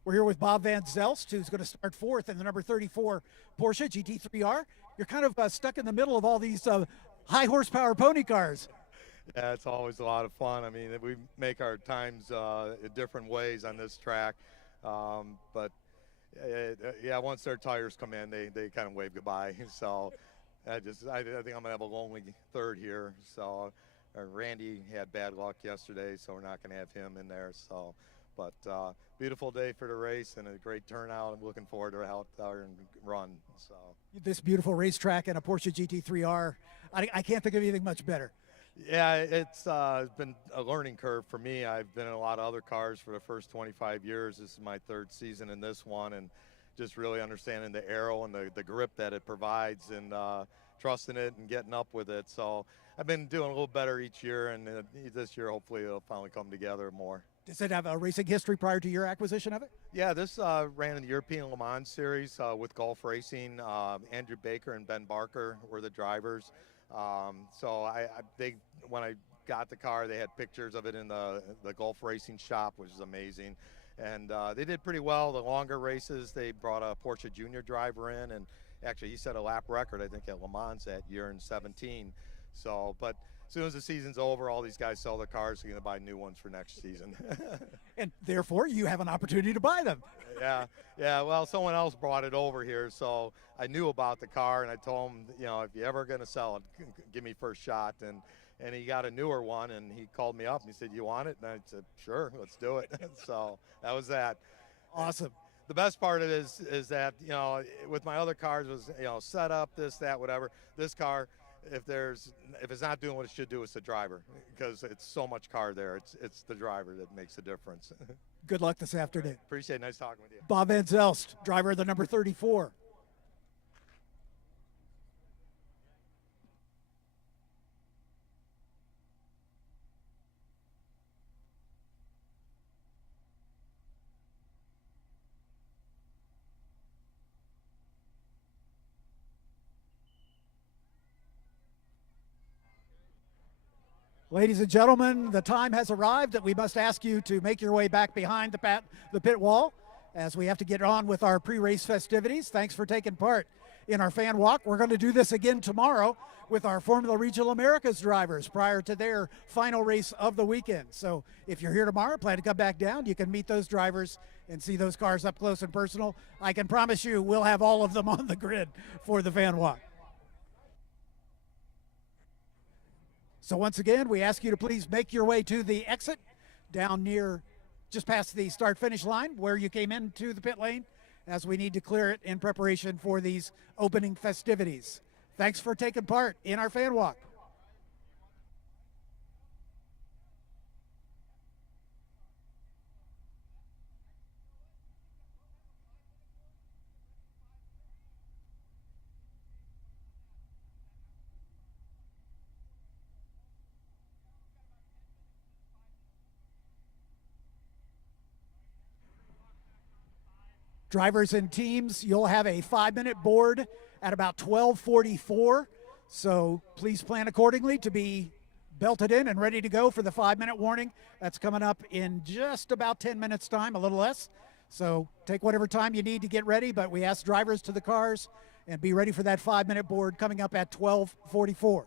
We're here with Bob Van Zelst, who's going to start 4th in the number 34 Porsche GT3R. You're kind of stuck in the middle of all these high horsepower pony cars. Yeah, it's always a lot of fun. I mean, we make our times in different ways on this track. But yeah, once their tires come in, they kind of wave goodbye. So I think I'm going to have a lonely 3rd here. So Randy had bad luck yesterday, so we're not going to have him in there. So, but beautiful day for the race and a great turnout. I'm looking forward to out there and run. So this beautiful racetrack and a Porsche GT3R, I can't think of anything much better. Yeah, it's been a learning curve for me. I've been in a lot of other cars for the first 25 years. This is my 3rd season in this one, and just really understanding the aero and the grip that it provides, and trusting it and getting up with it. So I've been doing a little better each year, and this year hopefully it'll finally come together more. Does it have a racing history prior to your acquisition of it? Yeah, this ran in the European Le Mans series with Gulf Racing. Andrew Baker and Ben Barker were the drivers. So when I got the car, they had pictures of it in the Gulf Racing shop, which is amazing. And they did pretty well. The longer races, they brought a Porsche Junior driver in, and actually he set a lap record, I think, at Le Mans that year in 17. So, but as soon as the season's over, all these guys sell their cars, so they're going to buy new ones for next season. And therefore, you have an opportunity to buy them. Yeah. Well, someone else brought it over here, so I knew about the car, and I told him, if you're ever going to sell it, give me first shot. And he got a newer one, and he called me up and he said, "You want it?" And I said, "Sure, let's do it." So that was that. Awesome. The best part of it is that, with my other cars was, setup, this, that, whatever. This car, if it's not doing what it should do, it's the driver, because it's so much car there. It's the driver that makes the difference. Good luck this afternoon. Appreciate it. Nice talking with you. Bob Van Zelst, driver of the number 34. Ladies and gentlemen, the time has arrived that we must ask you to make your way back behind the pit wall as we have to get on with our pre-race festivities. Thanks for taking part in our fan walk. We're going to do this again tomorrow with our Formula Regional Americas drivers prior to their final race of the weekend. So if you're here tomorrow, plan to come back down, you can meet those drivers and see those cars up close and personal. I can promise you we'll have all of them on the grid for the fan walk. So once again, we ask you to please make your way to the exit down near, just past the start-finish line where you came into the pit lane, as we need to clear it in preparation for these opening festivities. Thanks for taking part in our fan walk. Drivers and teams, you'll have a 5-minute board at about 12:44. So please plan accordingly to be belted in and ready to go for the 5-minute warning. That's coming up in just about 10 minutes time, a little less. So take whatever time you need to get ready, but we ask drivers to the cars and be ready for that 5-minute board coming up at 12:44.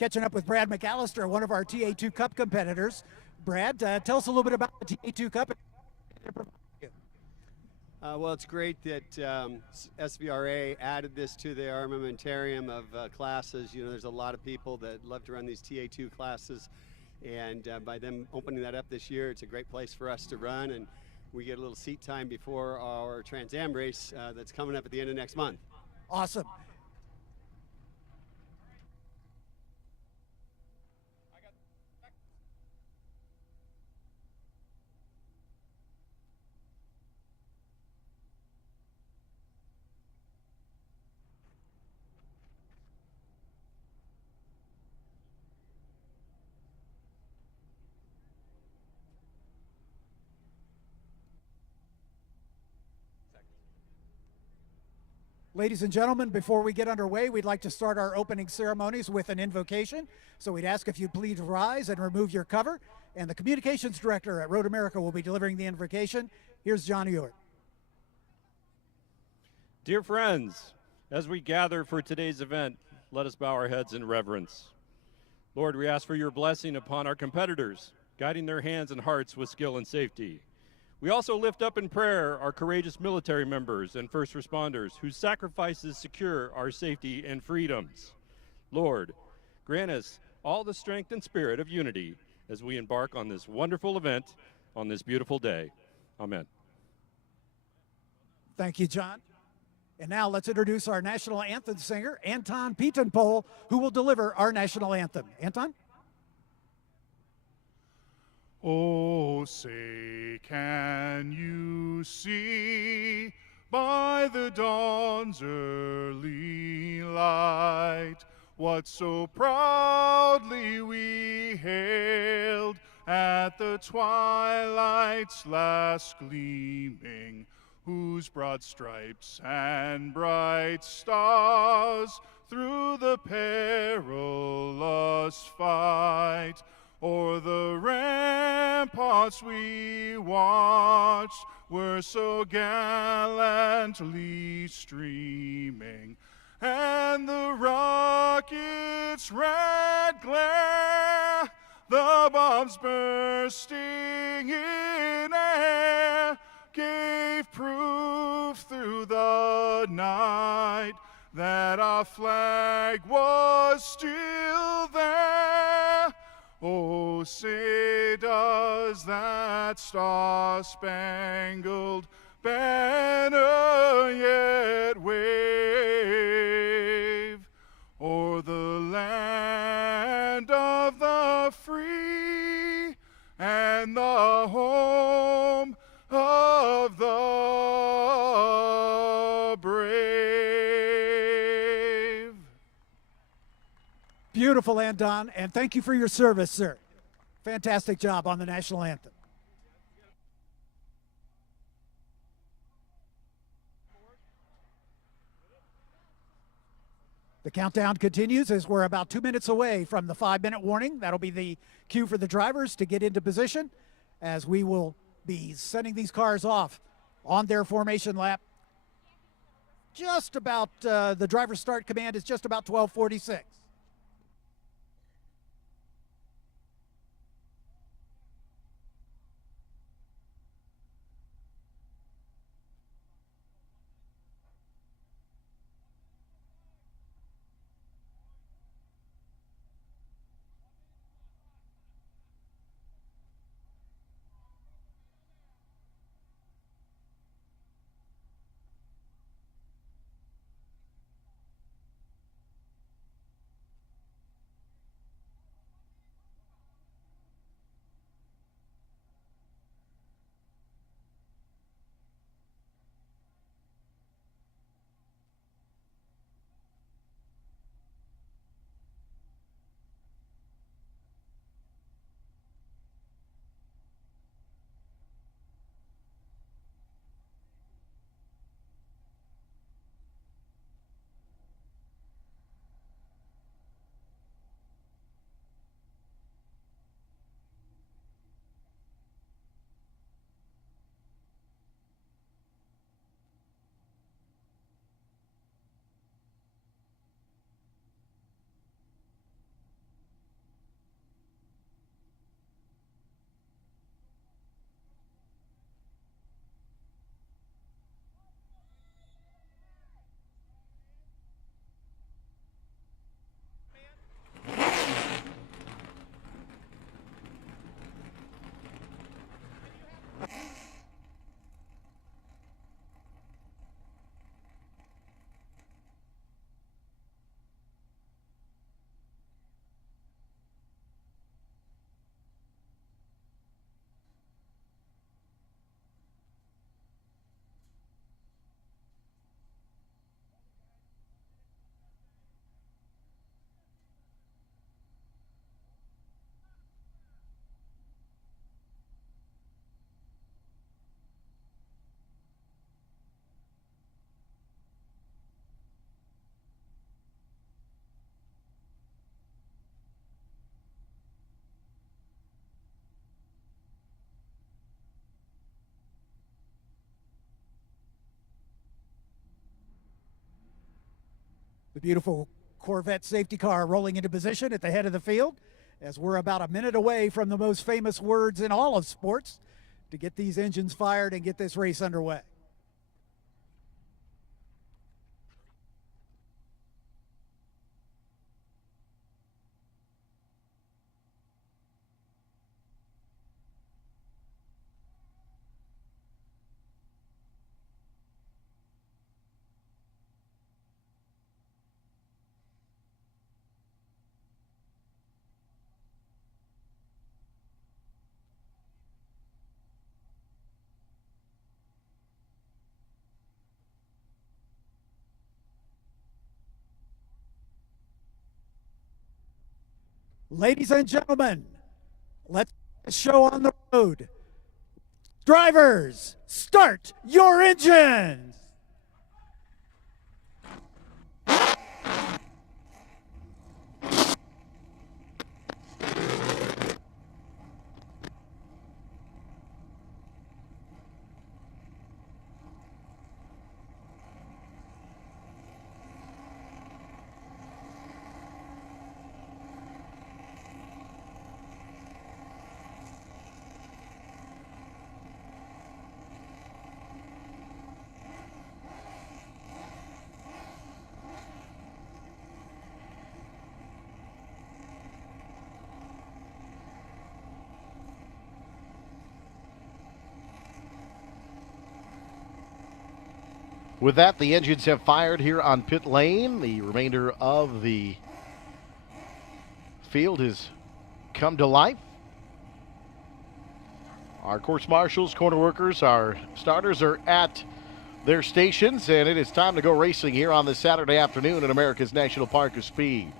catching up with Brad McAllister, one of our TA2 Cup competitors. Brad, tell us a little bit about the TA2 Cup. Well, it's great that SVRA added this to the armamentarium of classes. You know, there's a lot of people that love to run these TA2 classes, and by them opening that up this year, it's a great place for us to run, and we get a little seat time before our Trans Am race that's coming up at the end of next month. Awesome. Ladies and gentlemen, before we get underway, we'd like to start our opening ceremonies with an invocation. So we'd ask if you'd please rise and remove your cover. And the communications director at Road America will be delivering the invocation. Here's John Ewart. Dear friends, as we gather for today's event, let us bow our heads in reverence. Lord, we ask for your blessing upon our competitors, guiding their hands and hearts with skill and safety. We also lift up in prayer our courageous military members and first responders whose sacrifices secure our safety and freedoms. Lord, grant us all the strength and spirit of unity as we embark on this wonderful event on this beautiful day. Amen. Thank you, John. And now let's introduce our national anthem singer, Anton Pietenpol, who will deliver our national anthem. Anton? Oh, say, can you see by the dawn's early light what so proudly we hailed at the twilight's last gleaming, whose broad stripes and bright stars through the perilous fight o'er the ramparts we watched were so gallantly streaming, and the rocket's red glare, the bombs bursting in air, gave proof through the night that our flag was still there. Oh, say does that star-spangled banner yet wave o'er the land of the free and the home of the brave? Beautiful, Anton, and thank you for your service, sir. Fantastic job on the national anthem. The countdown continues as we're about 2 minutes away from the 5-minute warning. That'll be the cue for the drivers to get into position as we will be sending these cars off on their formation lap. Just about, the driver's start command is just about 12:46. The beautiful Corvette safety car rolling into position at the head of the field as we're about a minute away from the most famous words in all of sports to get these engines fired and get this race underway. Ladies and gentlemen, let's get the show on the road. Drivers, start your engines! With that, the engines have fired here on pit lane. The remainder of the field has come to life. Our course marshals, corner workers, our starters are at their stations, and it is time to go racing here on this Saturday afternoon in America's National Park of Speed.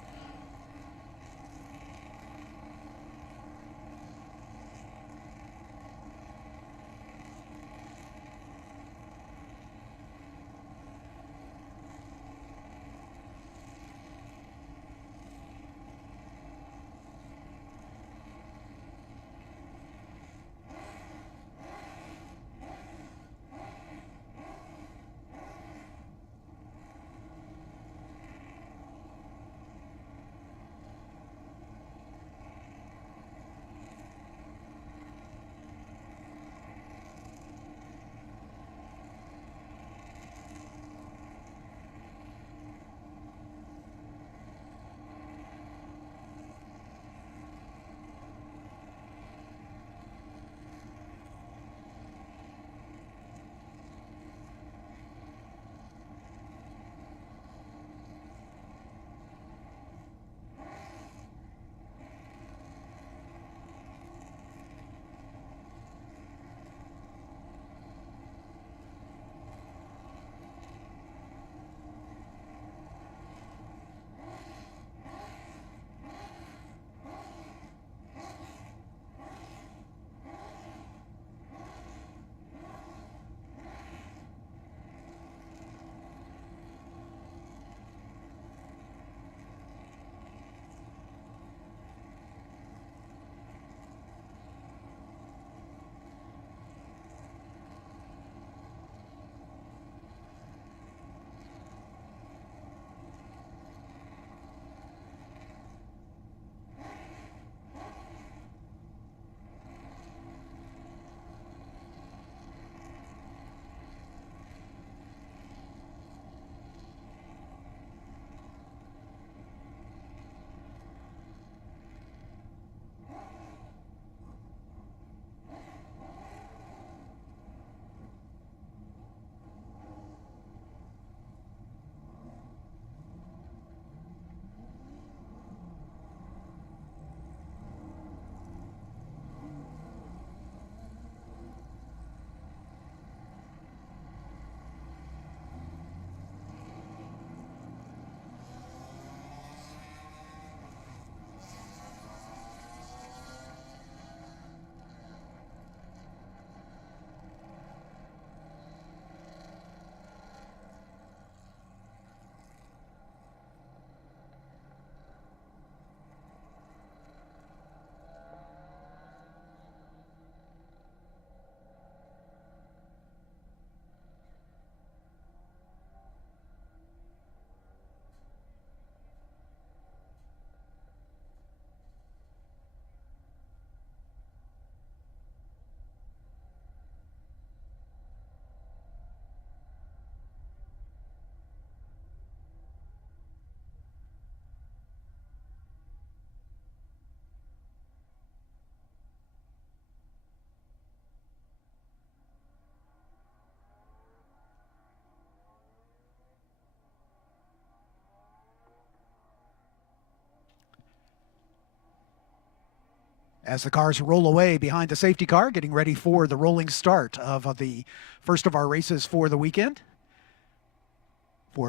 as the cars roll away behind the safety car, getting ready for the rolling start of the first of our races for the weekend.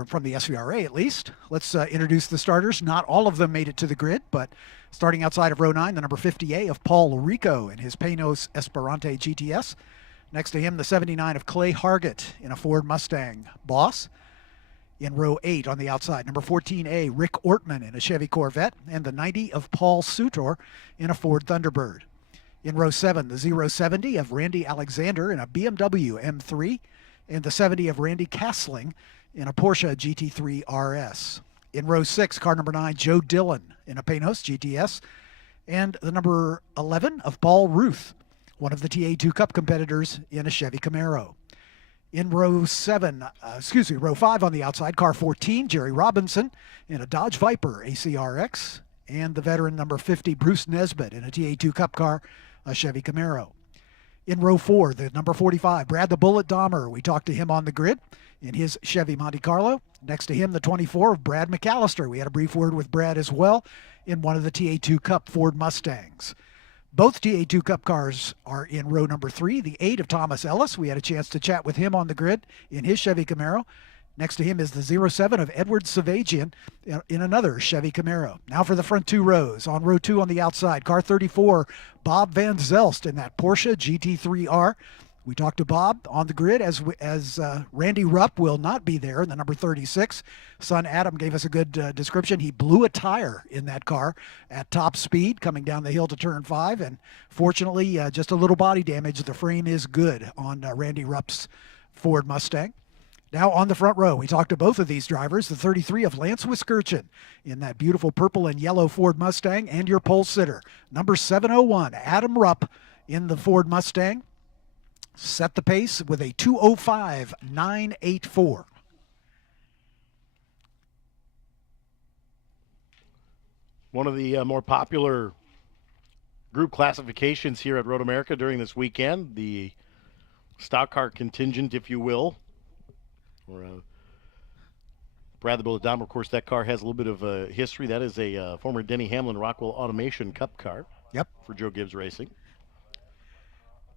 From the SVRA at least. Let's introduce the starters. Not all of them made it to the grid, but starting outside of row 9, the number 50A of Paul Rico in his Panos Esperante GTS. Next to him, the 79 of Clay Hargett in a Ford Mustang Boss. In row 8 on the outside, number 14A, Rick Ortman in a Chevy Corvette, and the 90 of Paul Sutor in a Ford Thunderbird. In row 7, the 070 of Randy Alexander in a BMW M3, and the 70 of Randy Castling in a Porsche GT3 RS. In row 6, car number 9, Joe Dillon in a Panos GTS, and the number 11 of Paul Ruth, one of the TA2 Cup competitors in a Chevy Camaro. In row 5 on the outside, car 14, Jerry Robinson in a Dodge Viper ACRX, and the veteran number 50, Bruce Nesbitt in a TA2 Cup car, a Chevy Camaro. In row 4, the number 45, Brad the Bullet Dahmer. We talked to him on the grid in his Chevy Monte Carlo. Next to him, the 24 of Brad McAllister. We had a brief word with Brad as well in one of the TA2 Cup Ford Mustangs. Both TA2 Cup cars are in row number 3. The 8 of Thomas Ellis. We had a chance to chat with him on the grid in his Chevy Camaro. Next to him is the 07 of Edward Savagian in another Chevy Camaro. Now for the front 2 rows. On row 2 on the outside, car 34, Bob Van Zelst in that Porsche GT3R. We talked to Bob on the grid as Randy Rupp will not be there in the number 36. Son Adam gave us a good description. He blew a tire in that car at top speed coming down the hill to turn 5, and fortunately just a little body damage. The frame is good on Randy Rupp's Ford Mustang. Now on the front row, we talked to both of these drivers, the 33 of Lance Wiskirchen in that beautiful purple and yellow Ford Mustang, and your pole sitter, number 701, Adam Rupp in the Ford Mustang. Set the pace with a 2:05.984. One of the more popular group classifications here at Road America during this weekend, the stock car contingent, if you will. Or Brad the Bullet Dahmer, of course, that car has a little bit of a history. That is a former Denny Hamlin Rockwell Automation Cup car. Yep. For Joe Gibbs Racing.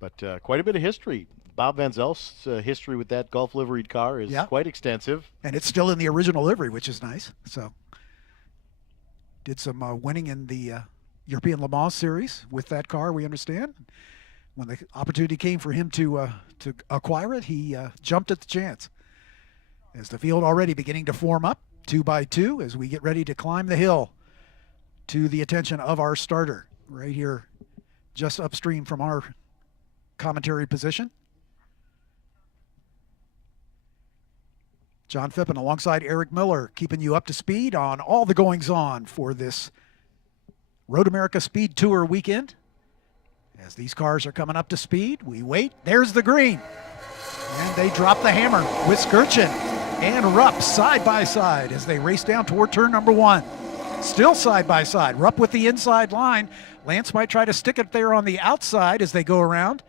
But quite a bit of history. Bob Van Zelst's history with that Gulf liveried car is quite extensive. And it's still in the original livery, which is nice. So did some winning in the European Le Mans series with that car, we understand. When the opportunity came for him to acquire it, he jumped at the chance. As the field already beginning to form up, 2 by 2, as we get ready to climb the hill to the attention of our starter right here just upstream from our commentary position. John Phippen alongside Eric Miller, keeping you up to speed on all the goings-on for this Road America Speed Tour weekend. As these cars are coming up to speed, we wait. There's the green. And they drop the hammer. Wiskirchen and Rupp side by side as they race down toward turn number 1. Still side by side. Rupp with the inside line. Lance might try to stick it there on the outside as they go around.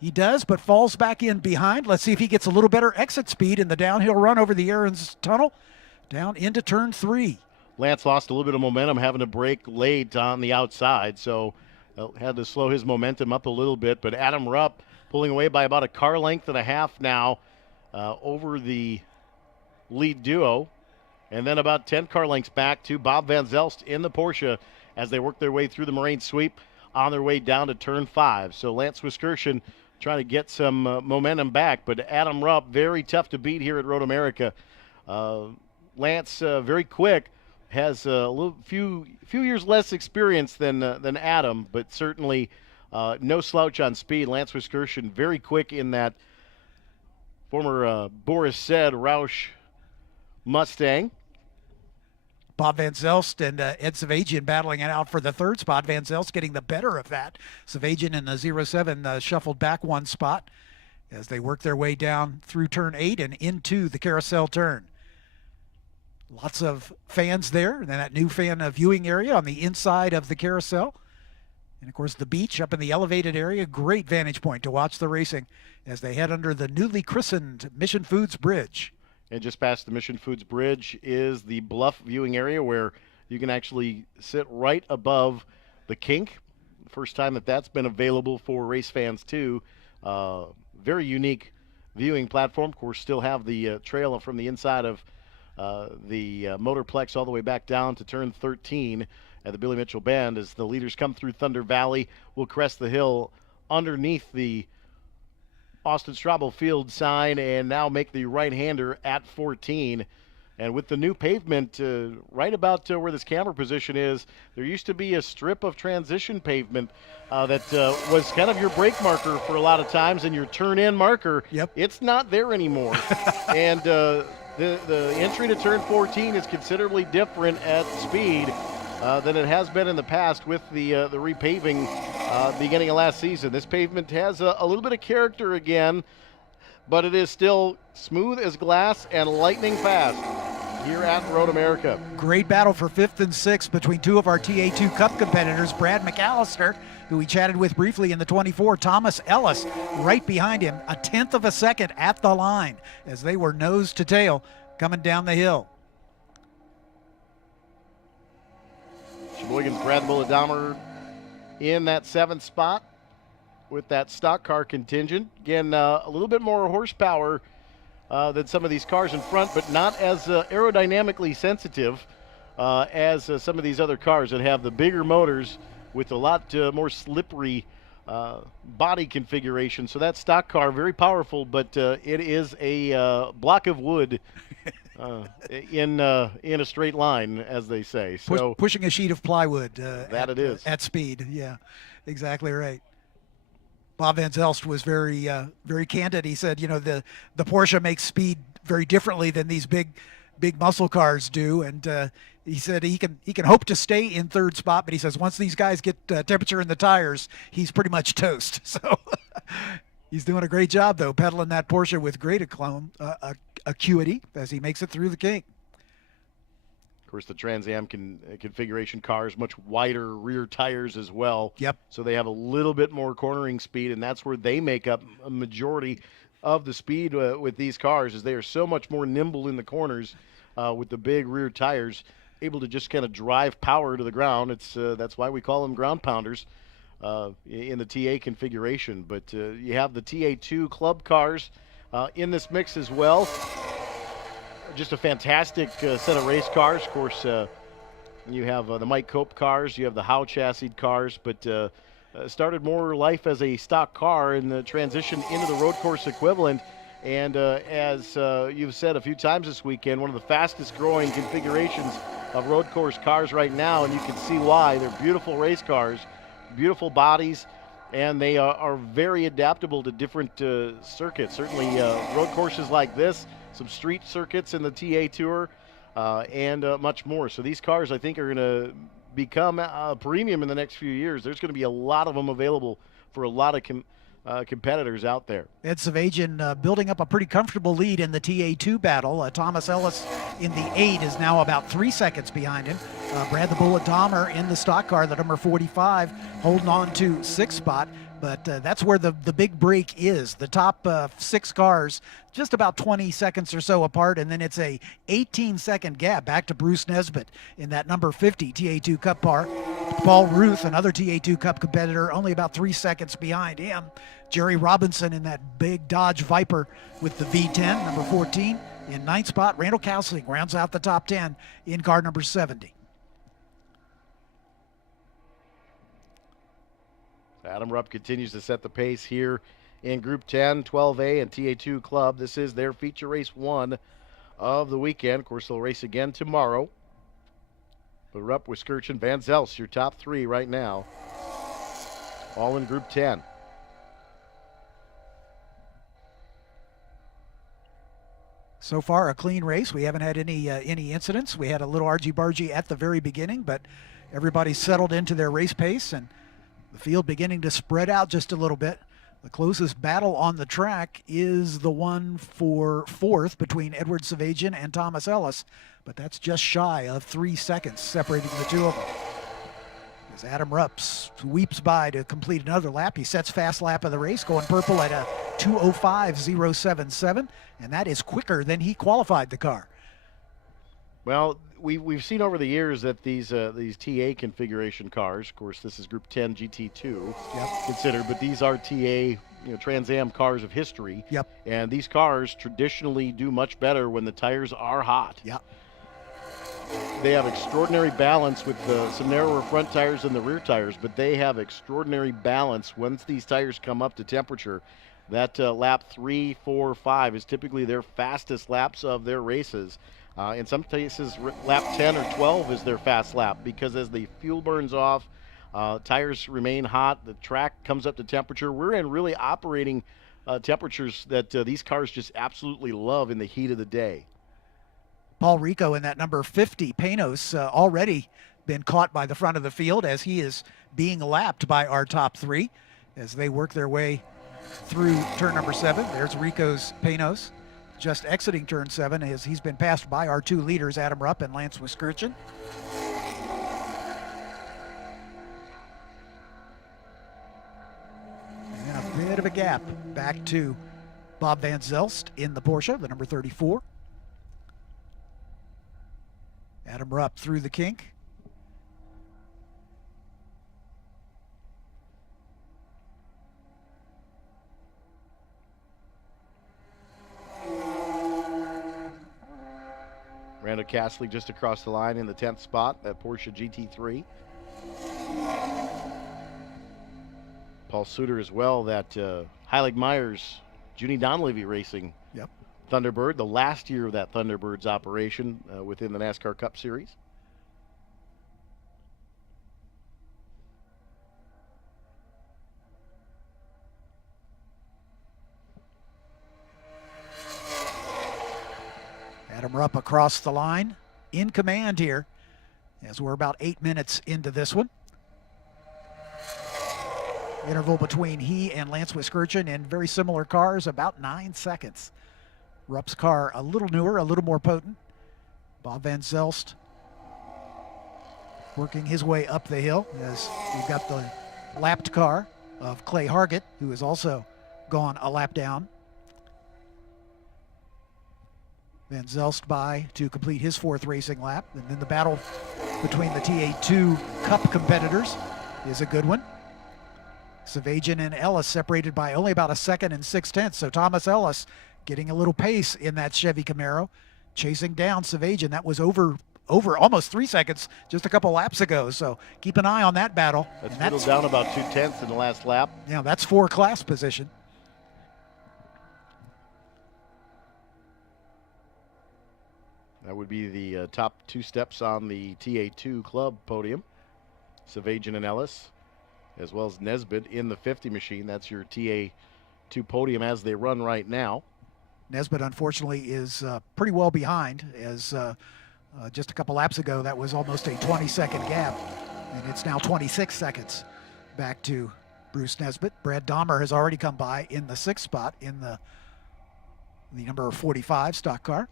He does, but falls back in behind. Let's see if he gets a little better exit speed in the downhill run over the Aaron's Tunnel down into turn 3. Lance lost a little bit of momentum having to brake late on the outside, so had to slow his momentum up a little bit. But Adam Rupp pulling away by about a car length and a half now over the lead duo. And then about 10 car lengths back to Bob Van Zelst in the Porsche as they work their way through the Moraine Sweep on their way down to turn 5. So Lance Wiskirchen trying to get some momentum back, but Adam Rupp very tough to beat here at Road America. Lance very quick, has a few years less experience than Adam, but certainly no slouch on speed. Lance Wiskirchen very quick in that former Boris Said Roush Mustang. Bob Van Zelst and Ed Savagian battling it out for the third spot. Van Zelst getting the better of that. Savagian in the 07 shuffled back 1 spot as they work their way down through turn 8 and into the carousel turn. Lots of fans there, and then that new fan viewing area on the inside of the carousel. And, of course, the beach up in the elevated area, great vantage point to watch the racing as they head under the newly christened Mission Foods Bridge. And just past the Mission Foods Bridge is the Bluff viewing area where you can actually sit right above the kink first time that that's been available for race fans too. Very unique viewing platform. Of course, still have the trail from the inside of the Motorplex all the way back down to turn 13 at the Billy Mitchell Bend as the leaders come through Thunder Valley. Will crest the hill underneath the Austin Straubel Field sign and now make the right-hander at 14. And with the new pavement right about where this camera position is, there used to be a strip of transition pavement that was kind of your brake marker for a lot of times and your turn-in marker. Yep. It's not there anymore. And the entry to turn 14 is considerably different at speed than it has been in the past with the repaving beginning of last season. This pavement has a little bit of character again, but it is still smooth as glass and lightning fast here at Road America. Great battle for 5th and 6th between two of our TA2 Cup competitors, Brad McAllister, who we chatted with briefly in the 24, Thomas Ellis right behind him, a 1/10 of a second at the line as they were nose to tail coming down the hill. Sheboygan's Brad Bullet-Dahmer in that 7th spot with that stock car contingent. Again, a little bit more horsepower than some of these cars in front, but not as aerodynamically sensitive as some of these other cars that have the bigger motors with a lot more slippery body configuration. So that stock car, very powerful, but it is a block of wood in a straight line, as they say. So pushing a sheet of plywood. It is. At speed, yeah, exactly right. Bob Van Zelst was very candid. He said, the Porsche makes speed very differently than these big muscle cars do, and he said he can hope to stay in 3rd spot, but he says once these guys get temperature in the tires, he's pretty much toast. So he's doing a great job though, pedaling that Porsche with great acuity as he makes it through the kink. Of course, the Trans Am configuration cars, much wider rear tires as well. Yep. So they have a little bit more cornering speed, and that's where they make up a majority of the speed with these cars, as they are so much more nimble in the corners with the big rear tires, able to just kind of drive power to the ground. That's why we call them ground pounders in the TA configuration. But you have the TA2 club cars in this mix as well. Just a fantastic set of race cars. Of course, you have the Mike Cope cars, you have the Howe chassis cars, but started more life as a stock car and the transition into the road course equivalent. And as you've said a few times this weekend, one of the fastest growing configurations of road course cars right now, and you can see why. They're beautiful race cars, beautiful bodies, and they are very adaptable to different circuits. Certainly road courses like this, some street circuits in the TA Tour, and much more. So these cars, I think, are going to become a premium in the next few years. There's going to be a lot of them available for a lot of competitors out there. Ed Savagian building up a pretty comfortable lead in the TA2 battle. Thomas Ellis in the 8 is now about 3 seconds behind him. Brad the Bullet Dahmer in the stock car, the number 45, holding on to 6th spot. But that's where the big break is. The top 6 cars just about 20 seconds or so apart, and then it's a 18-second gap back to Bruce Nesbitt in that number 50 TA2 Cup car. Paul Ruth, another TA2 Cup competitor, only about 3 seconds behind him. Jerry Robinson in that big Dodge Viper with the V10, number 14. In 9th spot, Randall Cowsling rounds out the top 10 in car number 70. Adam Rupp continues to set the pace here in Group 10, 12A, and TA2 Club. This is their feature race 1 of the weekend. Of course, they'll race again tomorrow. But Rupp, Wiskirchen, Van Zelst, your top 3 right now, all in Group 10. So far, a clean race. We haven't had any incidents. We had a little argy-bargy at the very beginning, but everybody's settled into their race pace, and the field beginning to spread out just a little bit. The closest battle on the track is the one for 4th between Edward Savagian and Thomas Ellis, but that's just shy of 3 seconds separating the two of them. As Adam Rupp sweeps by to complete another lap, he sets fast lap of the race, going purple at a 2:05.077, and that is quicker than he qualified the car. Well, we've seen over the years that these TA configuration cars, of course, this is Group 10 GT2 considered, but these are TA, Trans Am cars of history. Yep. And these cars traditionally do much better when the tires are hot. Yep. They have extraordinary balance with some narrower front tires than the rear tires, but they have extraordinary balance once these tires come up to temperature. That lap 3, 4, 5 is typically their fastest laps of their races. In some cases, lap 10 or 12 is their fast lap, because as the fuel burns off, tires remain hot, the track comes up to temperature. We're in really operating temperatures that these cars just absolutely love in the heat of the day. Paul Rico in that number 50 Panos already been caught by the front of the field as he is being lapped by our top three as they work their way through turn number 7. There's Rico's Panos just exiting turn 7 as he's been passed by our 2 leaders, Adam Rupp and Lance Wiskirchen. And a bit of a gap back to Bob Van Zelst in the Porsche, the number 34. Adam Rupp through the kink. Randall Castley just across the line in the 10th spot, that Porsche GT3. Paul Suter as well, that Heilig Myers, Junie Donlevy Racing Thunderbird, the last year of that Thunderbird's operation within the NASCAR Cup Series. Adam Rupp across the line, in command here, as we're about 8 minutes into this one. Interval between he and Lance Wiskirchen in very similar cars, about 9 seconds. Rupp's car a little newer, a little more potent. Bob Van Zelst working his way up the hill as we've got the lapped car of Clay Hargett, who has also gone a lap down. Van Zelst by to complete his 4th racing lap. And then the battle between the TA2 Cup competitors is a good one. Savajian and Ellis separated by only about 1 second and 6/10. So Thomas Ellis getting a little pace in that Chevy Camaro, chasing down Savajian. That was over almost 3 seconds just a couple laps ago. So keep an eye on that battle. That's down about 2/10 in the last lap. Yeah, that's for class position. That would be the top 2 steps on the TA2 club podium. Savajian and Ellis, as well as Nesbitt in the 50 machine. That's your TA2 podium as they run right now. Nesbitt, unfortunately, is pretty well behind, as just a couple laps ago, that was almost a 20-second gap, and it's now 26 seconds back to Bruce Nesbitt. Brad Dahmer has already come by in the 6th spot in the number 45 stock car.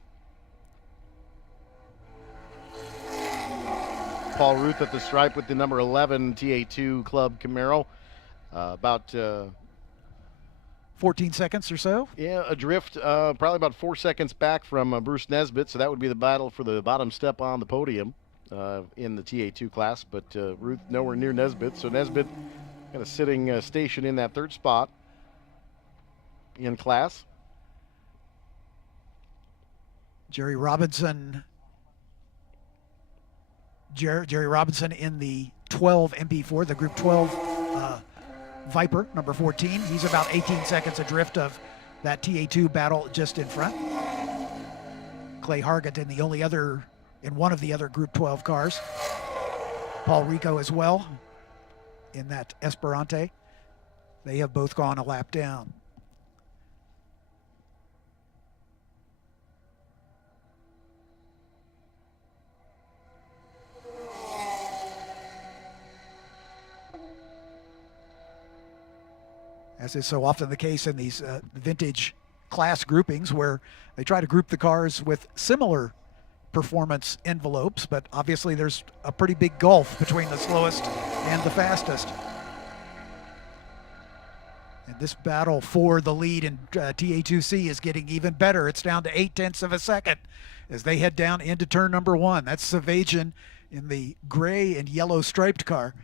Paul Ruth at the stripe with the number 11 TA2 Club Camaro. About 14 seconds or so. Yeah, adrift, probably about 4 seconds back from Bruce Nesbitt, so that would be the battle for the bottom step on the podium in the TA2 class, but Ruth nowhere near Nesbitt, so Nesbitt kind of sitting station in that 3rd spot in class. Jerry Robinson in the 12 MP4, the Group 12 Viper, number 14. He's about 18 seconds adrift of that TA2 battle just in front. Clay Hargett in one of the other Group 12 cars. Paul Rico as well in that Esperante. They have both gone a lap down. As is so often the case in these vintage class groupings, where they try to group the cars with similar performance envelopes, but obviously there's a pretty big gulf between the slowest and the fastest. And this battle for the lead in TA2C is getting even better. It's down to 0.8 of a second as they head down into turn number 1. That's Savajian in the gray and yellow striped car.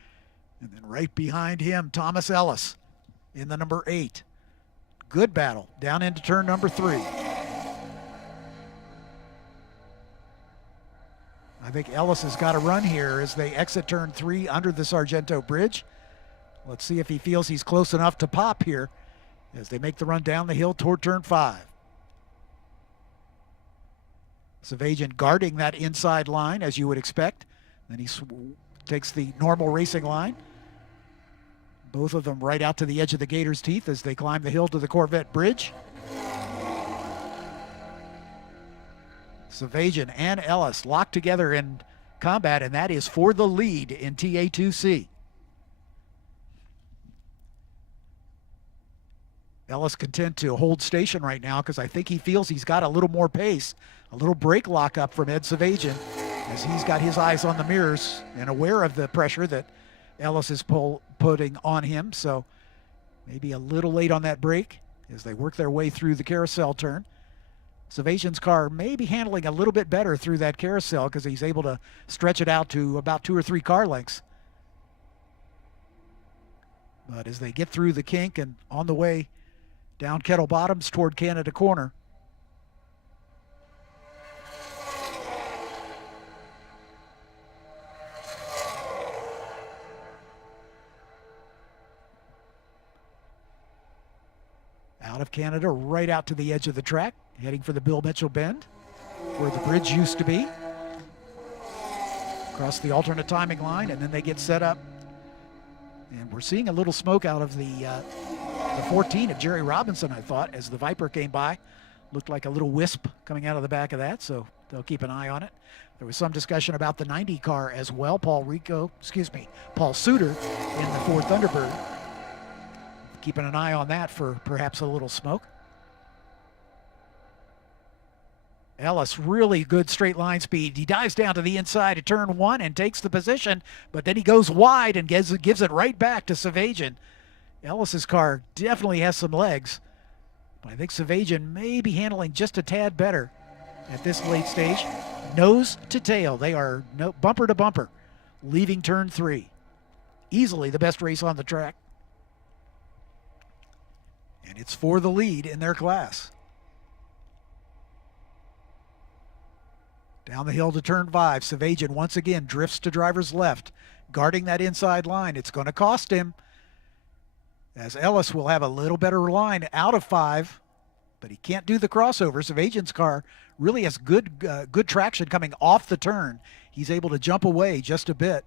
And then right behind him, Thomas Ellis in the number 8. Good battle down into turn number 3. I think Ellis has got a run here as they exit turn 3 under the Sargento Bridge. Let's see if he feels he's close enough to pop here as they make the run down the hill toward turn 5. Savajian guarding that inside line as you would expect. Then he takes the normal racing line. Both of them right out to the edge of the Gator's Teeth as they climb the hill to the Corvette Bridge. Savajian and Ellis locked together in combat, and that is for the lead in TA2C. Ellis content to hold station right now because I think he feels he's got a little more pace, a little brake lock up from Ed Savajian as he's got his eyes on the mirrors and aware of the pressure that Ellis is putting on him. So maybe a little late on that brake as they work their way through the carousel turn. Savajian's car may be handling a little bit better through that carousel because he's able to stretch it out to about 2 or 3 car lengths. But as they get through the kink and on the way down Kettle Bottoms toward Canada Corner, out of Canada, right out to the edge of the track, heading for the Bill Mitchell Bend, where the bridge used to be. Across the alternate timing line, and then they get set up. And we're seeing a little smoke out of the 14 of Jerry Robinson, I thought, as the Viper came by. Looked like a little wisp coming out of the back of that, so they'll keep an eye on it. There was some discussion about the 90 car as well. Paul Suter in the Ford Thunderbird. Keeping an eye on that for perhaps a little smoke. Ellis, really good straight line speed. He dives down to the inside of turn 1 and takes the position, but then he goes wide and gives it right back to Savajian. Ellis's car definitely has some legs, but I think Savajian may be handling just a tad better at this late stage. Nose to tail, they are bumper to bumper, leaving turn 3. Easily the best race on the track. And it's for the lead in their class. Down the hill to turn 5, Savajian once again drifts to driver's left, guarding that inside line. It's going to cost him, as Ellis will have a little better line out of 5, but he can't do the crossover. Savajian's car really has good traction coming off the turn. He's able to jump away just a bit,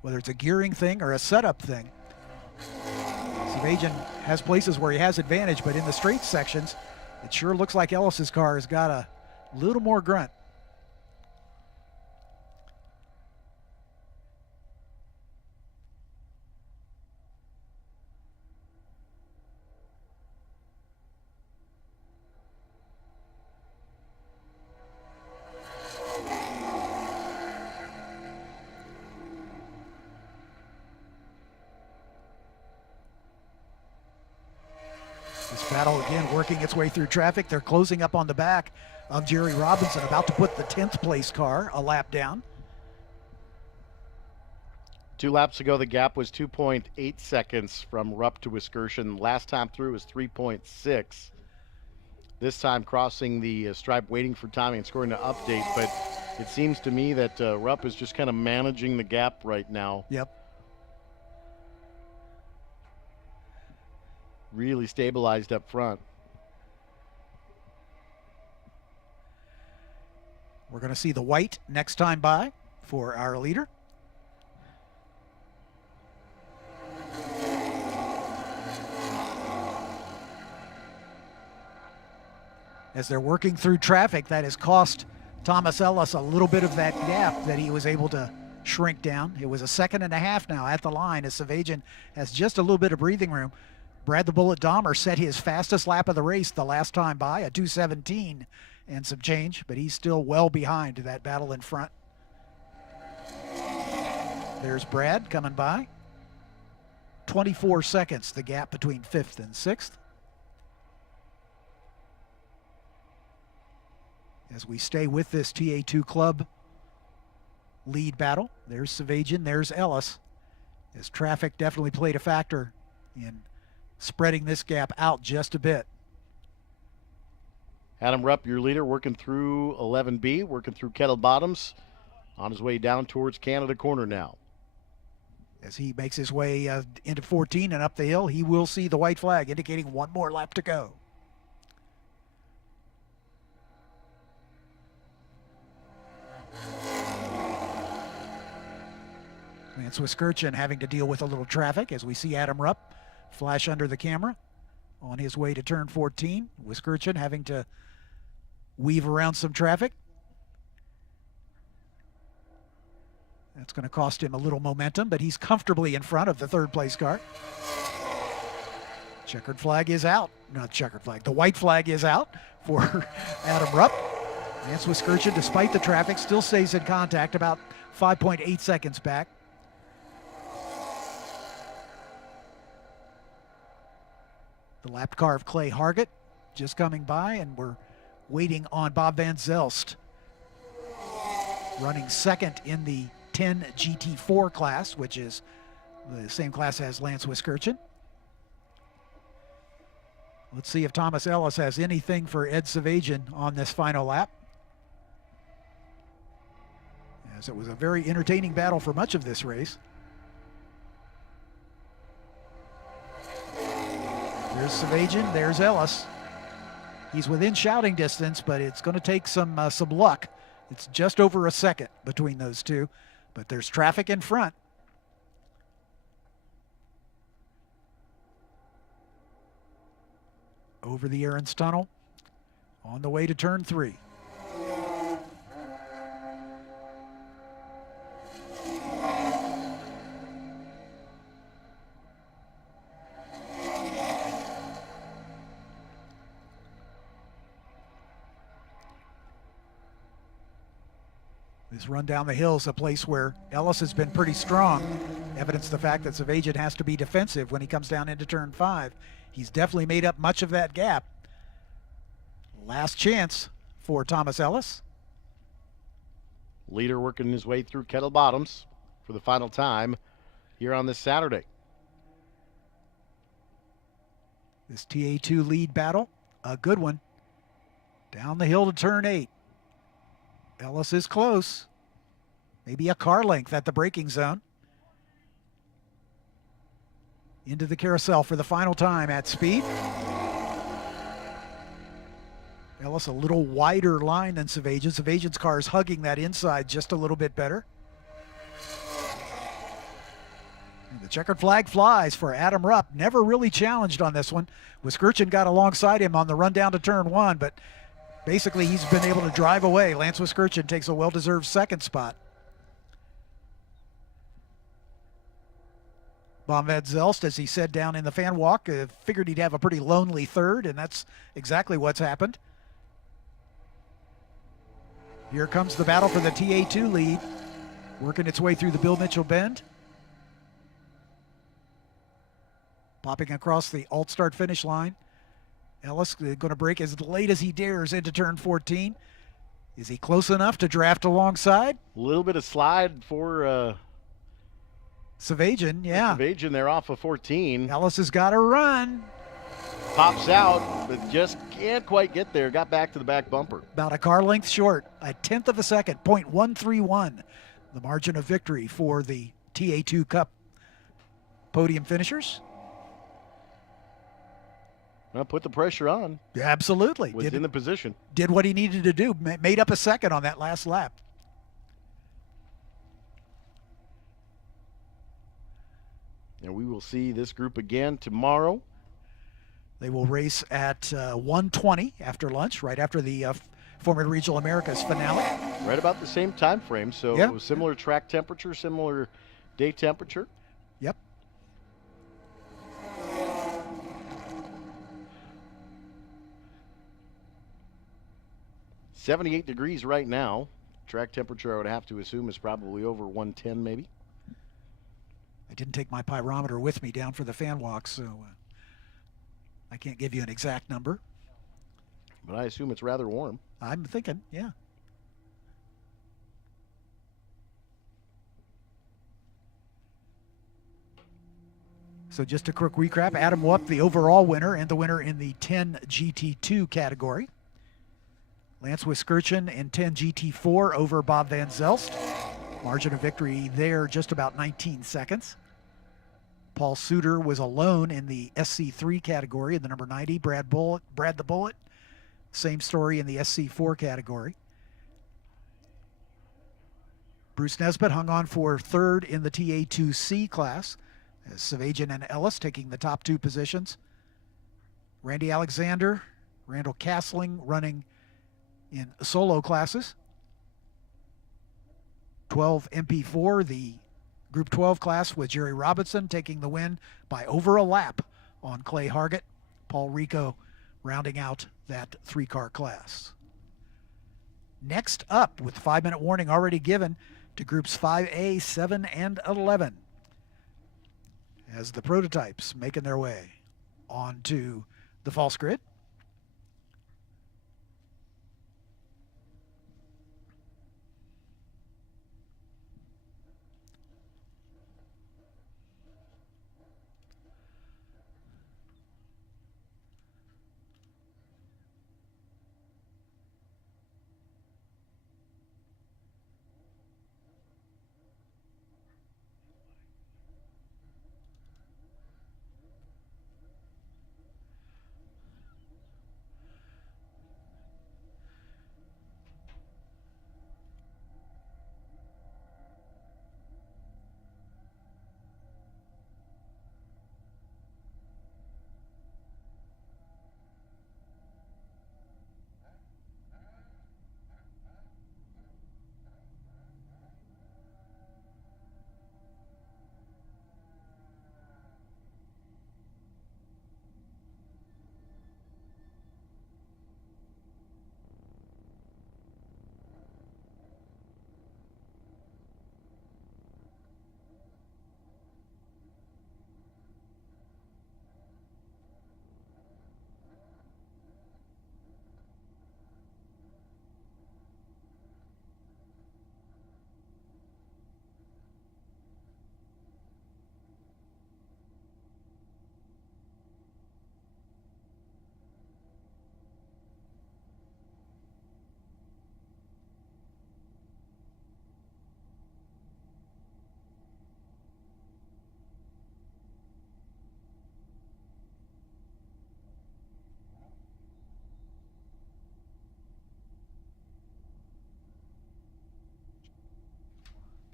whether it's a gearing thing or a setup thing. Savajian has places where he has advantage, but in the straight sections, it sure looks like Ellis's car has got a little more grunt. This battle again working its way through traffic. They're closing up on the back of Jerry Robinson, about to put the 10th place car a lap down. 2 laps ago, the gap was 2.8 seconds from Rupp to Wiskerson. Last time through was 3.6. This time crossing the stripe, waiting for timing and scoring to update. But it seems to me that Rupp is just kind of managing the gap right now. Yep. Really stabilized up front. We're going to see the white next time by for our leader. As they're working through traffic, that has cost Thomas Ellis a little bit of that gap that he was able to shrink down. It was 1.5 seconds now at the line as Savajian has just a little bit of breathing room. Brad the Bullet Dahmer set his fastest lap of the race the last time by, a 2:17 and some change, but he's still well behind that battle in front. There's Brad coming by. 24 seconds, the gap between 5th and 6th. As we stay with this TA2 club lead battle, there's Savajian, there's Ellis. As traffic definitely played a factor in spreading this gap out just a bit. Adam Rupp, your leader, working through 11B, working through Kettle Bottoms, on his way down towards Canada Corner now. As he makes his way into 14 and up the hill, he will see the white flag indicating one more lap to go. Lance Wiskirchen having to deal with a little traffic as we see Adam Rupp flash under the camera on his way to turn 14. Wiskirchen having to weave around some traffic. That's going to cost him a little momentum, but he's comfortably in front of the third place car. Checkered flag is out. Not checkered flag. The white flag is out for Adam Rupp. Lance Wiskirchen, despite the traffic, still stays in contact, about 5.8 seconds back. The lapped car of Clay Hargett just coming by, and we're waiting on Bob Van Zelst, running second in the 10 GT4 class, which is the same class as Lance Wiskirchen. Let's see if Thomas Ellis has anything for Ed Savajian on this final lap, as it was a very entertaining battle for much of this race. There's Savajian, there's Ellis. He's within shouting distance, but it's going to take some luck. It's just over a second between those two, but there's traffic in front. Over the Aaron's Tunnel, on the way to turn 3. This run down the hill is a place where Ellis has been pretty strong. Evidence the fact that Savajian has to be defensive when he comes down into turn 5. He's definitely made up much of that gap. Last chance for Thomas Ellis. Leader working his way through Kettle Bottoms for the final time here on this Saturday. This TA2 lead battle, a good one. Down the hill to turn 8. Ellis is close. Maybe a car length at the braking zone. Into the carousel for the final time at speed. Ellis a little wider line than Savajian. Savajian's car is hugging that inside just a little bit better. And the checkered flag flies for Adam Rupp. Never really challenged on this one. Wiskirchen got alongside him on the run down to turn 1, but basically he's been able to drive away. Lance Wiskirchen takes a well-deserved second spot. Bob Van Zelst, as he said down in the fan walk, figured he'd have a pretty lonely third, and that's exactly what's happened. Here comes the battle for the TA2 lead, working its way through the Bill Mitchell Bend. Popping across the alt-start finish line. Ellis going to brake as late as he dares into turn 14. Is he close enough to draft alongside? A little bit of slide for Savajian, yeah. Savajian, they're off of 14. Ellis has got to run. Pops out, but just can't quite get there. Got back to the back bumper. About a car length short, a tenth of a second, 0.131. The margin of victory for the TA2 Cup podium finishers. Well, put the pressure on. Yeah, absolutely. Was in the position. Did what he needed to do. Made up a second on that last lap. And we will see this group again tomorrow. They will race at 1:20 after lunch, right after the Formula Regional Americas finale. Right about the same time frame, so yep. Similar track temperature, similar day temperature. Yep. .78 degrees right now. Track temperature, I would have to assume, is probably over 110 maybe. I didn't take my pyrometer with me down for the fan walk, so I can't give you an exact number. But I assume it's rather warm. I'm thinking, yeah. So just a quick recap, Adam Wupp, the overall winner, and the winner in the 10 GT2 category. Lance Wiskirchen in 10 GT4 over Bob Van Zelst. Margin of victory there, just about 19 seconds. Paul Suter was alone in the SC3 category in the number 90. Brad the Bullet, same story in the SC4 category. Bruce Nesbitt hung on for third in the TA2C class, as Savajian and Ellis taking the top two positions. Randy Alexander, Randall Castling running in solo classes. 12 MP4, the Group 12 class with Jerry Robinson taking the win by over a lap on Clay Hargett. Paul Rico rounding out that three-car class. Next up, with 5-minute warning already given to Groups 5A, 7, and 11, as the prototypes making their way onto the false grid.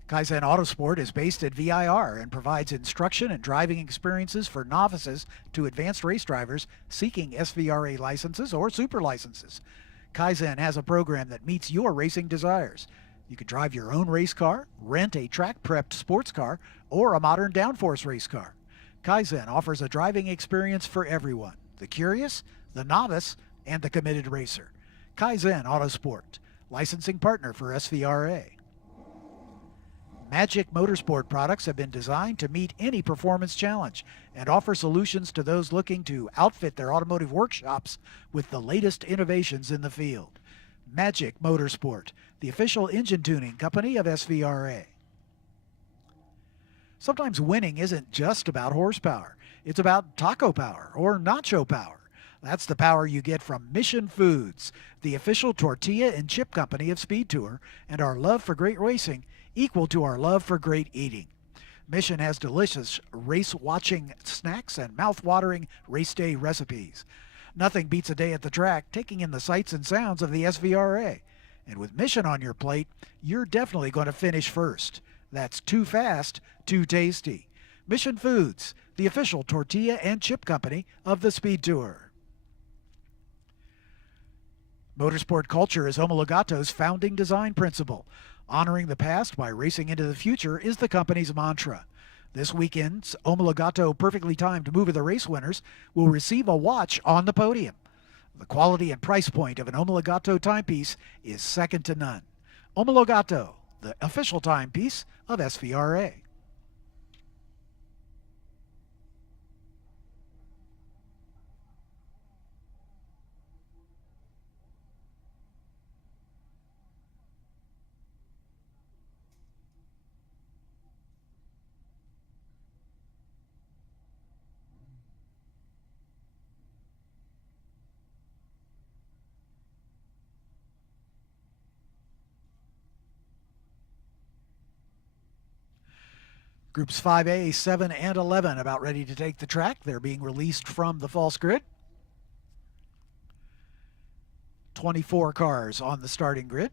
Kaizen Autosport is based at VIR and provides instruction and driving experiences for novices to advanced race drivers seeking SVRA licenses or super licenses. Kaizen has a program that meets your racing desires. You can drive your own race car, rent a track-prepped sports car, or a modern downforce race car. Kaizen offers a driving experience for everyone, the curious, the novice, and the committed racer. Kaizen Autosport, licensing partner for SVRA. Magic Motorsport products have been designed to meet any performance challenge and offer solutions to those looking to outfit their automotive workshops with the latest innovations in the field. Magic Motorsport, the official engine tuning company of SVRA. Sometimes winning isn't just about horsepower. It's about taco power or nacho power. That's the power you get from Mission Foods, the official tortilla and chip company of SpeedTour, and our love for great racing equal to our love for great eating. Mission has delicious race-watching snacks and mouth-watering race day recipes. Nothing beats a day at the track taking in the sights and sounds of the SVRA. And with Mission on your plate, you're definitely going to finish first. That's too fast, too tasty. Mission Foods, the official tortilla and chip company of the SpeedTour. Motorsport culture is Homologato's founding design principle. Honoring the past by racing into the future is the company's mantra. This weekend's Homologato perfectly timed Move of the Race winners will receive a watch on the podium. The quality and price point of an Homologato timepiece is second to none. Homologato, the official timepiece of SVRA. Groups 5A, 7, and 11 about ready to take the track. They're being released from the false grid. 24 cars on the starting grid.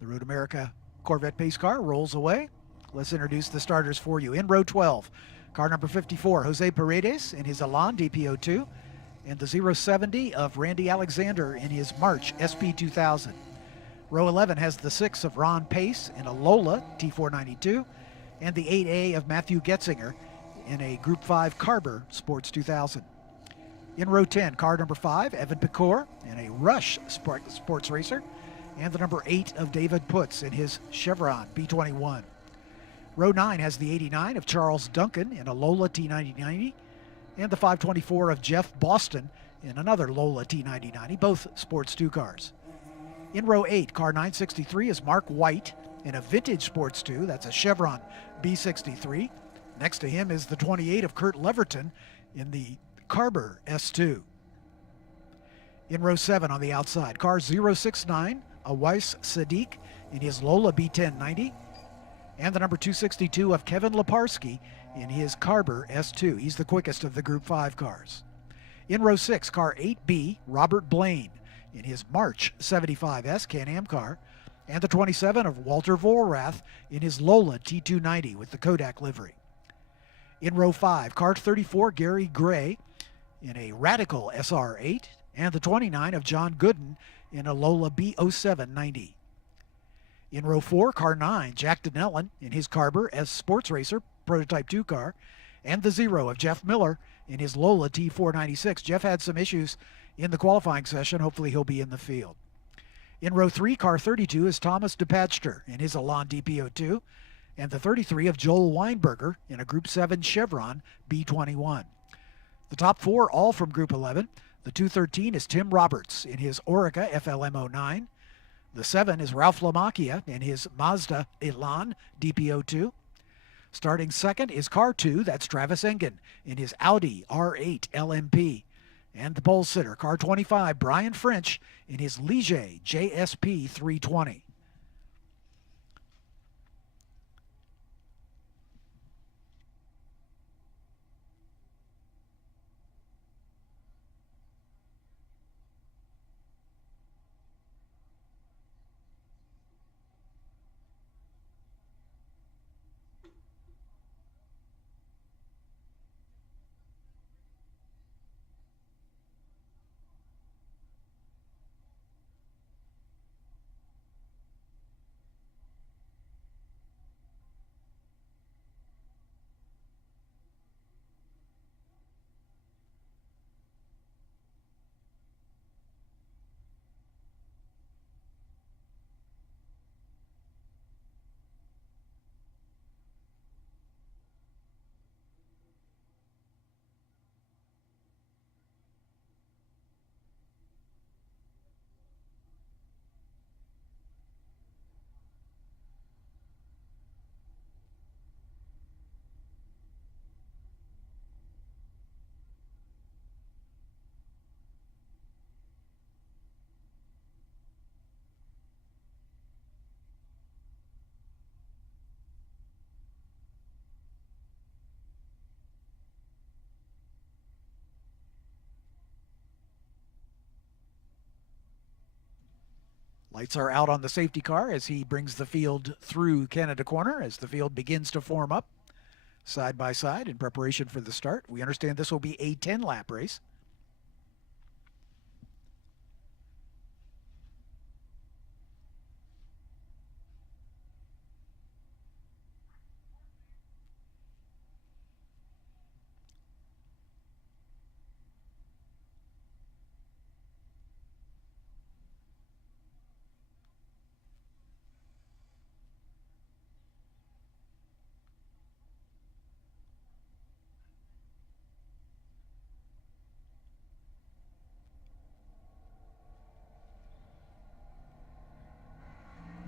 The Road America Corvette pace car rolls away. Let's introduce the starters for you. In row 12, car number 54, Jose Paredes in his Elan DPO2, and the 070 of Randy Alexander in his March SP2000. Row 11 has the 6 of Ron Pace in a Lola T492, and the 8A of Matthew Getzinger in a Group 5 Carber Sports 2000. In row 10, car number 5, Evan Pecor in a Rush Sports Racer, and the number 8 of David Putz in his Chevron B21. Row 9 has the 89 of Charles Duncan in a Lola T9090, and the 524 of Jeff Boston in another Lola T9090, both Sports 2 cars. In row 8, car 963 is Mark White in a vintage Sports 2, that's a Chevron B63. Next to him is the 28 of Kurt Leverton in the Carber S2. In row 7 on the outside, car 069, a Weiss Sadiq in his Lola B1090, and the number 262 of Kevin Leparsky in his Carber S2. He's the quickest of the Group 5 cars. In row 6, car 8B, Robert Blaine in his March 75S Can-Am car, and the 27 of Walter Vollrath in his Lola T290 with the Kodak livery. In row 5, car 34, Gary Gray in a Radical SR8, and the 29 of John Gooden in a Lola B0790. In row 4, car 9, Jack Donnellan in his Carber as Sports Racer Prototype 2 car, and the 0 of Jeff Miller in his Lola T496. Jeff had some issues in the qualifying session. Hopefully he'll be in the field. In row 3, car 32 is Thomas DePatchter in his Elan DPO2, and the 33 of Joel Weinberger in a Group 7 Chevron B21. The top 4 all from Group 11. The 213 is Tim Roberts in his Orica FLM09. The 7 is Ralph Lamacchia in his Mazda Elan DPO2. Starting second is car 2, that's Travis Engen in his Audi R8 LMP. And the pole sitter, car 25, Brian French in his Ligier JSP 320. Lights are out on the safety car as he brings the field through Canada Corner as the field begins to form up side by side in preparation for the start. We understand this will be a 10-lap race.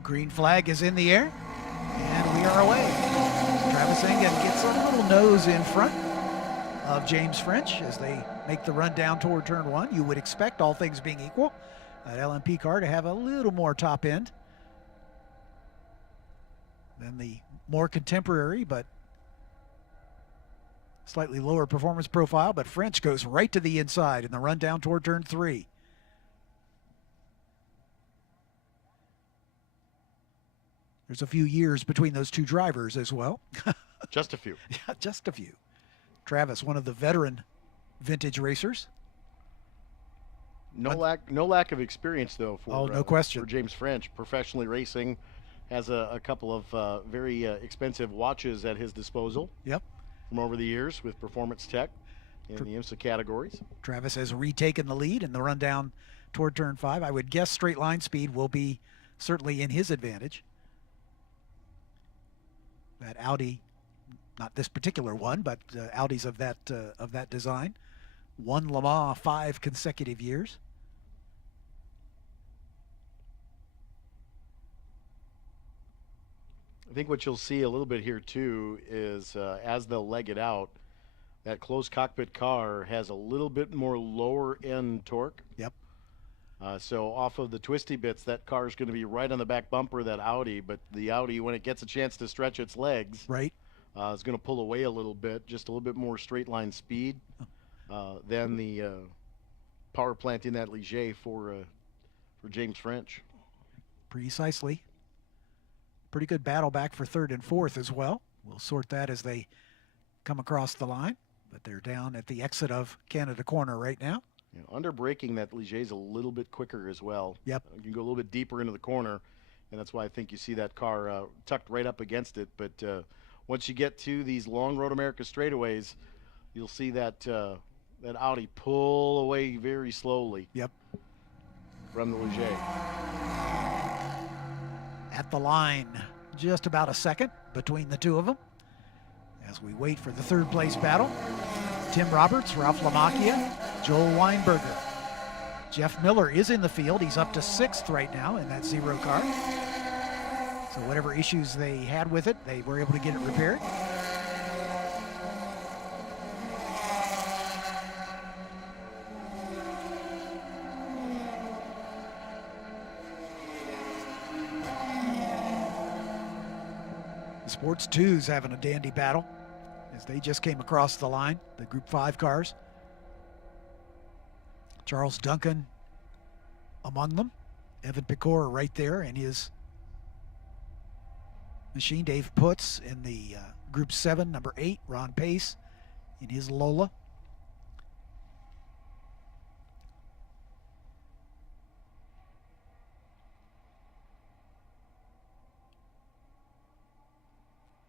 Green flag is in the air, and we are away. Travis Engen gets a little nose in front of James French as they make the run down toward turn 1. You would expect, all things being equal, an LMP car to have a little more top end than the more contemporary but slightly lower performance profile. But French goes right to the inside in the run down toward turn 3. There's a few years between those two drivers as well. Just a few. Yeah, just a few. Travis, one of the veteran vintage racers. No lack of experience, though, for, no question, for James French. Professionally racing, has a couple of very expensive watches at his disposal. Yep. From over the years with Performance Tech in the IMSA categories. Travis has retaken the lead in the run down toward turn 5. I would guess straight line speed will be certainly in his advantage. That Audi, not this particular one, but Audis of that design, won Le Mans 5 consecutive years. I think what you'll see a little bit here too is as they'll leg it out, that closed cockpit car has a little bit more lower end torque. Yep. So off of the twisty bits, that car is going to be right on the back bumper of that Audi, but the Audi, when it gets a chance to stretch its legs, right, is going to pull away a little bit, just a little bit more straight line speed than the power plant in that Ligier for James French. Precisely. Pretty good battle back for 3rd and 4th as well. We'll sort that as they come across the line, but they're down at the exit of Canada Corner right now. You know, under braking, that Ligier is a little bit quicker as well. Yep. You can go a little bit deeper into the corner, and that's why I think you see that car tucked right up against it. But once you get to these long Road America straightaways, you'll see that that Audi pull away very slowly. Yep. From the Ligier. At the line, just about a second between the two of them as we wait for the 3rd place battle. Tim Roberts, Ralph Lamacchia, Joel Weinberger. Jeff Miller is in the field. He's up to 6th right now in that 0 car. So whatever issues they had with it, they were able to get it repaired. The Sports 2's having a dandy battle as they just came across the line, the Group 5 cars. Charles Duncan among them. Evan Pecor right there in his machine. Dave Putz in the Group 7, number 8. Ron Pace in his Lola.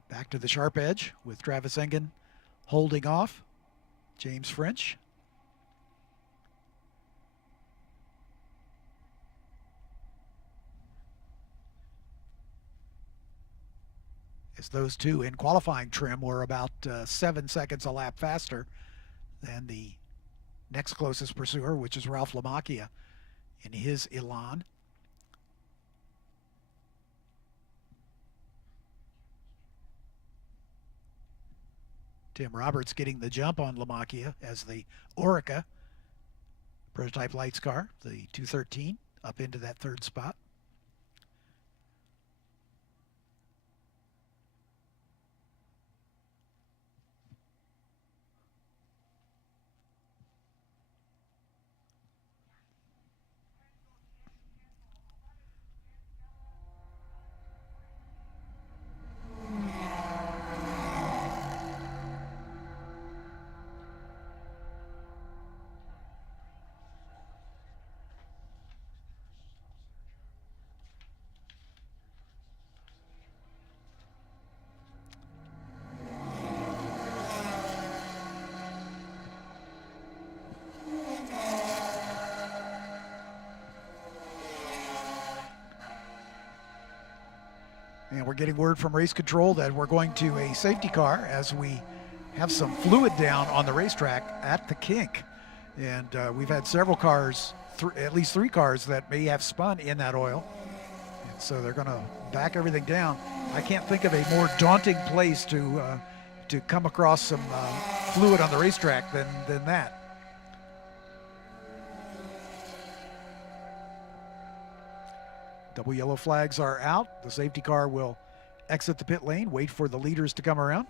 Back to the sharp edge with Travis Engen holding off James French. As those two in qualifying trim were about 7 seconds a lap faster than the next closest pursuer, which is Ralph Lamacchia in his Elan. Tim Roberts getting the jump on Lamacchia as the Orica prototype lights car, the 213, up into that 3rd spot. And we're getting word from race control that we're going to a safety car as we have some fluid down on the racetrack at the kink. And we've had several cars, at least 3 cars that may have spun in that oil. And so they're going to back everything down. I can't think of a more daunting place to come across some fluid on the racetrack than that. Double yellow flags are out. The safety car will exit the pit lane, wait for the leaders to come around.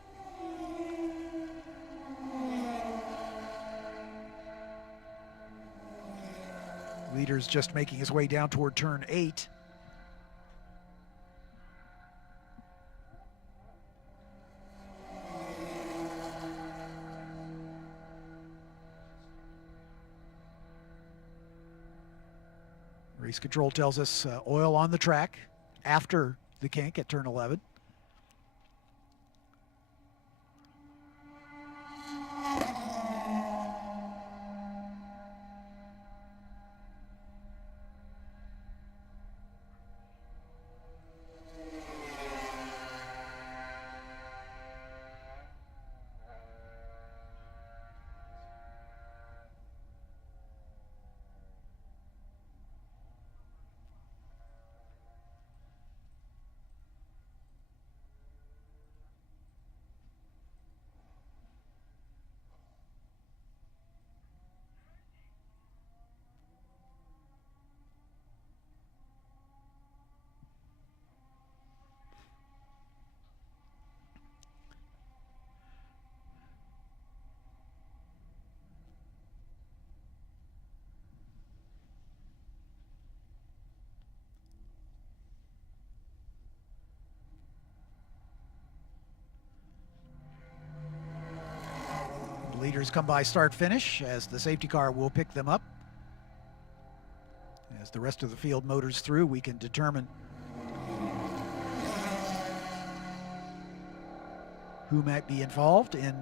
Leader's just making his way down toward turn 8. Race control tells us oil on the track after the kink at turn 11. Leaders come by start finish as the safety car will pick them up. As the rest of the field motors through, we can determine who might be involved in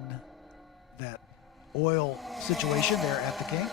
that oil situation there at the kink.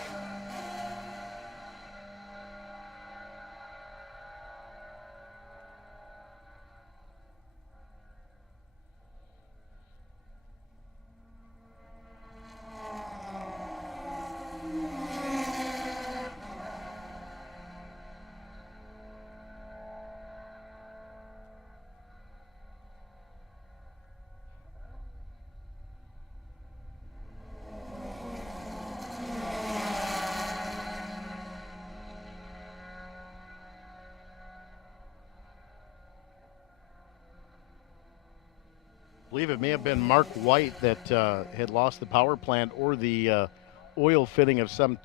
I believe it may have been Mark White that had lost the power plant or the oil fitting of some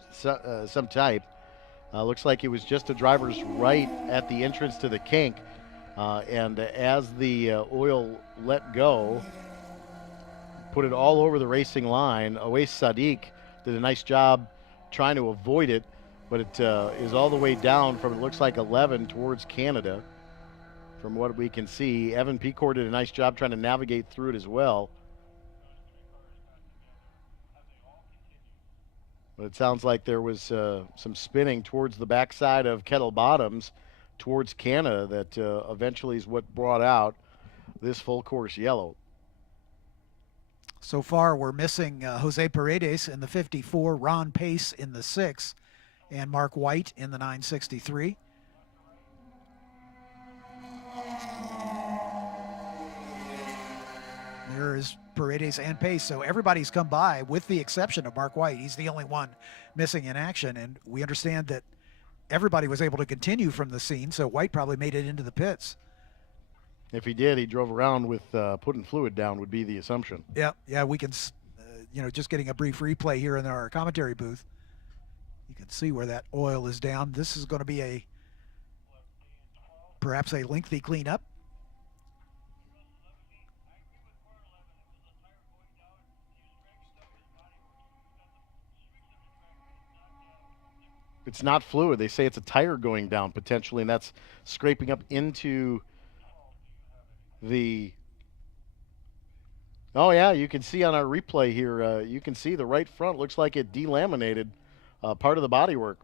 type. Looks like it was just a driver's right at the entrance to the kink, and as the oil let go, put it all over the racing line. Awais Sadiq did a nice job trying to avoid it, but it is all the way down from, it looks like 11 towards Canada. From what we can see, Evan Pecor did a nice job trying to navigate through it as well. But it sounds like there was some spinning towards the backside of Kettle Bottoms towards Canada that eventually is what brought out this full course yellow. So far, we're missing Jose Paredes in the 54, Ron Pace in the 6, and Mark White in the 963. There is Paredes and Pace, so everybody's come by with the exception of Mark White. He's the only one missing in action, and we understand that everybody was able to continue from the scene, so White probably made it into the pits. If he did, he drove around with putting fluid down would be the assumption. Yeah, we can, just getting a brief replay here in our commentary booth. You can see where that oil is down. This is going to be perhaps a lengthy cleanup. It's not fluid. They say it's a tire going down potentially, and that's scraping up into the... Oh, yeah, you can see on our replay here, you can see the right front looks like it delaminated part of the bodywork.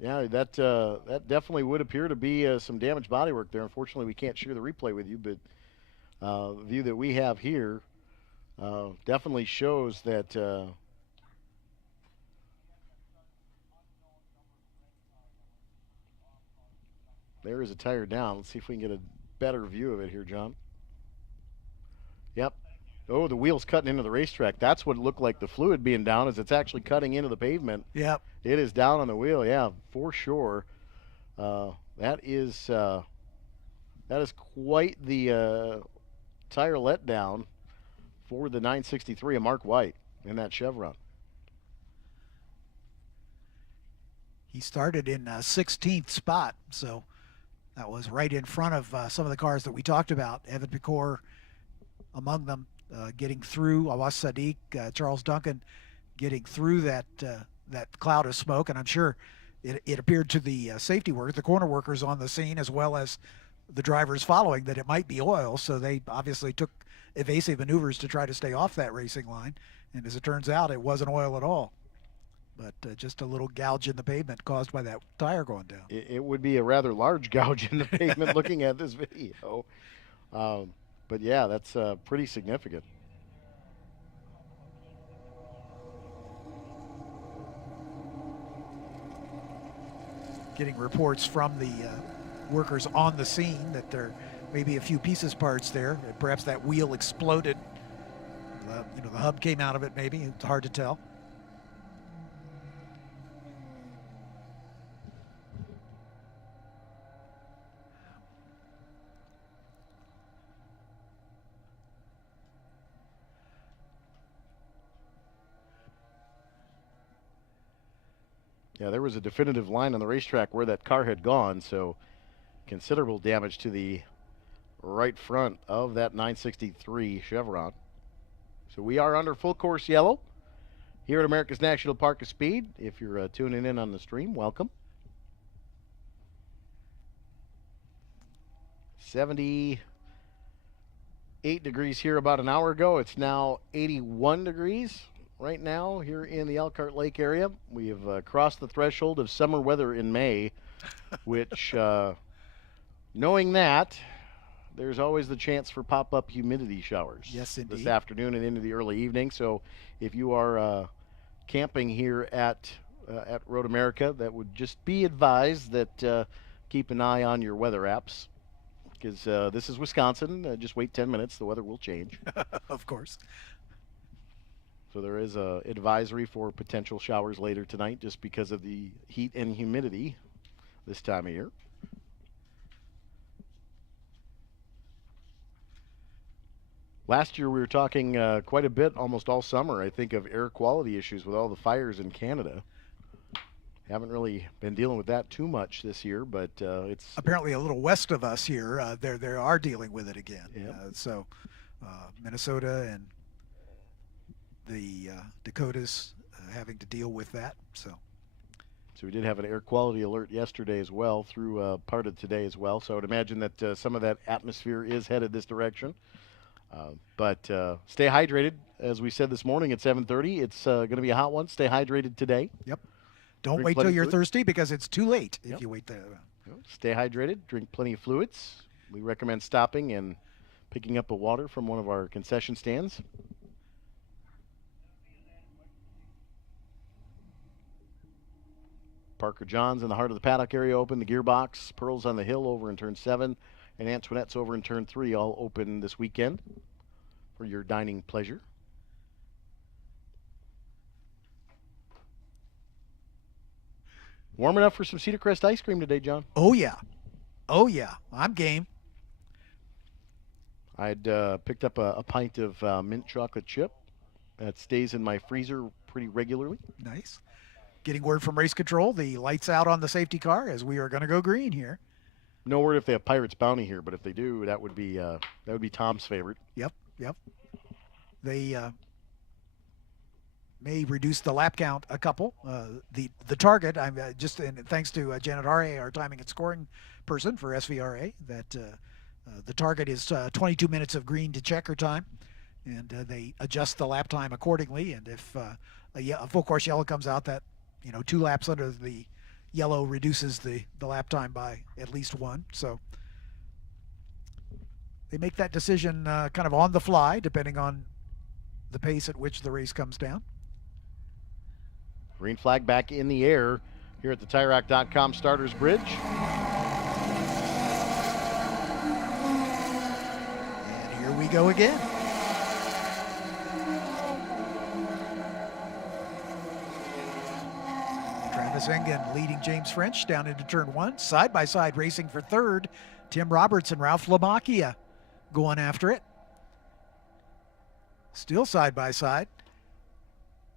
Yeah, that definitely would appear to be some damaged bodywork there. Unfortunately, we can't share the replay with you, but the view that we have here definitely shows that... There is a tire down. Let's see if we can get a better view of it here, John. Yep. Oh, the wheel's cutting into the racetrack. That's what it looked like, the fluid being down, is it's actually cutting into the pavement. Yep. It is down on the wheel, yeah, for sure. That is quite the tire letdown for the 963 of Mark White in that Chevron. He started in 16th spot, so that was right in front of some of the cars that we talked about. Evan Picor among them, getting through. Awas Sadiq, Charles Duncan getting through that cloud of smoke, and I'm sure it appeared to the safety workers, the corner workers on the scene, as well as the drivers following, that it might be oil, so they obviously took evasive maneuvers to try to stay off that racing line, and as it turns out, it wasn't oil at all. But just a little gouge in the pavement caused by that tire going down. It would be a rather large gouge in the pavement looking at this video. But yeah, that's pretty significant. Getting reports from the workers on the scene that there may be a few pieces parts there. Perhaps that wheel exploded. The hub came out of it maybe. It's hard to tell. Yeah, there was a definitive line on the racetrack where that car had gone, so considerable damage to the right front of that 963 Chevron. So we are under full course yellow here at America's National Park of Speed. If you're tuning in on the stream, welcome. 78 degrees here about an hour ago. It's now 81 degrees. Right now here in the Elkhart Lake area. We have crossed the threshold of summer weather in May, which, knowing that, there's always the chance for pop-up humidity showers. Yes, indeed. This afternoon and into the early evening. So if you are camping here at Road America, that would just be advised that keep an eye on your weather apps, because this is Wisconsin. Just wait 10 minutes. The weather will change. Of course. So there is a advisory for potential showers later tonight just because of the heat and humidity this time of year. Last year we were talking quite a bit, almost all summer, I think, of air quality issues with all the fires in Canada. Haven't really been dealing with that too much this year, but it's apparently a little west of us here. They are dealing with it again. Yep. So Minnesota and the Dakotas having to deal with that. So we did have an air quality alert yesterday as well through part of today as well. So I would imagine that some of that atmosphere is headed this direction. But stay hydrated. As we said this morning at 7:30, it's going to be a hot one. Stay hydrated today. Yep. Don't Drink wait till plenty you're of fluids. thirsty, because it's too late if Yep. you wait there. Stay hydrated. Drink plenty of fluids. We recommend stopping and picking up a water from one of our concession stands. Parker John's in the heart of the paddock area open. The Gearbox, Pearls on the Hill over in turn 7, and Antoinette's over in turn 3, all open this weekend for your dining pleasure. Warm enough for some Cedar Crest ice cream today, John? Oh yeah. Oh yeah. I'm game. I'd picked up a pint of mint chocolate chip. That stays in my freezer pretty regularly. Nice. Getting word from race control, the lights out on the safety car as we are going to go green here. No word if they have Pirates Bounty here, but if they do, that would be Tom's favorite. Yep. They may reduce the lap count a couple. The target, I'm just, and thanks to Janet Are, our timing and scoring person for SVRA, that the target is 22 minutes of green to checker time, and they adjust the lap time accordingly. And if a full course yellow comes out, that 2 laps under the yellow reduces the lap time by at least 1. So they make that decision kind of on the fly, depending on the pace at which the race comes down. Green flag back in the air here at the TireRack.com Starters Bridge. And here we go again. Travis Engen leading James French down into turn 1. Side-by-side racing for third. Tim Roberts and Ralph Lamacchia going after it. Still side-by-side.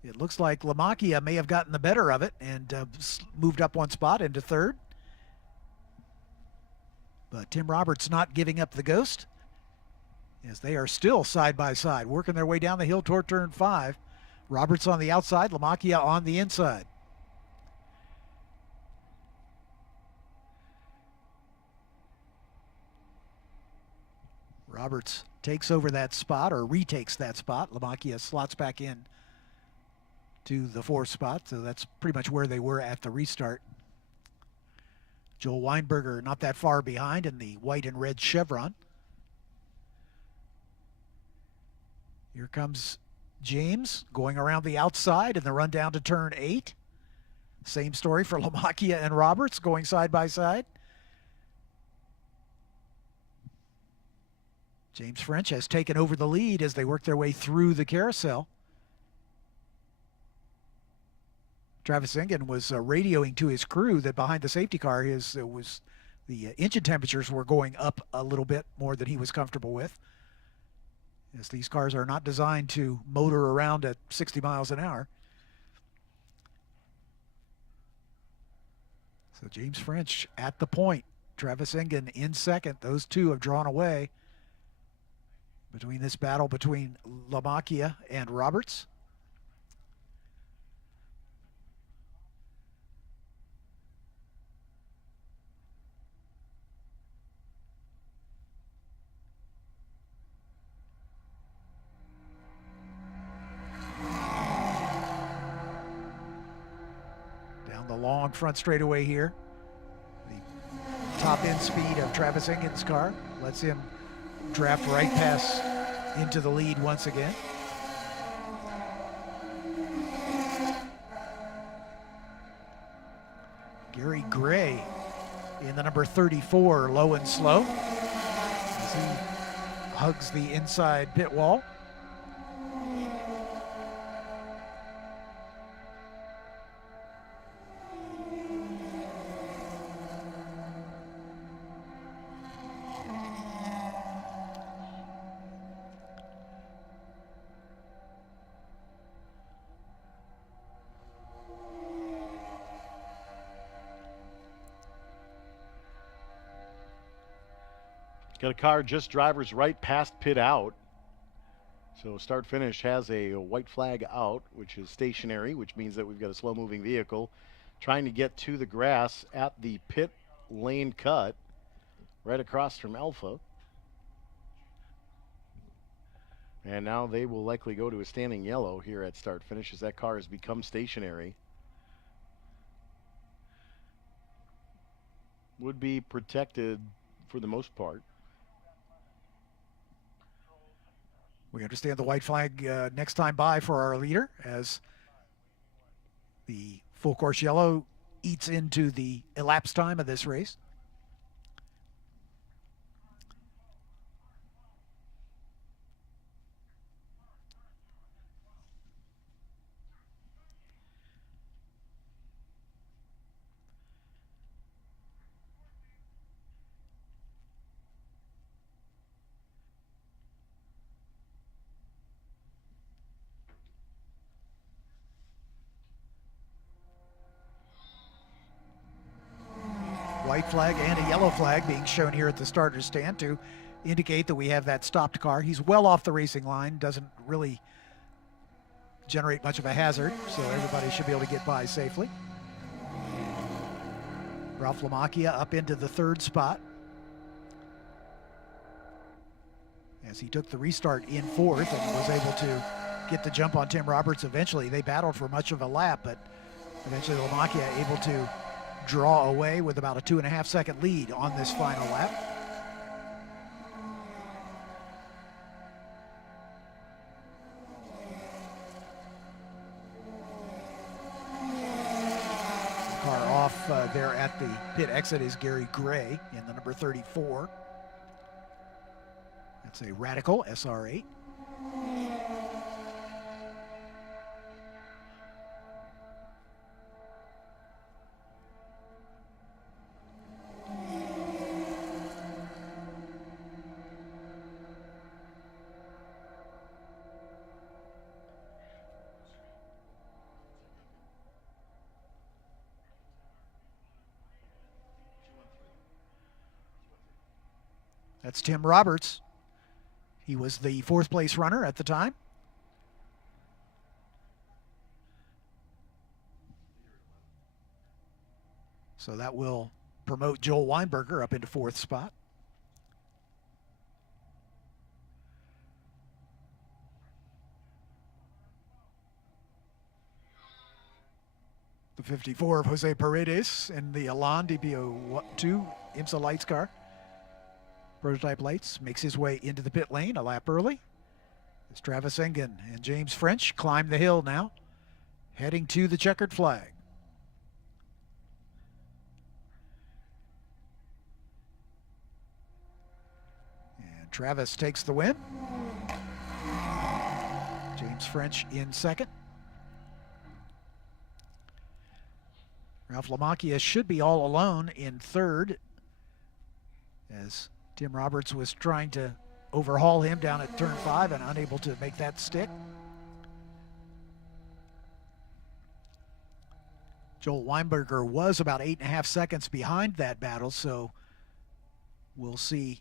It looks like Lamacchia may have gotten the better of it and moved up one spot into third. But Tim Roberts not giving up the ghost, as they are still side-by-side, working their way down the hill toward turn 5. Roberts on the outside, Lamacchia on the inside. Roberts takes over that spot, or retakes that spot. Lamacchia slots back in to the 4th spot, so that's pretty much where they were at the restart. Joel Weinberger not that far behind in the white and red chevron. Here comes James going around the outside in the run down to turn 8. Same story for Lamacchia and Roberts going side by side. James French has taken over the lead as they work their way through the carousel. Travis Engen was radioing to his crew that behind the safety car, the engine temperatures were going up a little bit more than he was comfortable with, as these cars are not designed to motor around at 60 miles an hour. So James French at the point, Travis Engen in second. Those two have drawn away between this battle between Lamacchia and Roberts. Down the long front straightaway here. The top end speed of Travis Engen's car lets him draft right past into the lead once again. Gary Gray in the number 34, low and slow, as he hugs the inside pit wall. Got a car just drivers right past pit out. So start finish has a white flag out, which is stationary, which means that we've got a slow moving vehicle trying to get to the grass at the pit lane cut right across from Alpha. And now they will likely go to a standing yellow here at start finish as that car has become stationary. Would be protected for the most part. We understand the white flag next time by for our leader, as the full course yellow eats into the elapsed time of this race. White flag and a yellow flag being shown here at the starter stand to indicate that we have that stopped car. He's well off the racing line, doesn't really generate much of a hazard, so everybody should be able to get by safely. Ralph Lamacchia up into the 3rd spot, as he took the restart in 4th and was able to get the jump on Tim Roberts eventually. They battled for much of a lap, but eventually Lamacchia able to draw away with about a 2.5 second lead on this final lap. The car off there at the pit exit is Gary Gray in the number 34. That's a Radical SR8. That's Tim Roberts. He was the 4th place runner at the time. So that will promote Joel Weinberger up into 4th spot. The 54 of Jose Paredes in the Elan DPO2 IMSA Lights car. Prototype lights, makes his way into the pit lane a lap early. As Travis Engen and James French climb the hill now, heading to the checkered flag. And Travis takes the win. James French in 2nd. Ralph Lamacchia should be all alone in 3rd, as Tim Roberts was trying to overhaul him down at turn 5 and unable to make that stick. Joel Weinberger was about 8.5 seconds behind that battle, so we'll see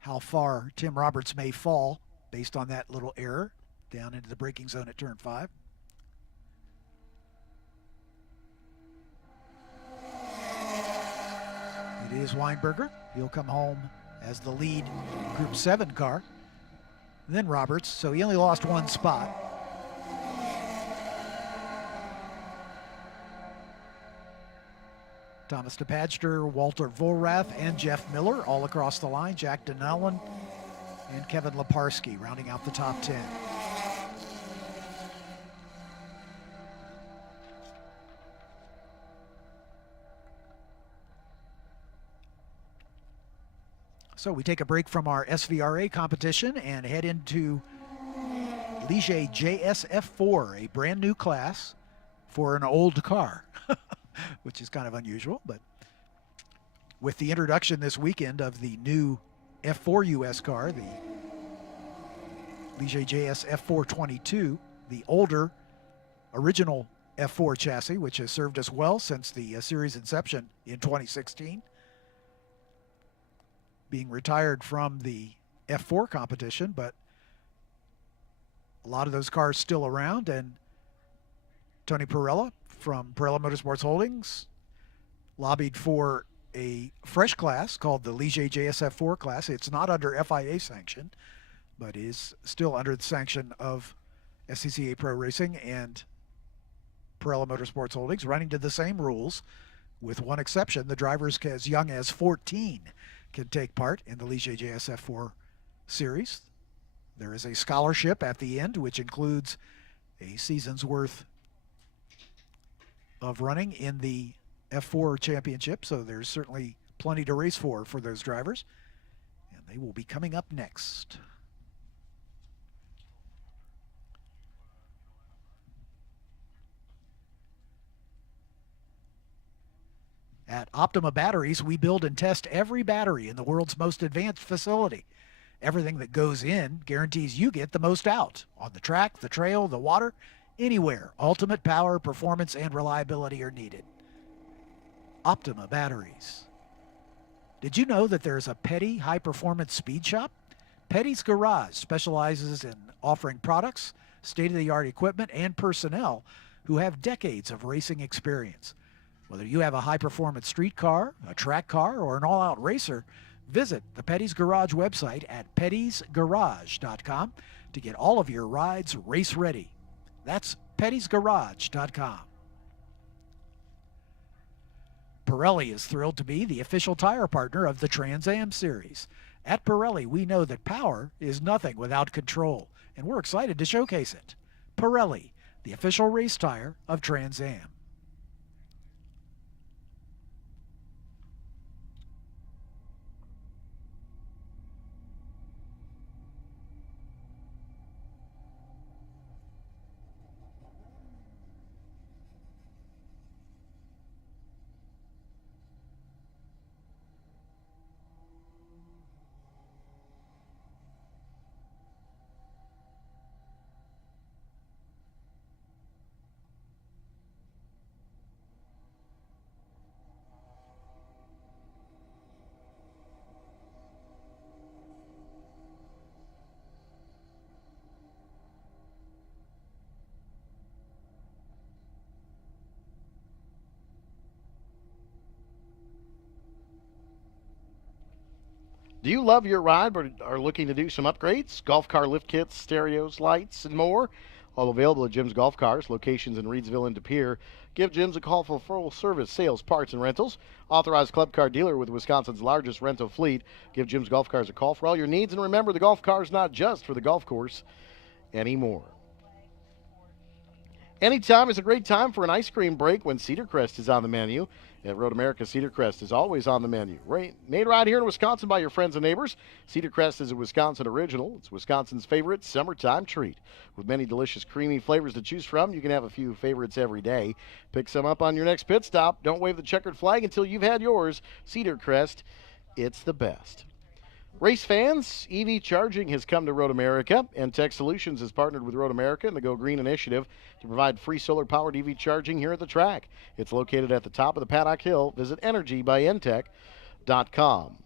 how far Tim Roberts may fall based on that little error down into the braking zone at turn 5. It is Weinberger. He'll come home as the lead Group 7 car. Then Roberts, so he only lost 1 spot. Thomas DePadster, Walter Vollrath, and Jeff Miller all across the line. Jack Donnellan and Kevin Leparski rounding out the top 10. So we take a break from our SVRA competition and head into Ligier JSF4, a brand new class for an old car, which is kind of unusual. But with the introduction this weekend of the new F4 US car, the Ligier JSF 422, the older original F4 chassis, which has served us well since the series inception in 2016. Being retired from the F4 competition, but a lot of those cars still around, and Tony Perella from Perella Motorsports Holdings lobbied for a fresh class called the Ligier JSF4 class. It's not under FIA sanction, but is still under the sanction of SCCA Pro Racing and Perella Motorsports Holdings, running to the same rules, with one exception. The drivers as young as 14 can take part in the Ligier JSF4 series. There is a scholarship at the end, which includes a season's worth of running in the F4 championship, so there's certainly plenty to race for those drivers, and they will be coming up next. At Optima Batteries, we build and test every battery in the world's most advanced facility. Everything that goes in guarantees you get the most out. On the track, the trail, the water, anywhere. Ultimate power, performance, and reliability are needed. Optima Batteries. Did you know that there's a Petty high-performance speed shop? Petty's Garage specializes in offering products, state-of-the-art equipment, and personnel who have decades of racing experience. Whether you have a high-performance street car, a track car, or an all-out racer, visit the Petty's Garage website at pettysgarage.com to get all of your rides race-ready. That's pettysgarage.com. Pirelli is thrilled to be the official tire partner of the Trans Am Series. At Pirelli, we know that power is nothing without control, and we're excited to showcase it. Pirelli, the official race tire of Trans Am. Do you love your ride but are looking to do some upgrades? Golf car lift kits, stereos, lights, and more. All available at Jim's Golf Cars, locations in Reedsville and De Pere. Give Jim's a call for full service sales, parts, and rentals. Authorized club car dealer with Wisconsin's largest rental fleet. Give Jim's Golf Cars a call for all your needs. And remember, the golf car is not just for the golf course anymore. Anytime is a great time for an ice cream break when Cedar Crest is on the menu. At Road America, Cedar Crest is always on the menu. Made right here in Wisconsin by your friends and neighbors. Cedar Crest is a Wisconsin original. It's Wisconsin's favorite summertime treat. With many delicious creamy flavors to choose from, you can have a few favorites every day. Pick some up on your next pit stop. Don't wave the checkered flag until you've had yours. Cedar Crest, it's the best. Race fans, EV charging has come to Road America, and Tech Solutions has partnered with Road America and the Go Green Initiative to provide free solar-powered EV charging here at the track. It's located at the top of the Paddock Hill. Visit energybynTech.com.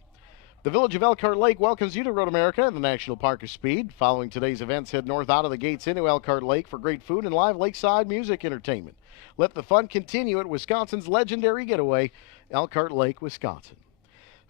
The Village of Elkhart Lake welcomes you to Road America and the National Park of Speed. Following today's events, head north out of the gates into Elkhart Lake for great food and live lakeside music entertainment. Let the fun continue at Wisconsin's legendary getaway, Elkhart Lake, Wisconsin.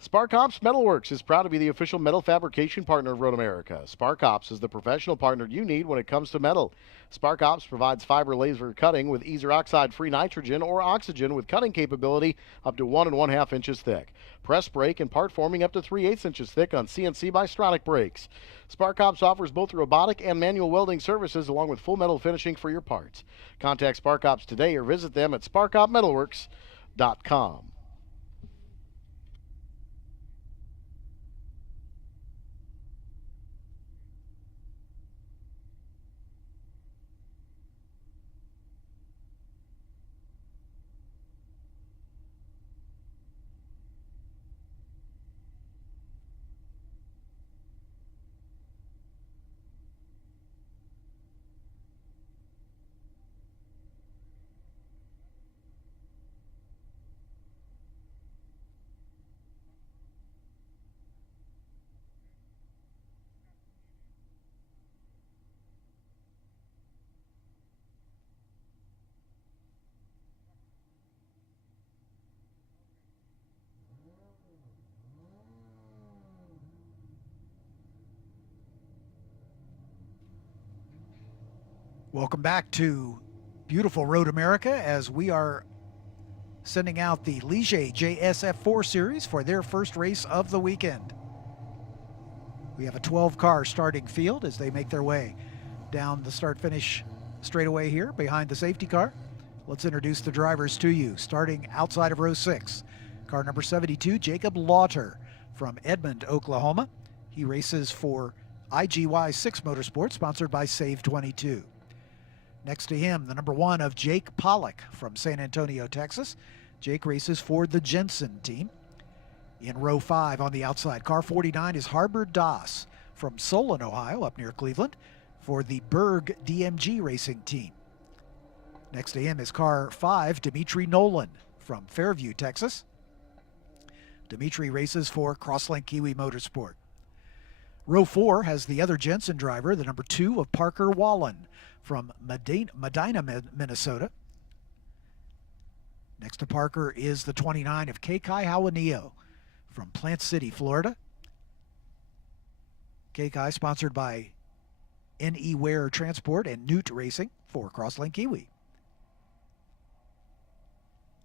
Spark Ops Metalworks is proud to be the official metal fabrication partner of Road America. Spark Ops is the professional partner you need when it comes to metal. Spark Ops provides fiber laser cutting with ether oxide-free nitrogen or oxygen with cutting capability up to 1 1/2 inches thick. Press brake and part forming up to 3/8 inches thick on CNC by Stronach brakes. Spark Ops offers both robotic and manual welding services along with full metal finishing for your parts. Contact Spark Ops today or visit them at sparkopmetalworks.com. Welcome back to beautiful Road America as we are sending out the Ligier JSF4 series for their first race of the weekend. We have a 12-car starting field as they make their way down the start-finish straightaway here behind the safety car. Let's introduce the drivers to you. Starting outside of row 6, car number 72, Jacob Lauter from Edmond, Oklahoma. He races for IGY6 Motorsports, sponsored by Save 22. Next to him, the number 1 of Jake Pollock from San Antonio, Texas. Jake races for the Jensen team. In row 5 on the outside, car 49 is Harbor Das from Solon, Ohio, up near Cleveland, for the Berg DMG Racing team. Next to him is car 5, Dimitri Nolan from Fairview, Texas. Dimitri races for Crosslink Kiwi Motorsport. Row 4 has the other Jensen driver, the number 2 of Parker Wallen from Medina, Minnesota. Next to Parker is the 29 of Kekai Hawanio from Plant City, Florida. Kekai sponsored by NE Ware Transport and Newt Racing for Crosslink Kiwi.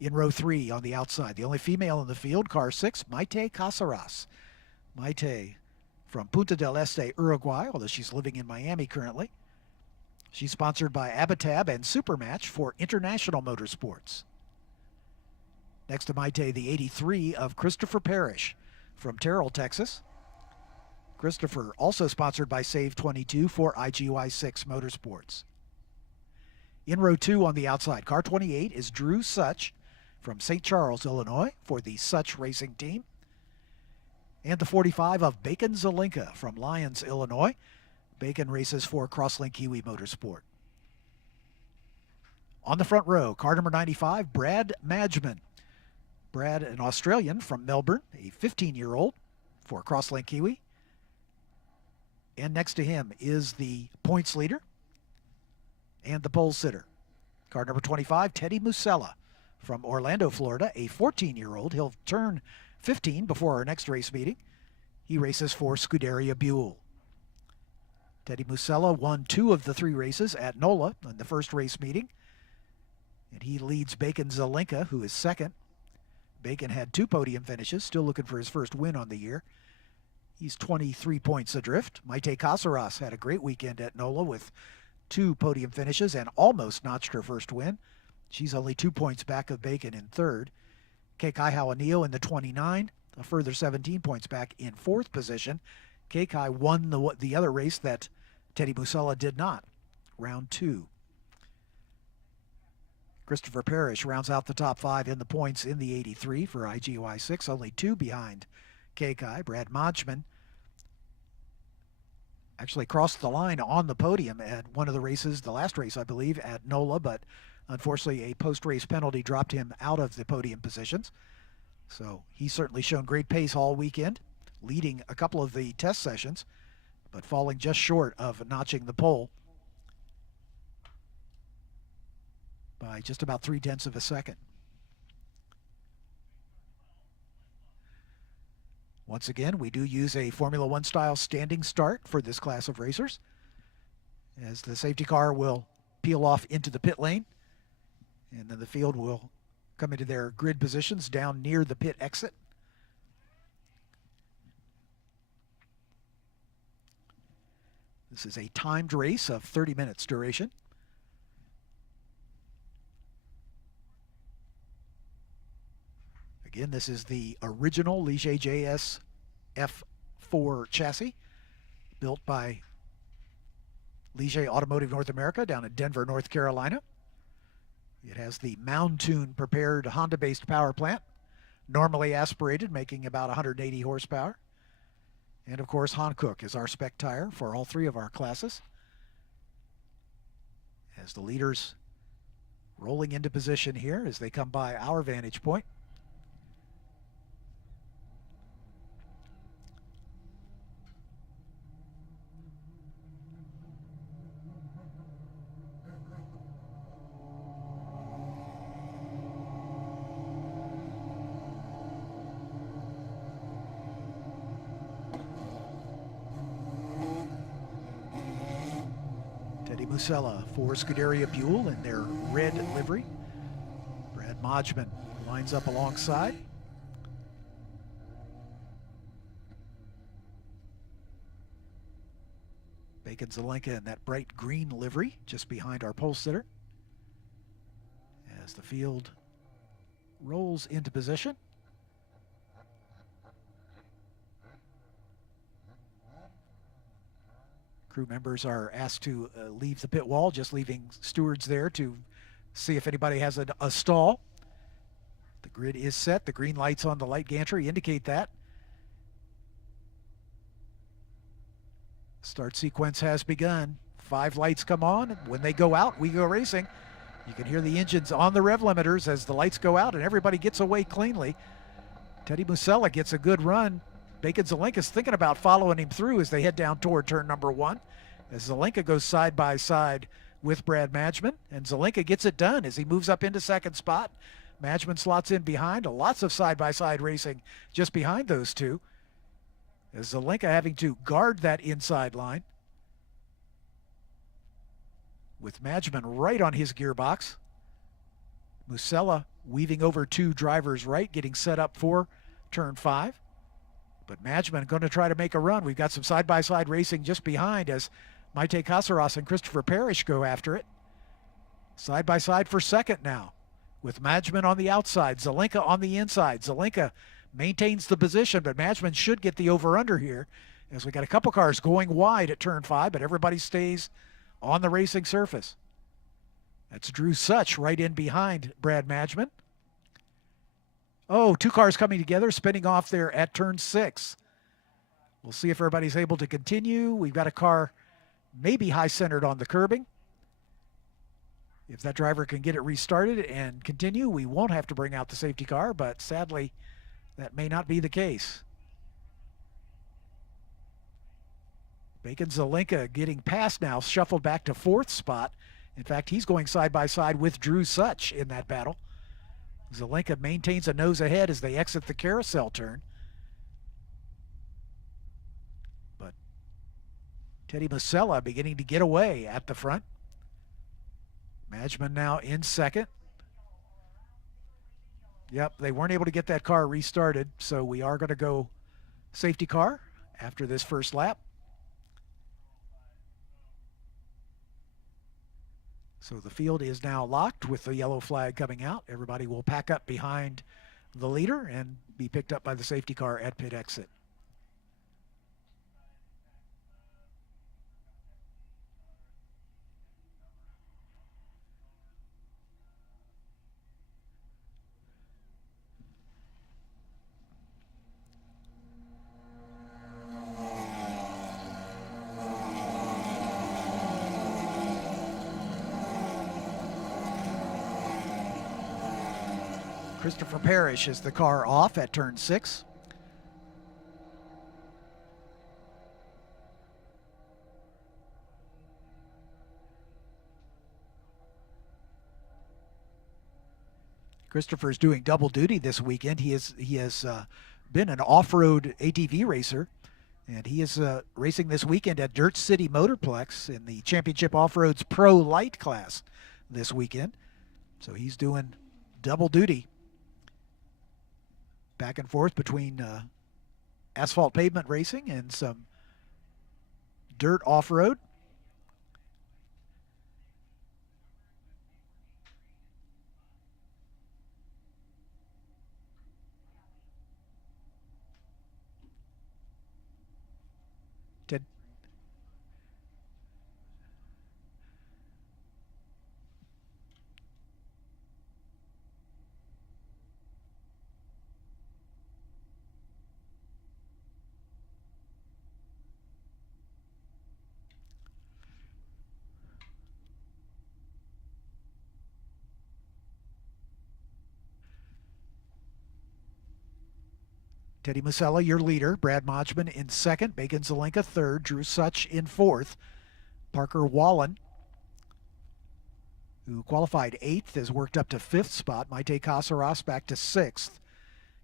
In row 3 on the outside, the only female in the field, car 6, Maite Casaras. Maite from Punta del Este, Uruguay, although she's living in Miami currently. She's sponsored by Abitab and Supermatch for International Motorsports. Next to Maite, the 83 of Christopher Parrish from Terrell, Texas. Christopher also sponsored by Save 22 for IGY6 Motorsports. In row 2 on the outside, car 28 is Drew Such from St. Charles, Illinois for the Such Racing team. And the 45 of Bacon Zelinka from Lyons, Illinois. Bacon races for Crosslink Kiwi Motorsport. On the front row, car number 95, Brad Madgman. Brad, an Australian from Melbourne, a 15-year-old for Crosslink Kiwi. And next to him is the points leader and the pole sitter. Car number 25, Teddy Musella from Orlando, Florida, a 14-year-old. He'll turn 15 before our next race meeting. He races for Scuderia Buell. Teddy Musella won 2 of the 3 races at NOLA in the first race meeting. And he leads Bacon Zelenka, who is second. Bacon had 2 podium finishes, still looking for his first win on the year. He's 23 points adrift. Maite Casares had a great weekend at NOLA with 2 podium finishes and almost notched her first win. She's only 2 points back of Bacon in third. Kekai Hawanio in the 29, a further 17 points back in 4th position. Kekai won the other race that Teddy Musella did not, round 2. Christopher Parrish rounds out the top 5 in the points in the 83 for IGY 6, only 2 behind Kekai. Brad Modgman actually crossed the line on the podium at one of the races, the last race, I believe, at NOLA, but unfortunately a post-race penalty dropped him out of the podium positions. So he's certainly shown great pace all weekend, leading a couple of the test sessions, but falling just short of notching the pole by just about 0.3 of a second. Once again, we do use a Formula One style standing start for this class of racers, as the safety car will peel off into the pit lane, and then the field will come into their grid positions down near the pit exit. This is a timed race of 30 minutes duration. Again, this is the original Ligier JS F4 chassis built by Ligier Automotive North America down in Denver, North Carolina. It has the Mountoon prepared Honda-based power plant, normally aspirated, making about 180 horsepower. And of course, Hankook is our spec tire for all 3 of our classes. As the leaders rolling into position here as they come by our vantage point. Teddy Musella for Scuderia Buell in their red livery. Brad Modgman lines up alongside. Bacon Zelenka in that bright green livery just behind our pole sitter. As the field rolls into position. Crew members are asked to leave the pit wall, just leaving stewards there to see if anybody has a stall. The grid is set. The green lights on the light gantry indicate that. Start sequence has begun. 5 lights come on. When they go out, we go racing. You can hear the engines on the rev limiters as the lights go out and everybody gets away cleanly. Teddy Musella gets a good run. Bacon Zelenka's thinking about following him through as they head down toward turn number 1. As Zelenka goes side by side with Brad Modgman, and Zelenka gets it done as he moves up into second spot. Modgman slots in behind. Lots of side-by-side racing just behind those 2. As Zelenka having to guard that inside line, with Modgman right on his gearbox. Musella weaving over 2 drivers right, getting set up for turn 5. But Modgman going to try to make a run. We've got some side-by-side racing just behind as Maite Casares and Christopher Parrish go after it. Side-by-side for second now, with Modgman on the outside, Zelenka on the inside. Zelenka maintains the position, but Modgman should get the over-under here, as we got a couple cars going wide at turn 5, but everybody stays on the racing surface. That's Drew Such right in behind Brad Modgman. Oh, 2 cars coming together, spinning off there at turn 6. We'll see if everybody's able to continue. We've got a car maybe high-centered on the curbing. If that driver can get it restarted and continue, we won't have to bring out the safety car, but sadly, that may not be the case. Bacon Zelenka getting past now, shuffled back to 4th spot. In fact, he's going side-by-side with Drew Such in that battle. Zelenka maintains a nose ahead as they exit the carousel turn. Teddy Musella beginning to get away at the front. Madgeman now in second. Yep, they weren't able to get that car restarted, so we are going to go safety car after this first lap. So the field is now locked with the yellow flag coming out. Everybody will pack up behind the leader and be picked up by the safety car at pit exit. Christopher Parrish is the car off at turn 6. Christopher's doing double duty this weekend. He has been an off-road ATV racer, and he is racing this weekend at Dirt City Motorplex in the Championship Off-Roads Pro Light class this weekend. So he's doing double duty, back and forth between asphalt pavement racing and some dirt off-road. Ted. Teddy Musella, your leader. Brad Modgman in second. Bacon Zelenka third. Drew Such in fourth. Parker Wallen, who qualified 8th, has worked up to 5th spot. Maite Casaras back to 6th.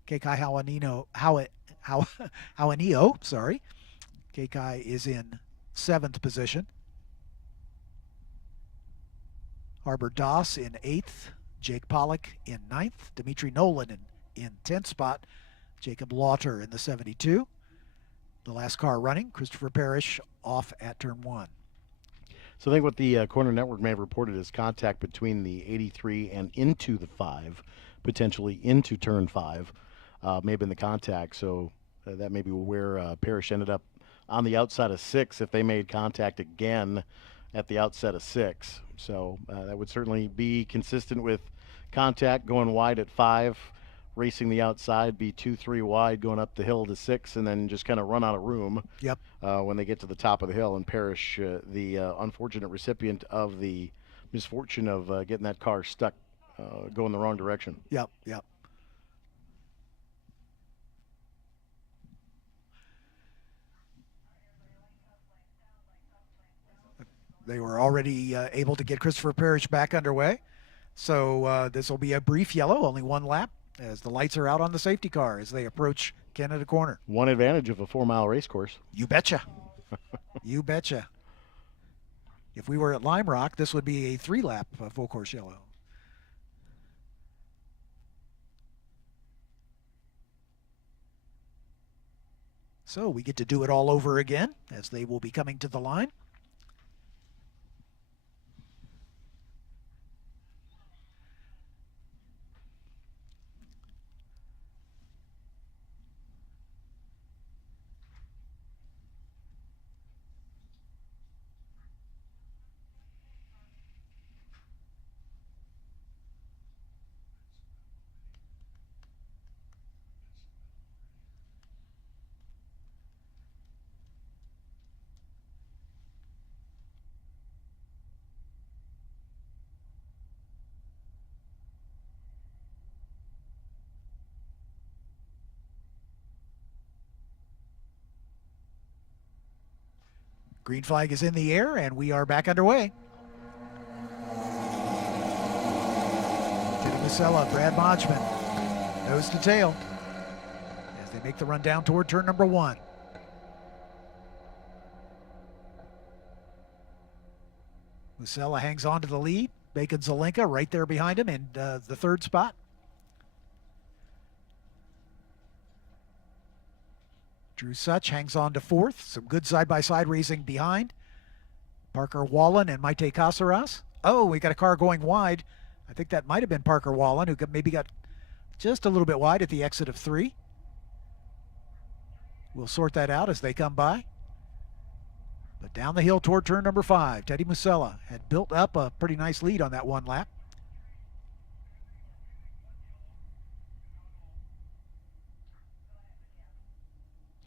Kekai Hauanio, sorry. Kekai is in 7th position. Harbor Doss in 8th. Jake Pollock in 9th. Dimitri Nolan in 10th spot. Jacob Lauter in the 72. The last car running, Christopher Parrish off at turn 1. So I think what the Corner Network may have reported is contact between the 83 and into the 5, potentially into turn 5, may have been the contact. So that may be where Parrish ended up on the outside of 6 if they made contact again at the outset of 6. So that would certainly be consistent with contact going wide at 5. Racing the outside, be 2-3 wide going up the hill to 6, and then just kind of run out of room. Yep. When they get to the top of the hill. And Parrish, the unfortunate recipient of the misfortune of getting that car stuck going the wrong direction. Yep, yep. They were already able to get Christopher Parrish back underway. So this will be a brief yellow, only one lap, as the lights are out on the safety car as they approach Canada Corner. One advantage of a 4-mile race course. You betcha. You betcha. If we were at Lime Rock, this would be a 3-lap full course yellow. So we get to do it all over again as they will be coming to the line. Green flag is in the air, and we are back underway. Teddy Musella, Brad Modgman, nose to tail, as they make the run down toward turn number 1. Musella hangs on to the lead. Bacon Zelenka right there behind him in the third spot. Drew Such hangs on to fourth. Some good side-by-side racing behind. Parker Wallen and Maite Casaras. Oh, we got a car going wide. I think that might have been Parker Wallen, who maybe got just a little bit wide at the exit of 3. We'll sort that out as they come by. But down the hill toward turn number 5, Teddy Musella had built up a pretty nice lead on that one lap.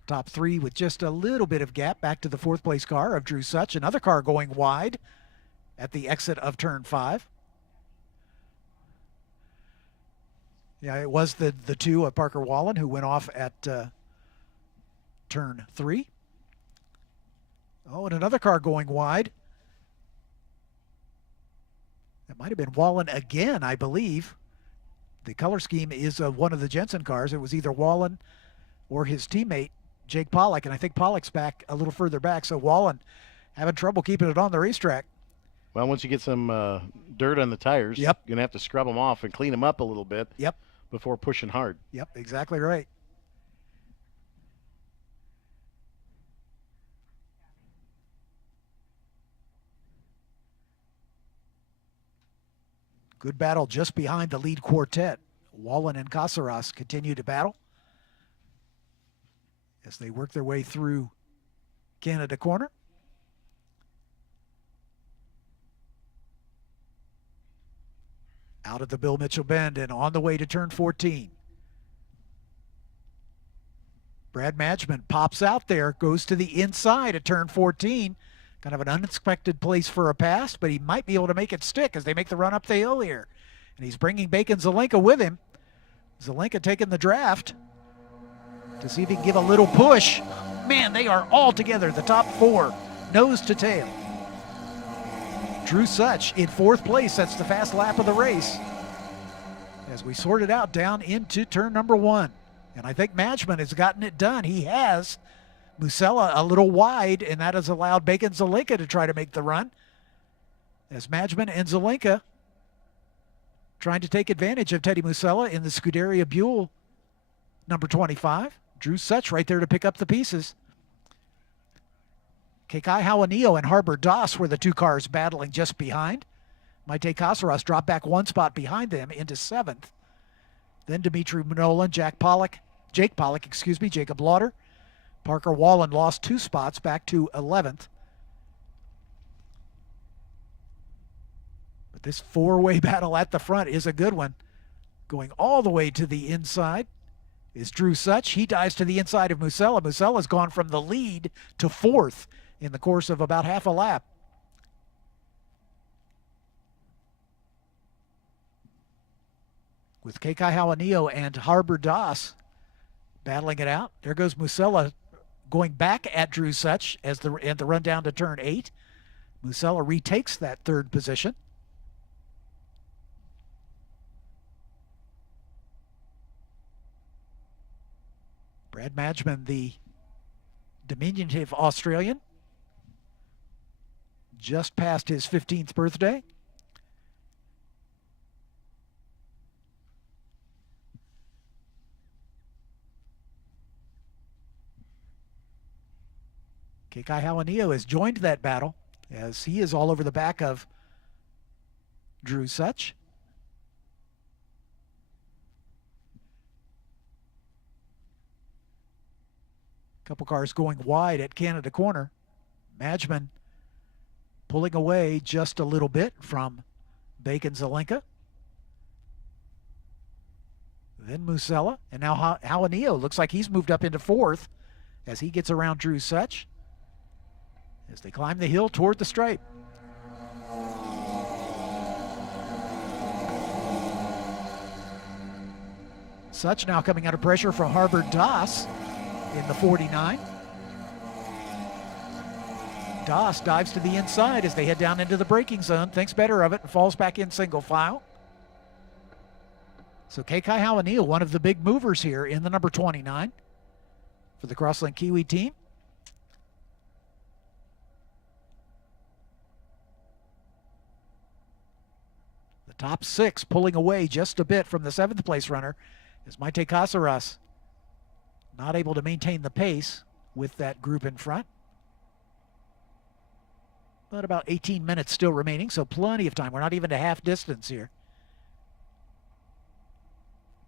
Top 3 with just a little bit of gap back to the 4th place car of Drew Such. Another car going wide at the exit of turn 5. Yeah, it was the 2 of Parker Wallen who went off at turn 3. Oh, and another car going wide. That might have been Wallen again, I believe. The color scheme is one of the Jensen cars. It was either Wallen or his teammate, Jake Pollock, and I think Pollock's back a little further back, so Wallen having trouble keeping it on the racetrack. Well, once you get some dirt on the tires, yep, you're going to have to scrub them off and clean them up a little bit. Yep. Before pushing hard. Yep, exactly right. Good battle just behind the lead quartet. Wallen and Casaras continue to battle as they work their way through Canada Corner. Out of the Bill Mitchell Bend and on the way to turn 14. Brad Madgman pops out there, goes to the inside at turn 14. Kind of an unexpected place for a pass, but he might be able to make it stick as they make the run up the hill here. And he's bringing Bacon Zelenka with him. Zelenka taking the draft to see if he can give a little push. Man, they are all together, the top 4, nose to tail. Drew Such in 4th place. That's the fast lap of the race as we sort it out down into turn number 1. And I think Madgman has gotten it done. He has. Musella a little wide, and that has allowed Bacon Zelenka to try to make the run. As Madgman and Zelenka trying to take advantage of Teddy Musella in the Scuderia Buell number 25. Drew Such right there to pick up the pieces. Kekai Hawanio and Harbor Das were the 2 cars battling just behind. Maite Casaras dropped back 1 spot behind them into 7th. Then Dimitri Nolan, Jake Pollock, Jacob Lauder. Parker Wallen lost 2 spots back to 11th. But this 4-way battle at the front is a good one. Going all the way to the inside is Drew Such. He dives to the inside of Musella. Musella's gone from the lead to 4th in the course of about half a lap. With Kekai Hawanio and Harbor Das battling it out. There goes Musella going back at Drew Such as the run down to turn 8. Musella retakes that 3rd position. Brad Madgman, the diminutive Australian, just past his 15th birthday. Kekai Hawanio has joined that battle as he is all over the back of Drew Such. Couple cars going wide at Canada Corner. Madgman pulling away just a little bit from Bacon Zelenka. Then Musella, and now Hawanio looks like he's moved up into 4th as he gets around Drew Such as they climb the hill toward the stripe. Such now coming under pressure from Harbor Das in the 49. Das dives to the inside as they head down into the braking zone, thinks better of it, and falls back in single file. So Kekai Hawanio, one of the big movers here in the number 29 for the Crosslink Kiwi team. Top 6 pulling away just a bit from the 7th place runner is Maite Casares. Not able to maintain the pace with that group in front. But about 18 minutes still remaining, so plenty of time. We're not even to half distance here.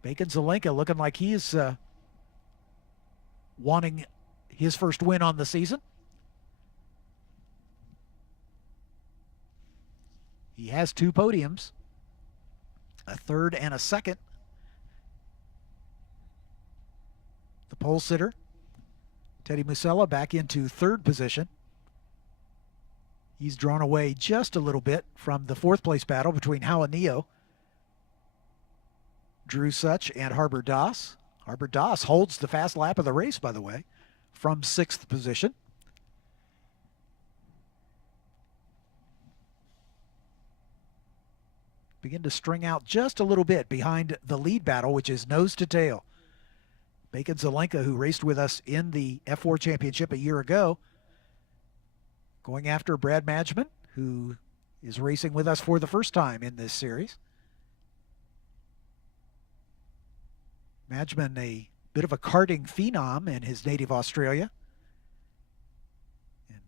Bacon Zelenka looking like he's wanting his first win on the season. He has 2 podiums, a 3rd and a 2nd. The pole sitter, Teddy Musella, back into 3rd position. He's drawn away just a little bit from the 4th place battle between Hao Neo, Drew Such, and Harbor Das. Harbor Das holds the fast lap of the race, by the way, from 6th position. Begin to string out just a little bit behind the lead battle, which is nose to tail. Bacon Zelenka, who raced with us in the F4 Championship a year ago, going after Brad Madgman, who is racing with us for the first time in this series. Madgman, a bit of a karting phenom in his native Australia. And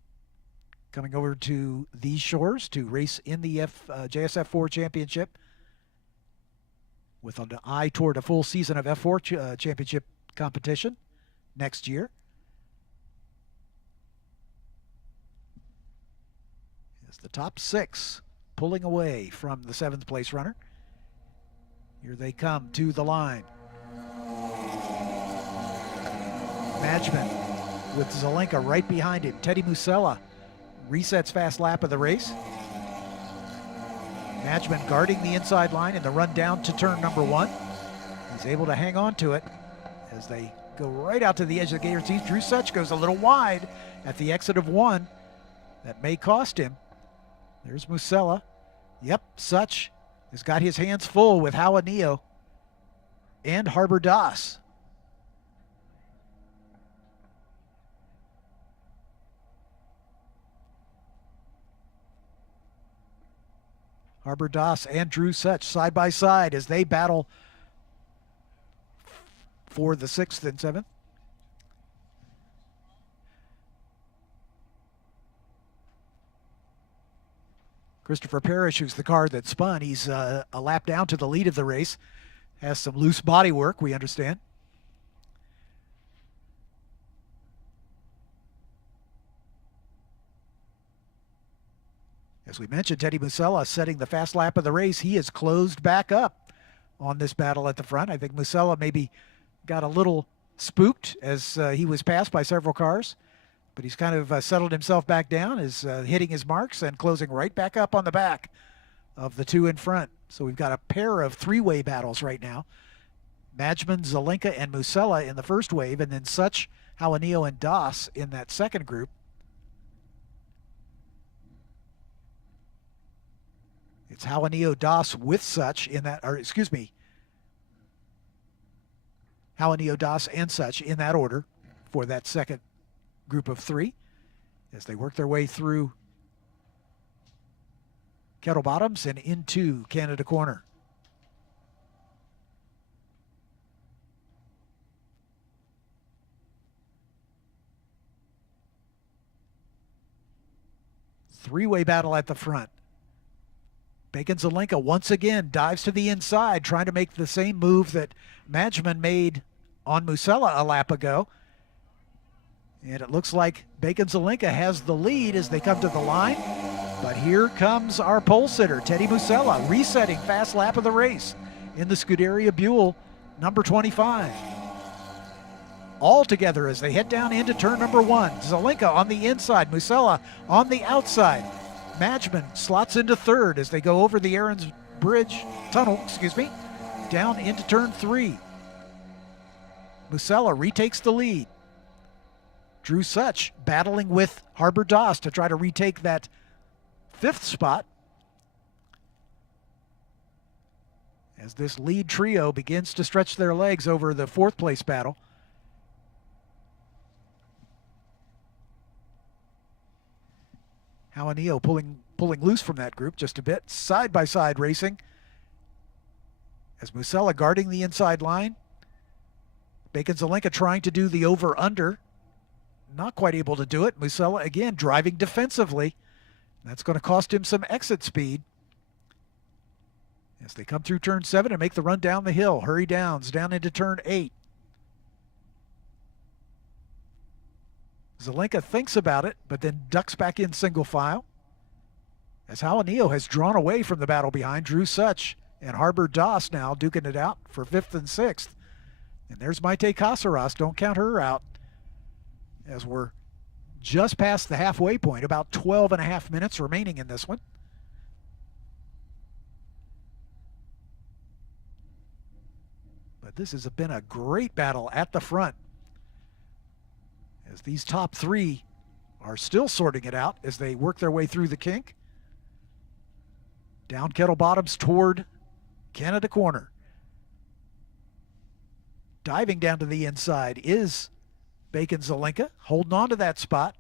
coming over to these shores to race in the JSF4 Championship with an eye toward a full season of F4 Championship competition next year. As the top 6 pulling away from the 7th place runner. Here they come to the line. Madgman with Zelenka right behind him. Teddy Musella resets fast lap of the race. Madgman guarding the inside line in the run down to turn number 1. He's able to hang on to it as they go right out to the edge of the gate. Drew Such goes a little wide at the exit of 1. That may cost him. There's Musella. Yep, Such has got his hands full with Hao Neo and Harbor Das. Harbor Das and Drew Such side by side as they battle for the 6th and 7th. Christopher Parrish, who's the car that spun, he's a lap down to the lead of the race. Has some loose body work, we understand. As we mentioned, Teddy Musella setting the fast lap of the race. He has closed back up on this battle at the front. I think Musella maybe got a little spooked as he was passed by several cars, but he's kind of settled himself back down, is hitting his marks and closing right back up on the back of the 2 in front. So we've got a pair of 3-way battles right now. Madgman, Zelenka, and Musella in the first wave, and then Such, Hao Neo, and Das in that second group. It's Hao Neo, Das with Such in that, or excuse me, Hao Neo, Das, and Such in that order for that second group of 3 as they work their way through Kettle Bottoms and into Canada Corner. Three-way battle at the front. Bacon Zelenka once again dives to the inside, trying to make the same move that Madgman made on Musella a lap ago. And it looks like Bacon Zelenka has the lead as they come to the line. But here comes our pole sitter, Teddy Musella, resetting fast lap of the race in the Scuderia Buell, number 25. All together as they head down into turn number 1. Zelenka on the inside, Musella on the outside. Madgman slots into 3rd as they go over the Aaron's Bridge tunnel, down into turn 3. Musella retakes the lead. Drew Such battling with Harbor Das to try to retake that 5th spot as this lead trio begins to stretch their legs over the 4th place battle. Hao Neo pulling loose from that group just a bit. Side by side racing As Musella guarding the inside line. Bacon Zelenka trying to do the over-under. Not quite able to do it. Musella again driving defensively. That's going to cost him some exit speed. As they come through turn 7 and make the run down the hill. Hurry downs down into turn 8. Zelenka thinks about it, but then ducks back in single file. As Jalanillo has drawn away from the battle behind, Drew Such and Harbor Das now duking it out for 5th and 6th. And there's Maite Casares. Don't count her out. As we're just past the halfway point, about 12 and a half minutes remaining in this one. But this has been a great battle at the front, as these top 3 are still sorting it out as they work their way through the kink. Down Kettle Bottoms toward Canada Corner. Diving down to the inside is Bacon Zelenka, holding on to that spot.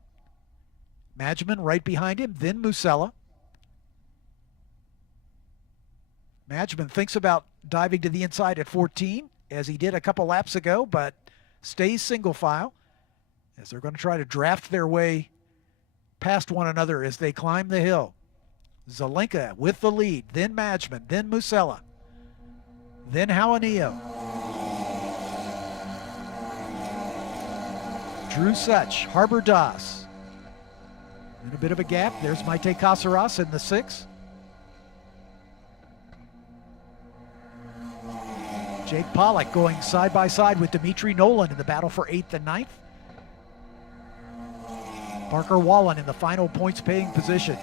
Madgeman right behind him, then Musella. Madgeman thinks about diving to the inside at 14, as he did a couple laps ago, but stays single file, as they're going to try to draft their way past one another as they climb the hill. Zelenka with the lead, then Madgeman, then Musella, then Jalanillo. Drew Such, Harbor Das. In a bit of a gap, there's Maite Casares in the 6. Jake Pollock going side by side with Dimitri Nolan in the battle for 8th and 9th. Parker Wallen in the final points paying position.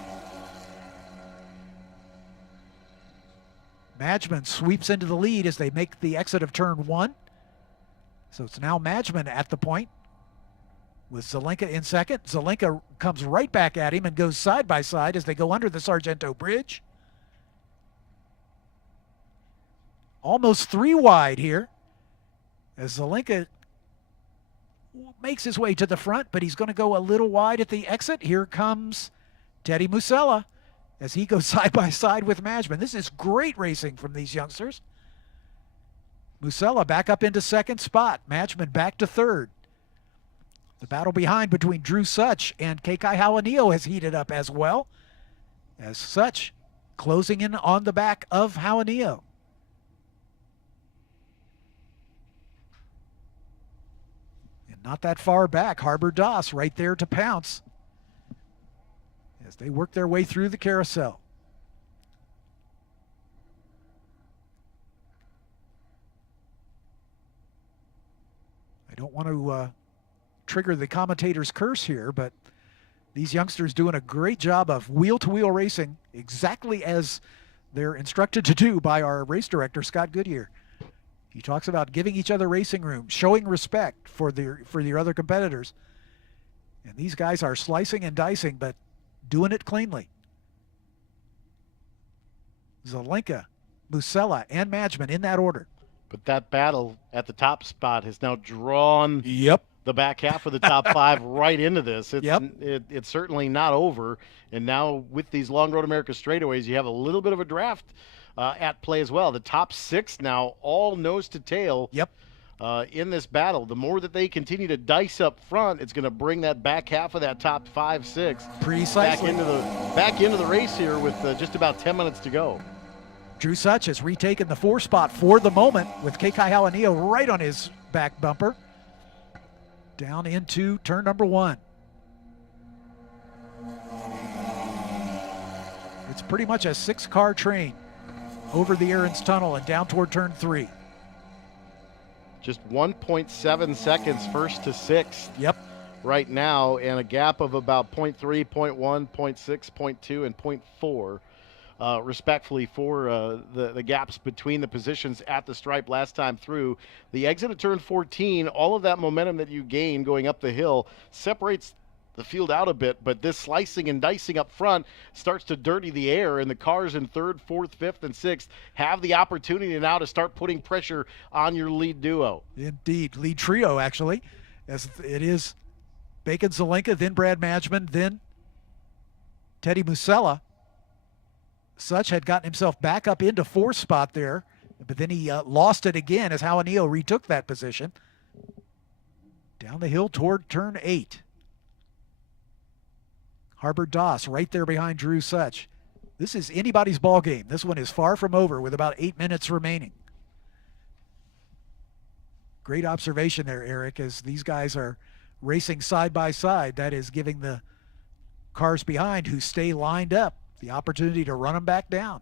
Madgeman sweeps into the lead as they make the exit of turn 1. So it's now Madgeman at the point with Zelenka in second. Zelenka comes right back at him and goes side by side as they go under the Sargento Bridge. Almost 3 wide here as Zelenka makes his way to the front, but he's going to go a little wide at the exit. Here comes Teddy Musella as he goes side by side with Madgeman. This is great racing from these youngsters. Musella back up into second spot. Madgeman back to third. The battle behind between Drew Such and Kekai Jalanillo has heated up as well, as Such closing in on the back of Jalanillo. And not that far back, Harbor Das right there to pounce as they work their way through the carousel. I don't want to trigger the commentator's curse here, but these youngsters doing a great job of wheel-to-wheel racing, exactly as they're instructed to do by our race director, Scott Goodyear. He talks about giving each other racing room, showing respect for your other competitors. And these guys are slicing and dicing, but doing it cleanly. Zelenka, Musella, and Madgeman in that order. But that battle at the top spot has now drawn the back half of the top 5 right into this. It's certainly not over. And now with these long Road America straightaways, you have a little bit of a draft at play as well. The top 6 now all nose to tail in this battle. The more that they continue to dice up front, it's going to bring that back half of that top 5, 6 precisely back into the race here with just about 10 minutes to go. Drew Such has retaken the 4 spot for the moment with Kekai Jalanillo right on his back bumper. Down into turn number 1. It's pretty much a 6-car train over the Aaron's Tunnel and down toward turn 3. Just 1.7 seconds first to 6th right now, and a gap of about 0.3, 0.1, 0.6, 0.2, and 0.4. Respectfully for the gaps between the positions at the stripe last time through. The exit of turn 14, all of that momentum that you gain going up the hill separates the field out a bit, but this slicing and dicing up front starts to dirty the air, and the cars in 3rd, 4th, 5th, and 6th have the opportunity now to start putting pressure on your lead duo. Indeed, lead trio actually, as it is Bacon Zelenka, then Brad Madgeman, then Teddy Musella. Such had gotten himself back up into 4th spot there But then he lost it again as Hawanio retook that position. Down the hill toward turn 8. Harbor Doss right there behind Drew Such. This is anybody's ball game. This one is far from over with about 8 minutes remaining. Great observation there, Eric, as these guys are racing side by side. That is giving the cars behind who stay lined up the opportunity to run them back down.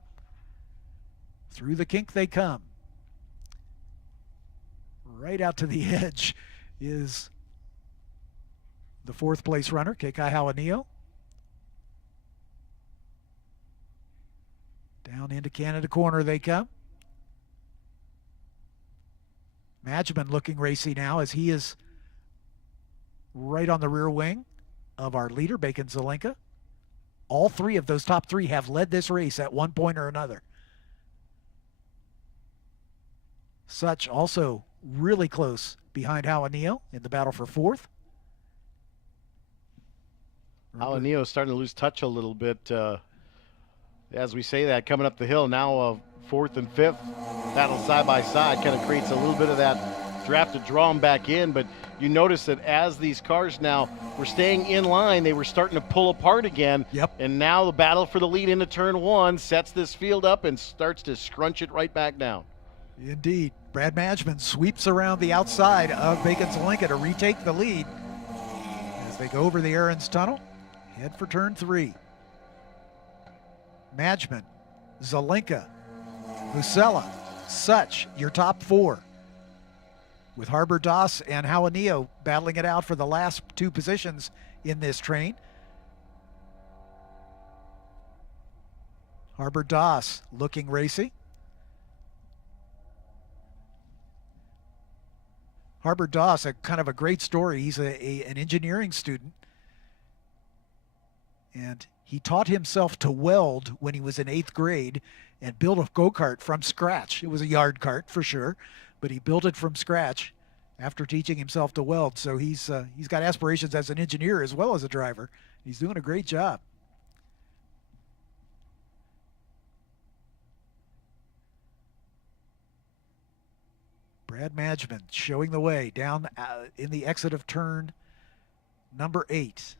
Through the kink they come. Right out to the edge is the 4th place runner, Kekai Hawanio. Down into Canada Corner they come. Madgeman looking racy now as he is right on the rear wing of our leader, Bacon Zelenka. All 3 of those top 3 have led this race at one point or another. Such also really close behind Hawanio in the battle for 4th. Hawanio is starting to lose touch a little bit as we say that, coming up the hill. Now 4th and 5th battle side by side, kind of creates a little bit of that draft to draw them back in. But you notice that as these cars now were staying in line, they were starting to pull apart again. Yep. And now the battle for the lead into turn 1 sets this field up and starts to scrunch it right back down. Indeed. Brad Madgeman sweeps around the outside of Bacon Zelenka to retake the lead as they go over the Aaron's Tunnel, head for turn 3. Madgeman, Zelenka, Musella, Such, your top 4. With Harbor Doss and Hawanio battling it out for the last 2 positions in this train. Harbor Doss looking racy. Harbor Doss, a kind of a great story. He's an engineering student. And he taught himself to weld when he was in 8th grade and built a go-kart from scratch. It was a yard cart for sure, but he built it from scratch after teaching himself to weld. So he's got aspirations as an engineer as well as a driver. He's doing a great job. Brad Madgeman showing the way down in the exit of turn number 8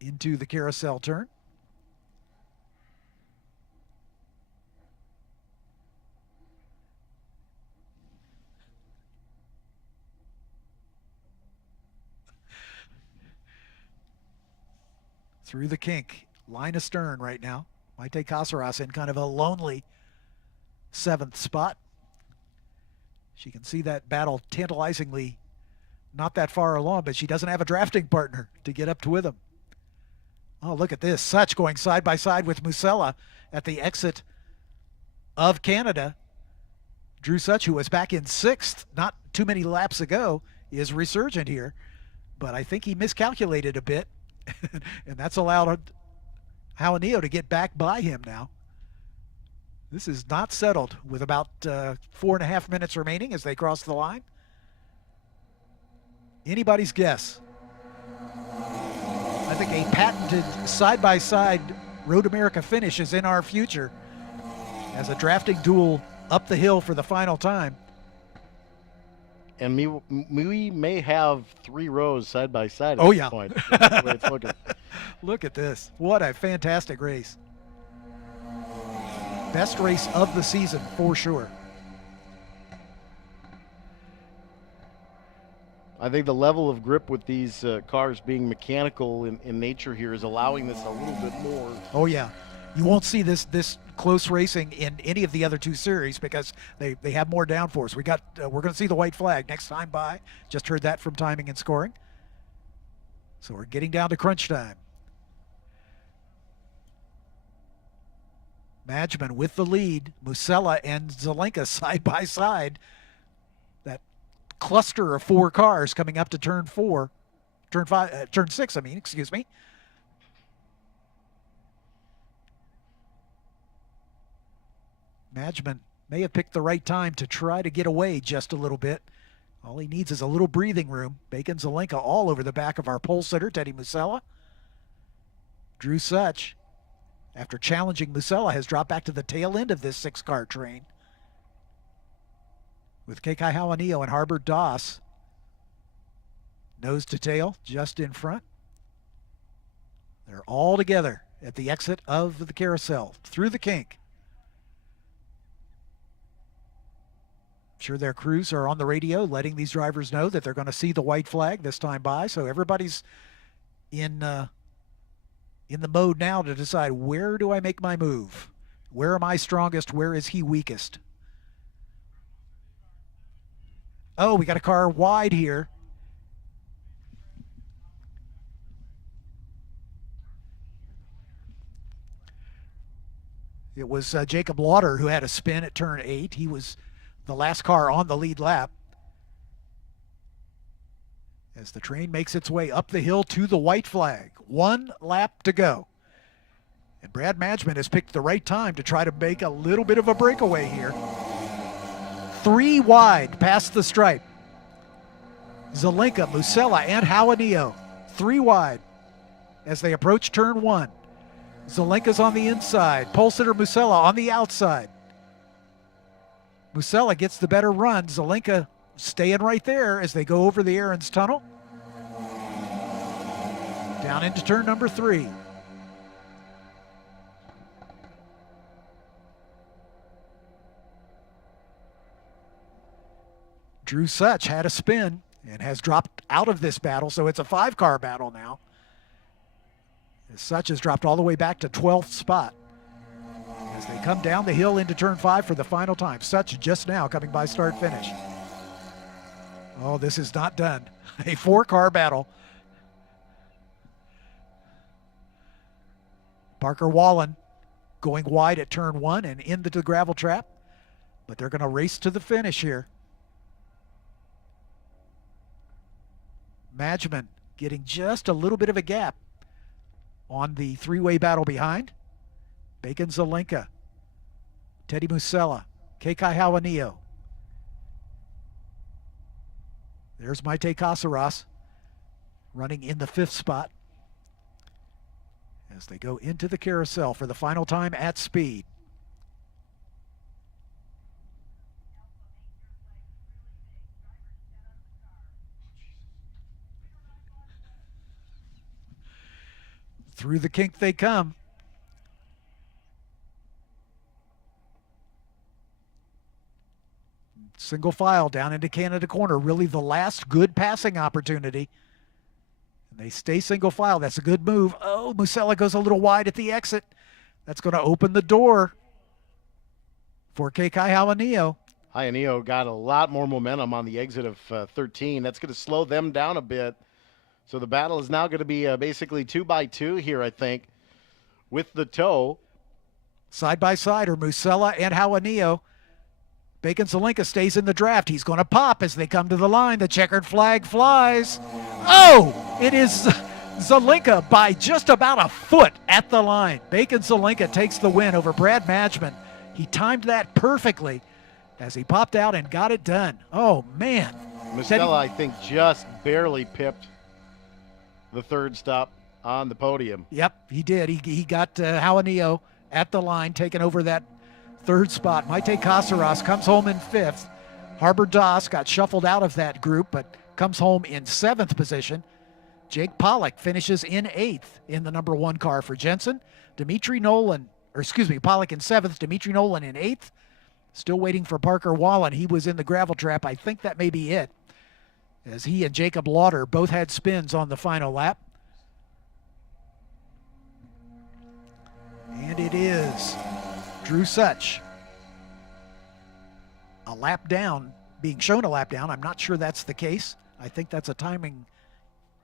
into the carousel turn. Through the kink, line astern right now. Maite Casaras in kind of a lonely 7th spot. She can see that battle tantalizingly not that far along, but she doesn't have a drafting partner to get up to with him. Oh, look at this. Such going side by side with Musella at the exit of Canada. Drew Such, who was back in 6th not too many laps ago, is resurgent here, but I think he miscalculated a bit, and that's allowed Hawanio to get back by him now. This is not settled with about 4.5 minutes remaining as they cross the line. Anybody's guess. I think a patented side-by-side Road America finish is in our future as a drafting duel up the hill for the final time. And we may have 3 rows side by side at oh, this yeah. point. That's the way it's looking. Look at this. What a fantastic race. Best race of the season for sure. I think the level of grip with these cars being mechanical in nature here is allowing this a little bit more. Oh yeah, you won't see this close racing in any of the other 2 series because they have more downforce. We're going to see the white flag next time by. Just heard that from timing and scoring. So we're getting down to crunch time. Madgeman with the lead. Musella and Zelenka side by side. That cluster of 4 cars coming up to turn 6, excuse me. Madgeman may have picked the right time to try to get away just a little bit. All he needs is a little breathing room. Bacon Zelenka all over the back of our pole sitter, Teddy Musella. Drew Such, after challenging Musella, has dropped back to the tail end of this 6-car train. with Kekai Hawanio and Harbor Doss nose to tail just in front. They're all together at the exit of the carousel through the kink. I'm sure their crews are on the radio letting these drivers know that they're going to see the white flag this time by, so everybody's in the mode now to decide, where do I make my move? Where am I strongest? Where is he weakest? Oh, we got a car wide here. It was Jacob Lauder who had a spin at turn 8. He was the last car on the lead lap. As the train makes its way up the hill to the white flag. 1 lap to go. And Brad Madgman has picked the right time to try to make a little bit of a breakaway here. 3 wide past the stripe. Zelenka, Musella, and Hawanio. 3 wide as they approach turn 1. Zelenka's on the inside. Pole sitter Musella on the outside. Musella gets the better run. Zelenka staying right there as they go over the Aaron's Tunnel. Down into turn number 3. Drew Such had a spin and has dropped out of this battle, so it's a 5-car battle now. As Such has dropped all the way back to 12th spot as they come down the hill into turn 5 for the final time. Such just now coming by start finish. Oh, this is not done. A 4-car battle. Parker Wallen going wide at turn 1 and into the gravel trap, but they're going to race to the finish here. Madgman getting just a little bit of a gap on the 3-way battle behind. Bacon Zelenka, Teddy Musella, Kekai Hawanio. There's Maite Casaras running in the 5th spot as they go into the carousel for the final time at speed. Through the kink they come. Single file down into Canada Corner. Really the last good passing opportunity. And they stay single file. That's a good move. Oh, Musella goes a little wide at the exit. That's going to open the door for Kekai Hawanio. Hawanio got a lot more momentum on the exit of 13. That's going to slow them down a bit. So the battle is now going to be basically 2x2 here, I think, with the toe. Side by side are Musella and Hawanio. Bacon Zelenka stays in the draft. He's going to pop as they come to the line. The checkered flag flies. Oh, it is Zelenka by just about a foot at the line. Bacon Zelenka takes the win over Brad Madgman. He timed that perfectly as he popped out and got it done. Oh, man. Musella, I think, just barely pipped the 3rd stop on the podium. Yep, he did. He got Hawanio at the line, taking over that 3rd spot. Maite Casaras comes home in 5th. Harbor Doss got shuffled out of that group, but comes home in 7th position. Jake Pollock finishes in 8th in the number 1 car for Jensen. Pollock in 7th, Dimitri Nolan in 8th. Still waiting for Parker Wallen. He was in the gravel trap. I think that may be it, as he and Jacob Lauder both had spins on the final lap. And it is Drew Such. A lap down, being shown a lap down. I'm not sure that's the case. I think that's a timing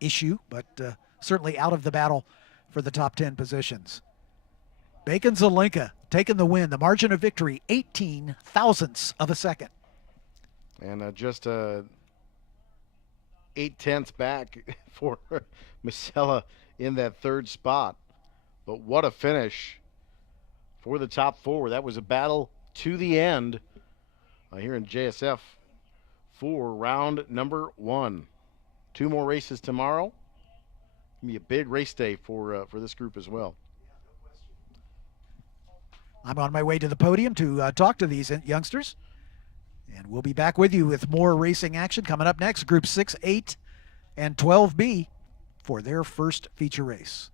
issue, but certainly out of the battle for the top 10 positions. Bacon Zelenka taking the win. The margin of victory, 18 thousandths of a second. And just 8/10 back for Musella in that 3rd spot. But what a finish for the top 4. That was a battle to the end here in JSF for round number 1. 2 more races tomorrow. It'll be a big race day for this group as well. I'm on my way to the podium to talk to these youngsters. And we'll be back with you with more racing action coming up next. Group 6, 8, and 12B for their first feature race.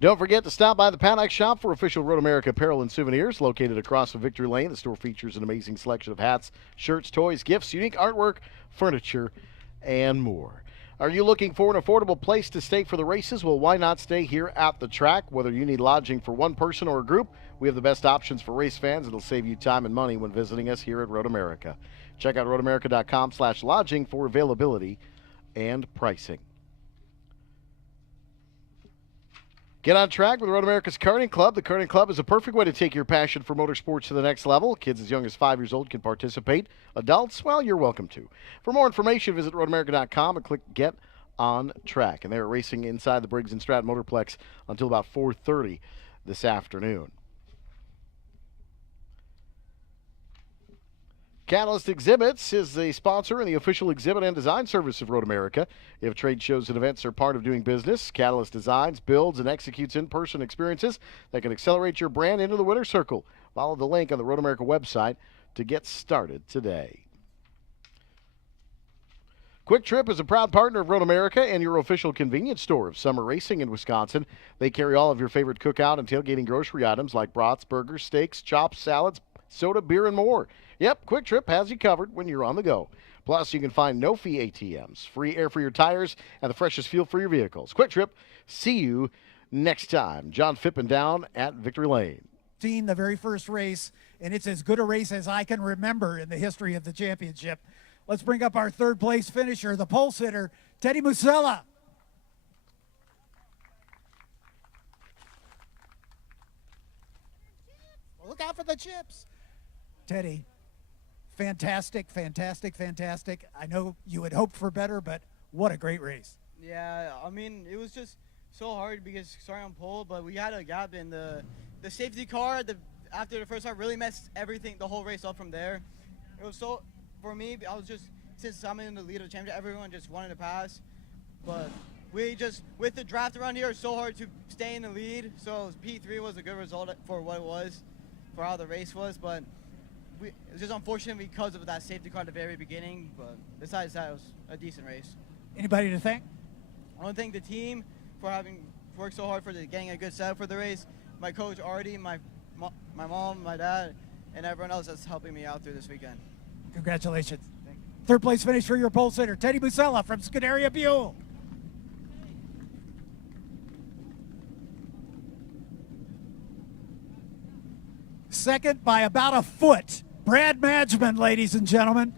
Don't forget to stop by the Paddock Shop for official Road America apparel and souvenirs located across from Victory Lane. The store features an amazing selection of hats, shirts, toys, gifts, unique artwork, furniture, and more. Are you looking for an affordable place to stay for the races? Well, why not stay here at the track? Whether you need lodging for one person or a group, we have the best options for race fans. It'll save you time and money when visiting us here at Road America. Check out roadamerica.com/lodging for availability and pricing. Get on track with Road America's Karting Club. The Karting Club is a perfect way to take your passion for motorsports to the next level. Kids as young as 5 years old can participate. Adults, well, you're welcome to. For more information, visit roadamerica.com and click Get on Track. And they're racing inside the Briggs & Stratton Motorplex until about 4:30 this afternoon. Catalyst Exhibits is the sponsor and the official exhibit and design service of Road America. If trade shows and events are part of doing business, Catalyst designs, builds, and executes in-person experiences that can accelerate your brand into the winner's circle. Follow the link on the Road America website to get started today. Quick Trip is a proud partner of Road America and your official convenience store of summer racing in Wisconsin. They carry all of your favorite cookout and tailgating grocery items like brats, burgers, steaks, chops, salads, soda, beer, and more. Yep, Quick Trip has you covered when you're on the go. Plus, you can find no-fee ATMs, free air for your tires, and the freshest fuel for your vehicles. Quick Trip, see you next time. John Phippen down at Victory Lane. Seen the very first race, and it's as good a race as I can remember in the history of the championship. Let's bring up our third place finisher, the pole sitter, Teddy Musella. Look out for the chips. Teddy, fantastic, fantastic, fantastic. I know you had hoped for better, but what a great race. Yeah, I mean, it was just so hard because starting on pole, but we had a gap in the safety car after the first half really messed everything, the whole race up from there. It was so, for me, I was just, since I'm in the lead of the championship, everyone just wanted to pass. But we just, with the draft around here, it's so hard to stay in the lead. So P3 was a good result for what it was, for how the race was. But it's just unfortunate because of that safety car at the very beginning, but besides that, it was a decent race. Anybody to thank? I want to thank the team for having worked so hard for getting a good setup for the race. My coach Artie, my mom, my dad, and everyone else that's helping me out through this weekend. Congratulations. Third place finish for your pole sitter, Teddy Musella from Scuderia Buell. Second by about a foot, Brad Madgman, ladies and gentlemen.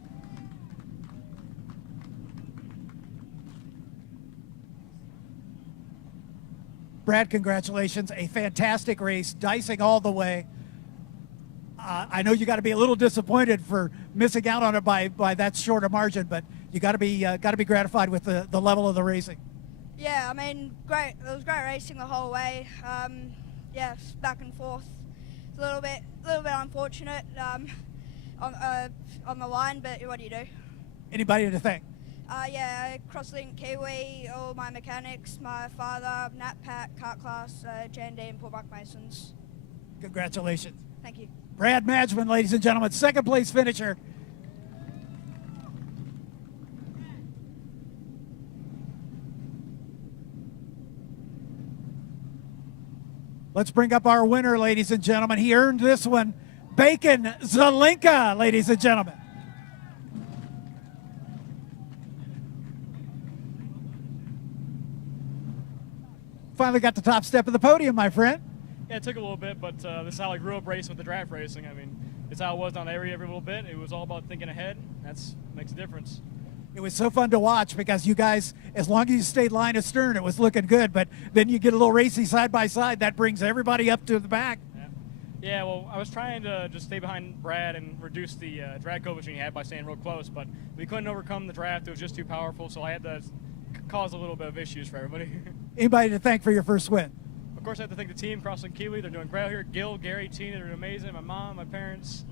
Brad, congratulations. A fantastic race, dicing all the way. I know you got to be a little disappointed for missing out on it by that short a margin, but you got to be gratified with the level of the racing. Yeah, I mean, great. It was great racing the whole way. Yeah, back and forth. It's a little bit unfortunate on the line, but what do you do? Anybody to thank? Yeah, Crosslink Kiwi, all my mechanics, my father, Nat Pat, Kart Class, J&D, and Paul Buck Masons. Congratulations. Thank you. Brad Madgman, ladies and gentlemen, second place finisher. Let's bring up our winner, ladies and gentlemen. He earned this one. Bacon Zelinka, ladies and gentlemen. Finally got the top step of the podium, my friend. Yeah, it took a little bit, but this is how I grew up racing with the draft racing. I mean, it's how it was down every little bit. It was all about thinking ahead. That's makes a difference. It was so fun to watch because you guys, as long as you stayed line astern, it was looking good. But then you get a little racy side by side. That brings everybody up to the back. Yeah, well, I was trying to just stay behind Brad and reduce the drag coefficient he had by staying real close, but we couldn't overcome the draft. It was just too powerful, so I had to cause a little bit of issues for everybody. Anybody to thank for your first win? Of course, I have to thank the team, Crosslink Kiwi. They're doing great out here. Gil, Gary, Tina, they're amazing. My mom, my parents.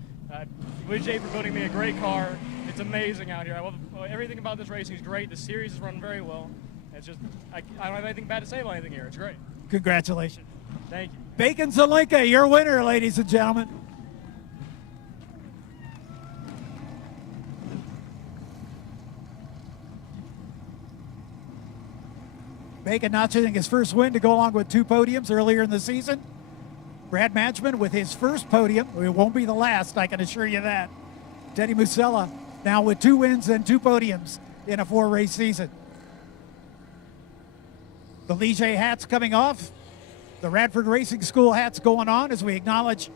Ligier for building me a great car. It's amazing out here. I love everything about this racing is great. The series is running very well. It's just I don't have anything bad to say about anything here. It's great. Congratulations. Thank you. Bacon Zelinka, your winner, ladies and gentlemen. Bacon notching his first win to go along with 2 podiums earlier in the season. Brad Madgman with his first podium. It won't be the last, I can assure you that. Teddy Musella now with 2 wins and 2 podiums in a 4-race season. The Ligier hats coming off. The Radford Racing School hats going on as we acknowledge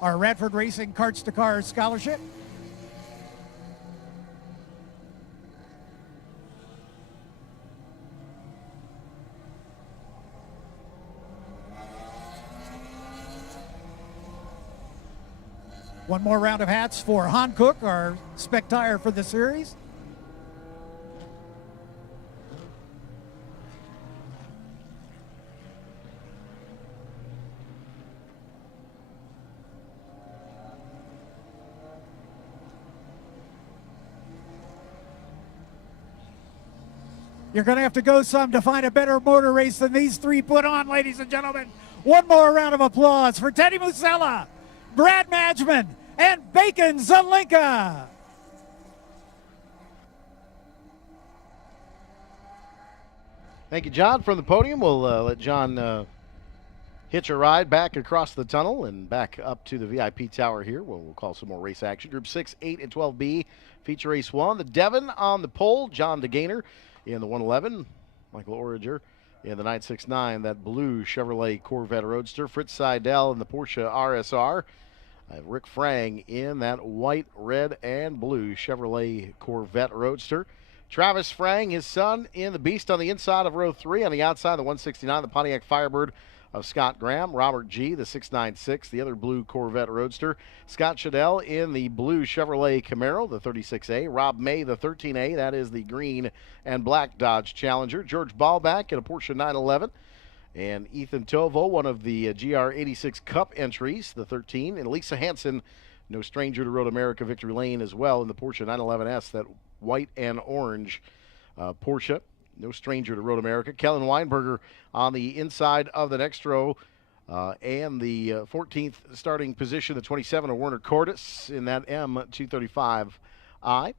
our Radford Racing Karts to Cars scholarship. One more round of hats for Han Cook, our spec tire for the series. You're going to have to go some to find a better motor race than these 3 put on, ladies and gentlemen. One more round of applause for Teddy Musella, Brad Madgman, and Bacon Zelinka. Thank you, John. From the podium, we'll let John hitch a ride back across the tunnel and back up to the VIP tower here. We'll call some more race action. Group 6, 8, and 12B. Feature race 1. The Devon on the pole. John DeGainer in the 111. Michael Origer in the 969. That blue Chevrolet Corvette Roadster. Fritz Seidel in the Porsche RSR. I have Rick Frang in that white, red, and blue Chevrolet Corvette Roadster. Travis Frang, his son, in the Beast on the inside of row 3. On the outside, the 169, the Pontiac Firebird of Scott Graham. Robert G., the 696, the other blue Corvette Roadster. Scott Shadell in the blue Chevrolet Camaro, the 36A. Rob May, the 13A. That is the green and black Dodge Challenger. George Ballback in a Porsche 911. And Ethan Tovo, one of the GR86 Cup entries, the 13. And Lisa Hansen, no stranger to Road America Victory Lane as well, in the Porsche 911S, that white and orange Porsche. No stranger to Road America. Kellen Weinberger on the inside of the next row. And the 14th starting position, the 27 of Werner Cordes in that M235i.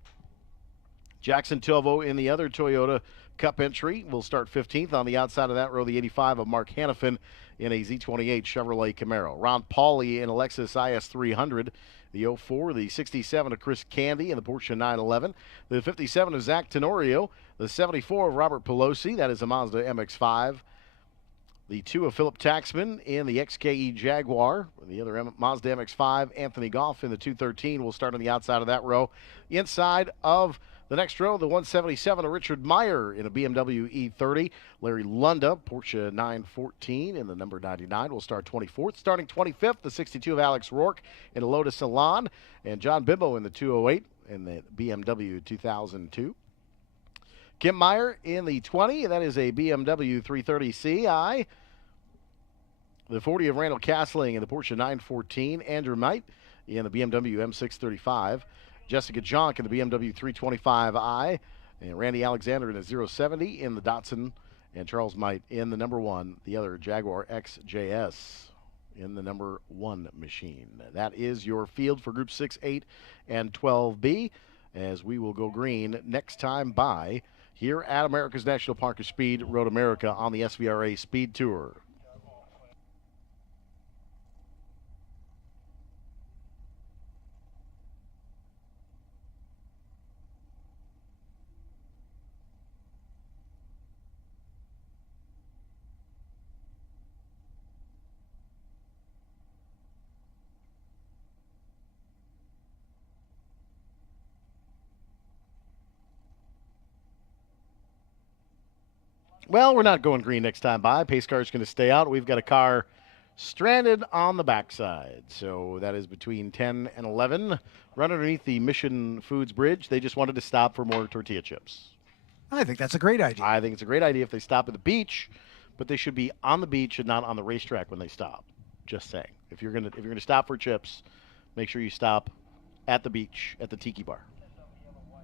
Jackson Tovo in the other Toyota Cup entry will start 15th. On the outside of that row, the 85 of Mark Hannafin in a Z28 Chevrolet Camaro. Ron Pauley in a Lexus IS300. The 04, the 67 of Chris Candy in the Porsche 911. The 57 of Zach Tenorio. The 74 of Robert Pelosi. That is a Mazda MX-5. The 2 of Philip Taxman in the XKE Jaguar. The other Mazda MX-5, Anthony Goff in the 213 will start on the outside of that row. Inside of the next row, the 177 of Richard Meyer in a BMW E30. Larry Lunda, Porsche 914 in the number 99 will start 24th. Starting 25th, the 62 of Alex Rourke in a Lotus Elan. And John Bimbo in the 208 in the BMW 2002. Kim Meyer in the 20. That is a BMW 330ci. The 40 of Randall Castling in the Porsche 914. Andrew Knight in the BMW M635. Jessica Jonk in the BMW 325i. And Randy Alexander in the 070 in the Datsun. And Charles Might in the number 1, the other Jaguar XJS in the number 1 machine. That is your field for Group 6, 8, and 12B, as we will go green next time by here at America's National Park of Speed, Road America on the SVRA Speed Tour. Well, we're not going green next time by. Pace car is going to stay out. We've got a car stranded on the backside. So that is between 10 and 11. Run underneath the Mission Foods Bridge. They just wanted to stop for more tortilla chips. I think that's a great idea. I think it's a great idea if they stop at the beach, but they should be on the beach and not on the racetrack when they stop. Just saying. If you're gonna stop for chips, make sure you stop at the beach at the Tiki Bar.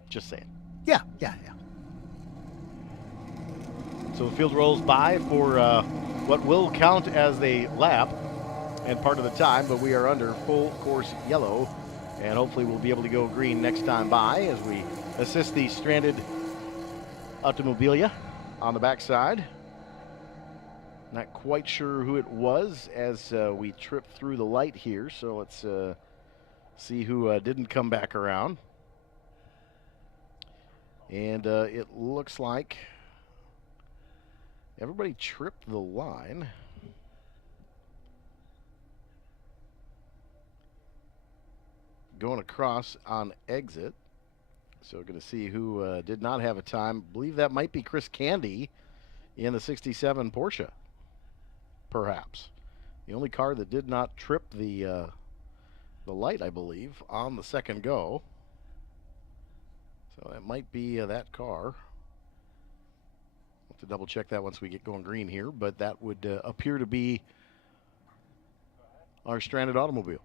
Just saying. Yeah. So the field rolls by for what will count as a lap and part of the time, but we are under full course yellow, and hopefully we'll be able to go green next time by as we assist the stranded automobilia on the backside. Not quite sure who it was as we tripped through the light here, so let's see who didn't come back around. And it looks like everybody tripped the line. Going across on exit. So we're going to see who did not have a time. I believe that might be Chris Candy in the 67 Porsche, perhaps. The only car that did not trip the light, I believe, on the second go. So that might be that car. To double check that once we get going green here, but that would appear to be our stranded automobile.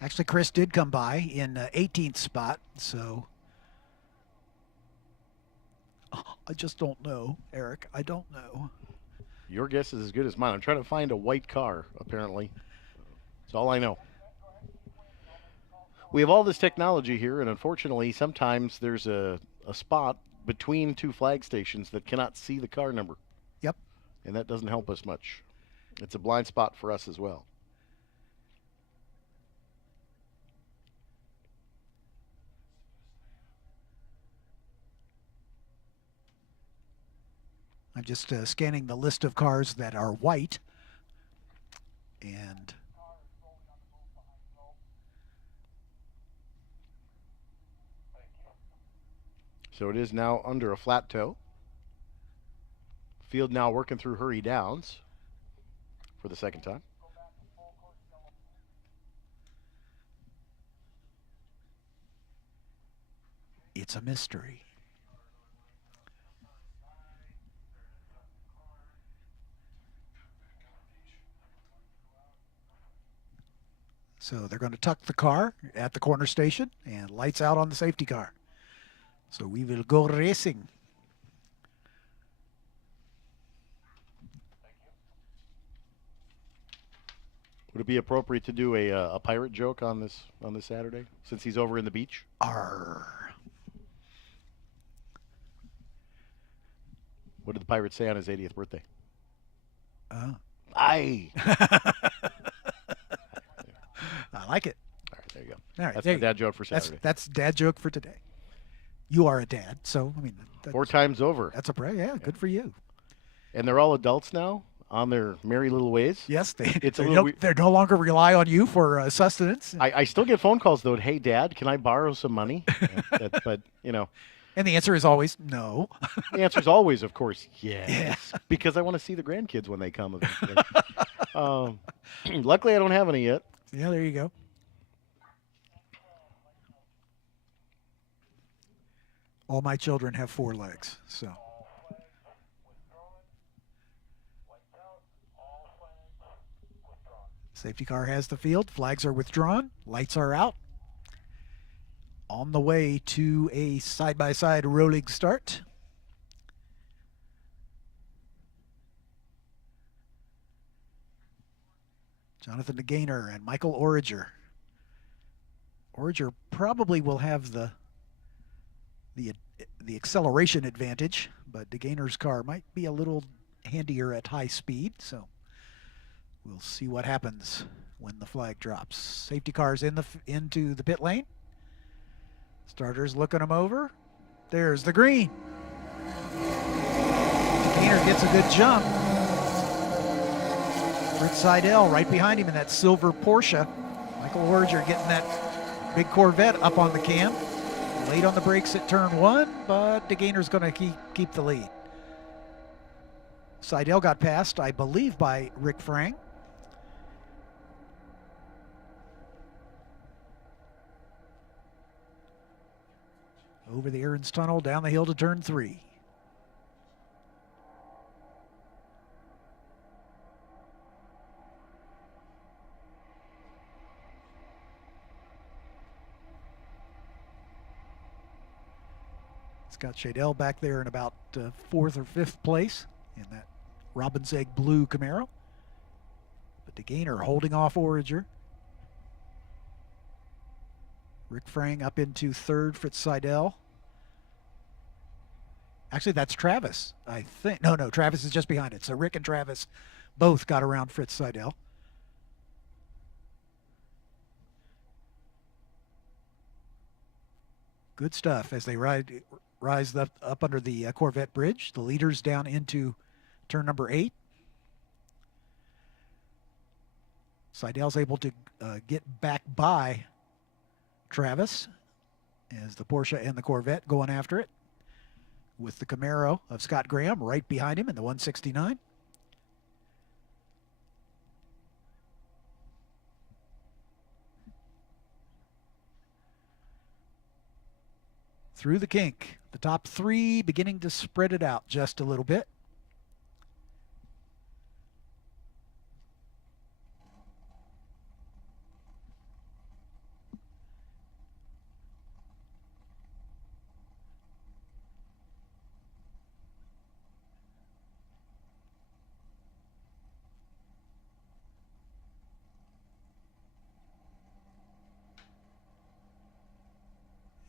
Actually, Chris did come by in 18th spot, so I just don't know, Eric. I don't know. Your guess is as good as mine. I'm trying to find a white car, apparently. That's all I know. We have all this technology here, and unfortunately, sometimes there's a spot between two flag stations that cannot see the car number. Yep. And that doesn't help us much. It's a blind spot for us as well. I'm just scanning the list of cars that are white, and so it is now under a flat toe. Field now working through hurry downs for the second time. It's a mystery. So they're going to tuck the car at the corner station and lights out on the safety car. So we will go racing. Would it be appropriate to do a pirate joke on this Saturday since he's over in the beach? Arr. What did the pirate say on his 80th birthday? Aye. I like it. All right, there you go. All right, that's my dad joke for Saturday. That's dad joke for today. You are a dad, so I mean, 4 times over. That's yeah, good for you. And they're all adults now on their merry little ways. Yes, it's they're no longer rely on you for sustenance. I still get phone calls though. Hey, Dad, can I borrow some money? But you know. And the answer is always no. The answer is always, of course, yes. Because I want to see the grandkids when they come. Luckily, I don't have any yet. Yeah, there you go. All my children have 4 legs, so. Safety car has the field. Flags are withdrawn. Lights are out. On the way to a side-by-side rolling start. Jonathan DeGainer and Michael Origer. Origer probably will have the acceleration advantage, but DeGainer's car might be a little handier at high speed, so we'll see what happens when the flag drops. Safety cars into the pit lane. Starters looking them over. There's the green. DeGainer gets a good jump. Fritz Seidel right behind him in that silver Porsche. Michael Origer getting that big Corvette up on the cam. Late on the brakes at turn 1, but DeGainer's going to keep the lead. Seidel got passed, I believe, by Rick Frang. Over the Aaron's Tunnel, down the hill to turn 3. Scott Shadell back there in about 4th or 5th place in that Robin's Egg blue Camaro. But DeGainer holding off Origer. Rick Frang up into 3rd, Fritz Seidel. Actually, that's Travis, I think. No, Travis is just behind it. So Rick and Travis both got around Fritz Seidel. Good stuff as they rise up under the Corvette bridge. The leaders down into turn number 8. Seidel's able to get back by Travis as the Porsche and the Corvette going after it, with the Camaro of Scott Graham right behind him in the 169. Through the kink, the top 3 beginning to spread it out just a little bit.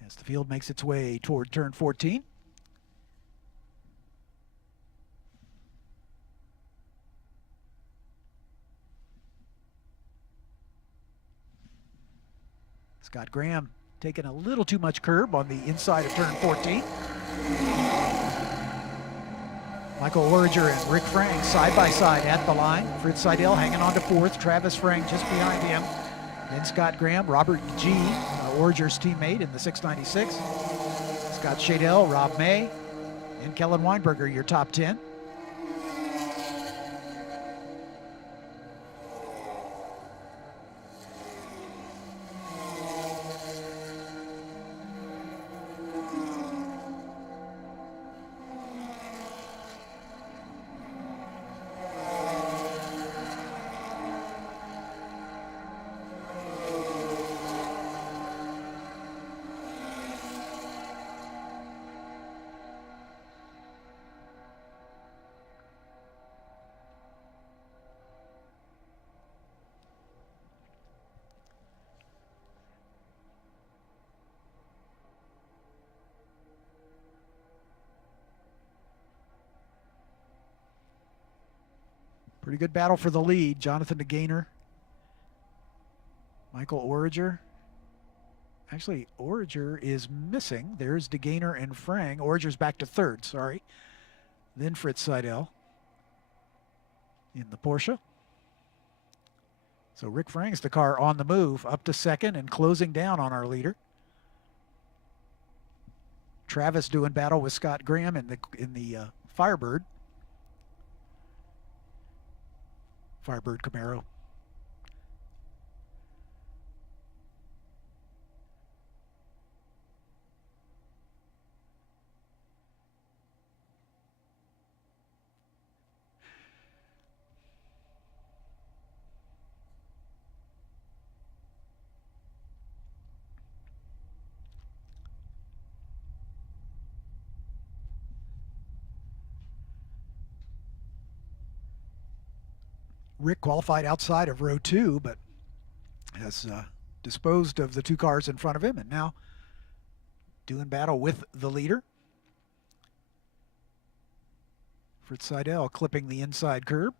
As the field makes its way toward turn 14. Scott Graham taking a little too much curb on the inside of turn 14. Michael Origer and Rick Frang side by side at the line. Fritz Seidel hanging on to 4th. Travis Frang just behind him. Then Scott Graham, Robert G., Origer's teammate in the 696. Scott Shadell, Rob May, and Kellen Weinberger, your top 10. Pretty good battle for the lead. Jonathan DeGainer, Michael Origer. Actually, Origer is missing. There's DeGainer and Frang. Origer's back to 3rd, sorry. Then Fritz Seidel in the Porsche. So Rick Frang's the car on the move, up to 2nd and closing down on our leader. Travis doing battle with Scott Graham in the Firebird Camaro. Rick qualified outside of row 2, but has disposed of the 2 cars in front of him, and now doing battle with the leader. Fritz Seidel clipping the inside curb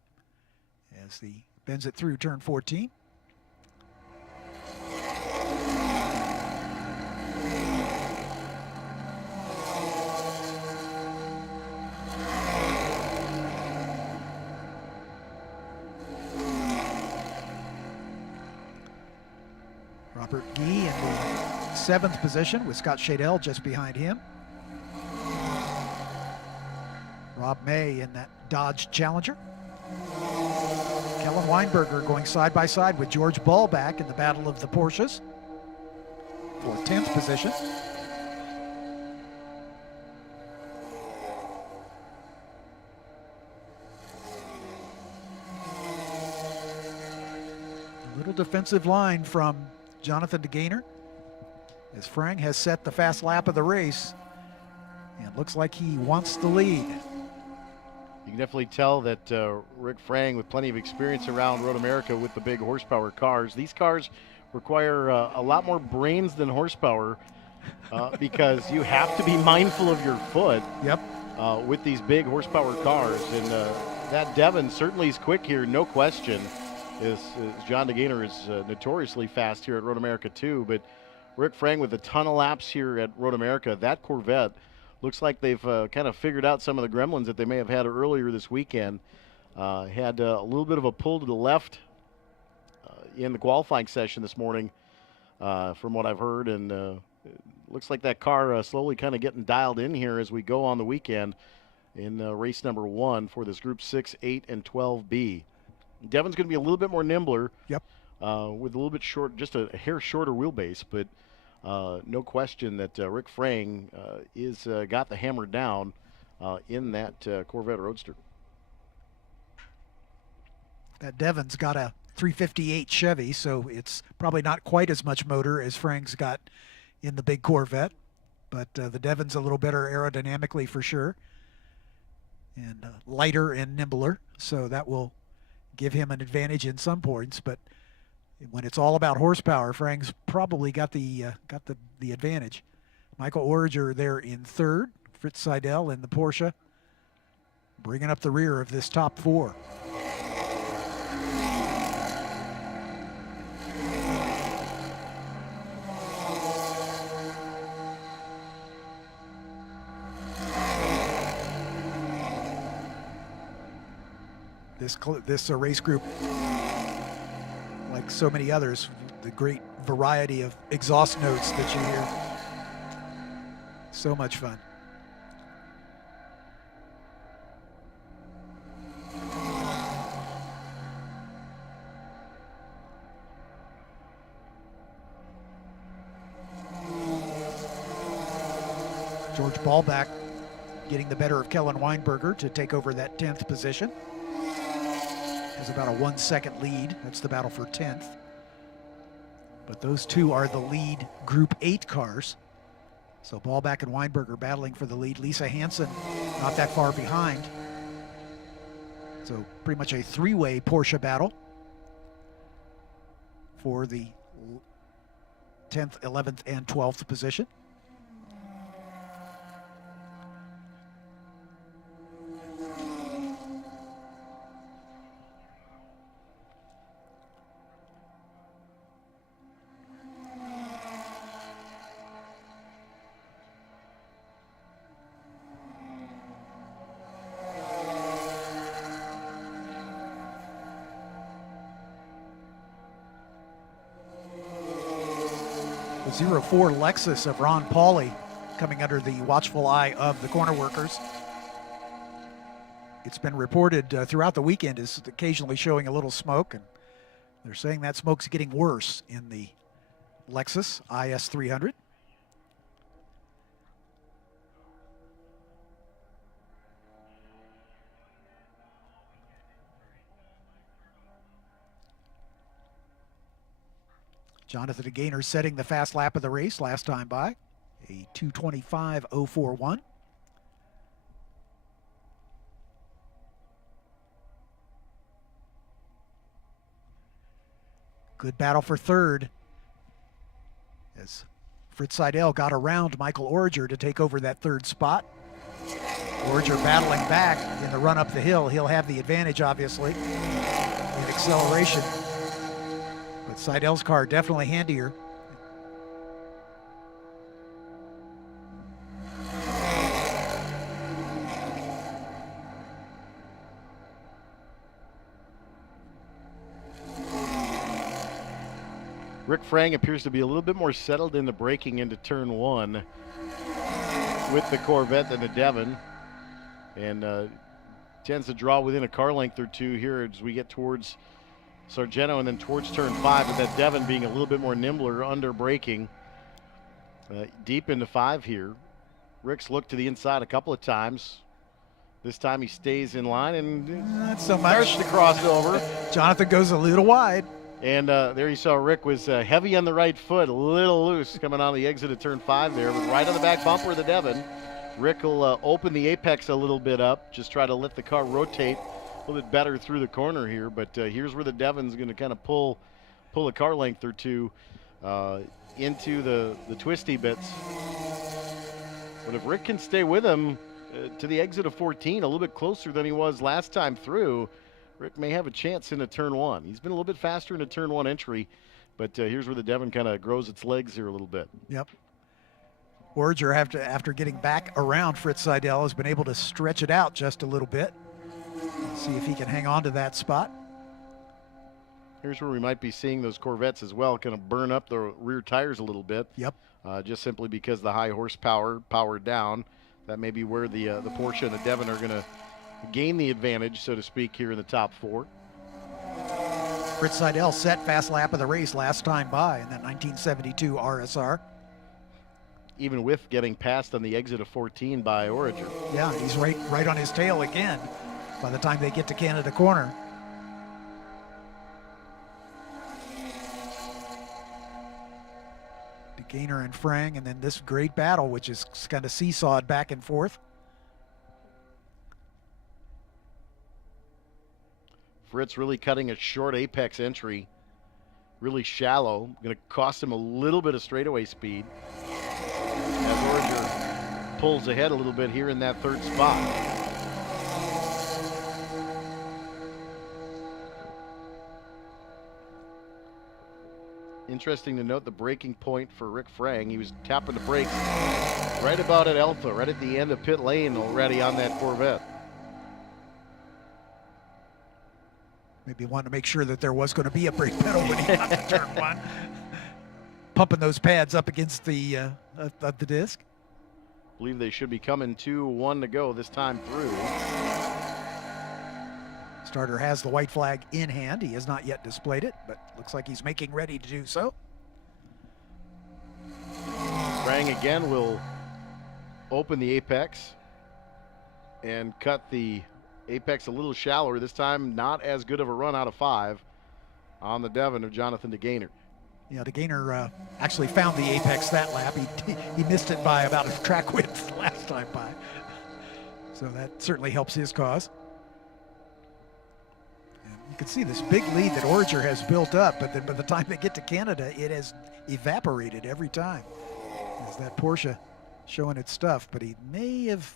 as he bends it through turn 14. Robert Gee in the 7th position with Scott Shadell just behind him. Rob May in that Dodge Challenger. Kellen Weinberger going side by side with George Ballback in the battle of the Porsches for 10th position. A little defensive line from Jonathan DeGainer as Frang has set the fast lap of the race and looks like he wants the lead. You can definitely tell that Rick Frang, with plenty of experience around Road America with the big horsepower cars, these cars require a lot more brains than horsepower because you have to be mindful of your foot. Yep. With these big horsepower cars, and that Devon certainly is quick here, no question. Is John DeGainer is notoriously fast here at Road America too, but Rick Frang with a ton of laps here at Road America. That Corvette looks like they've kind of figured out some of the gremlins that they may have had earlier this weekend. Had a little bit of a pull to the left in the qualifying session this morning, from what I've heard, and it looks like that car slowly kind of getting dialed in here as we go on the weekend in race number 1 for this Group 6, 8, and 12B. Devon's going to be a little bit more nimbler. Yep. With a little bit short, just a hair shorter wheelbase, but no question that Rick Frang is got the hammer down in that Corvette Roadster. That Devon's got a 358 Chevy, so it's probably not quite as much motor as Frang's got in the big Corvette, but the Devon's a little better aerodynamically for sure, and lighter and nimbler, so that will give him an advantage in some points. But when it's all about horsepower, Frang's probably got the advantage. Michael Origer there in 3rd, Fritz Seidel in the Porsche, bringing up the rear of this top 4. This race group, like so many others, the great variety of exhaust notes that you hear. So much fun. George Ballback getting the better of Kellen Weinberger to take over that 10th position. Has about a 1 second lead. That's the battle for 10th. But those two are the lead Group 8 cars. So Ballback and Weinberger battling for the lead. Lisa Hansen not that far behind. So pretty much a 3-way Porsche battle for the 10th, 11th, and 12th position. The 04 Lexus of Ron Pauley coming under the watchful eye of the corner workers. It's been reported throughout the weekend is occasionally showing a little smoke, and they're saying that smoke's getting worse in the Lexus IS 300. Jonathan DeGainer setting the fast lap of the race last time by, a 2:25.041. Good battle for third as Fritz Seidel got around Michael Origer to take over that third spot. Origer battling back in the run up the hill. He'll have the advantage, obviously, in acceleration. But Seidel's car definitely handier. Rick Frang appears to be a little bit more settled into braking into turn one with the Corvette than the Devon, and tends to draw within a car length or two here as we get towards Sargento and then towards turn 5, with that Devon being a little bit more nimbler under braking. Deep into 5 here. Rick's looked to the inside a couple of times. This time he stays in line and not so much. Starts to cross over. Jonathan goes a little wide. And there you saw Rick was heavy on the right foot, a little loose coming on the exit of turn 5 there, but right on the back bumper of the Devon. Rick will open the apex a little bit up, just try to let the car rotate a little bit better through the corner here, but here's where the Devon's going to kind of pull a car length or two into the twisty bits. But if Rick can stay with him to the exit of 14, a little bit closer than he was last time through, Rick may have a chance into turn 1. He's been a little bit faster in a turn 1 entry, but here's where the Devon kind of grows its legs here a little bit. Yep. Origer, after getting back around Fritz Seidel, has been able to stretch it out just a little bit. See if he can hang on to that spot. Here's where we might be seeing those Corvettes as well kind of burn up the rear tires a little bit. Yep. Just simply because the high horsepower powered down. That may be where the Porsche and the Devon are going to gain the advantage, so to speak, here in the top 4. Fritz Seidel set fast lap of the race last time by in that 1972 RSR. Even with getting passed on the exit of 14 by Origer. Yeah, he's right on his tail again by the time they get to Canada Corner. Gainer and Frang, and then this great battle, which is kind of seesawed back and forth. Fritz really cutting a short apex entry, really shallow, going to cost him a little bit of straightaway speed as Origer pulls ahead a little bit here in that third spot. Interesting to note the braking point for Rick Frang. He was tapping the brakes right about at Alpha, right at the end of pit lane already on that Corvette. Maybe wanted to make sure that there was going to be a brake pedal when he got to turn 1. Pumping those pads up against the disc. I believe they should be coming 2-1 to go this time through. Starter has the white flag in hand. He has not yet displayed it, but looks like he's making ready to do so. Frang again will open the apex and cut the apex a little shallower. This time not as good of a run out of 5 on the Devon of Jonathan DeGainer. Yeah, DeGainer actually found the apex that lap. He missed it by about a track width last time by. So that certainly helps his cause. You can see this big lead that Origer has built up, but then by the time they get to Canada, it has evaporated every time. There's that Porsche showing its stuff, but he may have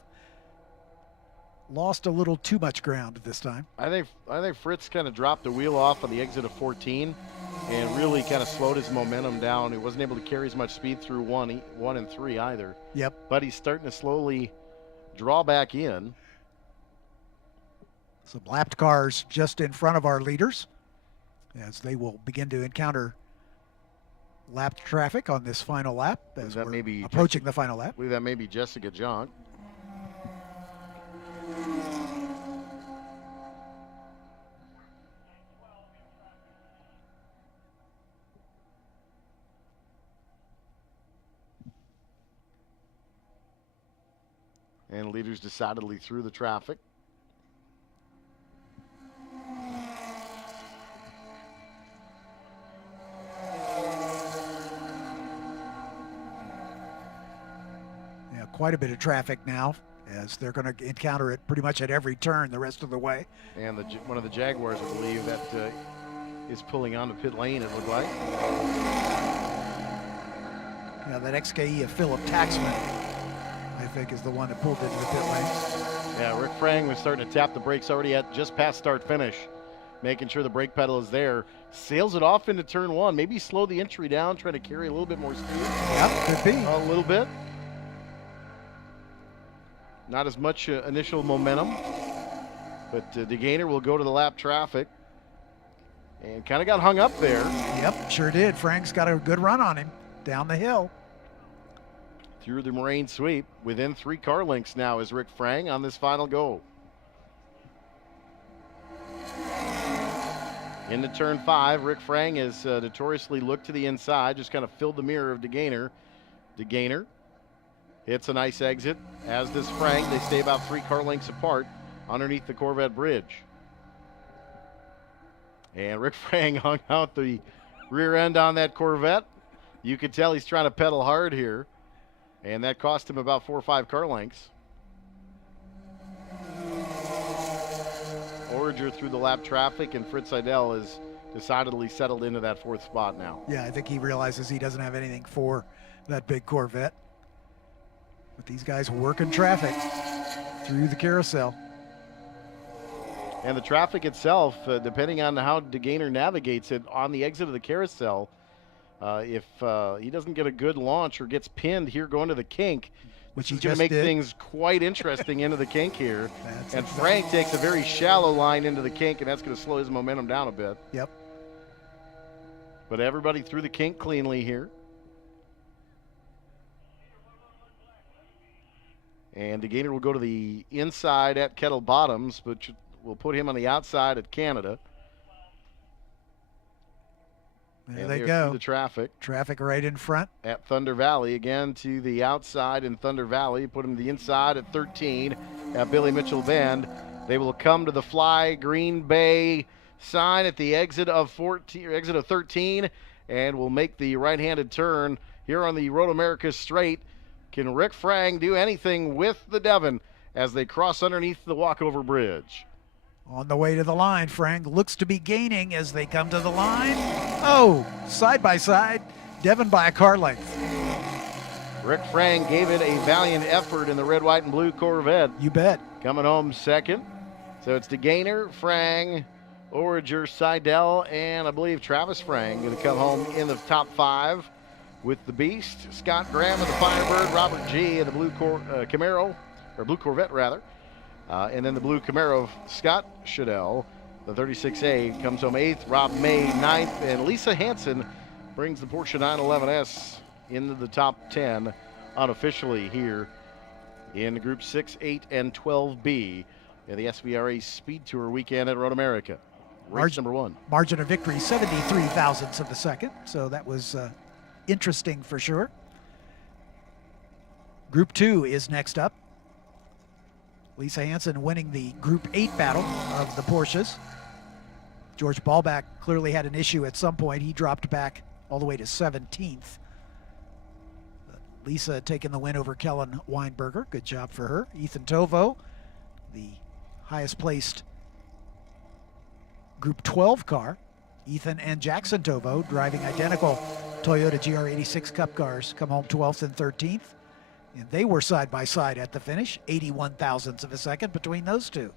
lost a little too much ground this time. I think Fritz kind of dropped the wheel off on the exit of 14 and really kind of slowed his momentum down. He wasn't able to carry as much speed through 1 and 3 either. Yep. But he's starting to slowly draw back in. Some lapped cars just in front of our leaders as they will begin to encounter lapped traffic on this final lap as we're approaching the final lap. I believe that may be Jessica Jonk. And leaders decidedly through the traffic. Quite a bit of traffic now as they're going to encounter it pretty much at every turn the rest of the way. And one of the Jaguars, I believe, that is pulling onto pit lane, it looked like. Yeah, that XKE of Philip Taxman, I think, is the one that pulled into the pit lane. Yeah, Rick Frang was starting to tap the brakes already at just past start finish, making sure the brake pedal is there. Sails it off into turn one. Maybe slow the entry down, try to carry a little bit more speed. Yeah, could be. A little bit. Not as much initial momentum, but DeGainer will go to the lap traffic and kind of got hung up there. Yep, sure did. Frank's got a good run on him down the hill. Through the Moraine sweep, within 3 car lengths now is Rick Frang on this final go. Into turn 5, Rick Frang has notoriously looked to the inside, just kind of filled the mirror of DeGainer. DeGainer hits a nice exit, as does Frang. They stay about 3 car lengths apart underneath the Corvette bridge. And Rick Frang hung out the rear end on that Corvette. You could tell he's trying to pedal hard here, and that cost him about 4 or 5 car lengths. Origer through the lap traffic, and Fritz Seidel is decidedly settled into that 4th spot now. Yeah, I think he realizes he doesn't have anything for that big Corvette. But these guys working traffic through the carousel. And the traffic itself, depending on how DeGainer navigates it on the exit of the carousel, if he doesn't get a good launch or gets pinned here going to the kink, which is he going just to make did. Things quite interesting into the kink here. That's and exactly. Frank takes a very shallow line into the kink, and that's going to slow his momentum down a bit. Yep. But everybody through the kink cleanly here. And DeGainer will go to the inside at Kettle Bottoms, but we'll put him on the outside at Canada. There And they they're go. through the traffic. Traffic right in front. At Thunder Valley, again to the outside in Thunder Valley. Put him to the inside at 13 at Billy Mitchell Bend. They will come to the Fly Green Bay sign at the exit of 13, and will make the right-handed turn here on the Road America straight. Can Rick Frang do anything with the Devon as they cross underneath the walkover bridge? On the way to the line, Frank looks to be gaining as they come to the line. Oh, side by side, Devon by a car length. Rick Frang gave it a valiant effort in the red, white, and blue Corvette. You bet. Coming home second. So it's DeGainer, Frang, Origer, Seidel, and I believe Travis Frang going to come home in the top 5 with the Beast, Scott Graham of the Firebird, Robert G. of the blue Camaro, or blue Corvette rather. And then the blue Camaro, Scott Shadell, the 36A, comes home 8th. Rob May, 9th. And Lisa Hansen brings the Porsche 911S into the top 10 unofficially here in Group 6, 8, and 12B in the SVRA Speed Tour weekend at Road America. Race number 1. Margin of victory, 73 thousandths of a second. So that was interesting for sure. Group 2 is next up. Lisa Hansen winning the Group 8 battle of the Porsches. George Ballback clearly had an issue at some point. He dropped back all the way to 17th. Lisa taking the win over Kellen Weinberger. Good job for her. Ethan Tovo, the highest placed Group 12 car. Ethan and Jackson Tovo driving identical Toyota GR86 Cup cars come home 12th and 13th. And they were side by side at the finish, 81 thousandths of a second between those two.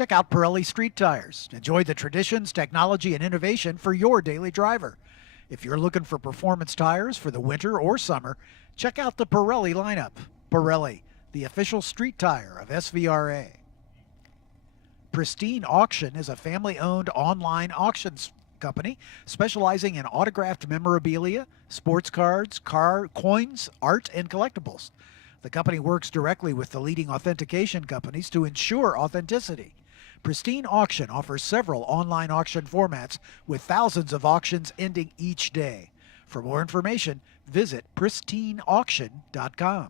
Check out Pirelli Street Tires. Enjoy the traditions, technology, and innovation for your daily driver. If you're looking for performance tires for the winter or summer, check out the Pirelli lineup. Pirelli, the official street tire of SVRA. Pristine Auction is a family-owned online auctions company specializing in autographed memorabilia, sports cards, car coins, art, and collectibles. The company works directly with the leading authentication companies to ensure authenticity. Pristine Auction offers several online auction formats with thousands of auctions ending each day. For more information, visit pristineauction.com.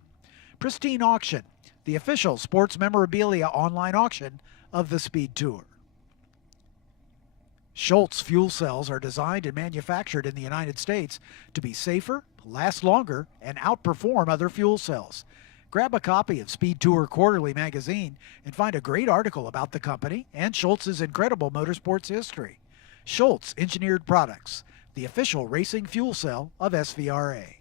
Pristine Auction, the official sports memorabilia online auction of the Speed Tour. Schultz fuel cells are designed and manufactured in the United States to be safer, last longer, and outperform other fuel cells. Grab a copy of Speed Tour Quarterly magazine and find a great article about the company and Schultz's incredible motorsports history. Schultz Engineered Products, the official racing fuel cell of SVRA.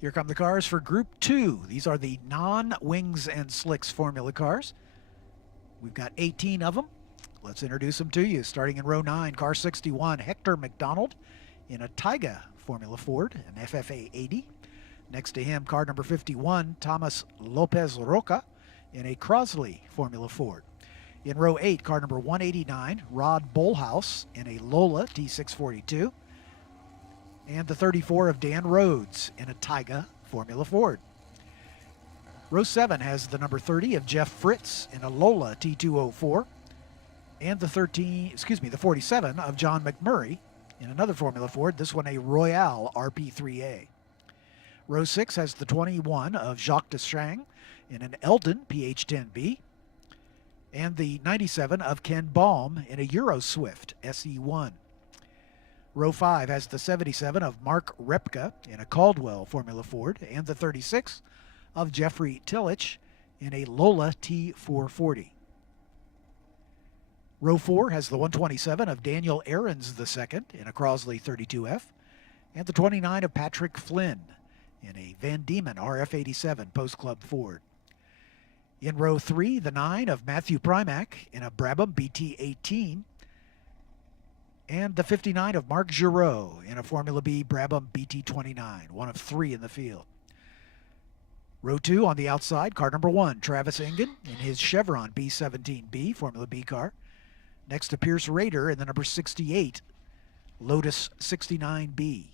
Here come the cars for Group 2. These are the non-Wings and Slicks Formula cars. We've got 18 of them. Let's introduce them to you. Starting in row 9, car 61, Hector McDonald in a Taiga Formula Ford, an FFA 80. Next to him, car number 51, Thomas Lopez Roca in a Crosley Formula Ford. In row 8, car number 189, Rod Bolhouse in a Lola T642. And the 34 of Dan Rhodes in a Taiga Formula Ford. Row 7 has the number 30 of Jeff Fritz in a Lola T204. And the 47 of John McMurray in another Formula Ford, this one a Royale RP3A. Row 6 has the 21 of Jacques Deschang in an Eldon PH10B. And the 97 of Ken Baum in a Euro Swift SE1. Row 5 has the 77 of Mark Repka in a Caldwell Formula Ford, and the 36 of Jeffrey Tillich in a Lola T440. Row 4 has the 127 of Daniel Ahrens II in a Crosley 32F, and the 29 of Patrick Flynn in a Van Diemen RF87 Post Club Ford. In row 3, the 9 of Matthew Primack in a Brabham BT18, and the 59 of Marc Giraud in a Formula B Brabham BT29, one of 3 in the field. Row 2 on the outside, car number 1, Travis Ingen in his Chevron B17B Formula B car. Next to Pierce Rader in the number 68 Lotus 69B.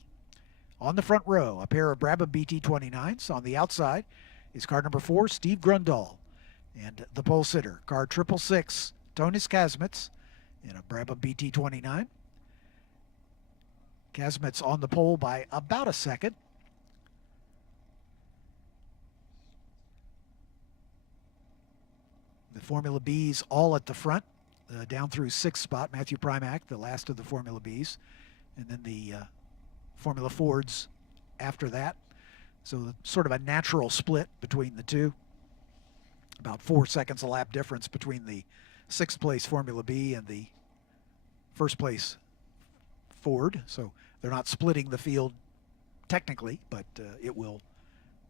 On the front row, a pair of Brabham BT29s. On the outside is car number 4, Steve Grundahl, and the pole sitter, car 666, Tonis Kazmits in a Brabham BT29. Kazmits on the pole by about a second. The Formula Bs all at the front, down through 6th spot. Matthew Primack, the last of the Formula Bs. And then the Formula Fords after that. So sort of a natural split between the two. About 4 seconds a lap difference between the 6th place Formula B and the 1st place Ford. So they're not splitting the field technically, but it will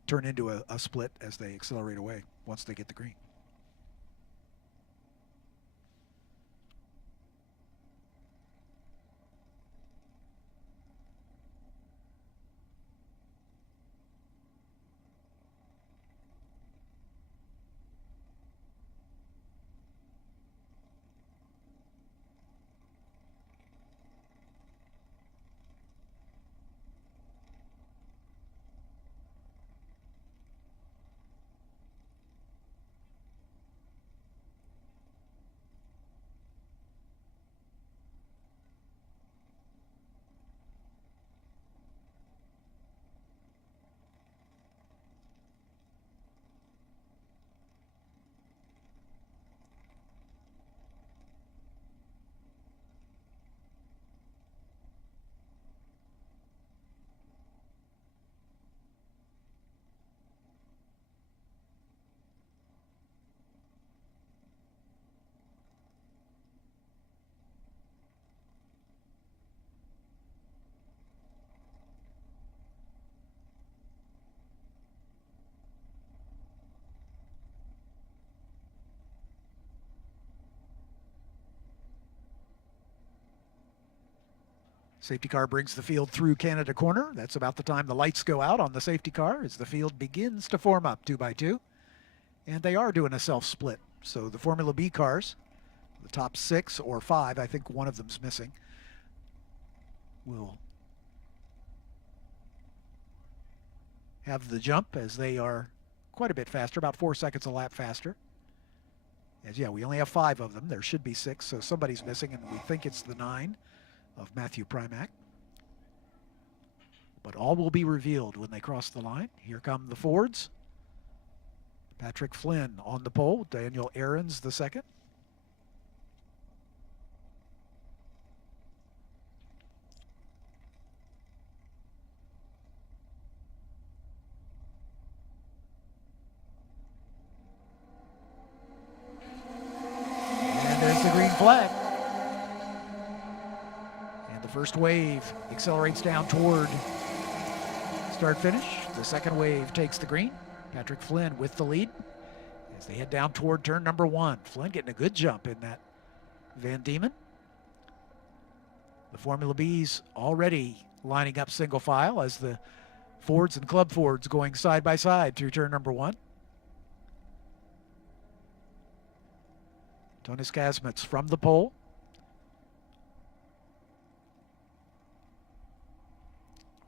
turn into a split as they accelerate away once they get the green. Safety car brings the field through Canada Corner. That's about the time the lights go out on the safety car as the field begins to form up 2 by 2. And they are doing a self-split. So the Formula B cars, the top 6 or 5, I think one of them's missing, will have the jump as they are quite a bit faster, about 4 seconds a lap faster. As yeah, we only have 5 of them. There should be 6, so somebody's missing, and we think it's the 9 of Matthew Primack. But all will be revealed when they cross the line. Here come the Fords. Patrick Flynn on the pole, Daniel Ahrens II. And there's the green flag. First wave accelerates down toward start finish. The second wave takes the green. Patrick Flynn with the lead as they head down toward turn number 1. Flynn getting a good jump in that Van Diemen. The Formula B's already lining up single file as the Fords and Club Fords going side by side through turn number 1. Tonis Kasmets from the pole.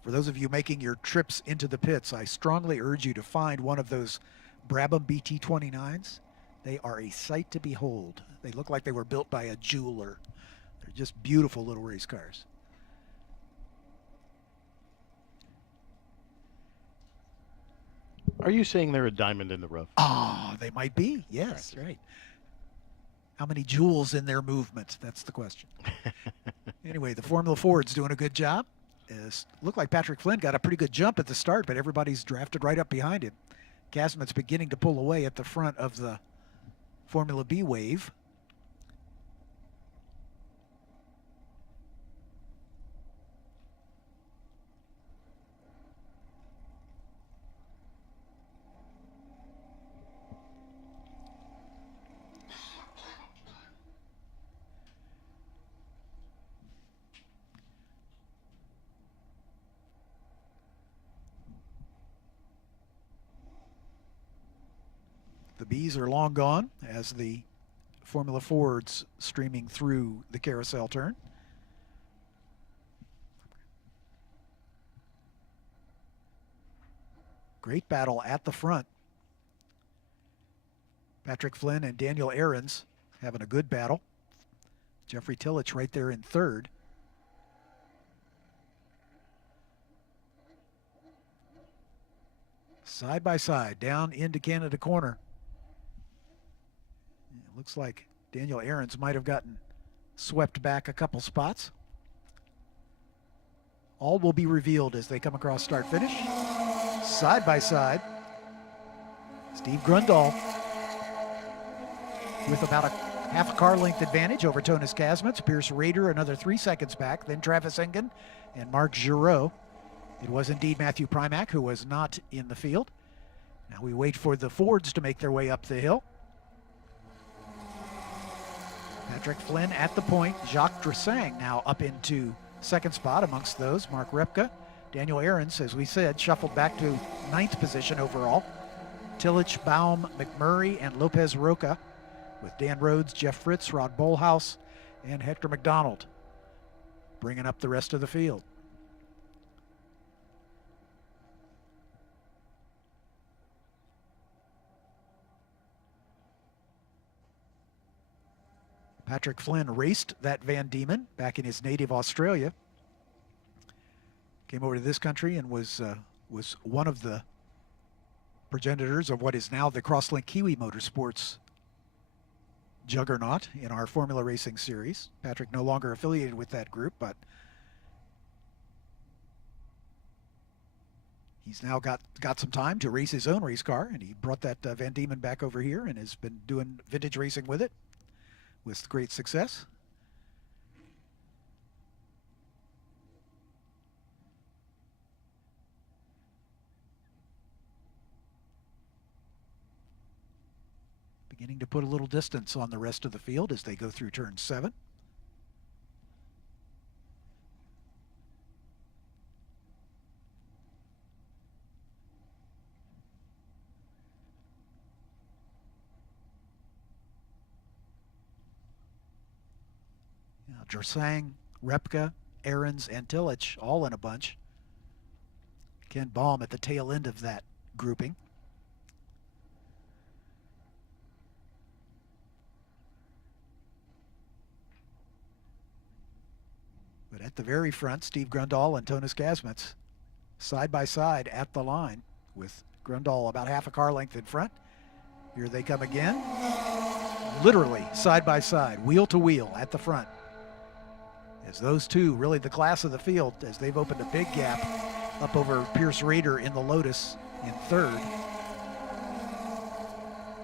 For those of you making your trips into the pits, I strongly urge you to find one of those Brabham BT29s. They are a sight to behold. They look like they were built by a jeweler. They're just beautiful little race cars. Are you saying they're a diamond in the rough? Ah, they might be. Yes, right. How many jewels in their movement? That's the question. Anyway, the Formula Ford's doing a good job. Looked like Patrick Flynn got a pretty good jump at the start, but everybody's drafted right up behind him. Kasmet's beginning to pull away at the front of the Formula B wave. The B's are long gone as the Formula Ford's streaming through the carousel turn. Great battle at the front. Patrick Flynn and Daniel Ahrens having a good battle. Jeffrey Tillich right there in third. Side by side down into Canada Corner. It looks like Daniel Ahrens might have gotten swept back a couple spots. All will be revealed as they come across start finish. Side by side, Steve Grundahl with about a half a car length advantage over Tonis Kasmets. Pierce Rader another 3 seconds back, then Travis Engen and Mark Giroux. It was indeed Matthew Primack who was not in the field. Now we wait for the Fords to make their way up the hill. Patrick Flynn at the point. Jacques Dressang now up into second spot amongst those. Mark Repka. Daniel Ahrens, as we said, shuffled back to 9th position overall. Tillich, Baum, McMurray, and Lopez Roca, with Dan Rhodes, Jeff Fritz, Rod Bolhouse, and Hector McDonald bringing up the rest of the field. Patrick Flynn raced that Van Diemen back in his native Australia. Came over to this country and was one of the progenitors of what is now the Crosslink Kiwi Motorsports juggernaut in our Formula Racing series. Patrick no longer affiliated with that group, but he's now got some time to race his own race car, and he brought that Van Diemen back over here and has been doing vintage racing with it with great success. Beginning to put a little distance on the rest of the field as they go through turn 7. Dressang, Repka, Ahrens, and Tillich all in a bunch. Ken Baum at the tail end of that grouping. But at the very front, Steve Grundahl and Tonis Kasmets side by side at the line, with Grundahl about half a car length in front. Here they come again. Literally side by side, wheel to wheel at the front. As those two, really the class of the field, as they've opened a big gap up over Pierce Rader in the Lotus in third.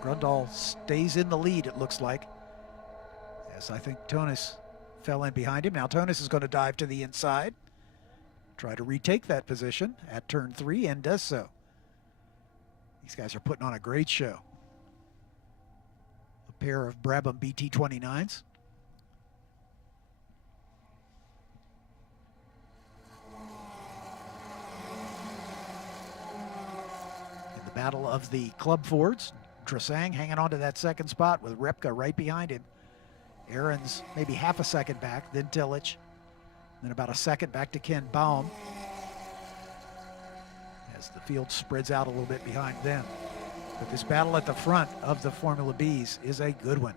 Grundahl stays in the lead, it looks like, as I think Tonis fell in behind him. Now Tonis is going to dive to the inside, try to retake that position at turn 3 and does so. These guys are putting on a great show. A pair of Brabham BT29s. In the battle of the Club Fords, Tresang hanging on to that second spot with Repka right behind him. Aaron's maybe half a second back, then Tillich, then about a second back to Ken Baum as the field spreads out a little bit behind them. But this battle at the front of the Formula Bs is a good one.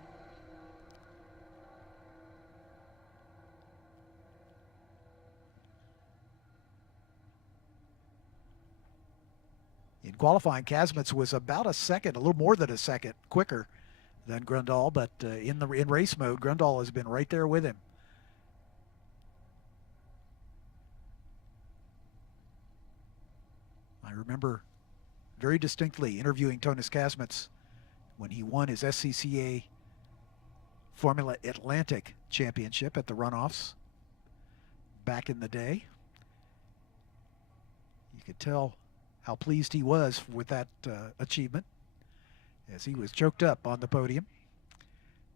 In qualifying, Kasmitz was about a second, a little more than a second quicker than Grundahl, but in race mode, Grundahl has been right there with him. I remember very distinctly interviewing Tonis Kasmitz when he won his SCCA Formula Atlantic Championship at the runoffs back in the day. You could tell how pleased he was with that achievement, as he was choked up on the podium.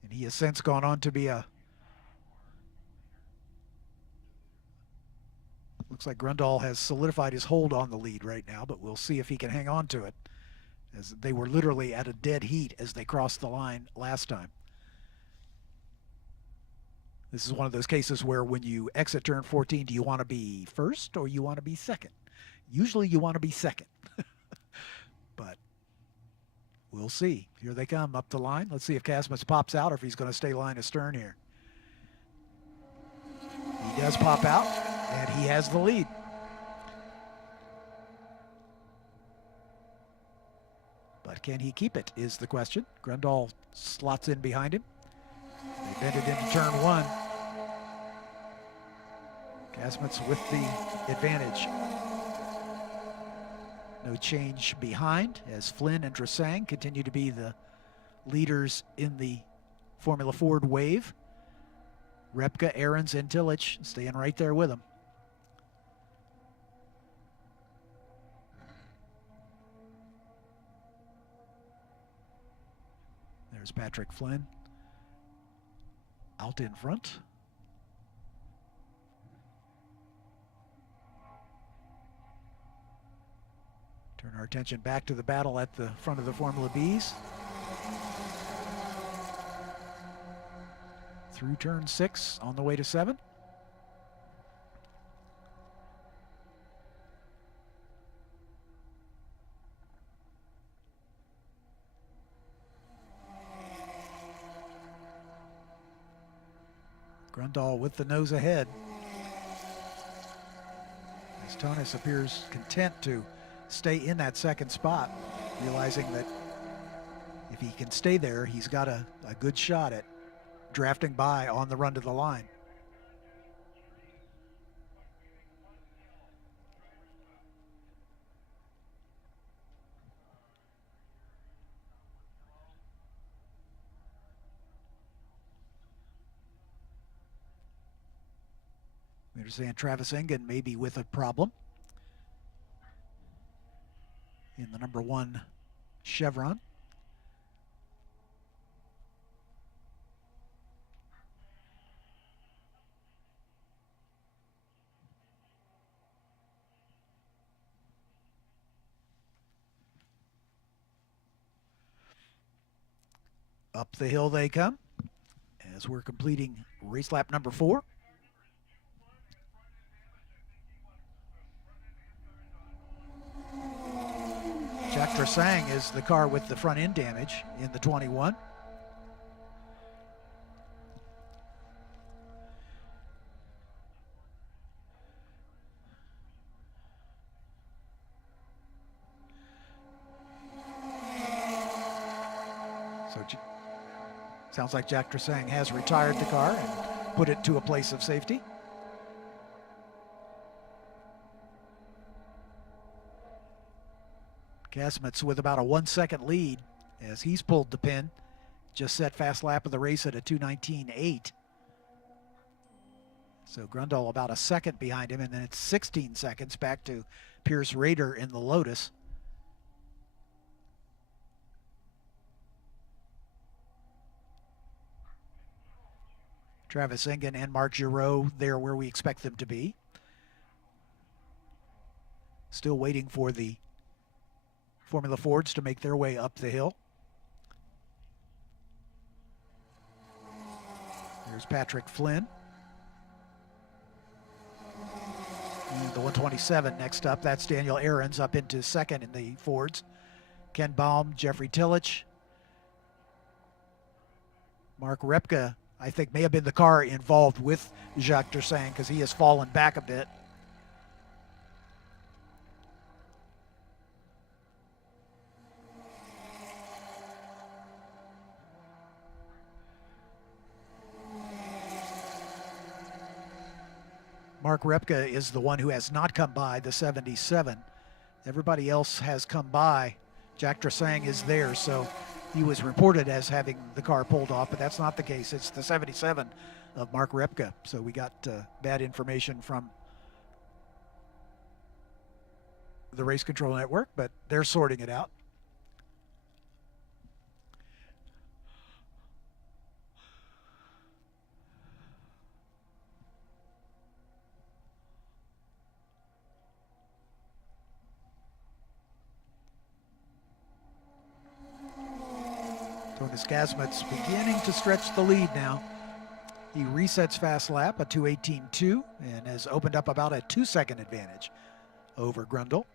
And he has since gone on to be looks like Grundahl has solidified his hold on the lead right now, but we'll see if he can hang on to it, as they were literally at a dead heat as they crossed the line last time. This is one of those cases where when you exit turn 14, do you want to be first or you want to be second? Usually you want to be second, but we'll see. Here they come up the line. Let's see if Kasmitz pops out or if he's going to stay line astern here. He does pop out, and he has the lead. But can he keep it is the question. Grundahl slots in behind him. They bend it into turn 1. Kasmitz with the advantage. No change behind as Flynn and Tresang continue to be the leaders in the Formula Ford wave. Repka, Ahrens, and Tillich staying right there with them. There's Patrick Flynn out in front. Turn our attention back to the battle at the front of the Formula Bs. Through turn 6 on the way to 7. Grundahl with the nose ahead, as Tonis appears content to stay in that second spot, realizing that if he can stay there, he's got a good shot at drafting by on the run to the line. We understand Travis Engen may be with a problem in the number 1 Chevron. Up the hill they come as we're completing race lap number 4. Jack Tresang is the car with the front end damage in the 21. So sounds like Jack Tresang has retired the car and put it to a place of safety. Kasmitz with about a 1-second lead as he's pulled the pin. Just set fast lap of the race at a 2:19.8. So Grundle about a second behind him, and then it's 16 seconds back to Pierce Rader in the Lotus. Travis Engen and Mark Giroux there where we expect them to be. Still waiting for the Formula Fords to make their way up the hill. There's Patrick Flynn. And the 127 next up, that's Daniel Ahrens up into second in the Fords. Ken Baum, Jeffrey Tillich. Mark Repka, I think, may have been the car involved with Jacques Dursang because he has fallen back a bit. Mark Repka is the one who has not come by the 77. Everybody else has come by. Jack Dursang is there, so he was reported as having the car pulled off, but that's not the case. It's the 77 of Mark Repka. So we got bad information from the Race Control Network, but they're sorting it out. Tonis Gasmet's beginning to stretch the lead now. He resets fast lap, a 2:18.2, and has opened up about a 2-second advantage over Grundle.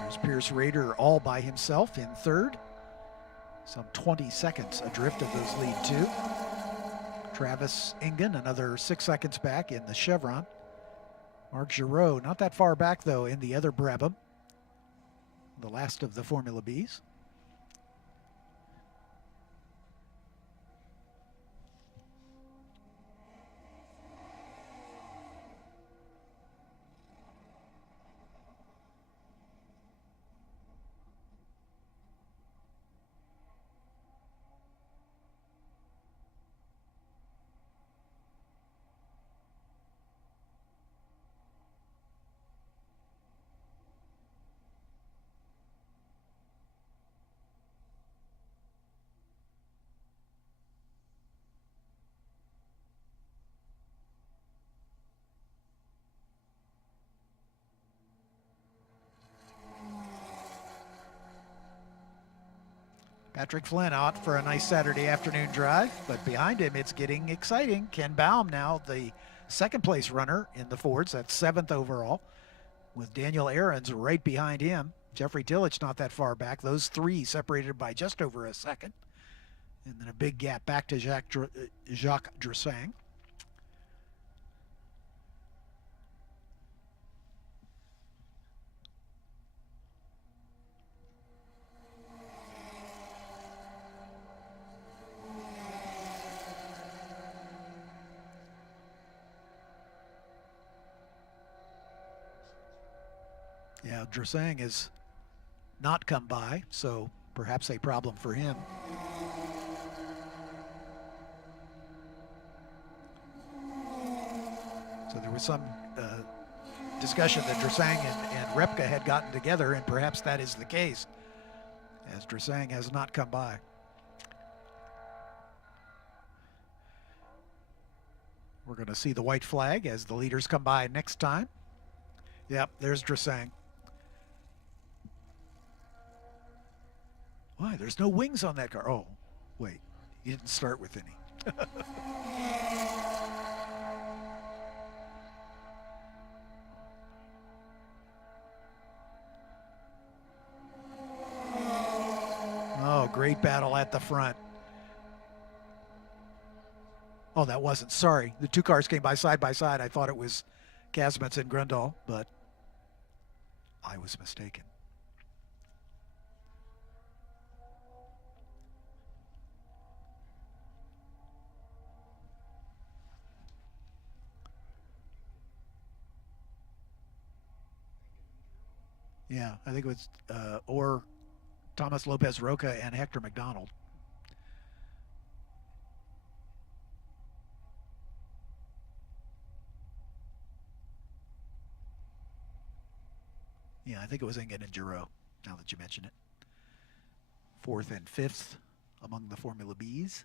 There's Pierce Rader all by himself in third. Some 20 seconds adrift of those lead two. Travis Engen, another 6 seconds back in the Chevron. Mark Giroux, not that far back, though, in the other Brabham, the last of the Formula Bs. Patrick Flynn out for a nice Saturday afternoon drive, but behind him it's getting exciting. Ken Baum now the second place runner in the Fords, that's 7th overall, with Daniel Ahrens right behind him. Jeffrey Tillich not that far back. Those three separated by just over a second. And then a big gap back to Jacques Dursang. Yeah, Dursang has not come by, so perhaps a problem for him. So there was some discussion that Dursang and Repka had gotten together, and perhaps that is the case, as Dursang has not come by. We're going to see the white flag as the leaders come by next time. Yep, there's Dursang. Why? There's no wings on that car. Oh, wait. He didn't start with any. Oh, great battle at the front. Oh, that wasn't. Sorry. The two cars came by side. I thought it was Gasmetz and Grundle, but I was mistaken. Yeah, I think it was, or Thomas Lopez Roca and Hector McDonald. Yeah, I think it was Engen and Giroux, now that you mention it. 4th and 5th among the Formula Bs.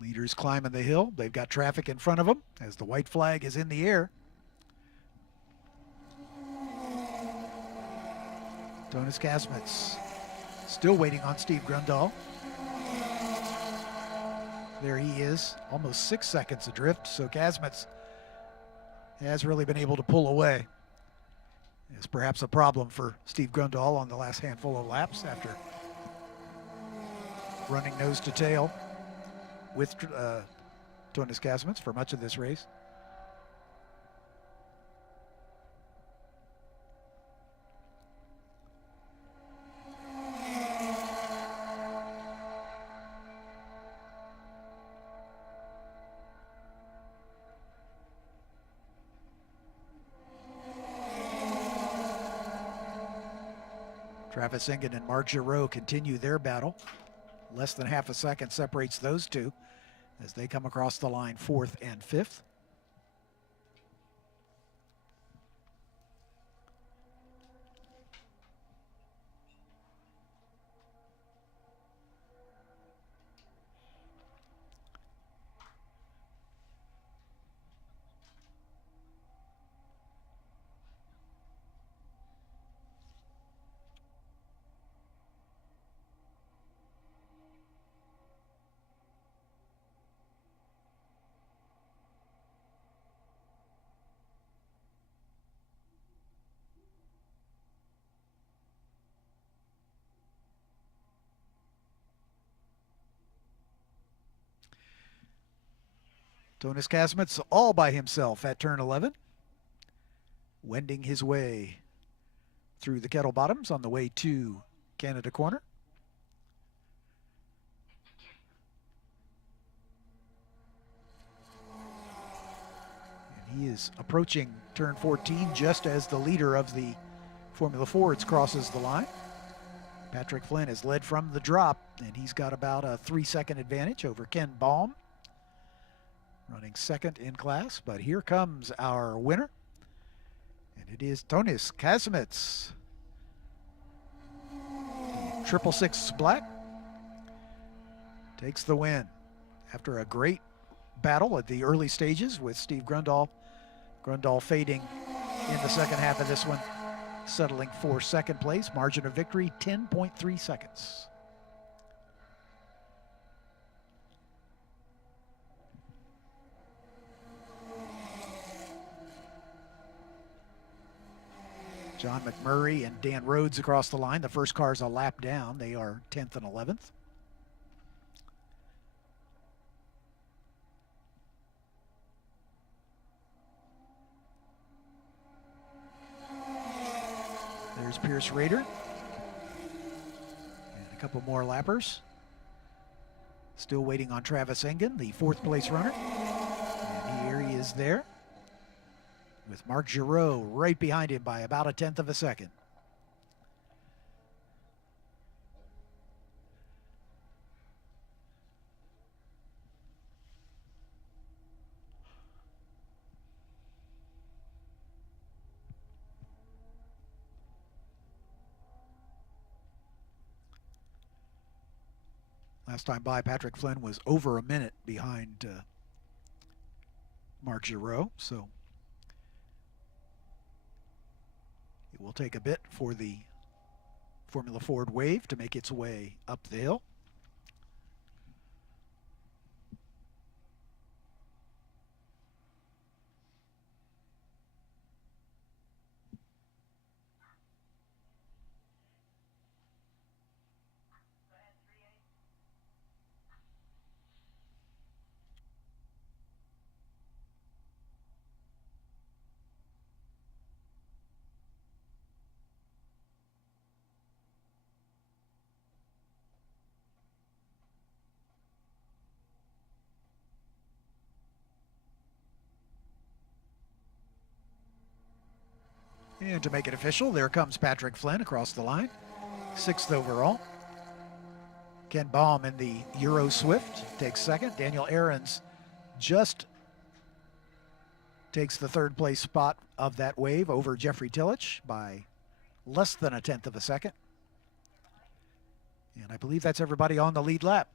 Leaders climbing the hill. They've got traffic in front of them as the white flag is in the air. Tonis Kasmets still waiting on Steve Grundahl. There he is, almost 6 seconds adrift, so Kasmets has really been able to pull away. It's perhaps a problem for Steve Grundahl on the last handful of laps after running nose to tail with Tonis Kasmets for much of this race. Travis Engen and Marc Giroux continue their battle. Less than half a second separates those two as they come across the line 4th and 5th. Tonis Kasmets all by himself at turn 11, wending his way through the kettle bottoms on the way to Canada Corner. And he is approaching turn 14 just as the leader of the Formula Fords crosses the line. Patrick Flynn has led from the drop, and he's got about a 3-second advantage over Ken Baum, running 2nd in class. But here comes our winner, and it is Tonis Kasmets. 666 Black takes the win after a great battle at the early stages with Steve Grundahl. Grundahl fading in the second half of this one, settling for 2nd place. Margin of victory, 10.3 seconds. John McMurray and Dan Rhodes across the line. The first car's a lap down. They are 10th and 11th. There's Pierce Rader. And a couple more lappers. Still waiting on Travis Engen, the 4th place runner. And here he is there, with Marc Giroux right behind him by about a 1/10 of a second. Last time by, Patrick Flynn was over a minute behind Marc Giroux, so it will take a bit for the Formula Ford wave to make its way up the hill. And to make it official, there comes Patrick Flynn across the line, 6th overall. Ken Baum in the Euro Swift takes second. Daniel Aarons just takes the 3rd place spot of that wave over Jeffrey Tillich by less than a 1/10 of a second. And I believe that's everybody on the lead lap.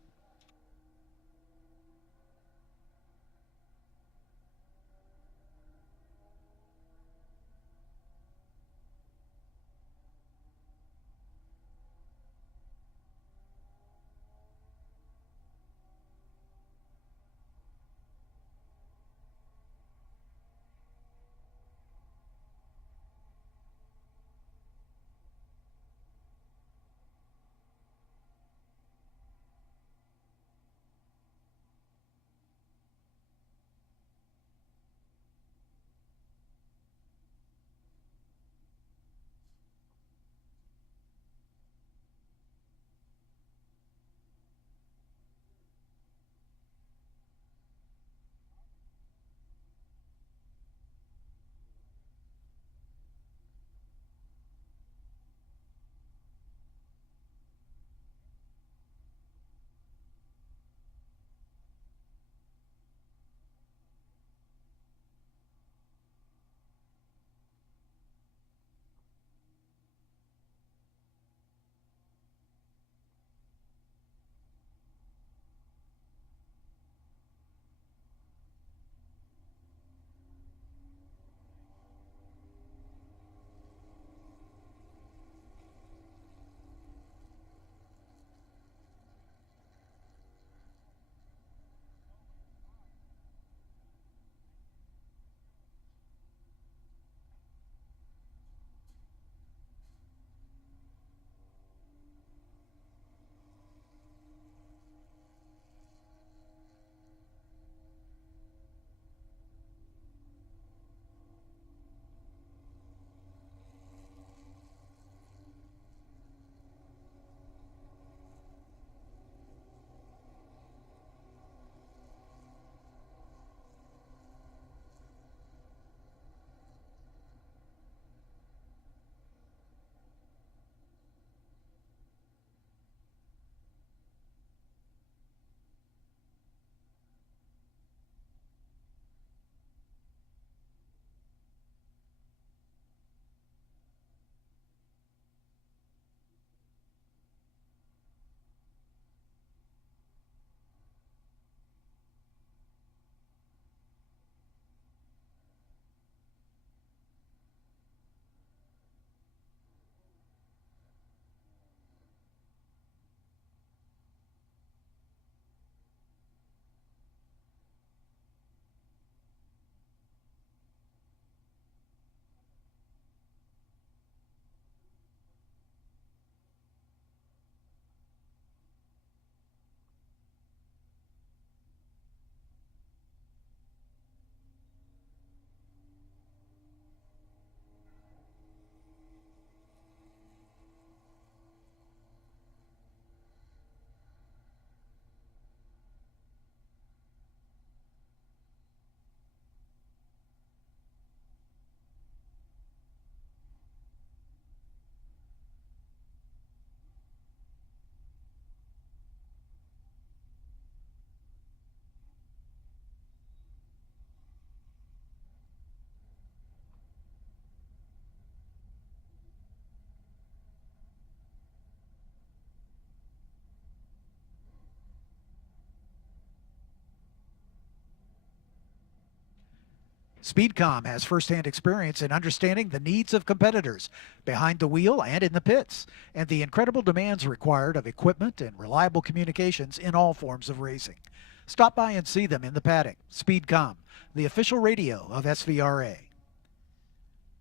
SpeedCom has firsthand experience in understanding the needs of competitors behind the wheel and in the pits, and the incredible demands required of equipment and reliable communications in all forms of racing. Stop by and see them in the paddock. SpeedCom, the official radio of SVRA.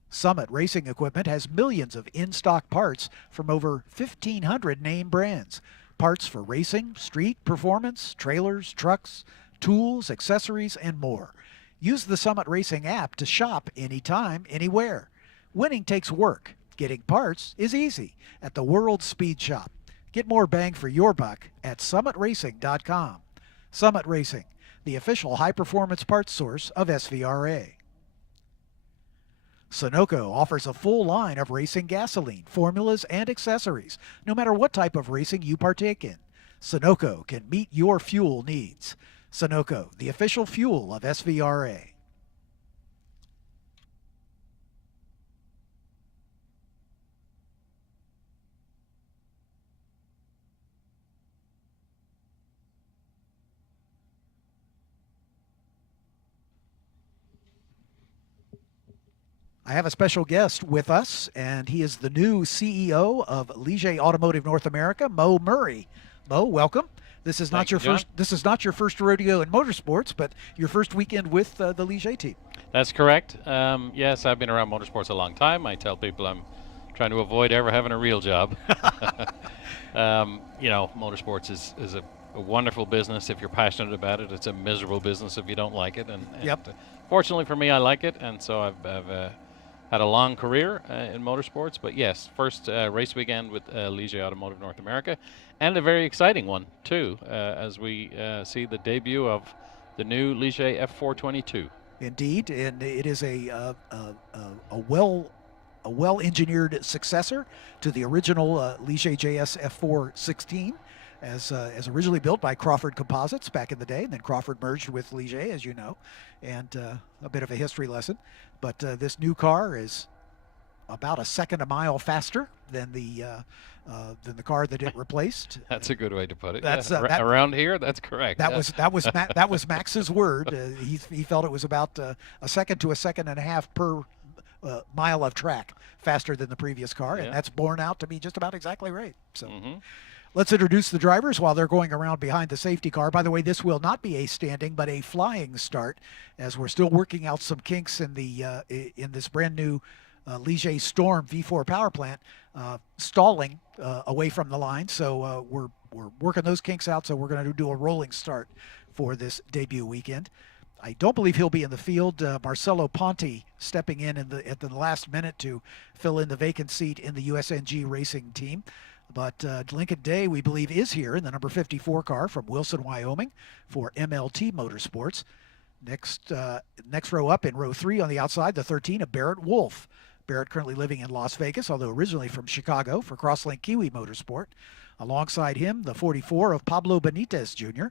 Summit Racing Equipment has millions of in-stock parts from over 1,500 name brands. Parts for racing, street, performance, trailers, trucks, tools, accessories, and more. Use the Summit Racing app to shop anytime, anywhere. Winning takes work. Getting parts is easy at the World Speed Shop. Get more bang for your buck at summitracing.com. Summit Racing, the official high-performance parts source of SVRA. Sunoco offers a full line of racing gasoline, formulas, and accessories, no matter what type of racing you partake in. Sunoco can meet your fuel needs. Sunoco, the official fuel of SVRA. I have a special guest with us, and he is the new CEO of Ligier Automotive North America, Mo Murray. Mo, welcome. This is not your first. This is not your first rodeo in motorsports, but your first weekend with the Ligier team. That's correct. Yes, I've been around motorsports a long time. I tell people I'm trying to avoid ever having a real job. You know, motorsports is a wonderful business if you're passionate about it. It's a miserable business if you don't like it. And fortunately for me, I like it, and so I've had a long career in motorsports. But yes, first race weekend with Ligier Automotive North America, and a very exciting one too, as we see the debut of the new Ligier F422. Indeed, and it is a well-engineered successor to the original Ligier JS F416, as originally built by Crawford Composites back in the day, and then Crawford merged with Ligier, as you know, and a bit of a history lesson. But this new car is about a second a mile faster than the car that it replaced. That's a good way to put it. That's around here. That's correct. That was Max's word. He felt it was about a second to a second and a half per mile of track faster than the previous car, and that's borne out to be just about exactly right. So. Let's introduce the drivers while they're going around behind the safety car. By the way, this will not be a standing but a flying start, as we're still working out some kinks in this brand new Ligier Storm V4 power plant, stalling away from the line. So we're working those kinks out. So we're going to do a rolling start for this debut weekend. I don't believe he'll be in the field. Marcelo Ponti stepping in at the last minute to fill in the vacant seat in the USNG racing team. But Lincoln Day, we believe, is here in the number 54 car from Wilson, Wyoming for MLT Motorsports. Next row up in row 3 on the outside, the 13 of Barrett Wolf. Barrett currently living in Las Vegas, although originally from Chicago for Crosslink Kiwi Motorsport. Alongside him, the 44 of Pablo Benitez Jr.,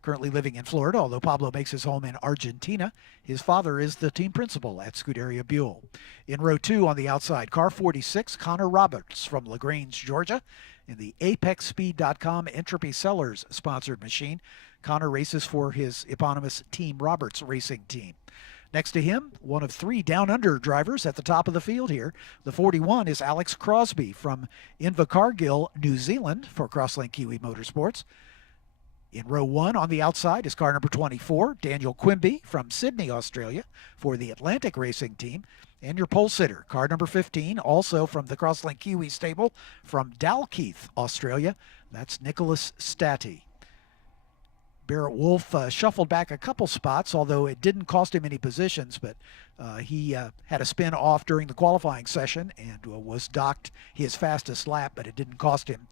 currently living in Florida, although Pablo makes his home in Argentina. His father is the team principal at Scuderia Buell. In row 2 on the outside, car 46, Connor Roberts from LaGrange, Georgia. In the ApexSpeed.com Entropy Sellers sponsored machine, Connor races for his eponymous Team Roberts racing team. Next to him, one of 3 down under drivers at the top of the field here. The 41 is Alex Crosby from Invercargill, New Zealand for Crosslink Kiwi Motorsports. In row 1 on the outside is car number 24, Daniel Quimby from Sydney, Australia for the Atlantic Racing Team. And your pole sitter, car number 15, also from the Crosslink Kiwi stable from Dalkeith, Australia. That's Nicholas Stati. Barrett Wolf shuffled back a couple spots, although it didn't cost him any positions, but he had a spin off during the qualifying session and was docked his fastest lap, but it didn't cost him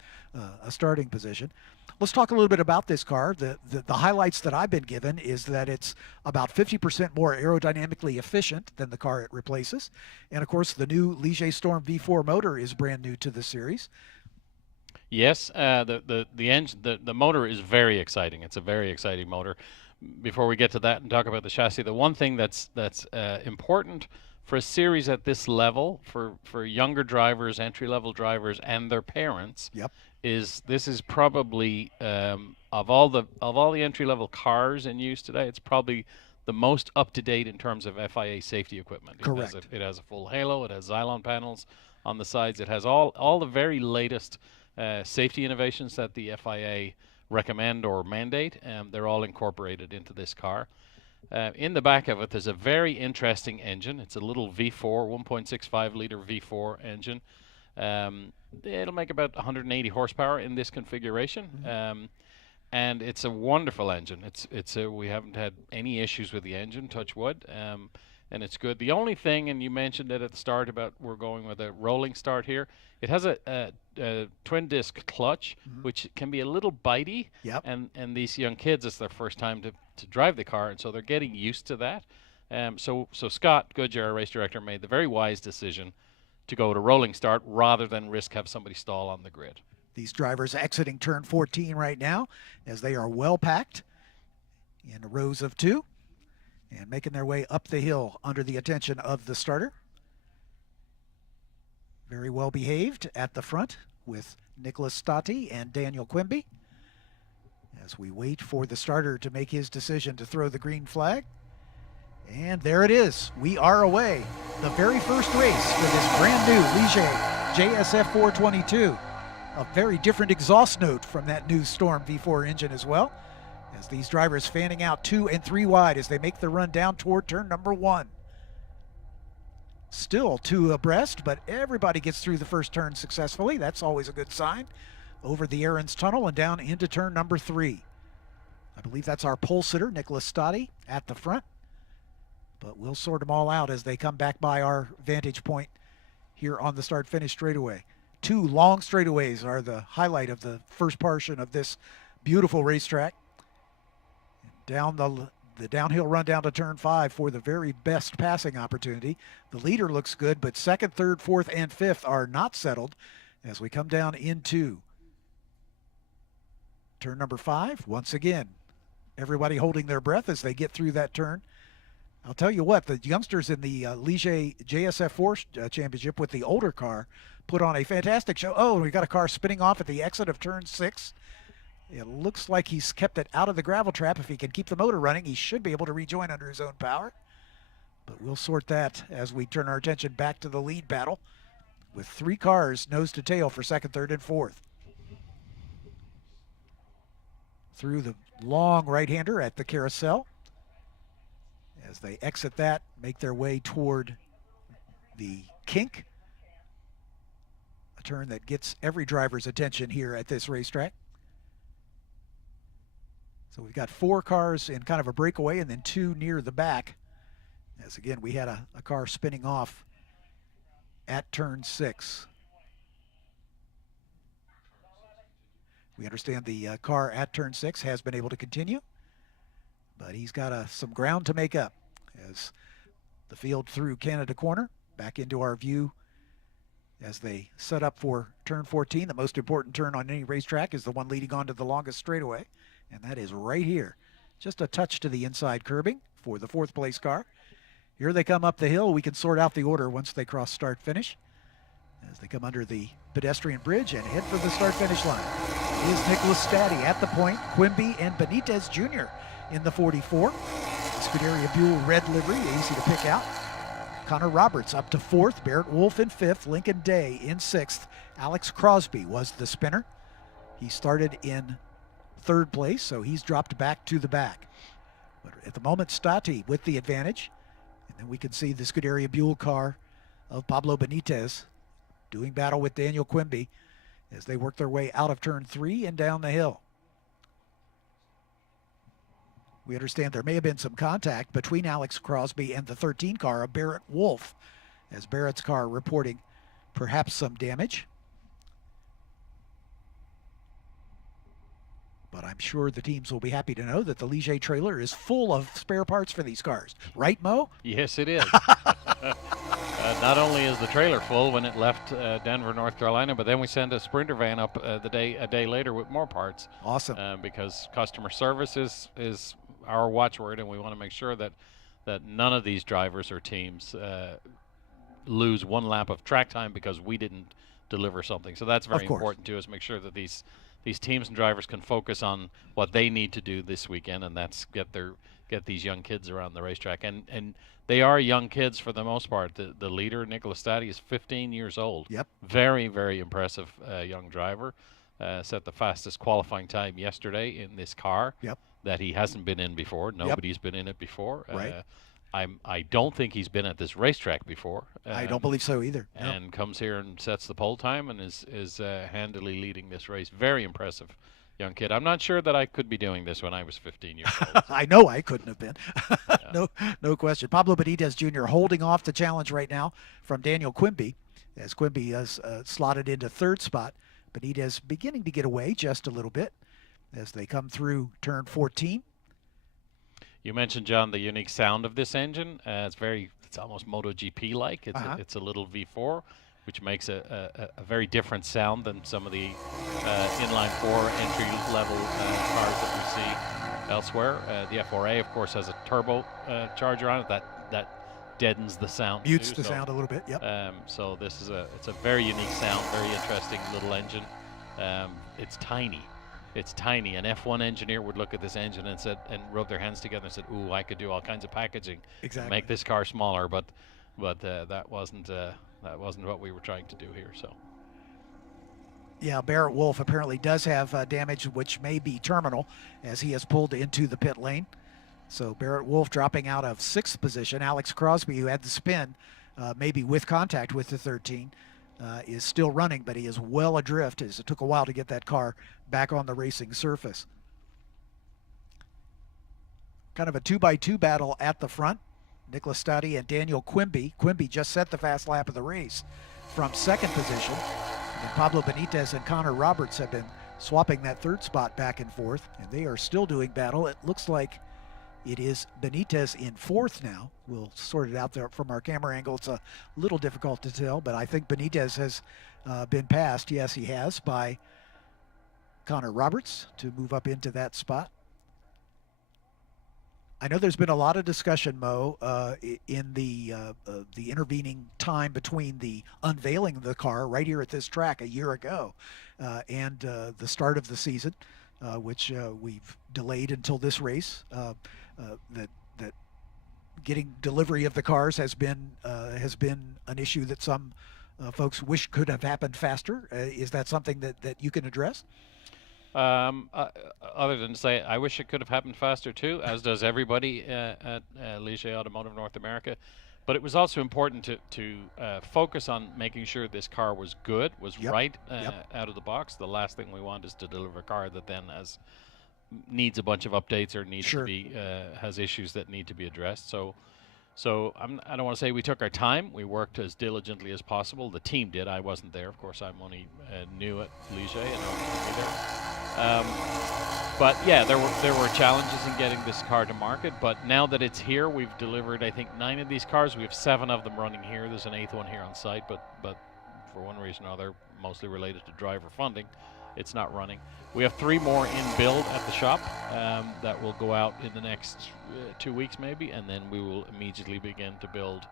a starting position. Let's talk a little bit about this car. The highlights that I've been given is that it's about 50% more aerodynamically efficient than the car it replaces. And, of course, the new Ligier Storm V4 motor is brand new to the series. Yes, the engine, the motor is very exciting. It's a very exciting motor. Before we get to that and talk about the chassis, the one thing that's important for a series at this level, for younger drivers, entry-level drivers, and their parents, is this is probably of all the entry-level cars in use today, it's probably the most up-to-date in terms of FIA safety equipment. Correct. It has a full halo. It has Xylon panels on the sides. It has all the very latest safety innovations that the FIA recommend or mandate. They're all incorporated into this car. In the back of it, there's a very interesting engine. It's a little V4, 1.65 liter V4 engine. It'll make about 180 horsepower in this configuration. And it's a wonderful engine. We haven't had any issues with the engine, touch wood, and it's good. The only thing, and you mentioned it at the start about we're going with a rolling start here, it has a twin disc clutch, which can be a little bitey. Yep. And these young kids, it's their first time to drive the car, and so they're getting used to that. So Scott Goodyear, our race director, made the very wise decision to go to rolling start rather than risk have somebody stall on the grid. These drivers exiting turn 14 right now as they are well packed in rows of 2 and making their way up the hill under the attention of the starter. Very well behaved at the front with Nicholas Stati and Daniel Quimby as we wait for the starter to make his decision to throw the green flag. And there it is. We are away. The very first race for this brand new Ligier JSF 422. A very different exhaust note from that new Storm V4 engine as well, as these drivers fanning out 2 and 3 wide as they make the run down toward turn number 1. Still 2 abreast, but everybody gets through the first turn successfully. That's always a good sign. Over the Aaron's Tunnel and down into turn number 3. I believe that's our pole sitter, Nicholas Stati, at the front. But we'll sort them all out as they come back by our vantage point here on the start-finish straightaway. 2 long straightaways are the highlight of the first portion of this beautiful racetrack. Down the downhill run down to turn 5 for the very best passing opportunity. The leader looks good, but 2nd, 3rd, 4th, and 5th are not settled as we come down into turn number 5. Once again, everybody holding their breath as they get through that turn. I'll tell you what, the youngsters in the Ligier JSF 4 championship with the older car put on a fantastic show. Oh, we got a car spinning off at the exit of turn 6. It looks like he's kept it out of the gravel trap. If he can keep the motor running, he should be able to rejoin under his own power. But we'll sort that as we turn our attention back to the lead battle with 3 cars nose to tail for 2nd, 3rd, and 4th. Through the long right-hander at the carousel. As they exit that, make their way toward the kink. A turn that gets every driver's attention here at this racetrack. So we've got 4 cars in kind of a breakaway and then 2 near the back. As again, we had a car spinning off at turn 6. We understand the car at turn 6 has been able to continue, but he's got some ground to make up as the field through Canada Corner back into our view as they set up for turn 14. The most important turn on any racetrack is the one leading onto the longest straightaway, and that is right here. Just a touch to the inside curbing for the 4th place car. Here they come up the hill. We can sort out the order once they cross start finish as they come under the pedestrian bridge and head for the start finish line. Is Nicholas Stati at the point, Quimby and Benitez Jr. in the 44. Scuderia Buell red livery, easy to pick out. Connor Roberts up to 4th, Barrett Wolf in 5th, Lincoln Day in 6th. Alex Crosby was the spinner. He started in 3rd place, so he's dropped back to the back. But at the moment, Stati with the advantage. And then we can see the Scuderia Buell car of Pablo Benitez doing battle with Daniel Quimby as they work their way out of turn 3 and down the hill. We understand there may have been some contact between Alex Crosby and the 13 car of Barrett Wolf, as Barrett's car reporting perhaps some damage. But I'm sure the teams will be happy to know that the Ligier trailer is full of spare parts for these cars. Right, Mo? Yes, it is. Not only is the trailer full when it left Denver, North Carolina, but then we send a Sprinter van up a day later with more parts. Awesome. Because customer service is our watchword, and we want to make sure that none of these drivers or teams lose 1 lap of track time because we didn't deliver something. So that's very important to us. Make sure that these teams and drivers can focus on what they need to do this weekend, and that's get their get these young kids around the racetrack, and they are young kids for the most part. The leader, Nicholas Staddy, is 15 years old. Yep. Very, very impressive young driver. Set the fastest qualifying time yesterday in this car. Yep. That he hasn't been in before. Nobody's been in it before. Right. I don't think he's been at this racetrack before. I don't believe so either. No. And comes here and sets the pole time and is handily leading this race. Very impressive young kid. I'm not sure that I could be doing this when I was 15 years old. I know I couldn't have been. No question. Pablo Benitez Jr. holding off the challenge right now from Daniel Quimby, as Quimby has slotted into third spot. Benitez beginning to get away just a little bit as they come through turn 14. You mentioned, John, the unique sound of this engine. It's almost MotoGP like. It's a little V4, which makes a very different sound than some of the inline 4 entry level cars that we see elsewhere. The SVRA, of course, has a turbo charger on it that deadens the sound. Mutes the sound a little bit. Yep. So this is it's a very unique sound, very interesting little engine. It's tiny. It's tiny. An F1 engineer would look at this engine and rub their hands together and said, "Ooh, I could do all kinds of packaging, exactly, make this car smaller." But that wasn't what we were trying to do here. So. Yeah, Barrett Wolf apparently does have damage, which may be terminal, as he has pulled into the pit lane. So Barrett Wolf dropping out of 6th position. Alex Crosby, who had the spin, maybe with contact with the 13, is still running, but he is well adrift, as it took a while to get that car back on the racing surface. Kind of a 2x2 battle at the front. Nicholas Staddy and Daniel Quimby. Quimby just set the fast lap of the race from 2nd position. And Pablo Benitez and Connor Roberts have been swapping that 3rd spot back and forth, and they are still doing battle. It looks like it is Benitez in 4th now. We'll sort it out there from our camera angle. It's a little difficult to tell, but I think Benitez has been passed. Yes, he has, by Connor Roberts to move up into that spot. I know there's been a lot of discussion, Mo, in the intervening time between the unveiling of the car right here at this track a year ago and the start of the season, which we've delayed until this race. That getting delivery of the cars has been an issue that some folks wish could have happened faster. Is that something that you can address? Other than to say, I wish it could have happened faster too, as does everybody at Ligier Automotive North America. But it was also important to focus on making sure this car was good, was right out of the box. The last thing we want is to deliver a car that then needs a bunch of updates or needs to be has issues that need to be addressed. So I don't want to say we took our time. We worked as diligently as possible. The team did. I wasn't there, of course. I'm only new at Ligier, and I wasn't there. But yeah, there were challenges in getting this car to market. But now that it's here, we've delivered, I think, 9 of these cars. We have 7 of them running here. There's an 8th one here on site, but for one reason or another, mostly related to driver funding, it's not running. We have 3 more in build at the shop that will go out in the next 2 weeks maybe, and then we will immediately begin to build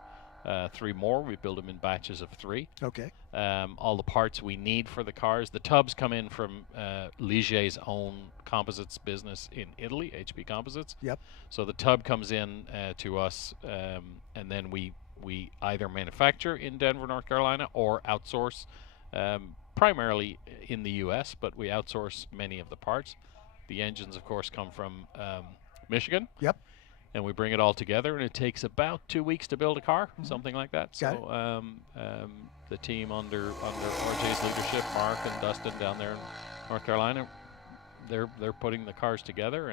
3 more. We build them in batches of 3. Okay. All the parts we need for the cars. The tubs come in from Ligier's own composites business in Italy, HP Composites. Yep. So the tub comes in to us, and then we either manufacture in Denver, North Carolina, or outsource. Primarily in the U.S., but we outsource many of the parts. The engines, of course, come from Michigan. Yep. And we bring it all together, and it takes about 2 weeks to build a car, something like that. So the team under RJ's leadership, Mark and Dustin down there in North Carolina, they're putting the cars together,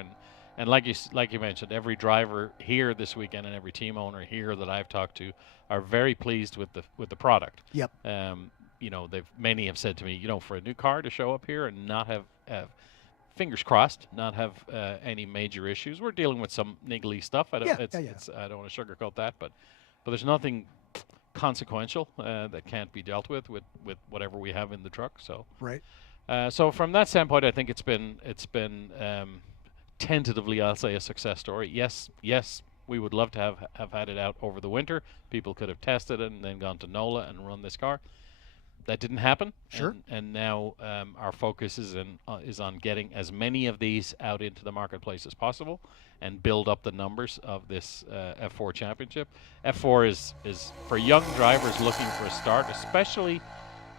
and like you mentioned, every driver here this weekend and every team owner here that I've talked to are very pleased with the product. Yep. You know, many have said to me, you know, for a new car to show up here and not have fingers crossed, not have any major issues. We're dealing with some niggly stuff. I don't want to sugarcoat that, but there's nothing consequential that can't be dealt with whatever we have in the truck. So right. So from that standpoint, I think it's been tentatively, I'll say, a success story. Yes, we would love to have had it out over the winter. People could have tested it and then gone to NOLA and run this car. that didn't happen. Sure. And now our focus is on getting as many of these out into the marketplace as possible, and build up the numbers of this F4 championship. F4 is for young drivers looking for a start, especially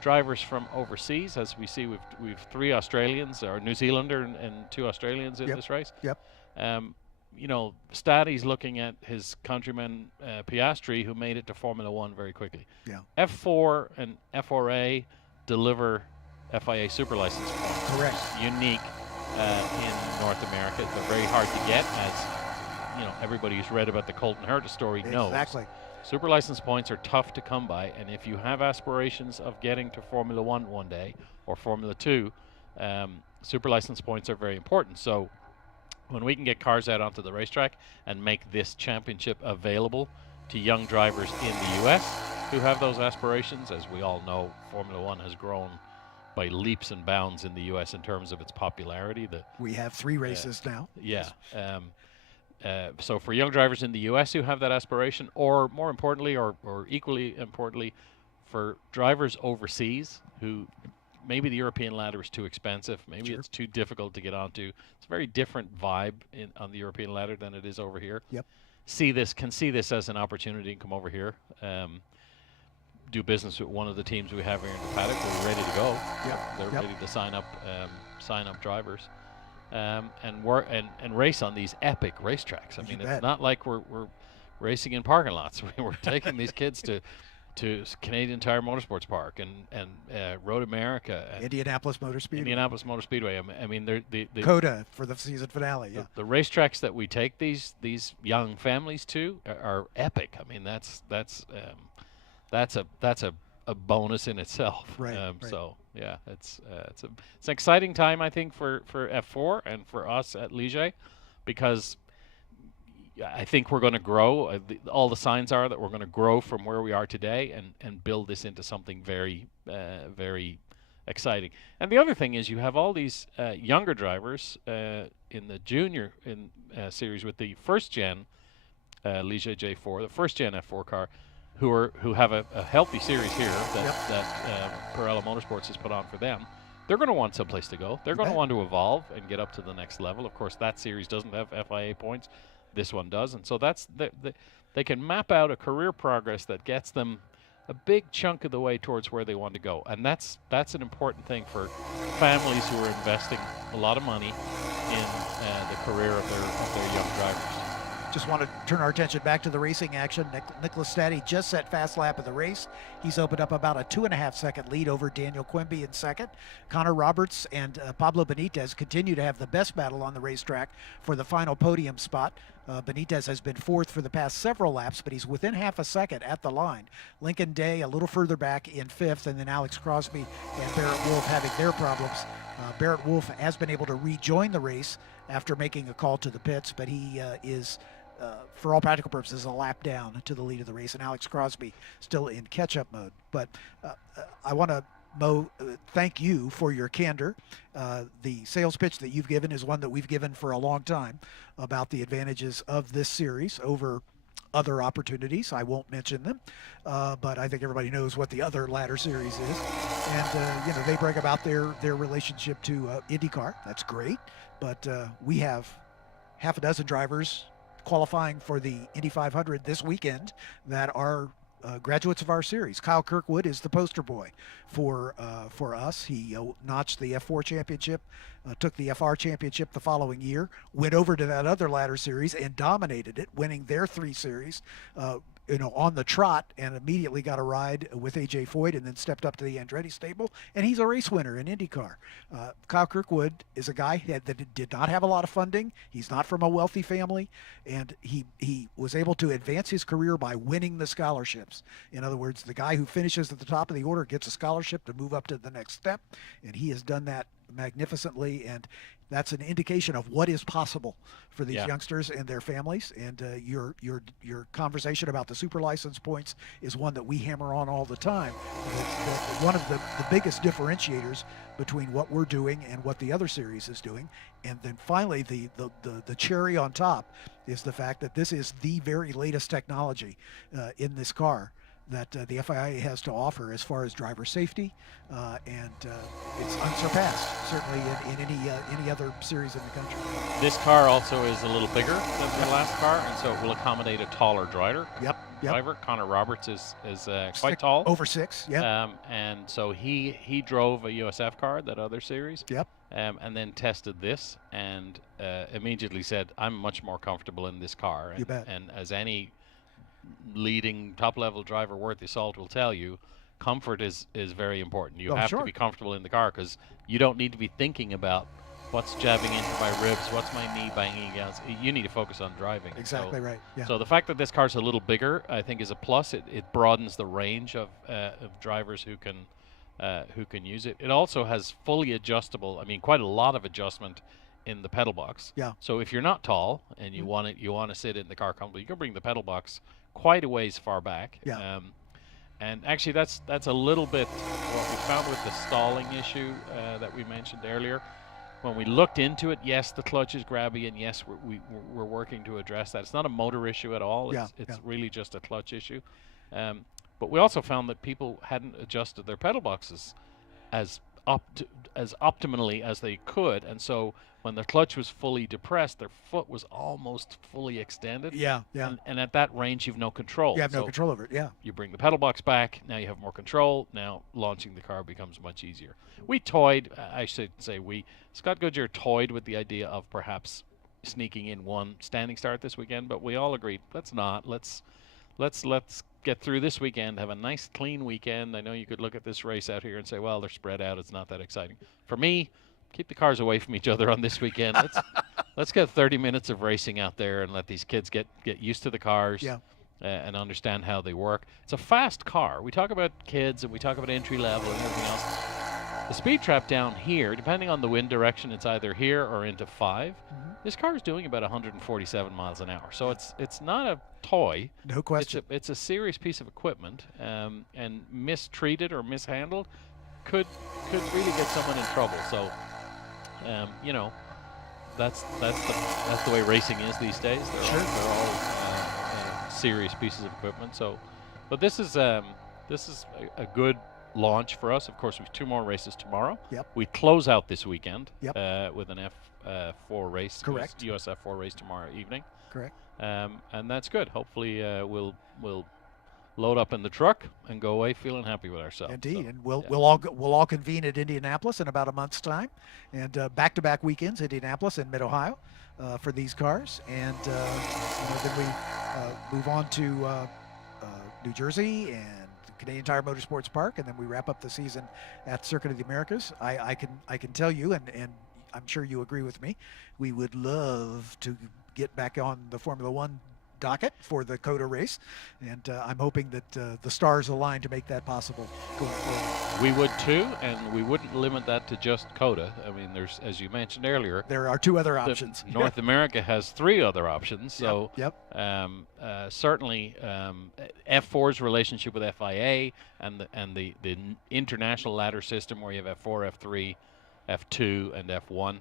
drivers from overseas. As we see, we've 3 Australians, or New Zealander and 2 Australians in this race. Yep. You know, Staddy's looking at his countryman Piastri, who made it to Formula One very quickly. Yeah. F4 and FRA deliver FIA super license points. Correct. Unique in North America. They're very hard to get, as you know, everybody who's read about the Colton Herta story knows. Exactly. Super license points are tough to come by, and if you have aspirations of getting to Formula One one day, or Formula 2, super license points are very important. So when we can get cars out onto the racetrack and make this championship available to young drivers in the US who have those aspirations, as we all know, Formula One has grown by leaps and bounds in the US in terms of its popularity. We have 3 races now. Yeah. So for young drivers in the US who have that aspiration, or more importantly, or equally importantly, for drivers overseas who maybe the European ladder is too expensive, maybe it's too difficult to get onto. It's a very different vibe on the European ladder than it is over here. Yep. Can see this as an opportunity and come over here. Do business with one of the teams we have here in the paddock. We're ready to go. Yep. They're ready to sign up drivers. And race on these epic racetracks. I mean, it's not like we're racing in parking lots. We're taking these kids to Canadian Tire Motorsports Park and Road America, and Indianapolis Motor Speedway. Indianapolis Motor Speedway. I mean, they're the COTA for the season finale. Yeah. The racetracks that we take these young families to are epic. I mean, that's a bonus in itself. Right. Right. So yeah, it's an exciting time, I think, for F4 and for us at Ligier, because I think we're going to grow. All the signs are that we're going to grow from where we are today and build this into something very, very exciting. And the other thing is, you have all these younger drivers in the junior series with the first gen Ligier J4, the first gen F4 car, who have a healthy series here that Pirelli Motorsports has put on for them. They're going to want someplace to go. They're going to want to evolve and get up to the next level. Of course, that series doesn't have FIA points. This one does, and so they can map out a career progress that gets them a big chunk of the way towards where they want to go, and that's an important thing for families who are investing a lot of money in the career of their young drivers. Just want to turn our attention back to the racing action. Nicholas Staddy just set fast lap of the race. He's opened up about a 2.5-second lead over Daniel Quimby in second. Connor Roberts and Pablo Benitez continue to have the best battle on the racetrack for the final podium spot. Benitez has been fourth for the past several laps, but he's within half a second at the line. Lincoln Day a little further back in fifth, and then Alex Crosby and Barrett Wolf having their problems. Barrett Wolf has been able to rejoin the race after making a call to the pits, but he is for all practical purposes, a lap down to the lead of the race, and Alex Crosby still in catch-up mode. But I want to, Mo, thank you for your candor. The sales pitch that you've given is one that we've given for a long time about the advantages of this series over other opportunities. I won't mention them, but I think everybody knows what the other ladder series is. And, they brag about their relationship to IndyCar. That's great. But we have half a dozen drivers qualifying for the Indy 500 this weekend that are graduates of our series. Kyle Kirkwood is the poster boy for us. He notched the F4 championship, took the FR championship the following year, went over to that other ladder series and dominated it, winning their 3 series on the trot, and immediately got a ride with AJ Foyt and then stepped up to the Andretti stable, and he's a race winner in IndyCar. Kyle Kirkwood is a guy that did not have a lot of funding. He's not from a wealthy family, and he was able to advance his career by winning the scholarships. In other words, the guy who finishes at the top of the order gets a scholarship to move up to the next step, and he has done that magnificently, and that's an indication of what is possible for these youngsters and their families. And your conversation about the super license points is one that we hammer on all the time. One of the biggest differentiators between what we're doing and what the other series is doing. And then finally, the cherry on top is the fact that this is the very latest technology in this car. that the FIA has to offer as far as driver safety, and it's unsurpassed, certainly in any other series in the country. This car also is a little bigger than the last car, and so it will accommodate a taller driver. Yep. Driver Connor Roberts is quite tall, over 6. Yeah. And so he drove a USF car, that other series. Yep. And then tested this, and immediately said, "I'm much more comfortable in this car." And, you bet. And as any leading top-level driver worth the salt will tell you, comfort is very important. You have to be comfortable in the car, because you don't need to be thinking about what's jabbing into my ribs, what's my knee banging against. You need to focus on driving. Exactly right. Yeah. So the fact that this car's a little bigger, I think, is a plus. It broadens the range of drivers who can use it. It also has fully adjustable, quite a lot of adjustment in the pedal box. Yeah. So if you're not tall and you want to sit in the car comfortably, you can bring the pedal box quite a ways far back. Yeah. And actually, that's a little bit what we found with the stalling issue that we mentioned earlier. When we looked into it, yes, the clutch is grabby, and yes, we're working to address that. It's not a motor issue at all. It's really just a clutch issue. But we also found that people hadn't adjusted their pedal boxes as optimally as they could, and so when the clutch was fully depressed, their foot was almost fully extended. Yeah. And at that range, you've no control. You have no control over it. Yeah. You bring the pedal box back, now you have more control. Now launching the car becomes much easier. We toyed, I should say Scott Goodyear toyed with the idea of perhaps sneaking in one standing start this weekend, but we all agreed, let's not. Let's get through this weekend, have a nice clean weekend. I know you could look at this race out here and say, well, they're spread out, it's not that exciting. For me, keep the cars away from each other on this weekend. Let's get 30 minutes of racing out there and let these kids get used to the cars. And understand how they work. It's a fast car. We talk about kids and we talk about entry level and everything else. The speed trap down here, depending on the wind direction, it's either here or into 5. This car is doing about 147 miles an hour, so it's not a toy. No question. It's a serious piece of equipment, and mistreated or mishandled could really get someone in trouble. So, that's the way racing is these days. They're all serious pieces of equipment. So, but this is a good launch for us. Of course, we have 2 more races tomorrow. Yep. We close out this weekend with an F4 race. Correct. US F4 race tomorrow evening. Correct. And that's good. Hopefully, we'll load up in the truck and go away feeling happy with ourselves. Indeed, so, and we'll all convene at Indianapolis in about a month's time, and back-to-back weekends, Indianapolis and Mid-Ohio, for these cars, and then we move on to New Jersey and Canadian Tire Motorsports Park, and then we wrap up the season at Circuit of the Americas. I can tell you, and I'm sure you agree with me, we would love to get back on the Formula One docket for the COTA race, and I'm hoping that the stars align to make that possible going forward. We would too, and we wouldn't limit that to just COTA. I mean, there's, as you mentioned earlier, there are 2 other options. North America has 3 other options. So certainly F4's relationship with FIA and the international ladder system, where you have F4, F3, F2, and F1,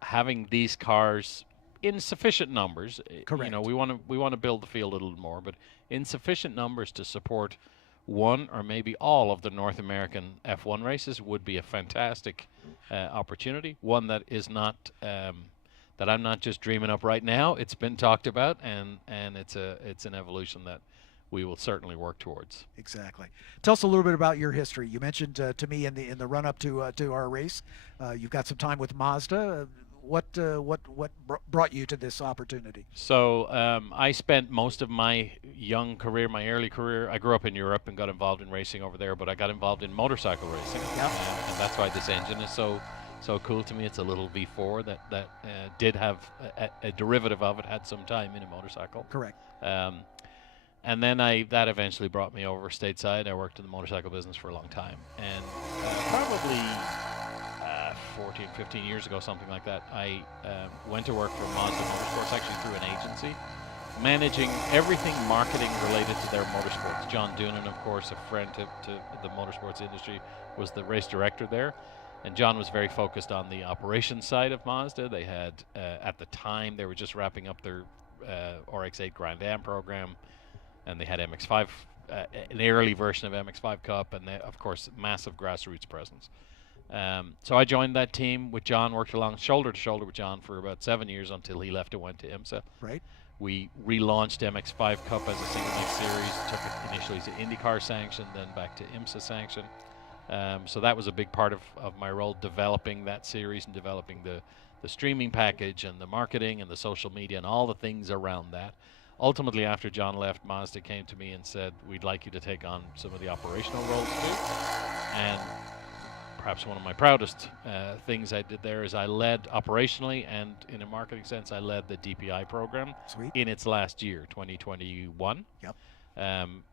having these cars in sufficient numbers. Correct. We want to build the field a little more, but in sufficient numbers to support one or maybe all of the North American F1 races would be a fantastic opportunity. One that is not that I'm not just dreaming up right now. It's been talked about, and it's an evolution that we will certainly work towards. Exactly. Tell us a little bit about your history. You mentioned to me in the run up to our race, you've got some time with Mazda. What brought you to this opportunity? So I spent most of my young career, my early career, I grew up in Europe and got involved in racing over there, but I got involved in motorcycle racing. And that's why this engine is so cool to me. It's a little V4 that did have a derivative of it, had some time in a motorcycle. Correct. And then that eventually brought me over stateside. I worked in the motorcycle business for a long time, and probably 14, 15 years ago, something like that, I went to work for Mazda Motorsports, actually through an agency, managing everything marketing related to their motorsports. John Doonan, of course, a friend to the motorsports industry, was the race director there. And John was very focused on the operations side of Mazda. They had, at the time, they were just wrapping up their RX-8 Grand Am program, and they had MX-5 an early version of MX5 Cup, and of course, massive grassroots presence. So I joined that team with John, worked along shoulder to shoulder with John for about 7 years until he left and went to IMSA. Right. We relaunched MX5 Cup as a single night series, took it initially to IndyCar sanction, then back to IMSA sanction. So that was a big part of my role, developing that series and developing the streaming package and the marketing and the social media and all the things around that. Ultimately, after John left, Mazda came to me and said, we'd like you to take on some of the operational roles too. And perhaps one of my proudest things I did there is I led operationally, and in a marketing sense, I led the DPI program. Sweet. In its last year, 2021. Yep. I'm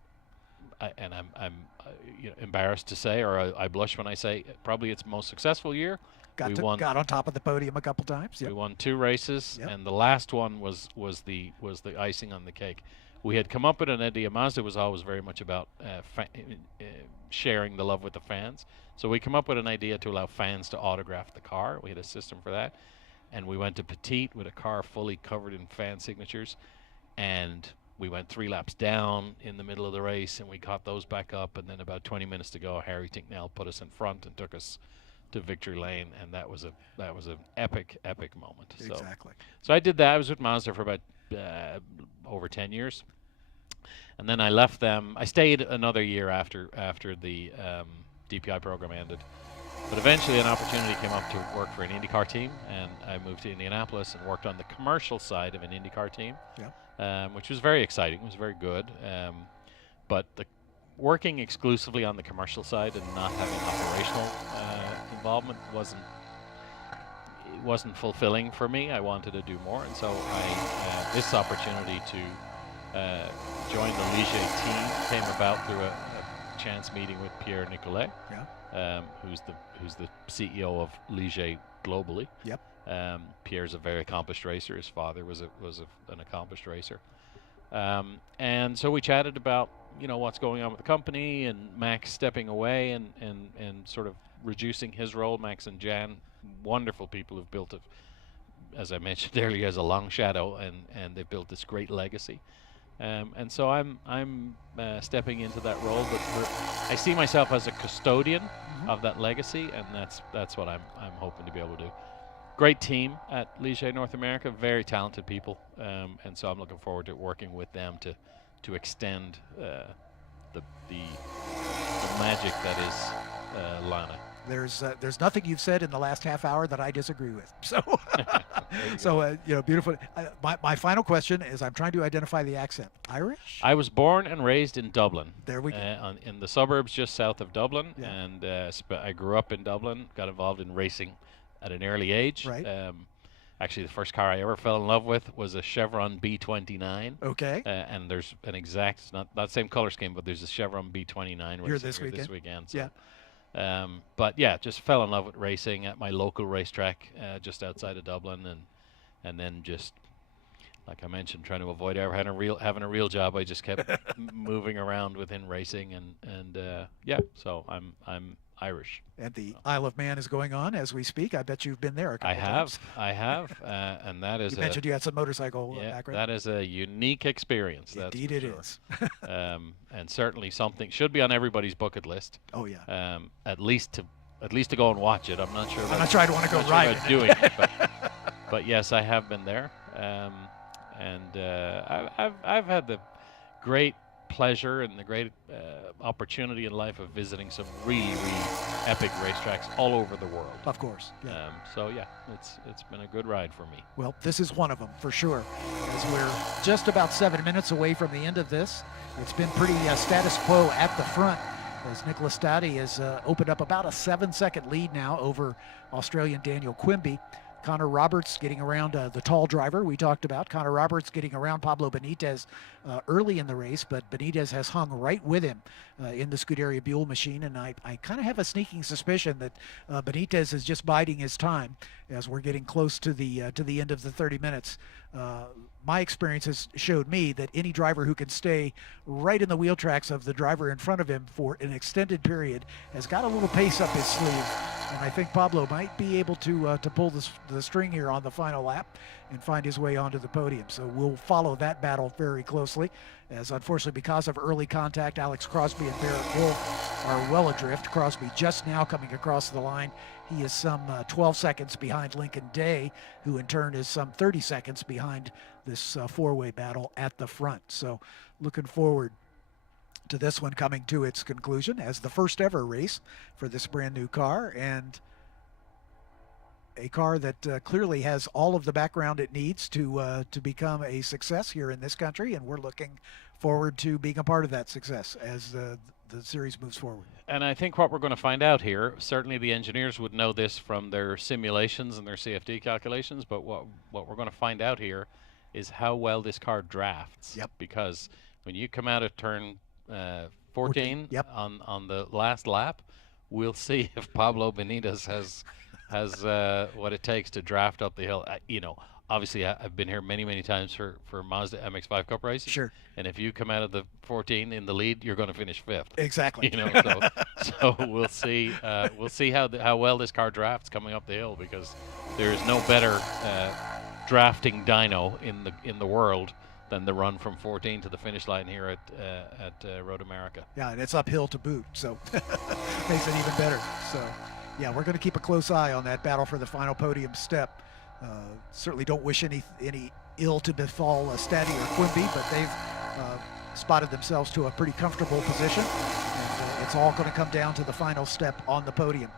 embarrassed to say, or I blush when I say, probably its most successful year. Got on top of the podium a couple times. Yep. We won 2 races, Yep. and the last one was the icing on the cake. We had come up with an idea. Mazda was always very much about sharing the love with the fans. So we come up with an idea to allow fans to autograph the car. We had a system for that, and we went to Petite with a car fully covered in fan signatures, and we went 3 laps down in the middle of the race, and we caught those back up, and then about 20 minutes to go, Harry Tinknell put us in front and took us to victory lane, and that was an epic moment. Exactly. So I did that. I was with Mazda for about over 10 years, and then I left them. I stayed another year after the DPI program ended, but eventually an opportunity came up to work for an IndyCar team, and I moved to Indianapolis and worked on the commercial side of an IndyCar team. Yep. Which was very exciting. It was very good, but working exclusively on the commercial side and not having operational involvement wasn't fulfilling for me. I wanted to do more, and so this opportunity to join the Ligier team came about through a chance meeting with Pierre Nicolet, who's the CEO of Ligier globally. Yep. Pierre's a very accomplished racer. His father was an accomplished racer, and so we chatted about what's going on with the company, and Max stepping away and sort of reducing his role. Max and Jan, wonderful people who've built as I mentioned earlier, as a long shadow, and they've built this great legacy. And so I'm stepping into that role, but I see myself as a custodian of that legacy, and that's what I'm hoping to be able to do. Great team at Ligier North America, very talented people, and so I'm looking forward to working with them to extend the magic that is Lana. There's nothing you've said in the last half hour that I disagree with. So, beautiful. My final question is, I'm trying to identify the accent. Irish? I was born and raised in Dublin. There we go. In the suburbs just south of Dublin, Yeah. and I grew up in Dublin. Got involved in racing at an early age. Right. Actually, the first car I ever fell in love with was a Chevron B29. Okay. And there's an exact, not the same color scheme, but there's a Chevron B29 Here racing this weekend. So. Yeah. But yeah, just fell in love with racing at my local racetrack just outside of Dublin, and then just, like I mentioned, trying to avoid ever having a real job. I just kept moving around within racing, and yeah. So I'm Irish. And the Isle of Man is going on as we speak. I bet you've been there a couple times. I have, and that is. You mentioned you had some motorcycle background. That is a unique experience. Indeed, it is. And certainly something should be on everybody's bucket list. Oh yeah. At least to go and watch it. I'm not sure. I'm not sure I'd want to go ride it. Doing it, but yes, I have been there, and I've had the great pleasure and the great opportunity in life of visiting some really epic racetracks all over the world. Of course. Yeah. So yeah, it's been a good ride for me. Well, this is one of them for sure. As we're just about 7 minutes away from the end of this, it's been pretty status quo at the front, as Nicholas Stouty has opened up about a 7-second lead now over Australian Daniel Quimby. Connor Roberts getting around the tall driver we talked about. Connor Roberts getting around Pablo Benitez early in the race, but Benitez has hung right with him in the Scuderia Buell machine, and I kind of have a sneaking suspicion that Benitez is just biding his time as we're getting close to the end of the 30 minutes. My experience has showed me that any driver who can stay right in the wheel tracks of the driver in front of him for an extended period has got a little pace up his sleeve. And I think Pablo might be able to pull the string here on the final lap and find his way onto the podium. So we'll follow that battle very closely, as unfortunately because of early contact, Alex Crosby and Barrett Wolf are well adrift. Crosby just now coming across the line. He is some 12 seconds behind Lincoln Day, who in turn is some 30 seconds behind this four-way battle at the front. So looking forward to this one coming to its conclusion as the first ever race for this brand new car, and a car that clearly has all of the background it needs to become a success here in this country, and we're looking forward to being a part of that success as the series moves forward. And I think what we're going to find out here, certainly the engineers would know this from their simulations and their CFD calculations, but what we're going to find out here is how well this car drafts. Yep. Because when you come out of turn 14 yep. on the last lap, we'll see if Pablo Benitez has what it takes to draft up the hill. You know, obviously I've been here many times for Mazda MX-5 Cup races. Sure. And if you come out of the 14 in the lead, you're going to finish 5th. Exactly. You know, so we'll see how well this car drafts coming up the hill, because there is no better drafting dyno in the world than the run from 14 to the finish line here at Road America. Yeah, and it's uphill to boot, so makes it even better. So, yeah, we're going to keep a close eye on that battle for the final podium step. Certainly don't wish any ill to befall Staddy or Quimby, but they've spotted themselves to a pretty comfortable position, and it's all going to come down to the final step on the podium.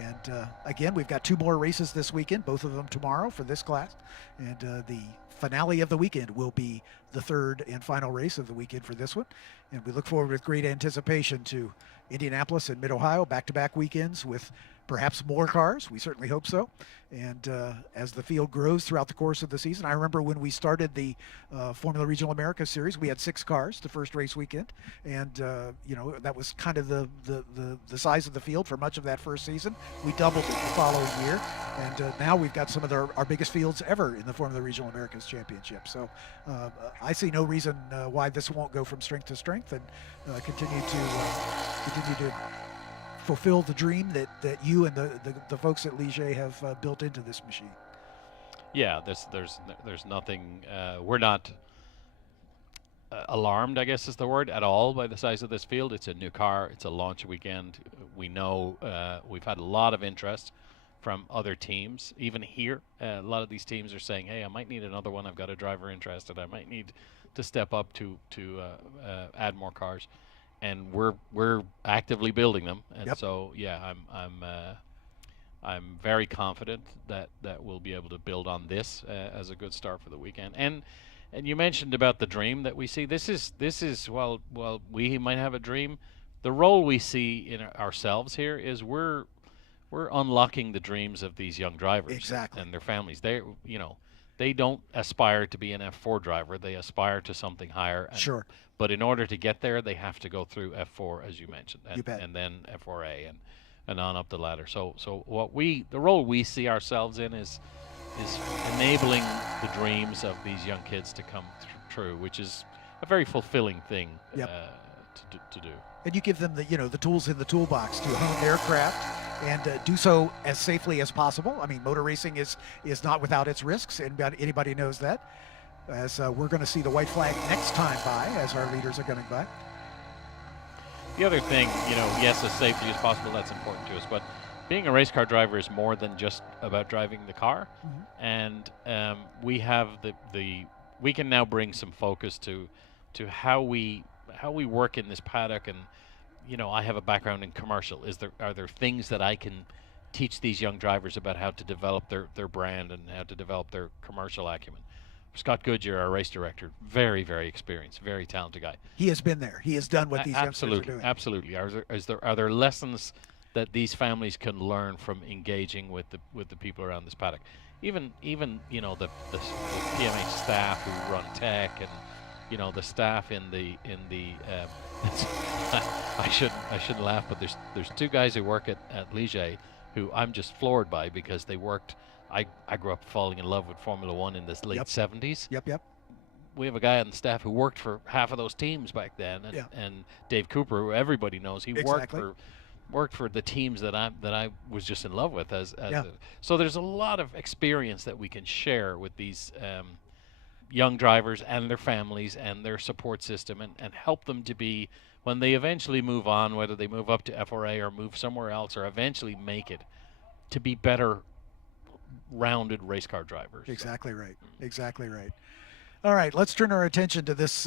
And again, we've got 2 more races this weekend, both of them tomorrow for this class, and the finale of the weekend will be the 3rd and final race of the weekend for this one. And we look forward with great anticipation to Indianapolis and Mid-Ohio, back-to-back weekends with perhaps more cars. We certainly hope so. And as the field grows throughout the course of the season, I remember when we started the Formula Regional America Series, we had 6 cars the first race weekend. And, you know, that was kind of the size of the field for much of that first season. We doubled it the following year. And now we've got some of our biggest fields ever in the Formula Regional Americas Championship. So I see no reason why this won't go from strength to strength and continue to fulfill the dream that you and the folks at Ligier have built into this machine. Yeah, there's nothing. We're not alarmed, I guess is the word, at all by the size of this field. It's a new car. It's a launch weekend. We know we've had a lot of interest from other teams. Even here, a lot of these teams are saying, "Hey, I might need another one. I've got a driver interested. I might need to step up to add more cars." And we're actively building them, and yep. So yeah, I'm very confident that we'll be able to build on this as a good start for the weekend. And you mentioned about the dream that we see. This is while we might have a dream, the role we see in ourselves here is we're unlocking the dreams of these young drivers. Exactly. And their families. They don't aspire to be an F4 driver. They aspire to something higher. Sure. But in order to get there, they have to go through F4, as you mentioned, You bet. and then F4A and on up the ladder. So the role we see ourselves in is enabling the dreams of these young kids to come true, which is a very fulfilling thing yep. to do. And you give them the tools in the toolbox to hone their craft and do so as safely as possible. I mean, motor racing is not without its risks, and anybody knows that. As we're going to see the white flag next time by, as our leaders are going by. The other thing, yes, as safely as possible, that's important to us, but being a race car driver is more than just about driving the car. Mm-hmm. And we have we can now bring some focus to how we work in this paddock. And I have a background in commercial. Are there things that I can teach these young drivers about how to develop their brand and how to develop their commercial acumen? Scott Goodyear, our race director, very, very experienced, very talented guy. He has been there. He has done what these youngsters are doing. Absolutely. Are there lessons that these families can learn from engaging with the people around this paddock? Even the PMH staff who run tech, and the staff in the I shouldn't laugh, but there's 2 guys who work at Ligier who I'm just floored by, because they worked. I grew up falling in love with Formula One in the late 70s. Yep. We have a guy on the staff who worked for half of those teams back then, and Dave Cooper, who everybody knows, he worked for worked for the teams that I was just in love with Yeah. so there's a lot of experience that we can share with these young drivers and their families and their support system, and help them to be, when they eventually move on, whether they move up to FRA or move somewhere else or eventually make it, to be better rounded race car drivers. Exactly right. Exactly right. All right, let's turn our attention to this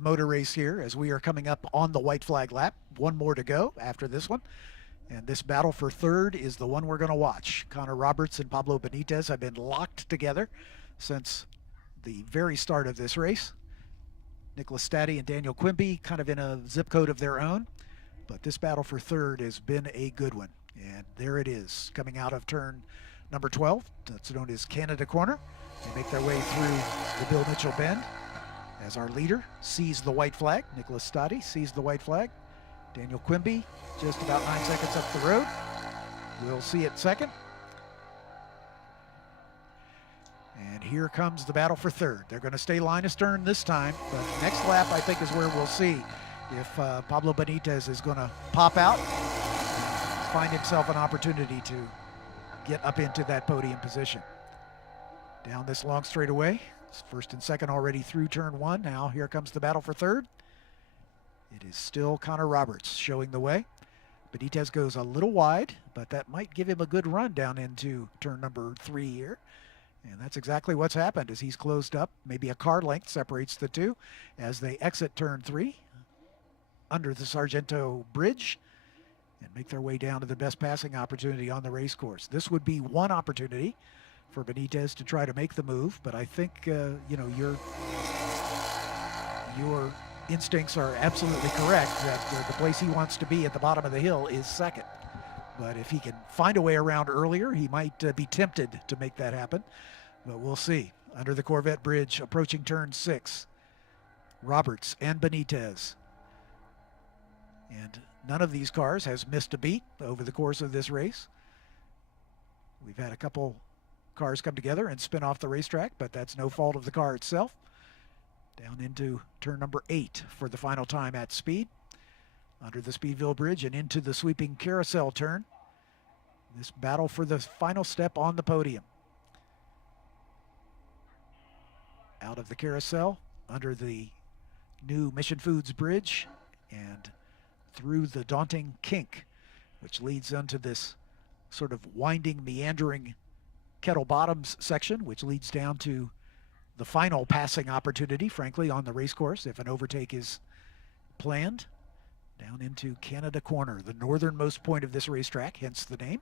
motor race here as we are coming up on the white flag lap. One more to go after this one. And this battle for third is the one we're going to watch. Connor Roberts and Pablo Benitez have been locked together since the very start of this race. Nicholas Staddy and Daniel Quimby kind of in a zip code of their own. But this battle for third has been a good one. And there it is, coming out of turn number 12. That's known as Canada Corner. They make their way through the Bill Mitchell bend as our leader sees the white flag. Nicholas Staddy sees the white flag. Daniel Quimby just about 9 seconds up the road. We'll see it second. And here comes the battle for third. They're going to stay line astern this time, but next lap I think is where we'll see if Pablo Benitez is going to pop out and find himself an opportunity to get up into that podium position. Down this long straightaway, first and second already through turn one. Now here comes the battle for third. It is still Connor Roberts showing the way. Benitez goes a little wide, but that might give him a good run down into turn number 3 here. And that's exactly what's happened as he's closed up. Maybe a car length separates the two as they exit turn 3 under the Sargento Bridge and make their way down to the best passing opportunity on the race course. This would be one opportunity for Benitez to try to make the move, but I think you know, your instincts are absolutely correct that the place he wants to be at the bottom of the hill is second. But if he can find a way around earlier, he might be tempted to make that happen. But we'll see. Under the Corvette Bridge, approaching turn 6, Roberts and Benitez. And none of these cars has missed a beat over the course of this race. We've had a couple cars come together and spin off the racetrack, but that's no fault of the car itself. Down into turn number 8 for the final time at speed. Under the Speedville Bridge and into the sweeping carousel turn. This battle for the final step on the podium. Out of the carousel, under the new Mission Foods Bridge, and through the daunting kink, which leads into this sort of winding, meandering Kettle Bottoms section, which leads down to the final passing opportunity, frankly, on the race course if an overtake is planned. Down into Canada Corner, the northernmost point of this racetrack, hence the name.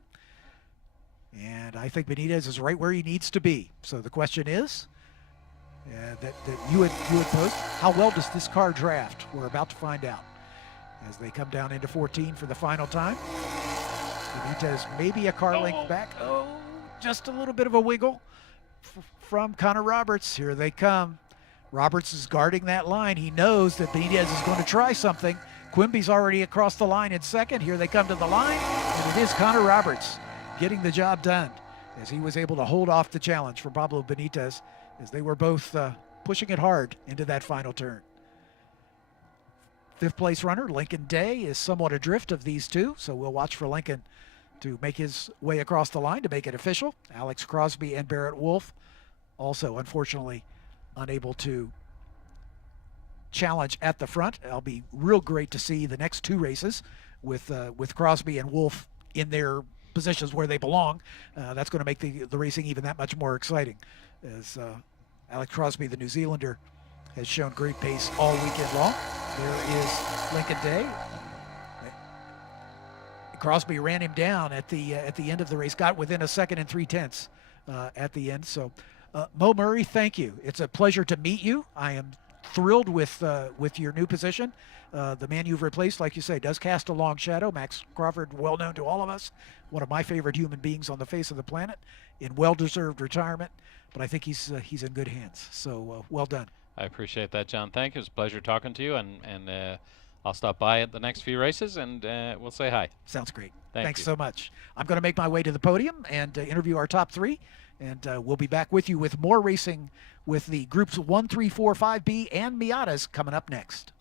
And I think Benitez is right where he needs to be. So the question is, that you would post, how well does this car draft? We're about to find out as they come down into 14 for the final time. Benitez maybe a car length back. Oh, just a little bit of a wiggle from Connor Roberts. Here they come. Roberts is guarding that line. He knows that Benitez is going to try something. Quimby's already across the line in second. Here they come to the line, and it is Connor Roberts getting the job done as he was able to hold off the challenge from Pablo Benitez as they were both pushing it hard into that final turn. Fifth place runner, Lincoln Day, is somewhat adrift of these two, so we'll watch for Lincoln to make his way across the line to make it official. Alex Crosby and Barrett Wolf also, unfortunately, unable to challenge at the front. It'll be real great to see the next two races with Crosby and Wolf in their positions where they belong. That's going to make the racing even that much more exciting, as Alex Crosby, the New Zealander, has shown great pace all weekend long. There is Lincoln Day. Crosby ran him down at the end of the race, got within a second and 3/10 at the end. So Mo Murray, thank you. It's a pleasure to meet you. I am thrilled with your new position. The man you've replaced, like you say, does cast a long shadow. Max Crawford, well known to all of us, one of my favorite human beings on the face of the planet, in well-deserved retirement. But I think he's in good hands. So well done. I appreciate that, John. Thank you. It's a pleasure talking to you, and I'll stop by at the next few races, and we'll say hi. Sounds great. Thanks so much. I'm going to make my way to the podium and interview our top three, and we'll be back with you with more racing with the groups 1, 3, 4, 5B and Miatas coming up next.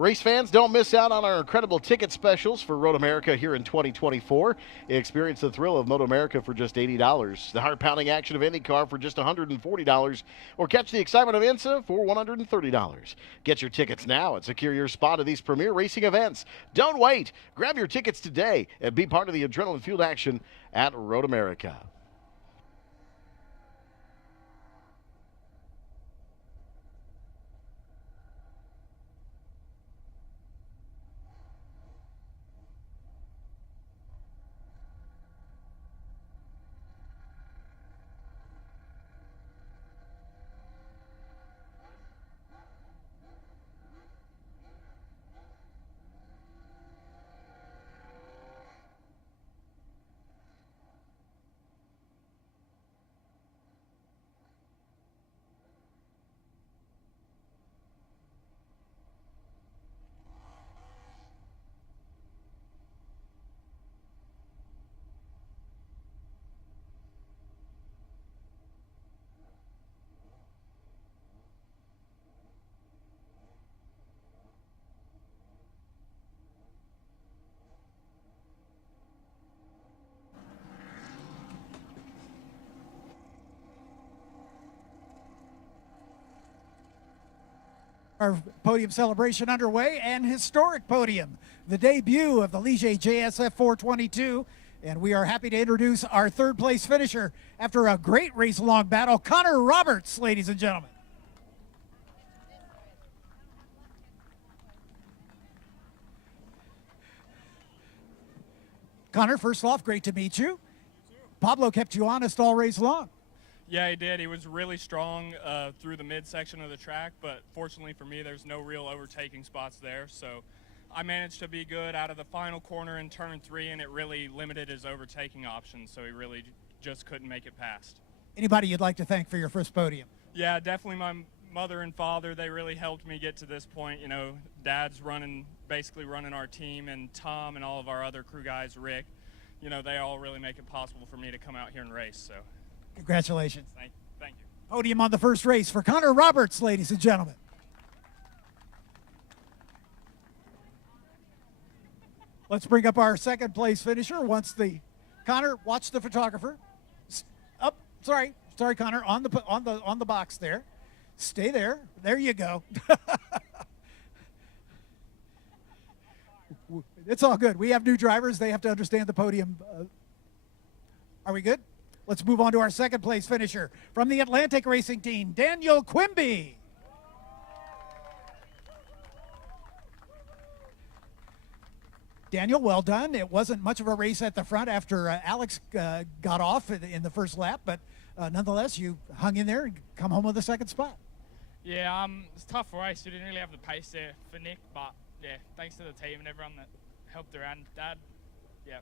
Race fans, don't miss out on our incredible ticket specials for Road America here in 2024. Experience the thrill of Moto America for just $80, the heart-pounding action of IndyCar for just $140, or catch the excitement of INSA for $130. Get your tickets now and secure your spot at these premier racing events. Don't wait. Grab your tickets today and be part of the adrenaline-fueled action at Road America. Our podium celebration underway, and historic podium, the debut of the Ligier JSF 422, and we are happy to introduce our third place finisher after a great race-along battle, Connor Roberts, ladies and gentlemen. Connor, first off, great to meet you. Pablo kept you honest all race long. Yeah, he did. He was really strong through the midsection of the track, but fortunately for me, there's no real overtaking spots there. So I managed to be good out of the final corner in turn 3, and it really limited his overtaking options, so he really just couldn't make it past. Anybody you'd like to thank for your first podium? Yeah, definitely my mother and father. They really helped me get to this point. You know, Dad's basically running our team, and Tom and all of our other crew guys, Rick, you know, they all really make it possible for me to come out here and race. So congratulations. Thank you. Podium on the first race for Connor Roberts, ladies and gentlemen. Let's bring up our second place finisher. Connor, watch the photographer. Up, sorry, Connor, on the box there. Stay there. There you go. It's all good. We have new drivers. They have to understand the podium. Are we good? Let's move on to our second place finisher from the Atlantic Racing Team, Daniel Quimby. Daniel, well done. It wasn't much of a race at the front after Alex got off in the first lap, but nonetheless, you hung in there and come home with a second spot. Yeah, it's a tough race. We didn't really have the pace there for Nick, but yeah, thanks to the team and everyone that helped around. Dad, yeah.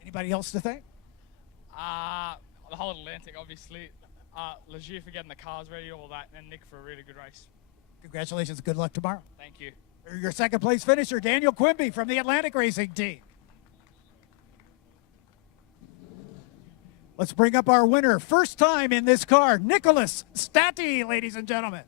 Anybody else to thank? The whole Atlantic, obviously. Ligier for getting the cars ready, all that, and Nick for a really good race. Congratulations. Good luck tomorrow. Thank you. Your second place finisher, Daniel Quimby from the Atlantic Racing Team. Let's bring up our winner. First time in this car, Nicholas Stati, ladies and gentlemen.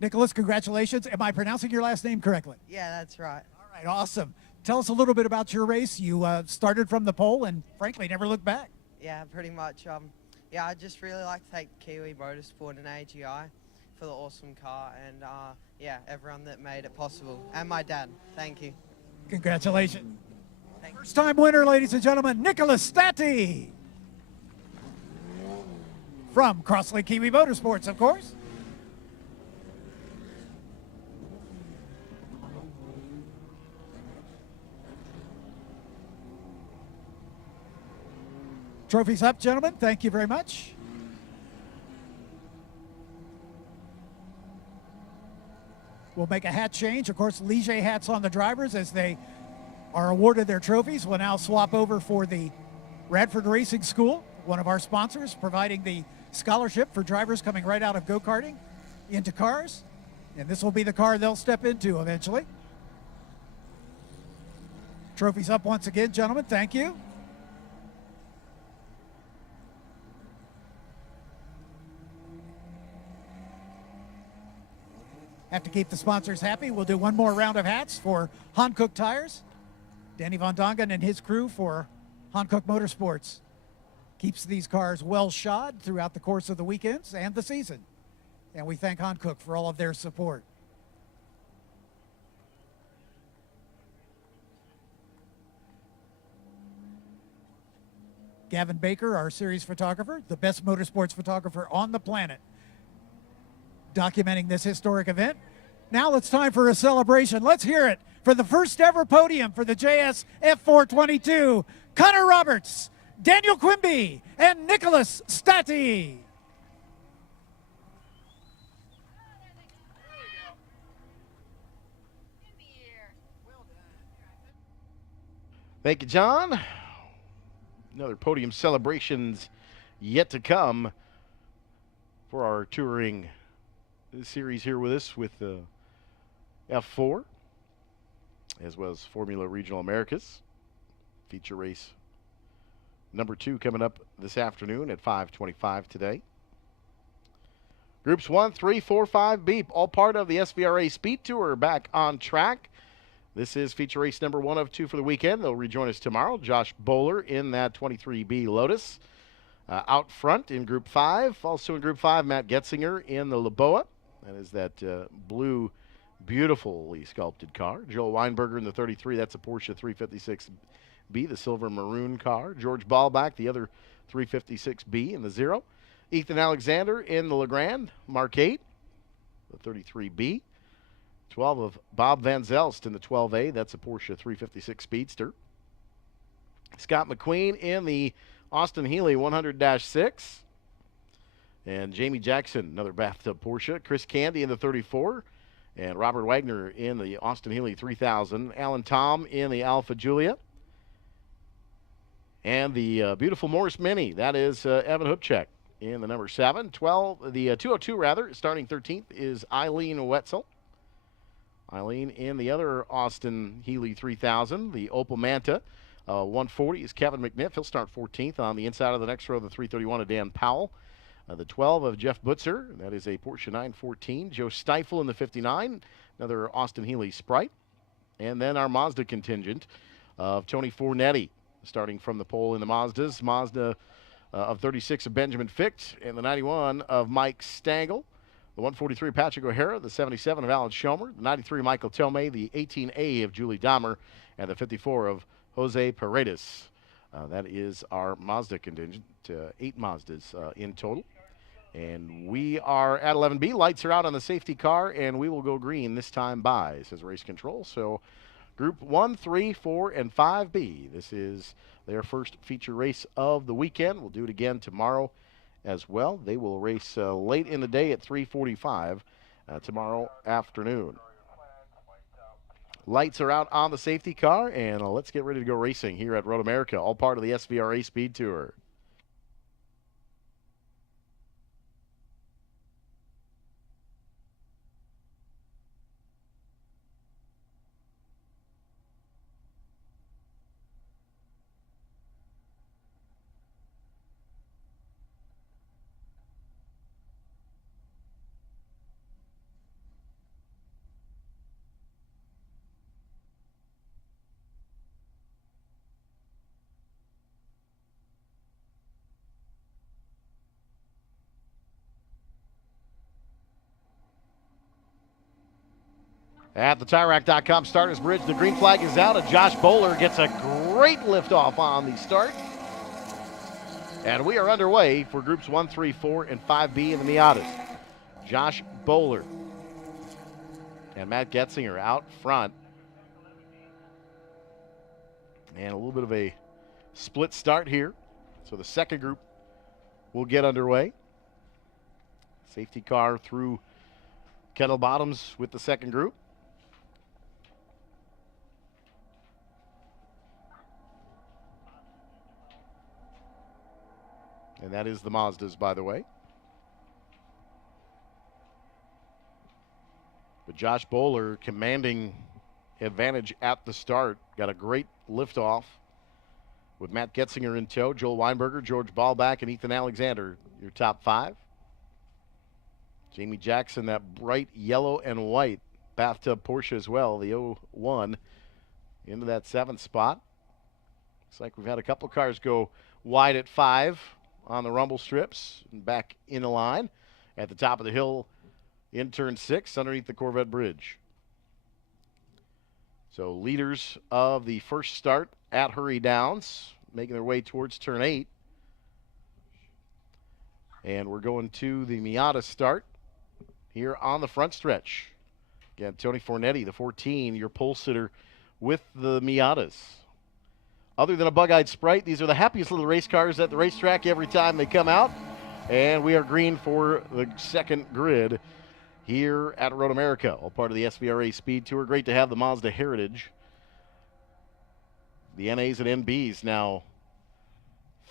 Nicholas, congratulations. Am I pronouncing your last name correctly? Yeah, that's right. All right, awesome. Tell us a little bit about your race. You started from the pole and, frankly, never looked back. Yeah, pretty much. Yeah, I just really like to thank Kiwi Motorsport and AGI for the awesome car, and yeah, everyone that made it possible, and my dad. Thank you. Congratulations. First time winner, ladies and gentlemen, Nicholas Stati. From Crossley Kiwi Motorsports, of course. Trophies up, gentlemen. Thank you very much. We'll make a hat change. Of course, Ligier hats on the drivers as they are awarded their trophies. We'll now swap over for the Radford Racing School, one of our sponsors, providing the scholarship for drivers coming right out of go-karting into cars. And this will be the car they'll step into eventually. Trophies up once again, gentlemen. Thank you. Have to keep the sponsors happy. We'll do one more round of hats for Hankook Tires. Danny Von Dongen and his crew for Hankook Motorsports. Keeps these cars well shod throughout the course of the weekends and the season. And we thank Hankook for all of their support. Gavin Baker, our series photographer, the best motorsports photographer on the planet, documenting this historic event. Now it's time for a celebration. Let's hear it for the first ever podium for the JS F422, Connor Roberts, Daniel Quimby, and Nicholas Stati. Thank you, John. Another podium celebrations yet to come for our touring series here with us with the F4 as well as Formula Regional Americas. Feature race number 2 coming up this afternoon at 5:25 today. Groups 1, 3, 4, 5B, all part of the SVRA Speed Tour, back on track. This is feature race number 1 of 2 for the weekend. They'll rejoin us tomorrow. Josh Bowler in that 23B Lotus. Out front in Group 5. Also in Group 5, Matt Getzinger in the Laboa. That is that blue, beautifully sculpted car. Joel Weinberger in the 33. That's a Porsche 356B, the silver maroon car. George Ballback, the other 356B in the 0. Ethan Alexander in the Legrand Mark 8, the 33B. 12 of Bob Van Zelst in the 12A. That's a Porsche 356 Speedster. Scott McQueen in the Austin Healey 100-6. And Jamie Jackson, another bathtub Porsche. Chris Candy in the 34. And Robert Wagner in the Austin Healey 3000. Alan Tom in the Alfa Giulia. And the beautiful Morris Mini. That is Evan Hupchek in the number 7. 202 rather. Starting 13th is Eileen Wetzel. Eileen in the other Austin Healey 3000, the Opel Manta. 140 is Kevin McNiff. He'll start 14th. On the inside of the next row, the 331 of Dan Powell. The 12 of Jeff Butzer. That is a Porsche 914. Joe Stiefel in the 59, another Austin Healey Sprite. And then our Mazda contingent of Tony Fornetti, starting from the pole in the Mazdas. Mazda of 36 of Benjamin Ficht, and the 91 of Mike Stangl. The 143 Patrick O'Hara, the 77 of Alan Schomer, the 93 Michael Tomei, the 18A of Julie Dahmer, and the 54 of Jose Paredes. That is our Mazda contingent, 8 Mazdas in total. And we are at 11B. Lights are out on the safety car, and we will go green this time by, says race control. So Group 1, 3, 4, and 5B. This is their first feature race of the weekend. We'll do it again tomorrow as well. They will race late in the day at 3:45 tomorrow afternoon. Lights are out on the safety car, and let's get ready to go racing here at Road America, all part of the SVRA Speed Tour. At the TireRack.com starters bridge, the green flag is out, and Josh Bowler gets a great liftoff on the start. And we are underway for groups 1, 3, 4, and 5B in the Miatas. Josh Bowler and Matt Getzinger out front. And a little bit of a split start here. So the second group will get underway. Safety car through Kettle Bottoms with the second group. And that is the Mazdas, by the way. But Josh Bowler commanding advantage at the start. Got a great liftoff with Matt Getzinger in tow, Joel Weinberger, George Ballback, and Ethan Alexander, your top 5. Jamie Jackson, that bright yellow and white bathtub Porsche as well, the 01 into that 7th spot. Looks like we've had a couple cars go wide at 5 on the rumble strips and back in the line at the top of the hill in turn 6 underneath the Corvette bridge. So leaders of the first start at Hurry Downs making their way towards turn 8. And we're going to the Miata start here on the front stretch. Again, Tony Fornetti, the 14, your pole sitter with the Miatas. Other than a bug-eyed Sprite, these are the happiest little race cars at the racetrack every time they come out. And we are green for the second grid here at Road America, all part of the SVRA Speed Tour. Great to have the Mazda heritage. The NAs and NBs now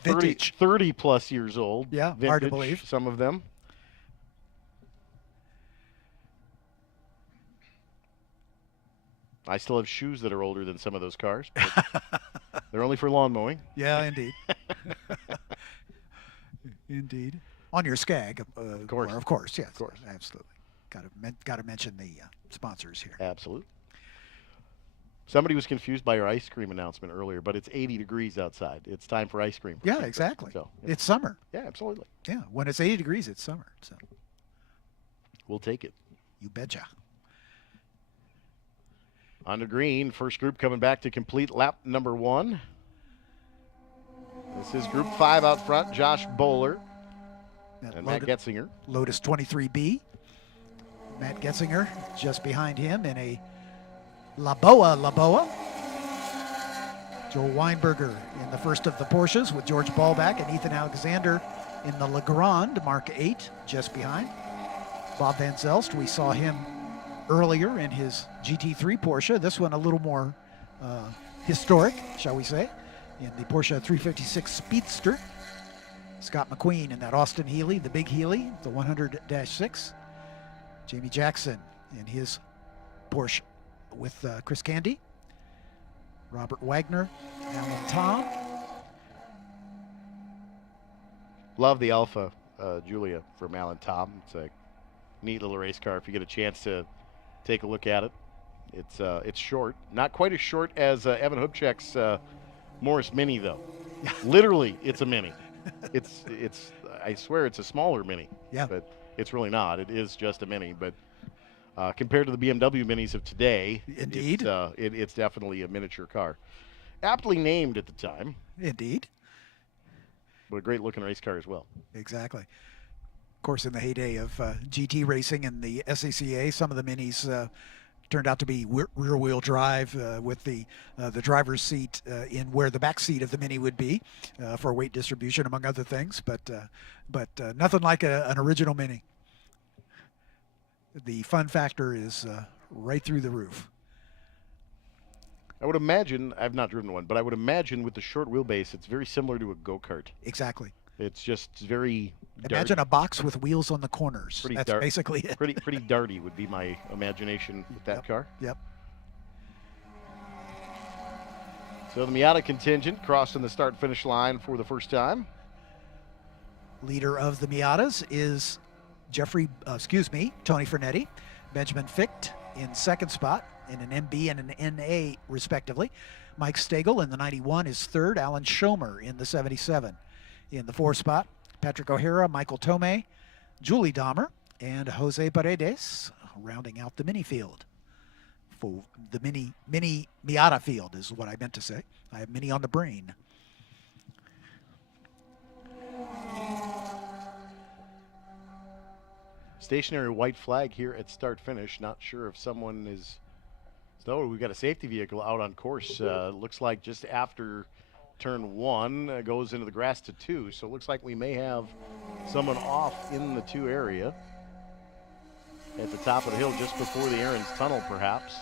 30 plus years old. Yeah, vintage, hard to believe. Some of them. I still have shoes that are older than some of those cars. But they're only for lawn mowing. Yeah, indeed. Indeed. On your Skag, of course, yes. Of course. Absolutely. Got to mention the sponsors here. Absolutely. Somebody was confused by our ice cream announcement earlier, but it's 80 degrees outside. It's time for ice cream. Yeah, exactly. So, it's summer. Yeah, absolutely. Yeah, when it's 80 degrees, it's summer. So we'll take it. You betcha. On the green, first group coming back to complete lap number 1. This is group 5 out front, Josh Bowler and Matt Getzinger. Lotus 23B. Matt Getzinger just behind him in a La Boa. Joel Weinberger in the first of the Porsches with George Ballback and Ethan Alexander in the Legrand, Mark 8, just behind. Bob Van Zelst, we saw him earlier in his GT3 Porsche. This one a little more historic, shall we say, in the Porsche 356 Speedster. Scott McQueen in that Austin Healey, the big Healey, the 100-6. Jamie Jackson in his Porsche with Chris Candy. Robert Wagner, Alan Tom. Love the Alpha Julia from Alan Tom. It's a neat little race car if you get a chance to take a look at it. It's short, not quite as short as Evan Hubchek's Morris Mini though. Literally, it's a Mini. It's I swear it's a smaller Mini. Yeah. But it's really not. It is just a Mini, but compared to the BMW Minis of today, indeed, it's definitely a miniature car. Aptly named at the time. Indeed. But a great looking race car as well. Exactly. Of course, in the heyday of GT racing and the SCCA, some of the Minis turned out to be rear-wheel drive with the driver's seat in where the back seat of the Mini would be for weight distribution, among other things. But nothing like an original Mini. The fun factor is right through the roof. I would imagine, I've not driven one, but I would imagine with the short wheelbase, it's very similar to a go-kart. Exactly. It's just very Imagine darty. a box with wheels on the corners. Pretty That's basically it. pretty darty would be my imagination with that car. Yep. So the Miata contingent crossing the start-finish line for the first time. Leader of the Miatas is Tony Fernetti, Benjamin Ficht in second spot in an MB and an NA respectively. Mike Stagel in the 91 is third. Alan Schomer in the 77. In the fourth spot, Patrick O'Hara, Michael Tomei, Julie Dahmer, and Jose Paredes rounding out the mini field. For the mini Miata field is what I meant to say. I have mini on the brain. Stationary white flag here at start finish. Not sure if someone is. So we've got a safety vehicle out on course. Looks like just after turn 1 goes into the grass to 2. So it looks like we may have someone off in the 2 area at the top of the hill just before the Aaron's Tunnel, perhaps.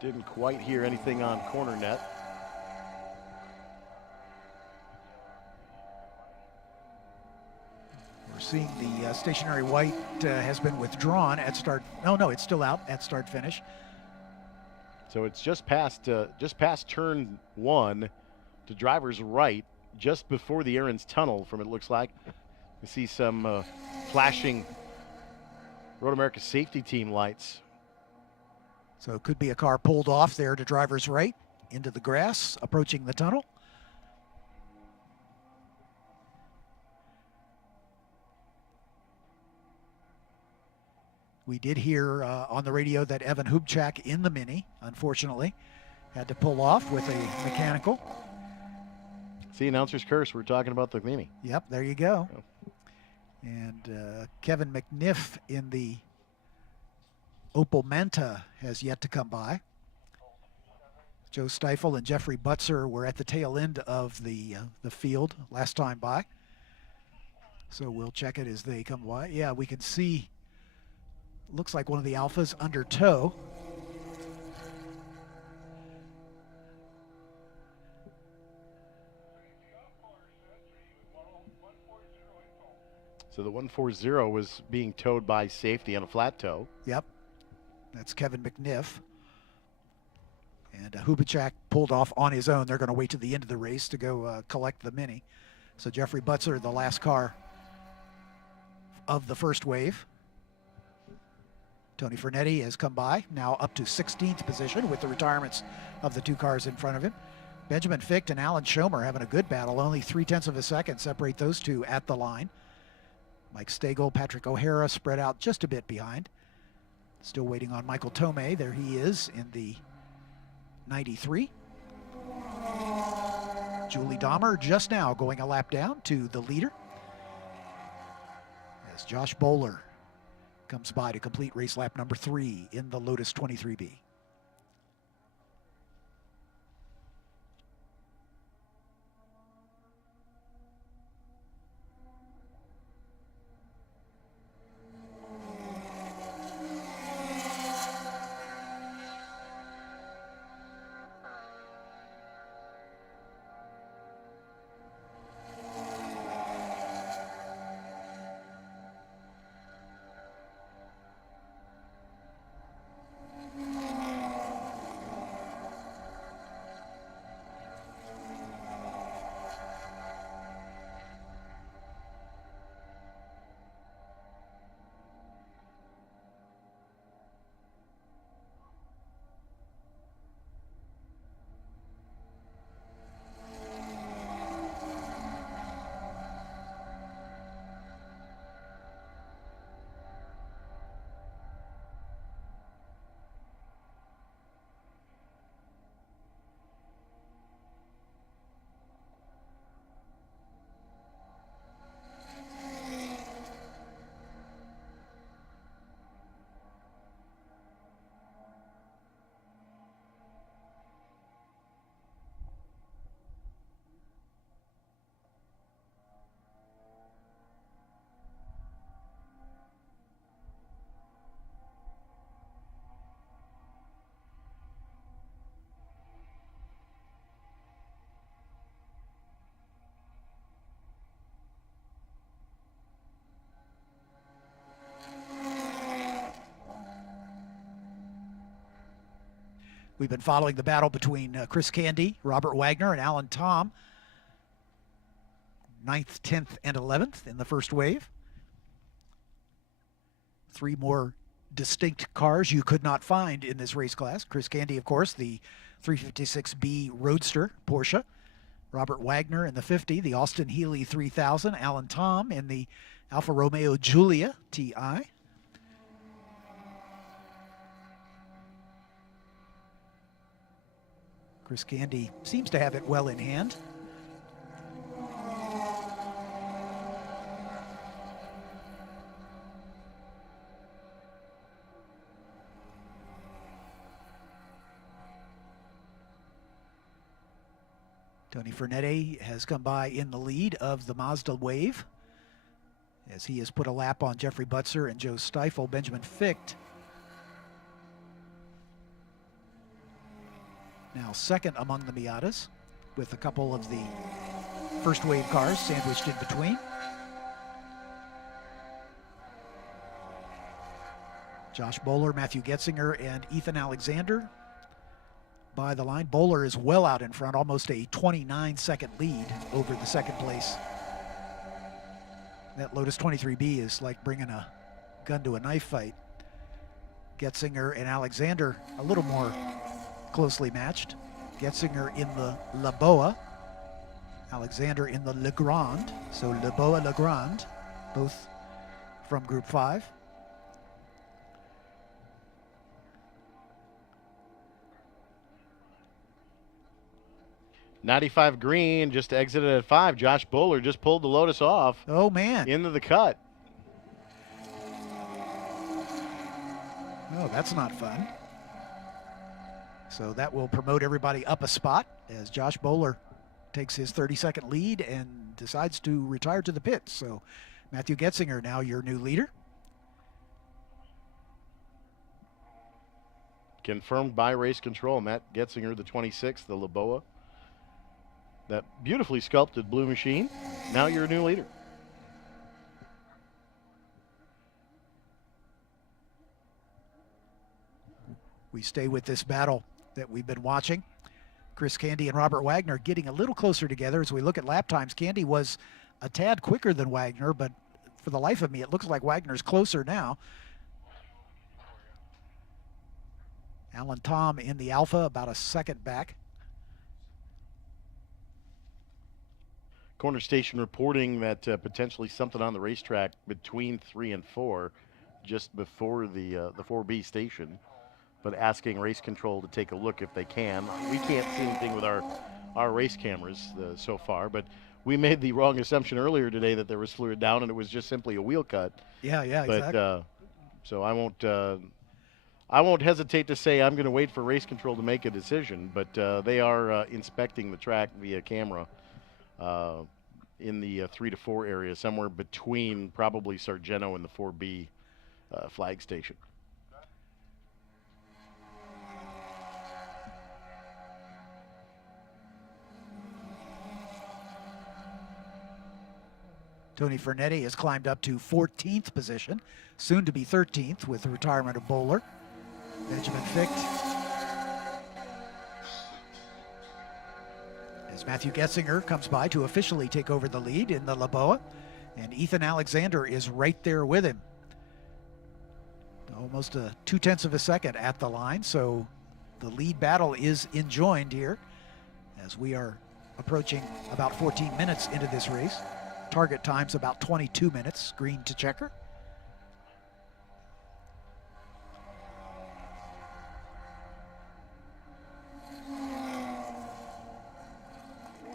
Didn't quite hear anything on corner net. We're seeing the stationary white has been withdrawn at start. No, it's still out at start finish. So it's just past turn 1 to driver's right, just before the Aaron's Tunnel. From it looks like we see some flashing Road America safety team lights. So it could be a car pulled off there to driver's right into the grass, approaching the tunnel. We did hear on the radio that Evan Hubchak in the Mini, unfortunately, had to pull off with a mechanical. See, announcer's curse. We're talking about the Mini. Yep, there you go. Oh. And Kevin McNiff in the Opel Manta has yet to come by. Joe Stiefel and Jeffrey Butzer were at the tail end of the field last time by. So we'll check it as they come by. Yeah, we can see, looks like one of the Alphas under tow. So the 140 was being towed by safety on a flat tow. Yep, that's Kevin McNiff. And Hubachak pulled off on his own. They're going to wait to the end of the race to go collect the Mini. So Jeffrey Butzer, the last car of the first wave. Tony Fernetti has come by, now up to 16th position with the retirements of the two cars in front of him. Benjamin Ficht and Alan Schomer having a good battle. Only 0.3 of a second separate those two at the line. Mike Stagel, Patrick O'Hara spread out just a bit behind. Still waiting on Michael Tomei. There he is in the 93. Julie Dahmer just now going a lap down to the leader as Josh Bowler comes by to complete race lap number 3 in the Lotus 23B. We've been following the battle between Chris Candy, Robert Wagner, and Alan Tom. 9th, 10th, and 11th in the first wave. 3 more distinct cars you could not find in this race class. Chris Candy, of course, the 356B Roadster Porsche. Robert Wagner in the 50, the Austin Healey 3000. Alan Tom in the Alfa Romeo Giulia TI. Chris Candy seems to have it well in hand. Tony Fernetti has come by in the lead of the Mazda Wave as he has put a lap on Jeffrey Butzer and Joe Stiefel. Benjamin Ficht now second among the Miatas, with a couple of the first wave cars sandwiched in between. Josh Bowler, Matthew Getzinger, and Ethan Alexander by the line. Bowler is well out in front, almost a 29-second lead over the second place. That Lotus 23B is like bringing a gun to a knife fight. Getzinger and Alexander a little more closely matched. Getzinger in the La Boa, Alexander in the Le Grand. So La Boa, Le Grand, both from Group 5. '95 green just exited at 5. Josh Bowler just pulled the Lotus off. Oh, man. Into the cut. Oh, that's not fun. So that will promote everybody up a spot as Josh Bowler takes his 30-second lead and decides to retire to the pits. So Matthew Getzinger now your new leader. Confirmed by race control. Matt Getzinger, the 26th, the La Boa. That beautifully sculpted blue machine. Now you're a new leader. We stay with this battle that we've been watching. Chris Candy and Robert Wagner getting a little closer together as we look at lap times. Candy was a tad quicker than Wagner, but for the life of me, it looks like Wagner's closer now. Alan Tom in the Alpha, about a second back. Corner Station reporting that potentially something on the racetrack between 3 and 4, just before the 4B station, but asking race control to take a look if they can. We can't see anything with our race cameras so far, but we made the wrong assumption earlier today that there was fluid down and it was just simply a wheel cut. Yeah, exactly. But so I won't hesitate to say I'm going to wait for race control to make a decision, but they are inspecting the track via camera in the 3 to 4 area, somewhere between probably Sargento and the 4B flag station. Tony Fernetti has climbed up to 14th position, soon to be 13th with the retirement of Bowler. Benjamin Ficht. As Matthew Getzinger comes by to officially take over the lead in the La Boa, and Ethan Alexander is right there with him. Almost 0.2 of a second at the line, so the lead battle is enjoined here as we are approaching about 14 minutes into this race. Target time's about 22 minutes, green to checker.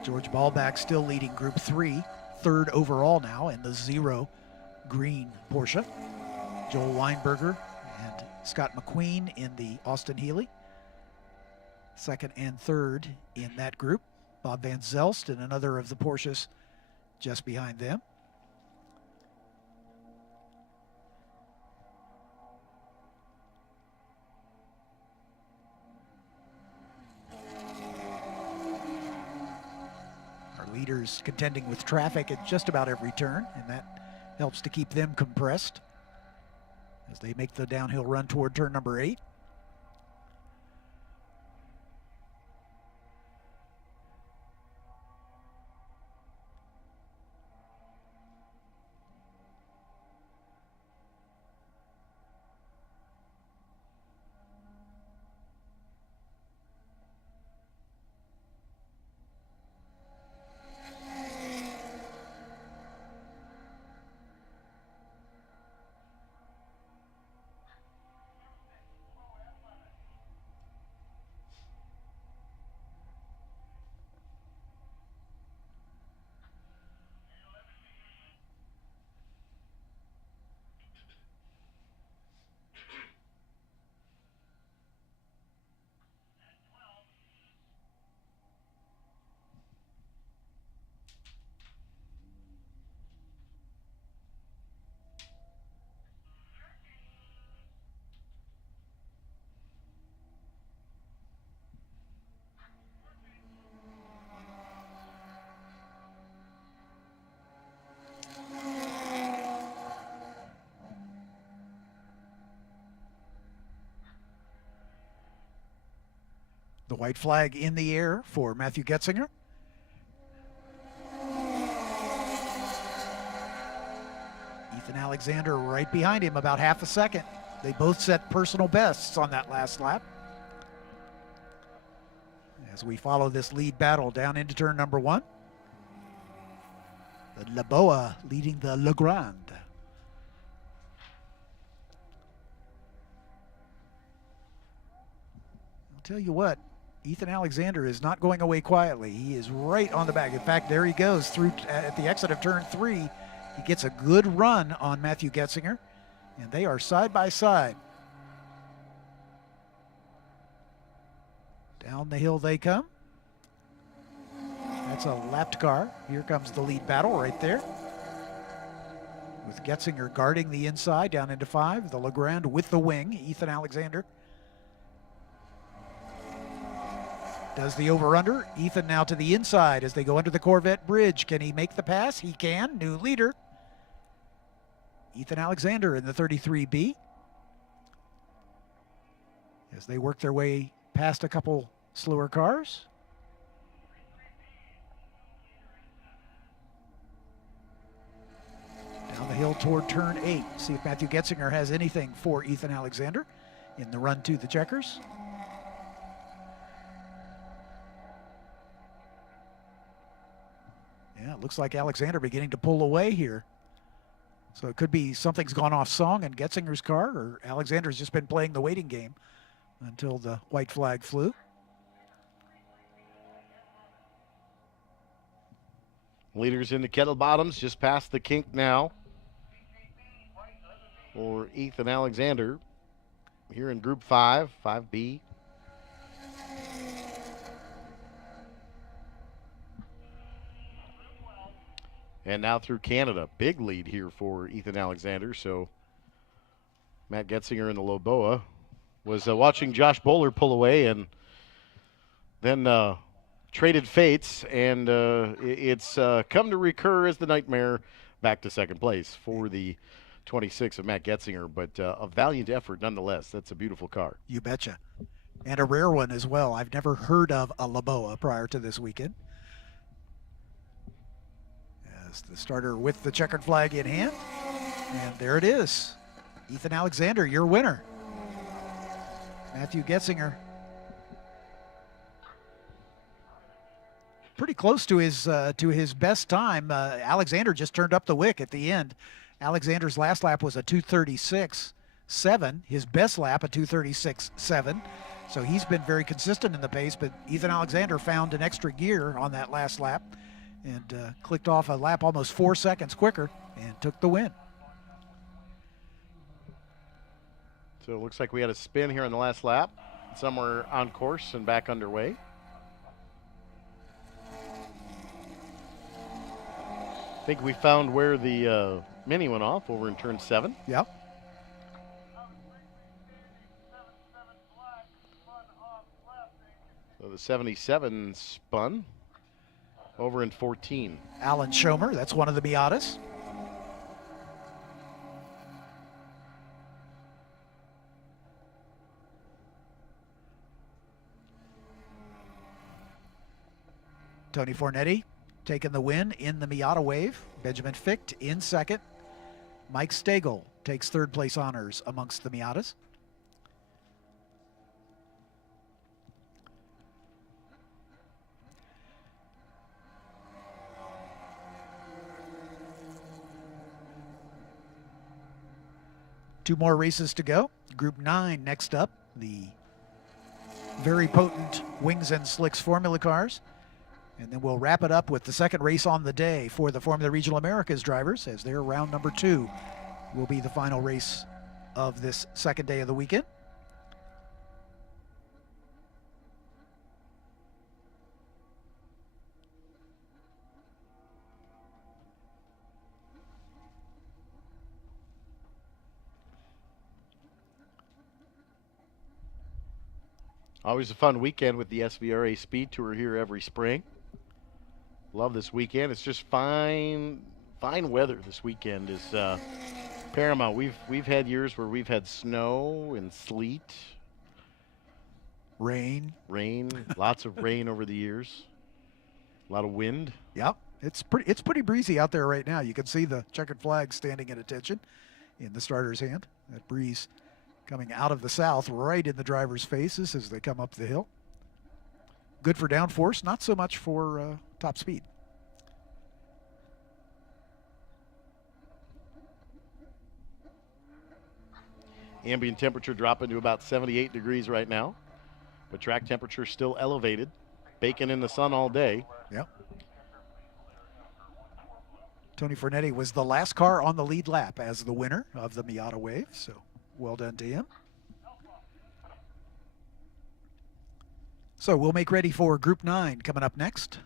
George Ballback still leading Group 3, third overall now in the 0 green Porsche. Joel Weinberger and Scott McQueen in the Austin Healey. Second and third in that group. Bob Van Zelst and another of the Porsches just behind them. Our leaders contending with traffic at just about every turn, and that helps to keep them compressed as they make the downhill run toward turn number 8. The white flag in the air for Matthew Getzinger. Ethan Alexander right behind him, about half a second. They both set personal bests on that last lap. As we follow this lead battle down into turn number 1. The La Boa leading the Le Grand. I'll tell you what, Ethan Alexander is not going away quietly. He is right on the back. In fact, there he goes through at the exit of turn 3. He gets a good run on Matthew Getzinger, and they are side by side. Down the hill they come. That's a lapped car. Here comes the lead battle right there, with Getzinger guarding the inside down into 5. The Legrand with the wing. Ethan Alexander does the over-under. Ethan now to the inside as they go under the Corvette bridge. Can he make the pass? He can. New leader. Ethan Alexander in the 33B. As they work their way past a couple slower cars. Down the hill toward turn 8. See if Matthew Getzinger has anything for Ethan Alexander in the run to the checkers. Yeah, it looks like Alexander beginning to pull away here. So it could be something's gone off song in Getzinger's car, or Alexander's just been playing the waiting game until the white flag flew. Leaders in the kettle bottoms, just past the kink now for Ethan Alexander here in Group 5, 5B. And now through Canada. Big lead here for Ethan Alexander. So Matt Getzinger in the Loboa was watching Josh Bowler pull away and then traded fates. And it's come to recur as the nightmare back to second place for the 26 of Matt Getzinger. But a valiant effort nonetheless. That's a beautiful car. You betcha. And a rare one as well. I've never heard of a Loboa prior to this weekend. As the starter with the checkered flag in hand. And there it is. Ethan Alexander, your winner. Matthew Getzinger. Pretty close to his best time. Alexander just turned up the wick at the end. Alexander's last lap was a 2:36.7. His best lap a 2:36.7. So he's been very consistent in the pace, but Ethan Alexander found an extra gear on that last lap and clicked off a lap almost 4 seconds quicker and took the win. So it looks like we had a spin here on the last lap. Somewhere on course and back underway. I think we found where the Mini went off over in turn 7. Yep. So the 77 spun over in 14. Alan Schomer, that's one of the Miatas. Tony Fornetti taking the win in the Miata wave. Benjamin Ficht in second. Mike Stagel takes third place honors amongst the Miatas. Two more races to go. Group 9 next up. The very potent Wings and Slicks Formula cars. And then we'll wrap it up with the second race on the day for the Formula Regional Americas drivers, as their round number 2 will be the final race of this second day of the weekend. Always a fun weekend with the SVRA SpeedTour here every spring. Love this weekend. It's just fine weather this weekend is paramount. We've had years where we've had snow and sleet. Rain. Lots of rain over the years. A lot of wind. Yep, it's pretty breezy out there right now. You can see the checkered flag standing at attention in the starter's hand. That breeze coming out of the south right in the driver's faces as they come up the hill. Good for downforce, not so much for top speed. Ambient temperature dropping to about 78 degrees right now, but track temperature still elevated. Baking in the sun all day. Yep. Tony Fernetti was the last car on the lead lap as the winner of the Miata Wave, so well done to him. So we'll make ready for Group 9 coming up next.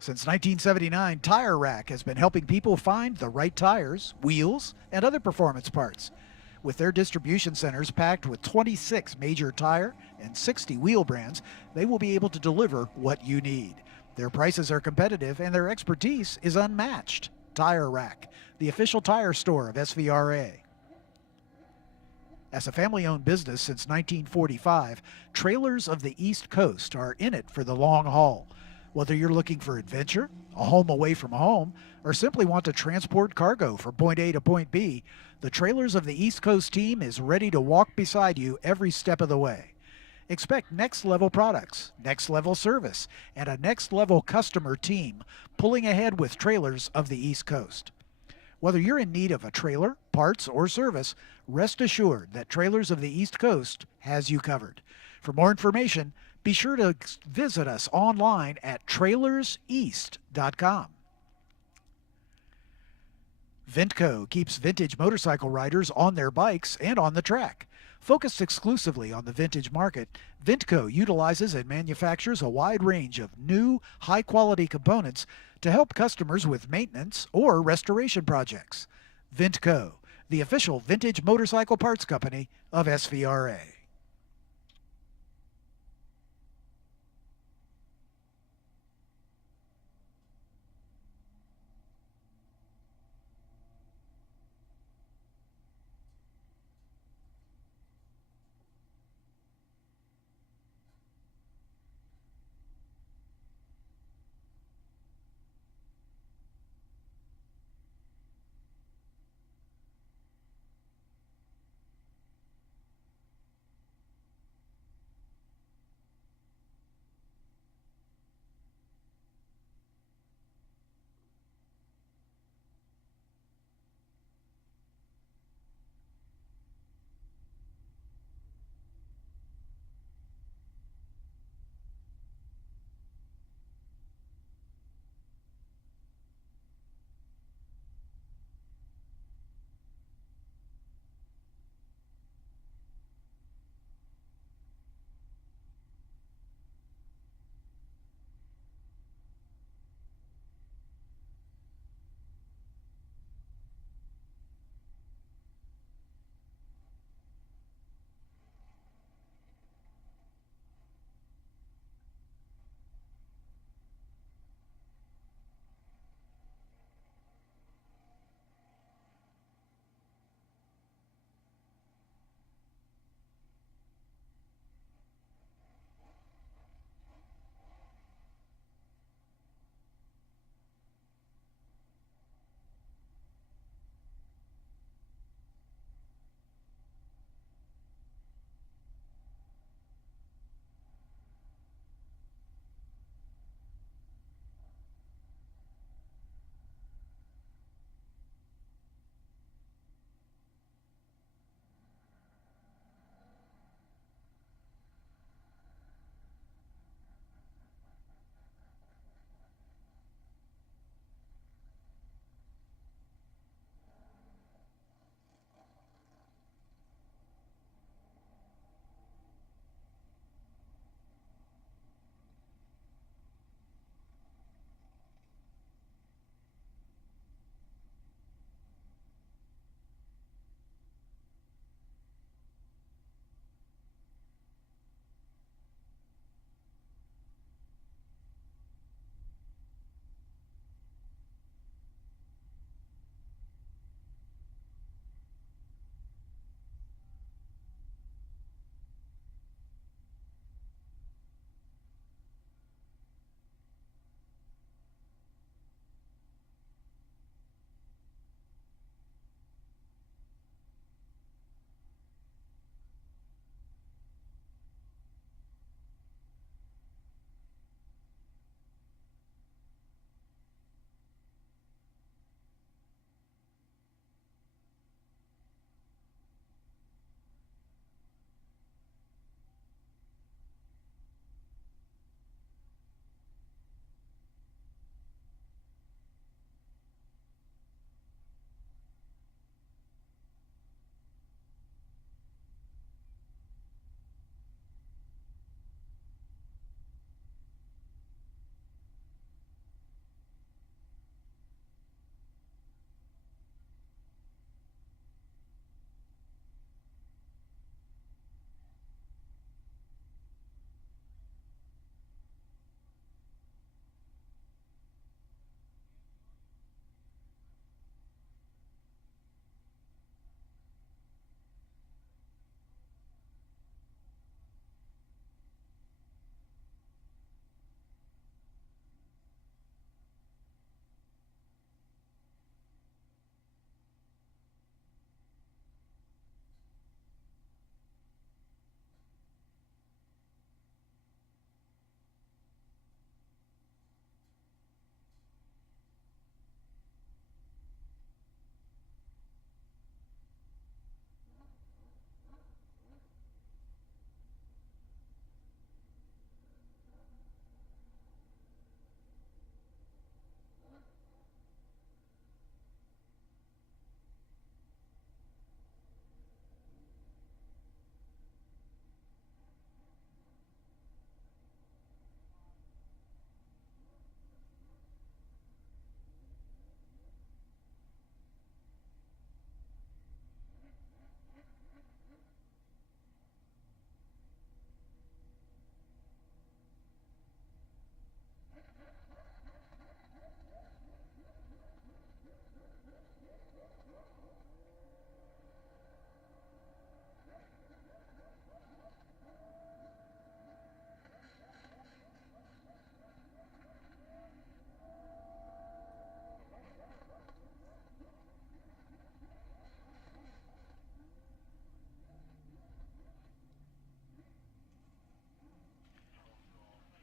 Since 1979, Tire Rack has been helping people find the right tires, wheels, and other performance parts. With their distribution centers packed with 26 major tire and 60 wheel brands, they will be able to deliver what you need. Their prices are competitive and their expertise is unmatched. Tire Rack, the official tire store of SVRA. As a family-owned business since 1945, Trailers of the East Coast are in it for the long haul. Whether you're looking for adventure, a home away from home, or simply want to transport cargo from point A to point B, the Trailers of the East Coast team is ready to walk beside you every step of the way. Expect next-level products, next-level service, and a next-level customer team pulling ahead with Trailers of the East Coast. Whether you're in need of a trailer, parts, or service, rest assured that Trailers of the East Coast has you covered. For more information, be sure to visit us online at trailerseast.com. Vintco keeps vintage motorcycle riders on their bikes and on the track. Focused exclusively on the vintage market, Vintco utilizes and manufactures a wide range of new, high-quality components to help customers with maintenance or restoration projects. Vintco, the official vintage motorcycle parts company of SVRA.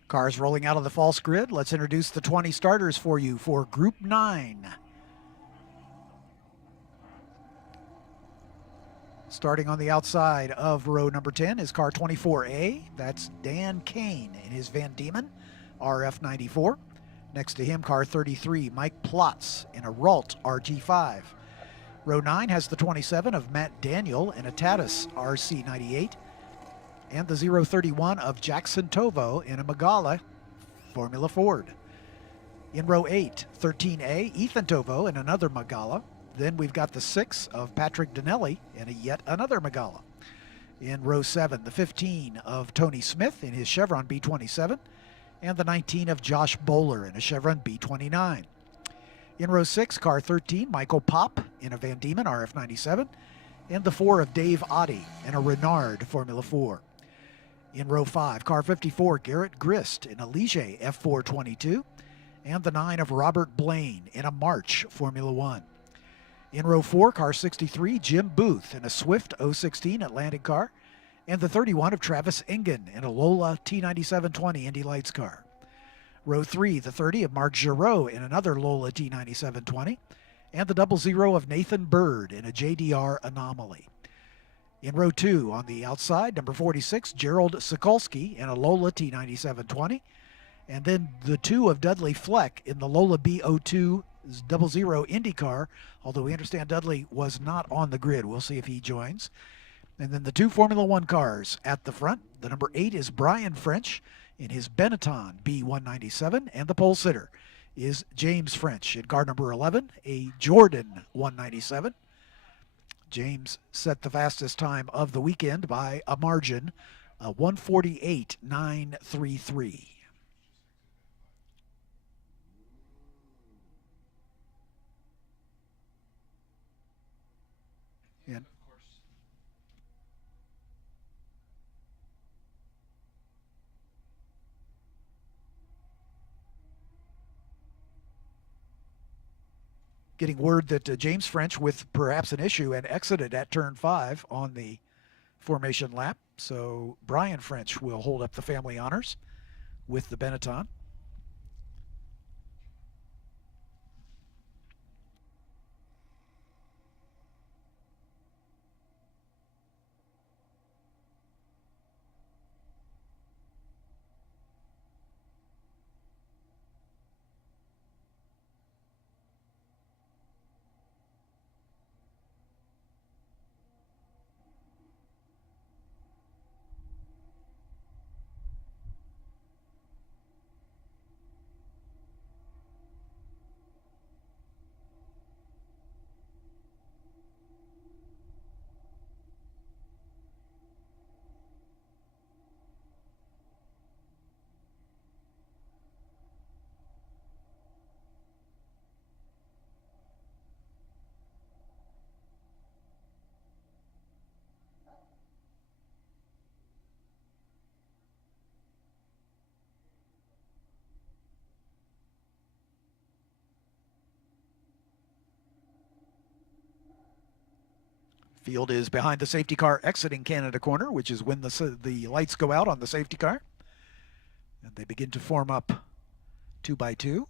Cars rolling out of the false grid. Let's introduce the 20 starters for you for Group 9. Starting on the outside of row number 10 is car 24A. That's Dan Kane in his Van Diemen RF94. Next to him, car 33, Mike Plotz in a Ralt RG5. Row 9 has the 27 of Matt Daniel in a Tatis RC98. And the 031 of Jackson Tovo in a Magala Formula Ford. In row 8, 13A, Ethan Tovo in another Magala. Then we've got the 6 of Patrick Donnelly in yet another Magala. In row 7, the 15 of Tony Smith in his Chevron B27, and the 19 of Josh Bowler in a Chevron B29. In row 6, car 13, Michael Popp in a Van Diemen RF97, and the 4 of Dave Oddie in a Renard Formula 4. In row 5, car 54, Garrett Grist in a Ligier F422, and the 9 of Robert Blaine in a March Formula 1. In row 4, car 63, Jim Booth in a Swift 016 Atlantic car, and the 31 of Travis Engen in a Lola T9720 Indy Lights car. Row 3, the 30 of Mark Giroux in another Lola T9720, and the 00 of Nathan Bird in a JDR Anomaly. In row 2, on the outside, number 46, Gerald Sokolsky in a Lola T9720, and then the 2 of Dudley Fleck in the Lola B02 00 Indy car, although we understand Dudley was not on the grid. We'll see if he joins. And then the 2 Formula 1 cars at the front. The number 8 is Brian French in his Benetton B197, and the pole sitter is James French in car number 11, a Jordan 197. James set the fastest time of the weekend by a margin, 1:48.933. And getting word that James French, with perhaps an issue, and exited at turn 5 on the formation lap. So Brian French will hold up the family honors with the Benetton. Field is behind the safety car exiting Canada corner, which is when the lights go out on the safety car. And they begin to form up 2 by 2.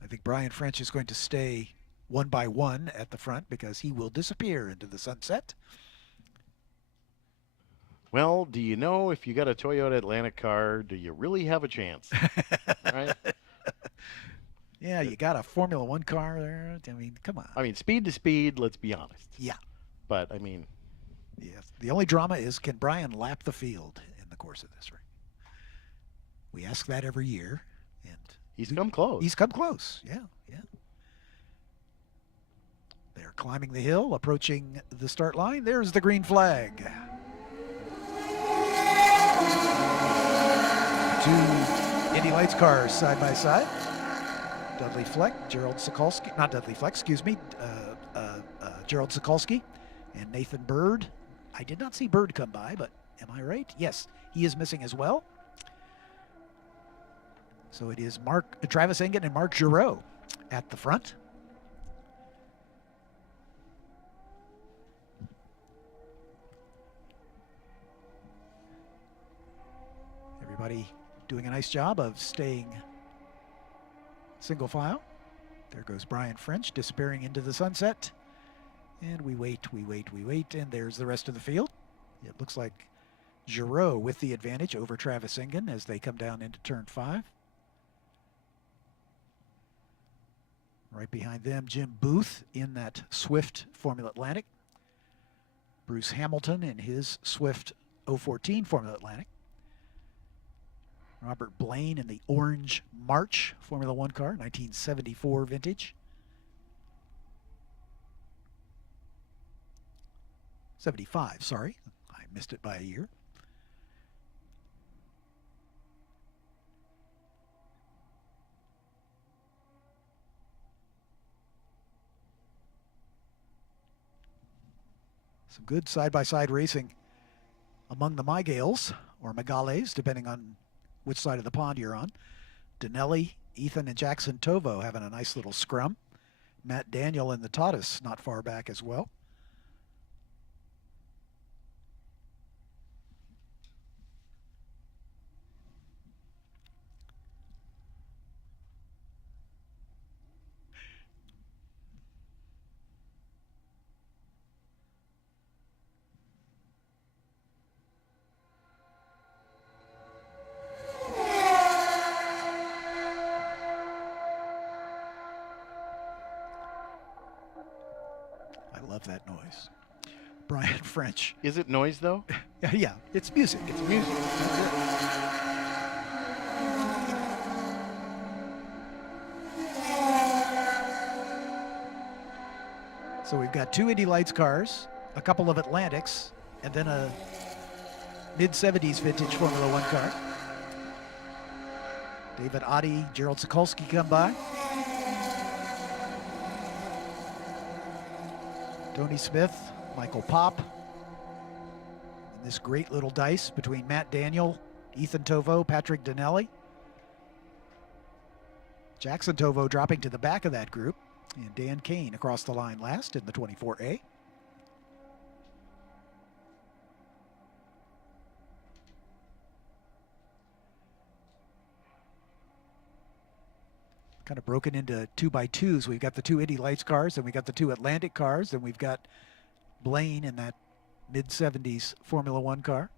I think Brian French is going to stay 1 by 1 at the front because he will disappear into the sunset. Well, do you know if you got a Toyota Atlantic car, do you really have a chance? Right? Yeah, you got a Formula 1 car there. I mean, come on. I mean, speed to speed, let's be honest. Yeah. But, I mean. Yeah. The only drama is, can Brian lap the field in the course of this race? We ask that every year. And he's come close. He's come close. Yeah, yeah. They're climbing the hill, approaching the start line. There's the green flag. 2 Indy Lights cars side by side. Dudley Fleck, Gerald Sokolsky, not Dudley Fleck, excuse me, Gerald Sokolsky and Nathan Bird. I did not see Bird come by, but am I right? Yes, he is missing as well. So it is Travis Engen and Mark Giroux at the front. Everybody doing a nice job of staying single file. There goes Brian French disappearing into the sunset. And we wait, and there's the rest of the field. It looks like Giroux with the advantage over Travis Ingen as they come down into turn 5. Right behind them, Jim Booth in that Swift Formula Atlantic. Bruce Hamilton in his Swift 014 Formula Atlantic. Robert Blaine in the Orange March Formula One car, 1974 vintage. 75, sorry. I missed it by a year. Some good side-by-side racing among the Mygales, or Megales, depending on which side of the pond you're on. Dinelli, Ethan, and Jackson Tovo having a nice little scrum. Matt Daniel in the Taurus not far back as well. That noise. Brian French. Is it noise though? Yeah, it's music. It's music. So we've got 2 Indy Lights cars, a couple of Atlantics, and then a mid-70s vintage Formula One car. David Oddie, Gerald Sokolsky come by. Tony Smith, Michael Popp, and this great little dice between Matt Daniel, Ethan Tovo, Patrick Dinelli. Jackson Tovo dropping to the back of that group, and Dan Kane across the line last in the 24A. Kind of broken into 2x2s. We've got the 2 Indy Lights cars, and we got the 2 Atlantic cars, and we've got Blaine in that mid-70s Formula One car.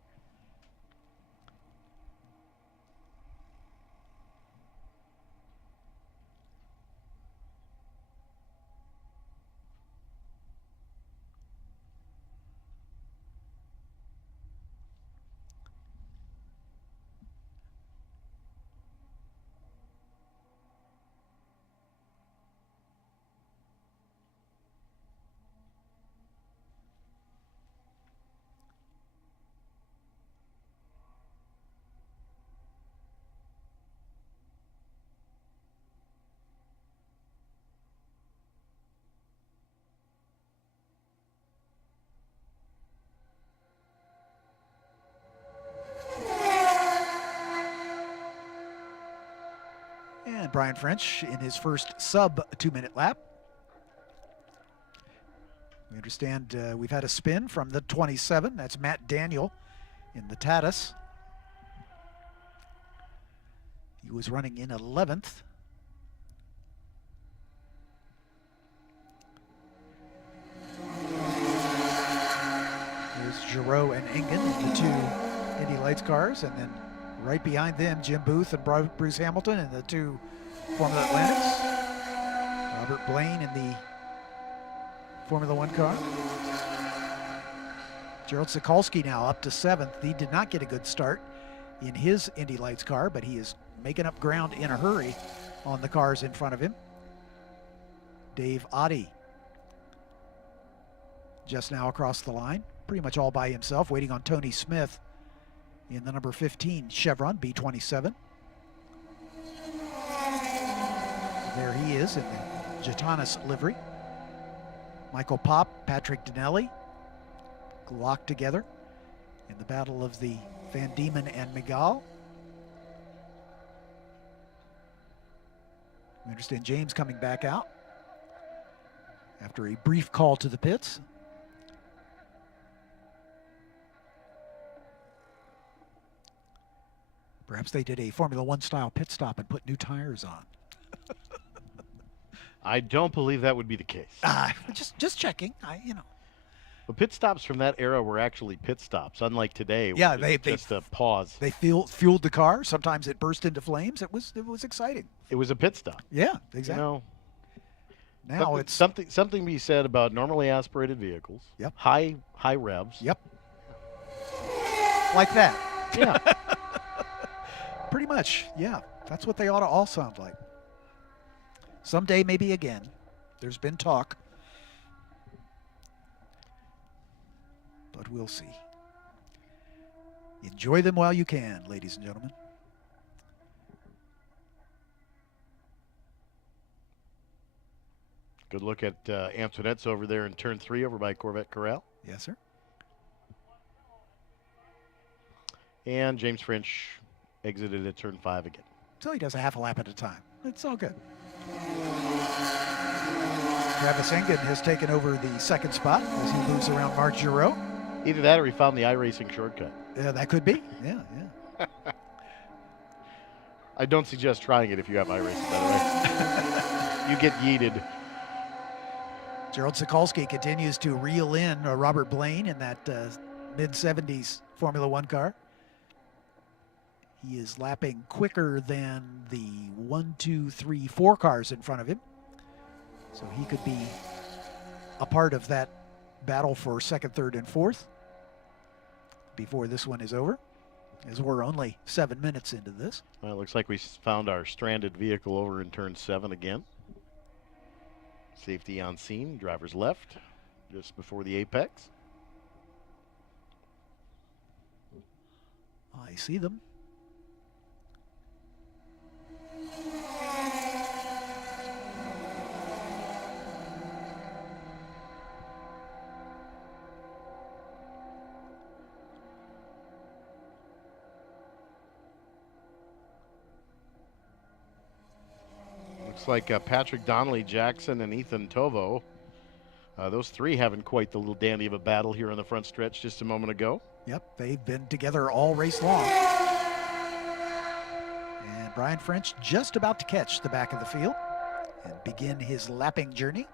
And Brian French in his first sub 2-minute lap. We understand we've had a spin from the 27. That's Matt Daniel in the Tatus. He was running in 11th. There's Giroux and Ingen, the 2 Indy Lights cars, and then right behind them, Jim Booth and Bruce Hamilton in the 2 Formula Atlantics. Robert Blaine in the Formula One car. Gerald Sokolsky now up to 7th. He did not get a good start in his Indy Lights car, but he is making up ground in a hurry on the cars in front of him. Dave Oddie just now across the line, pretty much all by himself, waiting on Tony Smith in the number 15 Chevron B27. There he is in the Gitanis livery. Michael Popp, Patrick Dinelli locked together in the battle of the Van Diemen and Miguel. We understand James coming back out after a brief call to the pits. Perhaps they did a Formula One style pit stop and put new tires on. I don't believe that would be the case. Just checking. The pit stops from that era were actually pit stops, unlike today. Yeah, which is they just a pause. They fueled the car. Sometimes it burst into flames. It was exciting. It was a pit stop. Yeah, exactly. Now it's something to be said about normally aspirated vehicles. Yep. High revs. Yep. Like that. Yeah. Pretty much. Yeah. That's what they ought to all sound like. Someday, maybe again. There's been talk. But we'll see. Enjoy them while you can, ladies and gentlemen. Good look at Antoinette's over there in turn 3 over by Corvette Corral. Yes, sir. And James French exited at turn 5 again. So he does a half a lap at a time. It's all good. Travis Engen has taken over the second spot as he moves around Mark Giroux. Either that or he found the iRacing shortcut. Yeah, that could be. Yeah. I don't suggest trying it if you have iRacing, by the way. You get yeeted. Gerald Sokolsky continues to reel in Robert Blaine in that mid-70s Formula One car. He is lapping quicker than the 1, 2, 3, 4 cars in front of him. So he could be a part of that battle for second, third, and fourth before this one is over, as we're only 7 minutes into this. Well, it looks like we found our stranded vehicle over in turn 7 again. Safety on scene, driver's left, just before the apex. I see them. Looks like Patrick Donnelly, Jackson, and Ethan Tovo. Those three having quite the little dandy of a battle here on the front stretch just a moment ago. Yep, they've been together all race long. And Brian French just about to catch the back of the field and begin his lapping journey.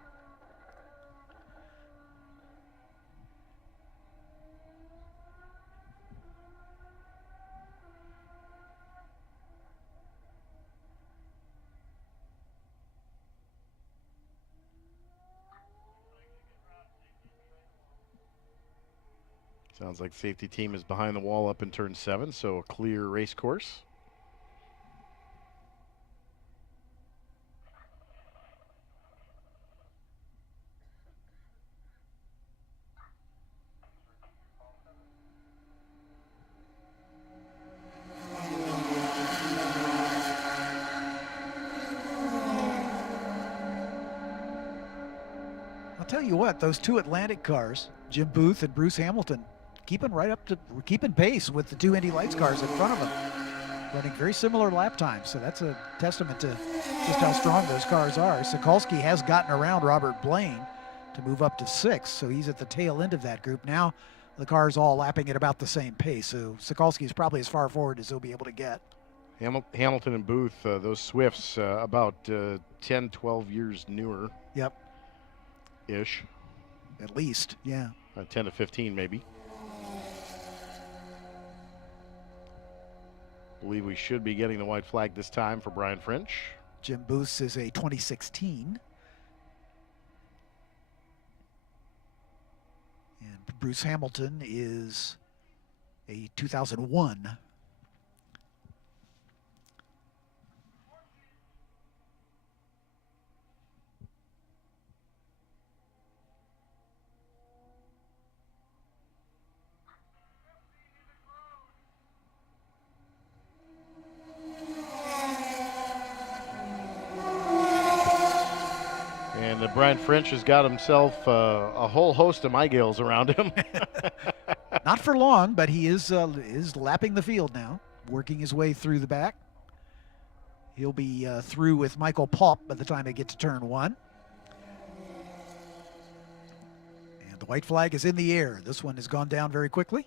Sounds like the safety team is behind the wall up in turn 7, so a clear race course. I'll tell you what, those two Atlantic cars, Jim Booth and Bruce Hamilton, keeping pace with the two Indy Lights cars in front of them, running very similar lap times. So that's a testament to just how strong those cars are. Sokolsky has gotten around Robert Blaine to move up to 6, so he's at the tail end of that group. Now the cars all lapping at about the same pace, so Sokolsky is probably as far forward as he'll be able to get. Hamilton and Booth, those Swifts, about 10, 12 years newer. Yep. Ish. At least, yeah. 10 to 15 maybe. Believe we should be getting the white flag this time for Brian French. Jim Booth is a 2016. And Bruce Hamilton is a 2001. Brian French has got himself a whole host of Mygales around him. Not for long, but he is lapping the field now, working his way through the back. He'll be through with Michael Paup by the time they get to turn 1. And the white flag is in the air. This one has gone down very quickly.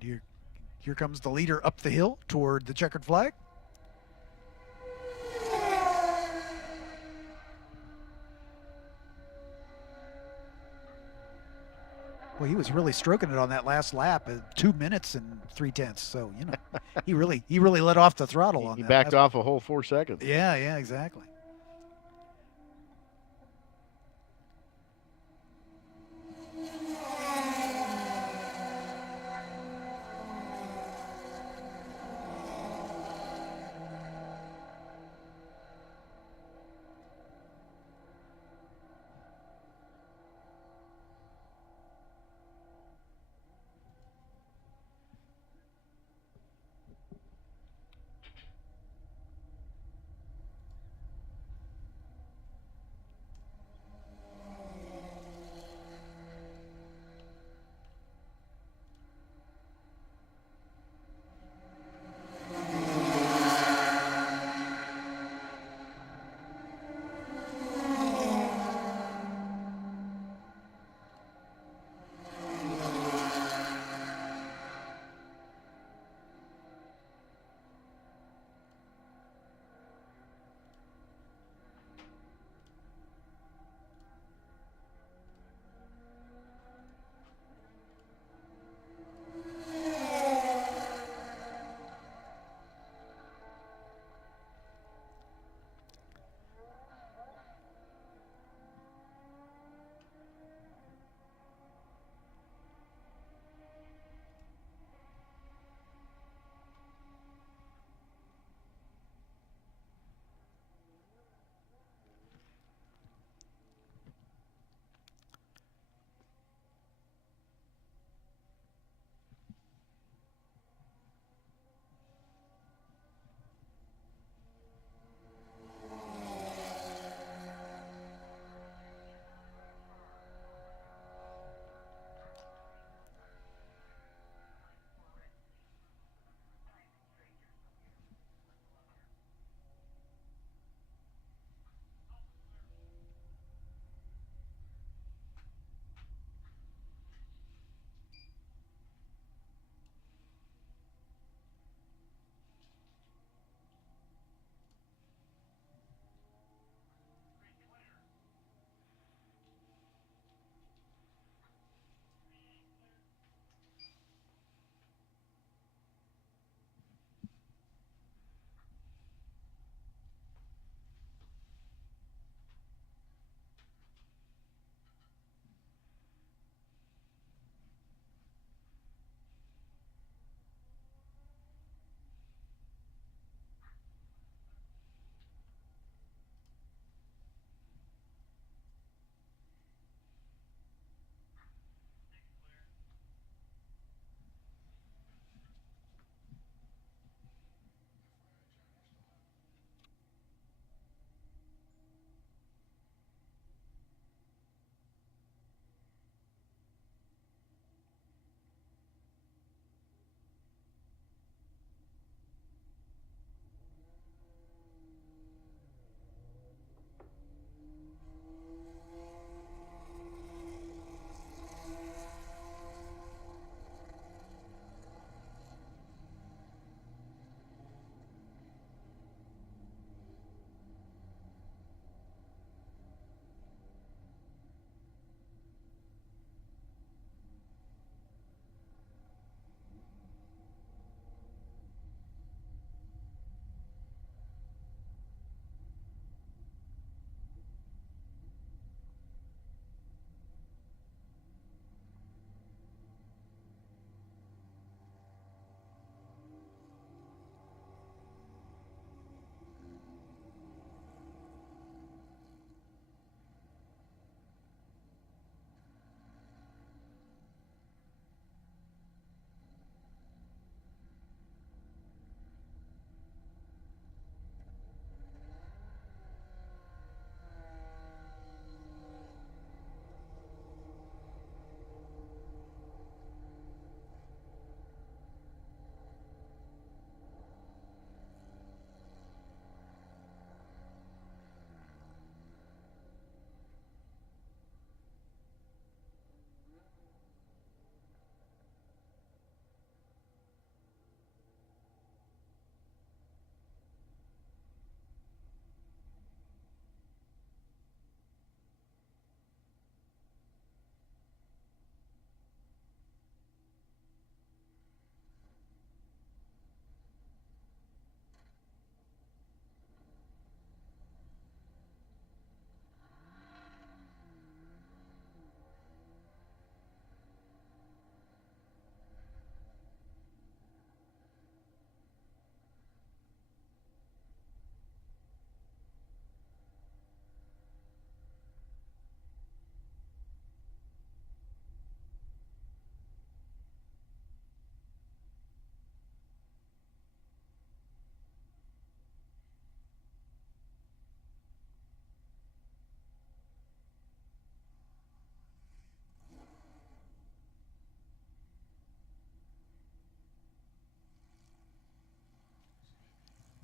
And here comes the leader up the hill toward the checkered flag. Well, he was really stroking it on that last lap at 2 minutes and 3/10. So, you know, he really let off the throttle on that. He backed off a whole 4 seconds. Yeah, exactly.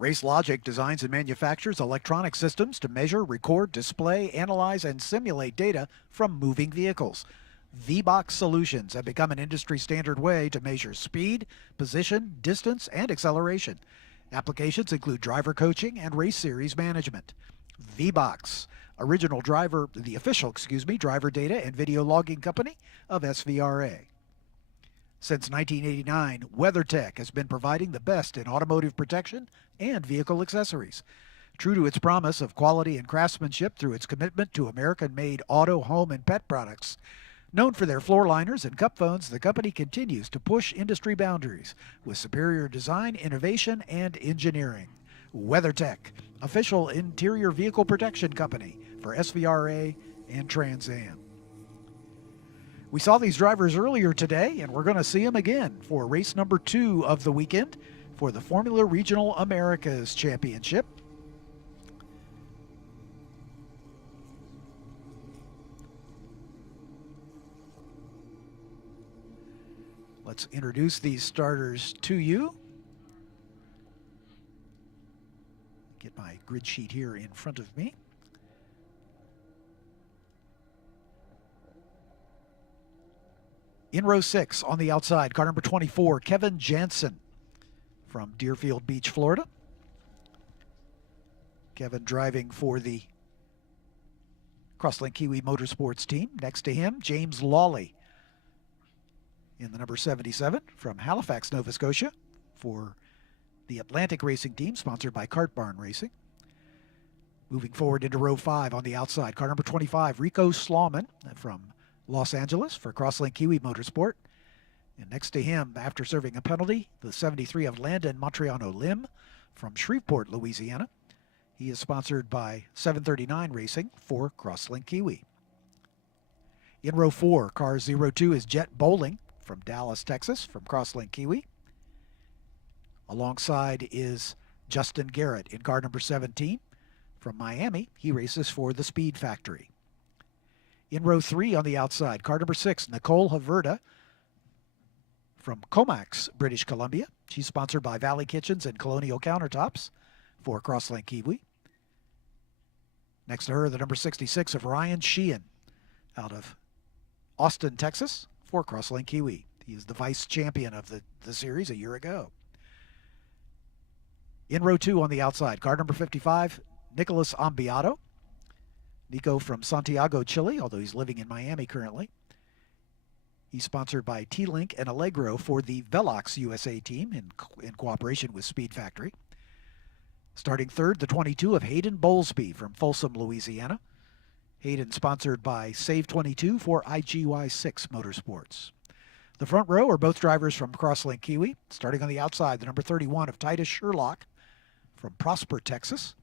Race Logic designs and manufactures electronic systems to measure, record, display, analyze, and simulate data from moving vehicles. V-Box solutions have become an industry standard way to measure speed, position, distance, and acceleration. Applications include driver coaching and race series management. V-Box, the official driver data and video logging company of SVRA. Since 1989, WeatherTech has been providing the best in automotive protection and vehicle accessories. True to its promise of quality and craftsmanship through its commitment to American-made auto, home, and pet products, known for their floor liners and cup phones, the company continues to push industry boundaries with superior design, innovation, and engineering. WeatherTech, official interior vehicle protection company for SVRA and Trans Am. We saw these drivers earlier today, and we're going to see them again for race number 2 of the weekend for the Formula Regional Americas Championship. Let's introduce these starters to you. Get my grid sheet here in front of me. In row 6 on the outside, car number 24, Kevin Jansen from Deerfield Beach, Florida. Kevin driving for the Crosslink Kiwi Motorsports team. Next to him, James Lawley in the number 77 from Halifax, Nova Scotia for the Atlantic Racing team, sponsored by Kart Barn Racing. Moving forward into row 5 on the outside, car number 25, Rico Slauman from Los Angeles for Crosslink Kiwi Motorsport. And next to him, after serving a penalty, the 73 of Landon Montriano Lim from Shreveport, Louisiana. He is sponsored by 739 Racing for Crosslink Kiwi. In row 4, car 02 is Jet Bowling from Dallas, Texas, from Crosslink Kiwi. Alongside is Justin Garrett in car number 17 from Miami. He races for the Speed Factory. In row 3 on the outside, car number 6, Nicole Haverda from Comax, British Columbia. She's sponsored by Valley Kitchens and Colonial Countertops for Crosslink Kiwi. Next to her, the number 66 of Ryan Sheehan out of Austin, Texas for Crosslink Kiwi. He is the vice champion of the series a year ago. In row 2 on the outside, car number 55, Nicholas Ambiato. Nico from Santiago, Chile, although he's living in Miami currently. He's sponsored by T-Link and Allegro for the Velox USA team in cooperation with Speed Factory. Starting third, the 22 of Hayden Bowlesby from Folsom, Louisiana. Hayden sponsored by Save 22 for IGY6 Motorsports. The front row are both drivers from Crosslink Kiwi. Starting on the outside, the number 31 of Titus Sherlock from Prosper, Texas.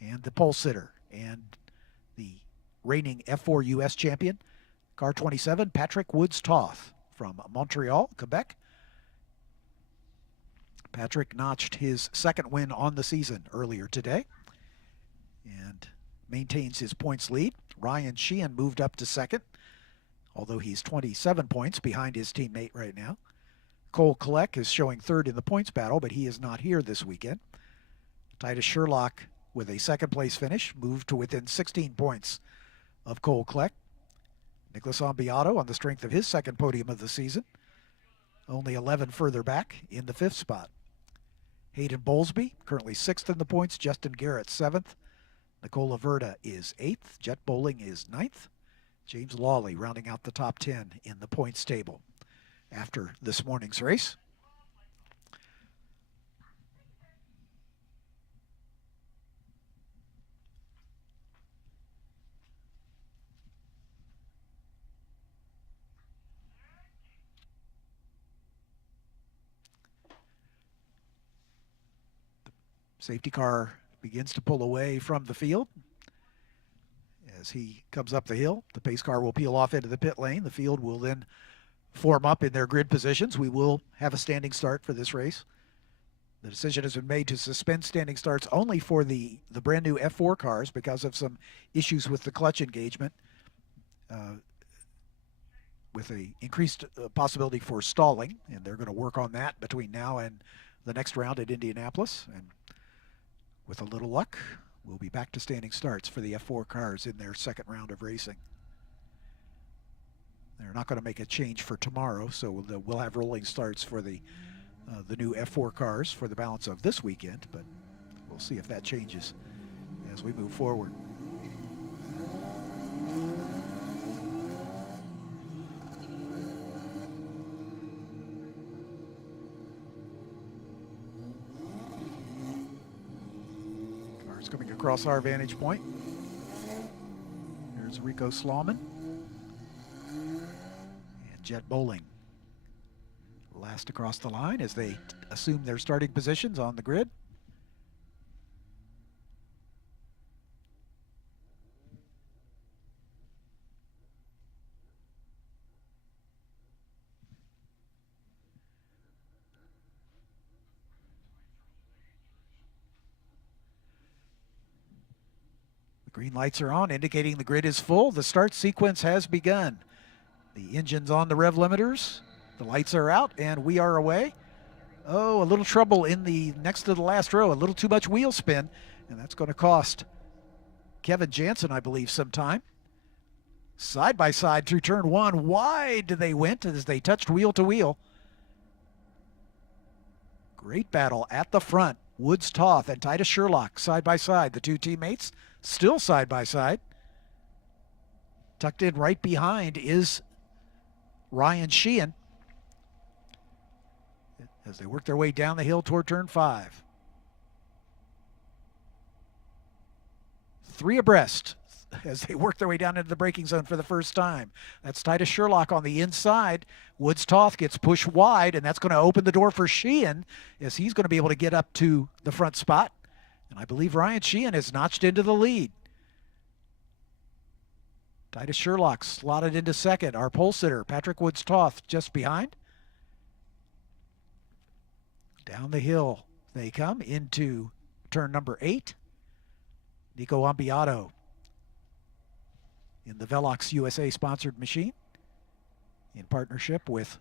And the pole sitter and the reigning F4 US champion, car 27, Patrick Woods-Toth from Montreal, Quebec. Patrick notched his second win on the season earlier today and maintains his points lead. Ryan Sheehan moved up to second, although he's 27 points behind his teammate right now. Cole Kleck is showing third in the points battle, but he is not here this weekend. Titus Sherlock, with a second-place finish, moved to within 16 points of Cole Kleck. Nicholas Ambiato, on the strength of his second podium of the season, only 11 further back in the 5th spot. Hayden Bowlesby, currently 6th in the points. Justin Garrett, 7th. Nicola Verda is 8th. Jet Bowling is 9th. James Lawley rounding out the top 10 in the points table after this morning's race. Safety car begins to pull away from the field. As he comes up the hill, the pace car will peel off into the pit lane. The field will then form up in their grid positions. We will have a standing start for this race. The decision has been made to suspend standing starts only for the brand new F4 cars because of some issues with the clutch engagement, with an increased possibility for stalling, and they're going to work on that between now and the next round at Indianapolis. And With a little luck, we'll be back to standing starts for the F4 cars in their second round of racing. They're not going to make a change for tomorrow, so we'll have rolling starts for the new F4 cars for the balance of this weekend, but we'll see if that changes as we move forward. Cars coming across our vantage point. Here's Rico Slauman and Jet Bowling. Last across the line as they assume their starting positions on the grid. The green lights are on, indicating the grid is full. The start sequence has begun. The engine's on the rev limiters. The lights are out, and we are away. Oh, a little trouble in the next to the last row. A little too much wheel spin, and that's going to cost Kevin Jansen, I believe, some time. Side by side through turn one. Wide they went as they touched wheel to wheel. Great battle at the front. Woods Toth and Titus Sherlock side by side. The two teammates still side by side. Tucked in right behind is Ryan Sheehan as they work their way down the hill toward turn 5. 3 abreast as they work their way down into the braking zone for the first time. That's Titus Sherlock on the inside. Woods Toth gets pushed wide, and that's going to open the door for Sheehan as he's going to be able to get up to the front spot. And I believe Ryan Sheehan has notched into the lead. Titus Sherlock slotted into second. Our pole sitter, Patrick Woods Toth, just behind. Down the hill they come into turn number 8. Nico Ambiato in the Velox USA sponsored machine in partnership with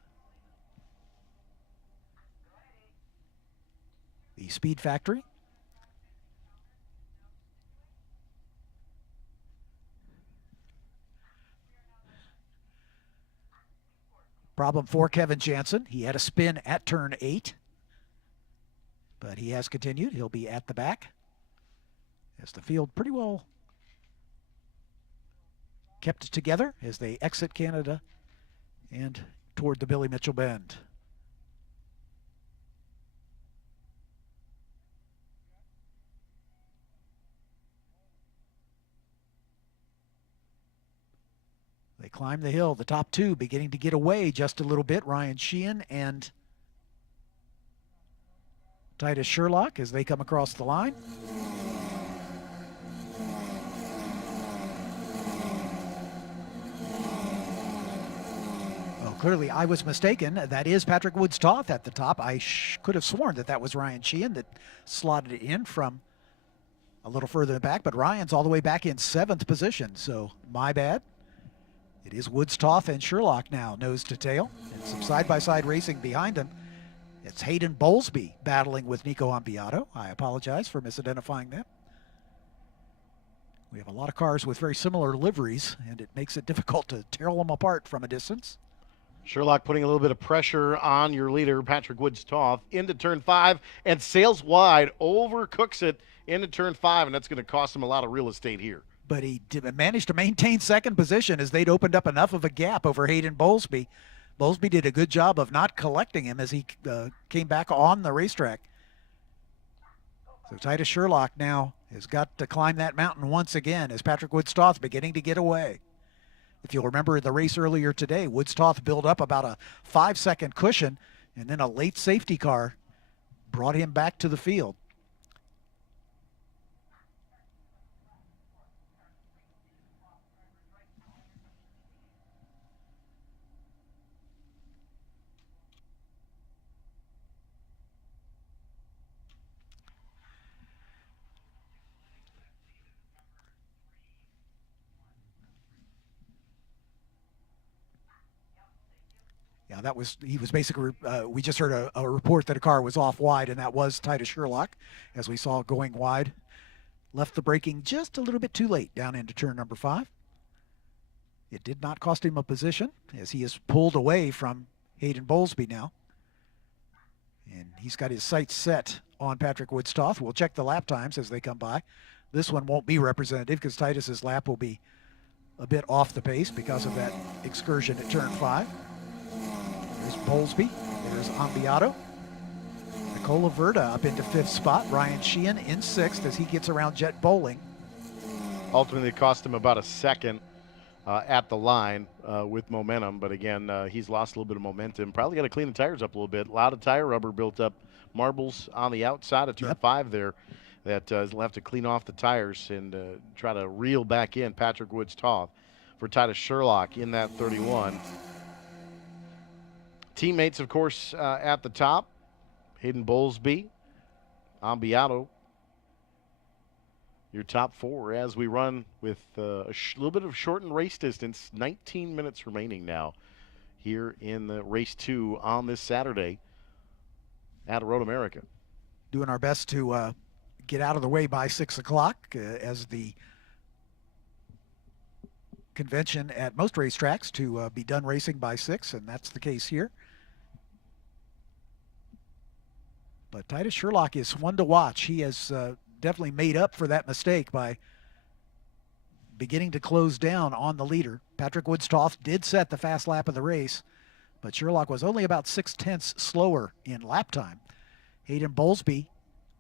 the Speed Factory. Problem for Kevin Jansen. He had a spin at turn 8. But he has continued. He'll be at the back as the field pretty well kept together as they exit Canada and toward the Billy Mitchell Bend. They climb the hill. The top 2 beginning to get away just a little bit. Ryan Sheehan and Titus Sherlock as they come across the line. Well, clearly I was mistaken. That is Patrick Woods Toth at the top. I could have sworn that was Ryan Sheehan that slotted it in from a little further back, but Ryan's all the way back in 7th position, so my bad. It is Woods Toth and Sherlock now, nose to tail, and some side-by-side racing behind them. It's Hayden Bowlesby battling with Nico Ambiato. I apologize for misidentifying that. We have a lot of cars with very similar liveries, and it makes it difficult to tear them apart from a distance. Sherlock putting a little bit of pressure on your leader, Patrick Woods Toth, into turn 5 and sails wide, overcooks it into turn 5, and that's going to cost him a lot of real estate here. But he managed to maintain second position as they'd opened up enough of a gap over Hayden Bowlesby. Bowlesby did a good job of not collecting him as he came back on the racetrack. So Titus Sherlock now has got to climb that mountain once again as Patrick Woods Toth beginning to get away. If you'll remember the race earlier today, Woods Toth built up about a 5-second cushion, and then a late safety car brought him back to the field. Yeah, he was basically, we just heard a report that a car was off wide, and that was Titus Sherlock, as we saw going wide left the braking just a little bit too late down into turn number 5. It did not cost him a position as he is pulled away from Hayden Bowlesby now. And he's got his sights set on Patrick Woodstoth. We'll check the lap times as they come by. This one won't be representative because Titus's lap will be a bit off the pace because of that excursion at turn 5. There's Bowlesby. There's Ambiato. Nicola Verda up into 5th spot. Ryan Sheehan in 6th as he gets around Jet Bowling. Ultimately, it cost him about a second at the line with momentum. But again, he's lost a little bit of momentum. Probably got to clean the tires up a little bit. A lot of tire rubber built up. Marbles on the outside of turn 5 there. That he'll have to clean off the tires and try to reel back in Patrick Woods-Toth for Titus Sherlock in that 31. Teammates, of course, at the top. Hayden Bowlesby, Ambiato, your top 4 as we run with a little bit of shortened race distance. 19 minutes remaining now here in the race 2 on this Saturday at Road America. Doing our best to get out of the way by 6 o'clock as the convention at most racetracks to be done racing by 6, and that's the case here. But Titus Sherlock is one to watch. He has definitely made up for that mistake by beginning to close down on the leader. Patrick Woods-Toth did set the fast lap of the race, but Sherlock was only about 0.6 slower in lap time. Hayden Bowlesby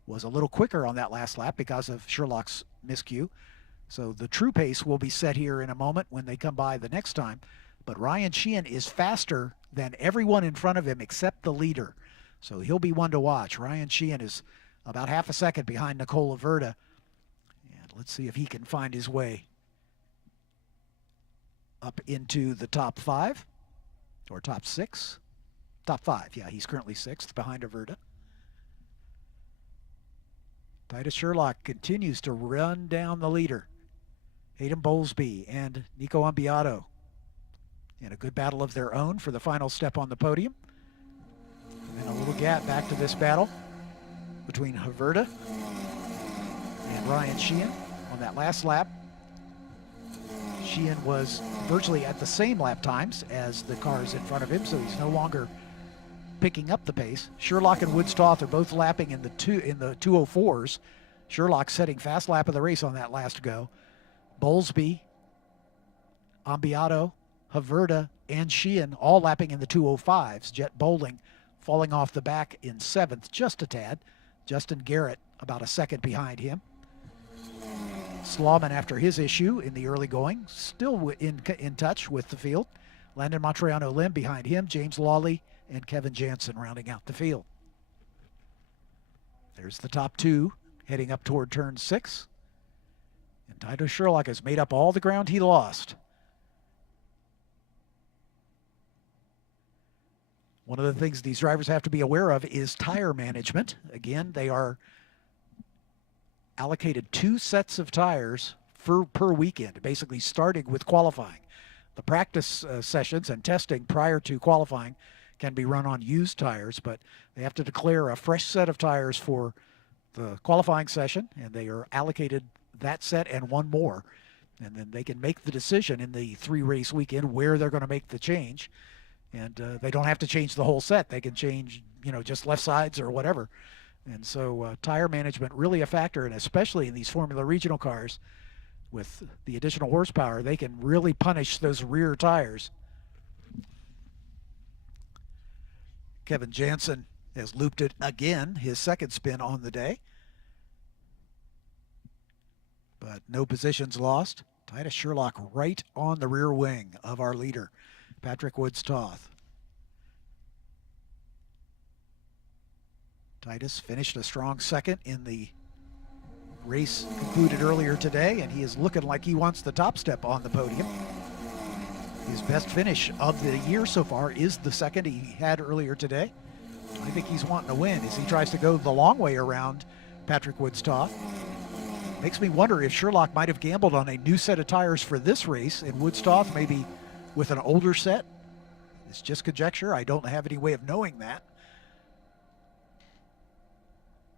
was a little quicker on that last lap because of Sherlock's miscue. So the true pace will be set here in a moment when they come by the next time. But Ryan Sheehan is faster than everyone in front of him except the leader. So he'll be one to watch. Ryan Sheehan is about half a second behind Nicola Verda. And let's see if he can find his way up into the top 5 or top 6. Top 5, yeah, he's currently 6th behind Verda. Titus Sherlock continues to run down the leader. Hayden Bowlesby and Nico Ambiato in a good battle of their own for the final step on the podium. And a little gap back to this battle between Haverda and Ryan Sheehan on that last lap. Sheehan was virtually at the same lap times as the cars in front of him, so he's no longer picking up the pace. Sherlock and Woods-Toth are both lapping in the 204s. Sherlock setting fast lap of the race on that last go. Bowlesby, Ambiato, Haverda, and Sheehan all lapping in the 205s. Jet Bowling falling off the back in 7th, just a tad. Justin Garrett about a second behind him. Slauman, after his issue in the early going, still in touch with the field. Landon Montriano Lim behind him. James Lawley and Kevin Jansen rounding out the field. There's the top 2 heading up toward turn 6. And Titus Sherlock has made up all the ground he lost. One of the things these drivers have to be aware of is tire management. Again, they are allocated 2 sets of tires per weekend, basically starting with qualifying. The practice sessions and testing prior to qualifying can be run on used tires, but they have to declare a fresh set of tires for the qualifying session, and they are allocated that set and one more. And then they can make the decision in the 3-race weekend where they're going to make the change. And they don't have to change the whole set. They can change, just left sides or whatever. And so tire management really a factor, and especially in these Formula Regional cars with the additional horsepower, they can really punish those rear tires. Kevin Jansen has looped it again, his second spin on the day. But no positions lost. Titus Sherlock right on the rear wing of our leader, Patrick Woods-Toth. Titus finished a strong second in the race concluded earlier today, and he is looking like he wants the top step on the podium. His best finish of the year so far is the second he had earlier today. I think he's wanting to win as he tries to go the long way around Patrick Woods-Toth. Makes me wonder if Sherlock might have gambled on a new set of tires for this race, and Woods-Toth maybe with an older set. It's just conjecture. I don't have any way of knowing that.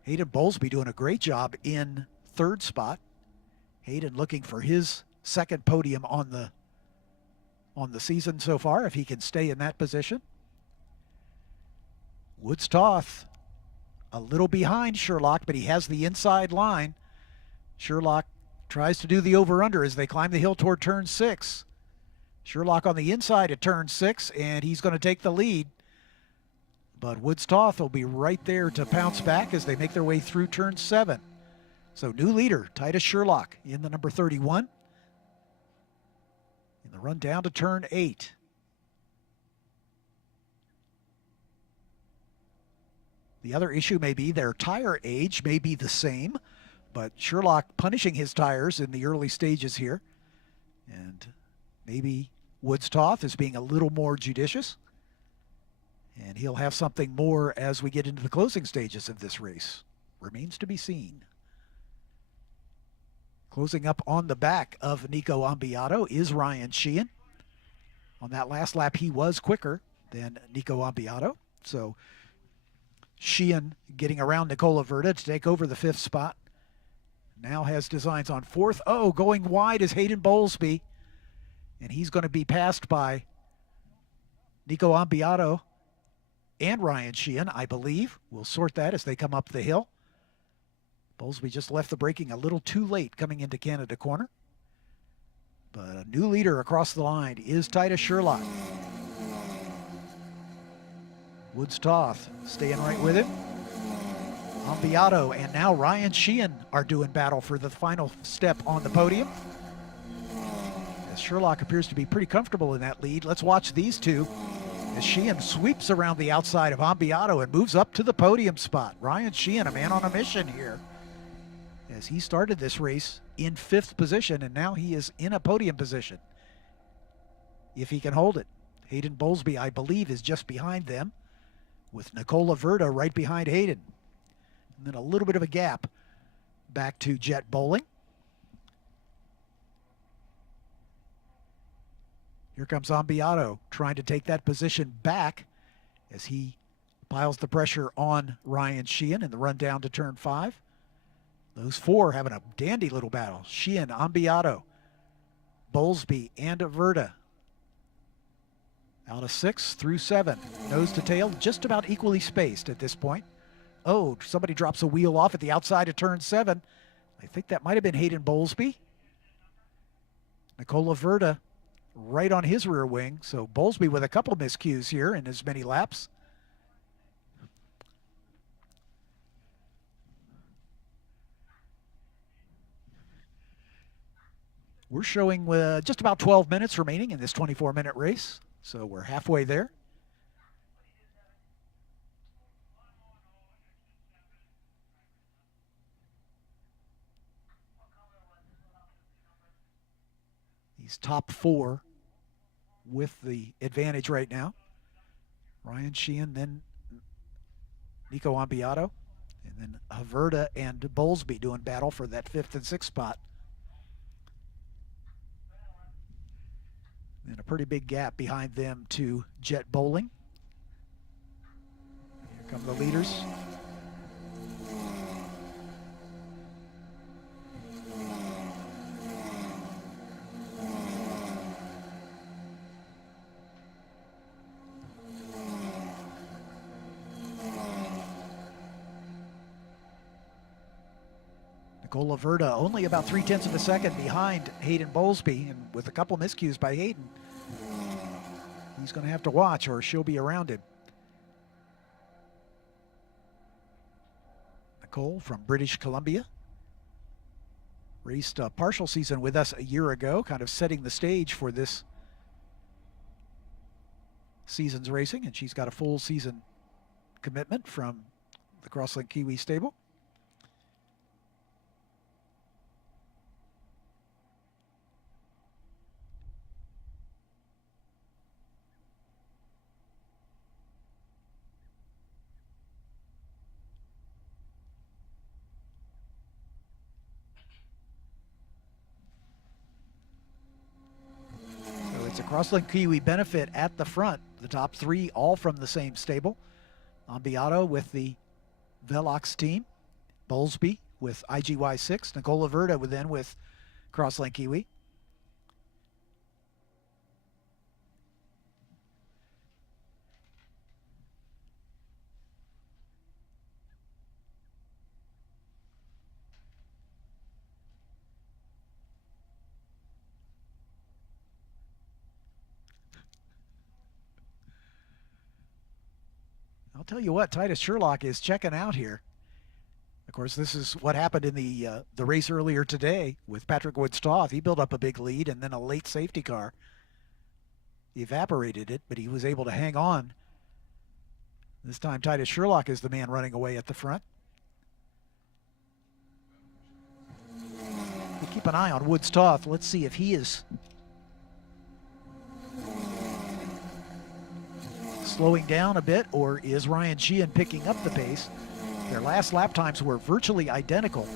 Hayden Bowlesby doing a great job in 3rd spot. Hayden looking for his 2nd podium on the season so far, if he can stay in that position. Woods Toth a little behind Sherlock, but he has the inside line. Sherlock tries to do the over-under as they climb the hill toward turn 6. Sherlock on the inside at turn 6, and he's going to take the lead. But Woods Toth will be right there to pounce back as they make their way through turn 7. So new leader, Titus Sherlock in the number 31. In the run down to turn 8. The other issue may be their tire age may be the same, but Sherlock punishing his tires in the early stages here. And maybe Woods Toth is being a little more judicious. And he'll have something more as we get into the closing stages of this race. Remains to be seen. Closing up on the back of Nico Ambiato is Ryan Sheehan. On that last lap, he was quicker than Nico Ambiato. So Sheehan getting around Nicola Verda to take over the 5th spot. Now has designs on 4th. Oh, going wide is Hayden Bowlesby. And he's going to be passed by Nico Ambiato and Ryan Sheehan, I believe. We'll sort that as they come up the hill. Bowlesby just left the braking a little too late coming into Canada Corner. But a new leader across the line is Titus Sherlock. Woods Toth staying right with him. Ambiato and now Ryan Sheehan are doing battle for the final step on the podium. As Sherlock appears to be pretty comfortable in that lead. Let's watch these two as Sheehan sweeps around the outside of Ambiato and moves up to the podium spot. Ryan Sheehan, a man on a mission here, as he started this race in 5th position, and now he is in a podium position, if he can hold it. Hayden Bowlesby, I believe, is just behind them, with Nicola Verda right behind Hayden. And then a little bit of a gap back to Jet Bowling. Here comes Ambiato trying to take that position back as he piles the pressure on Ryan Sheehan in the run down to turn 5. Those 4 having a dandy little battle. Sheehan, Ambiato, Bowlesby, and Verda. Out of 6 through 7. Nose to tail, just about equally spaced at this point. Oh, somebody drops a wheel off at the outside of turn 7. I think that might have been Hayden Bowlesby. Nicola Verda right on his rear wing. So Bowlesby with a couple miscues here in as many laps. We're showing just about 12 minutes remaining in this 24-minute race. So we're halfway there. These top 4 with the advantage right now. Ryan Sheehan, then Nico Ambiato, and then Verda and Bowlesby doing battle for that 5th and 6th spot. And a pretty big gap behind them to Jet Bowling. Here come the leaders. Nicola Verda only about 0.3 of a second behind Hayden Bowlesby, and with a couple miscues by Hayden, he's going to have to watch or she'll be around him. Nicole from British Columbia raced a partial season with us a year ago, kind of setting the stage for this season's racing, and she's got a full season commitment from the Crosslink Kiwi stable. It's a Crosslink Kiwi benefit at the front. The top 3 all from the same stable. Ambiato with the Velox team. Bowlesby with IGY6. Nicola Verda then with Crosslink Kiwi. I'll tell you what, Titus Sherlock is checking out here. Of course, this is what happened in the race earlier today with Patrick Woods-Toth. He built up a big lead, and then a late safety car evaporated it, but he was able to hang on. This time, Titus Sherlock is the man running away at the front. We'll keep an eye on Woods-Toth. Let's see if he is slowing down a bit, or is Ryan Sheehan picking up the pace? Their last lap times were virtually identical.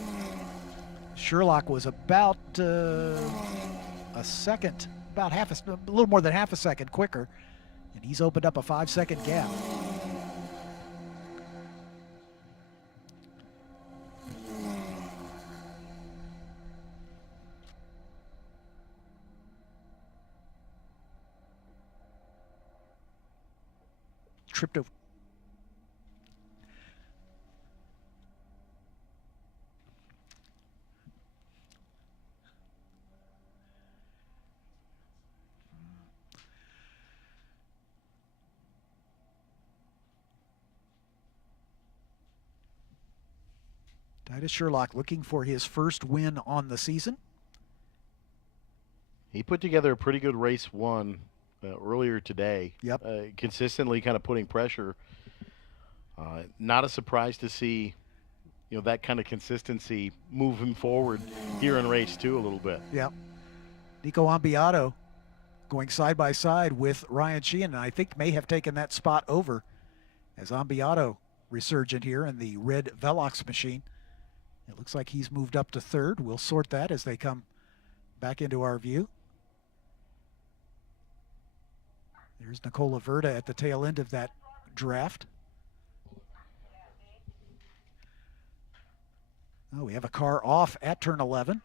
Sherlock was about a second, a little more than half a second quicker, and he's opened up a 5-second gap. Tripped over. Titus Sherlock looking for his first win on the season. He put together a pretty good race one earlier today. Yep. Consistently kind of putting pressure. Not a surprise to see, that kind of consistency moving forward here in race 2 a little bit. Yep. Nico Ambiato going side by side with Ryan Sheehan, and I think may have taken that spot over as Ambiato resurgent here in the red Velox machine. It looks like he's moved up to third. We'll sort that as they come back into our view. There's Nicola Verda at the tail end of that draft. Oh, we have a car off at turn 11.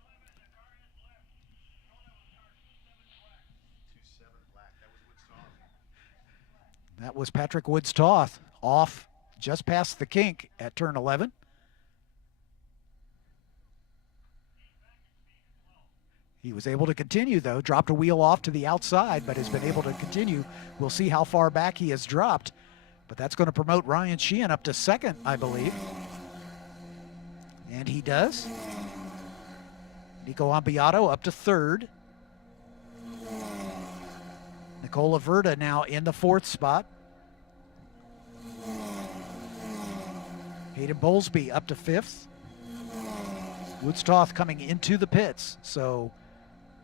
That was Patrick Woods-Toth off just past the kink at turn 11. He was able to continue, though, dropped a wheel off to the outside, but has been able to continue. We'll see how far back he has dropped, but that's going to promote Ryan Sheehan up to second, I believe. And he does. Nico Ambiato up to third. Nicola Verda now in the fourth spot. Hayden Bowlesby up to fifth. Woods-Toth coming into the pits, so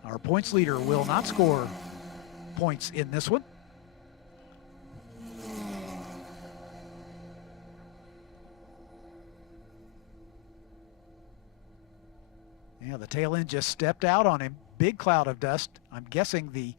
our points leader will not score points in this one. Yeah, the tail end just stepped out on him. Big cloud of dust. I'm guessing the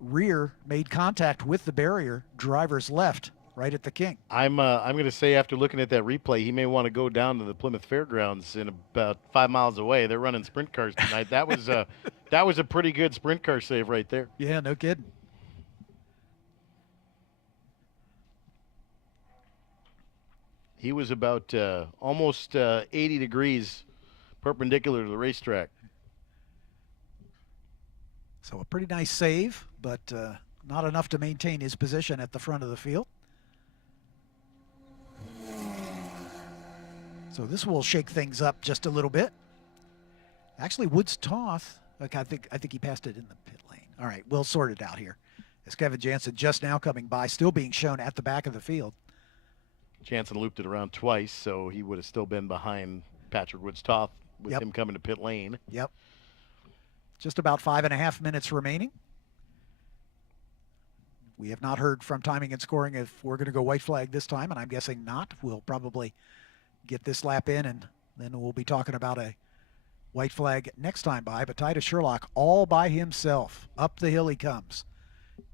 rear made contact with the barrier. Driver's left right at the kink. I'm going to say after looking at that replay, he may want to go down to the Plymouth Fairgrounds in about 5 miles away. They're running sprint cars tonight. That was a pretty good sprint car save right there. Yeah, no kidding. He was about almost 80 degrees perpendicular to the racetrack. So a pretty nice save, but not enough to maintain his position at the front of the field. So this will shake things up just a little bit. Actually, Woods-Toth, I think he passed it in the pit lane. All right, we'll sort it out here. As Kevin Jansen just now coming by, still being shown at the back of the field. Jansen looped it around twice, so he would have still been behind Patrick Woods-Toth with him coming to pit lane. Yep. Just about 5.5 minutes remaining. We have not heard from timing and scoring if we're going to go white flag this time, and I'm guessing not. We'll probably get this lap in, and then we'll be talking about a white flag next time by. But Titus Sherlock all by himself. Up the hill he comes.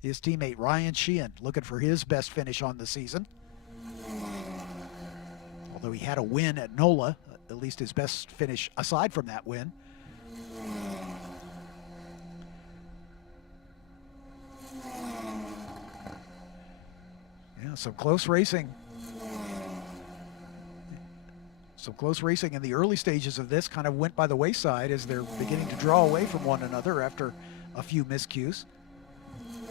His teammate Ryan Sheehan looking for his best finish on the season. Although he had a win at NOLA at least his best finish aside from that win. Yeah, some close racing. Some close racing in the early stages of this kind of went by the wayside as they're beginning to draw away from one another after a few miscues.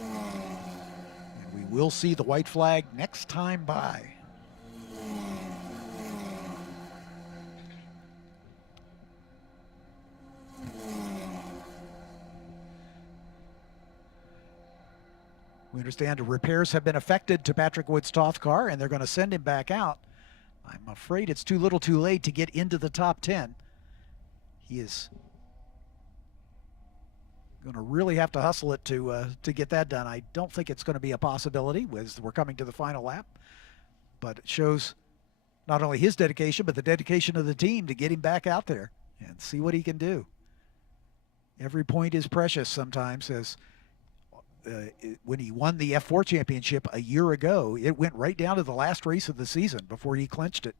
And we will see the white flag next time by. We understand repairs have been effected to Patrick Wood's Toth car, and they're going to send him back out. I'm afraid it's too little too late to get into the top 10. He is going to really have to hustle it to get that done. I don't think it's going to be a possibility as we're coming to the final lap, but it shows not only his dedication, but the dedication of the team to get him back out there and see what he can do. Every point is precious sometimes, as when he won the F4 championship a year ago, it went right down to the last race of the season before he clinched it.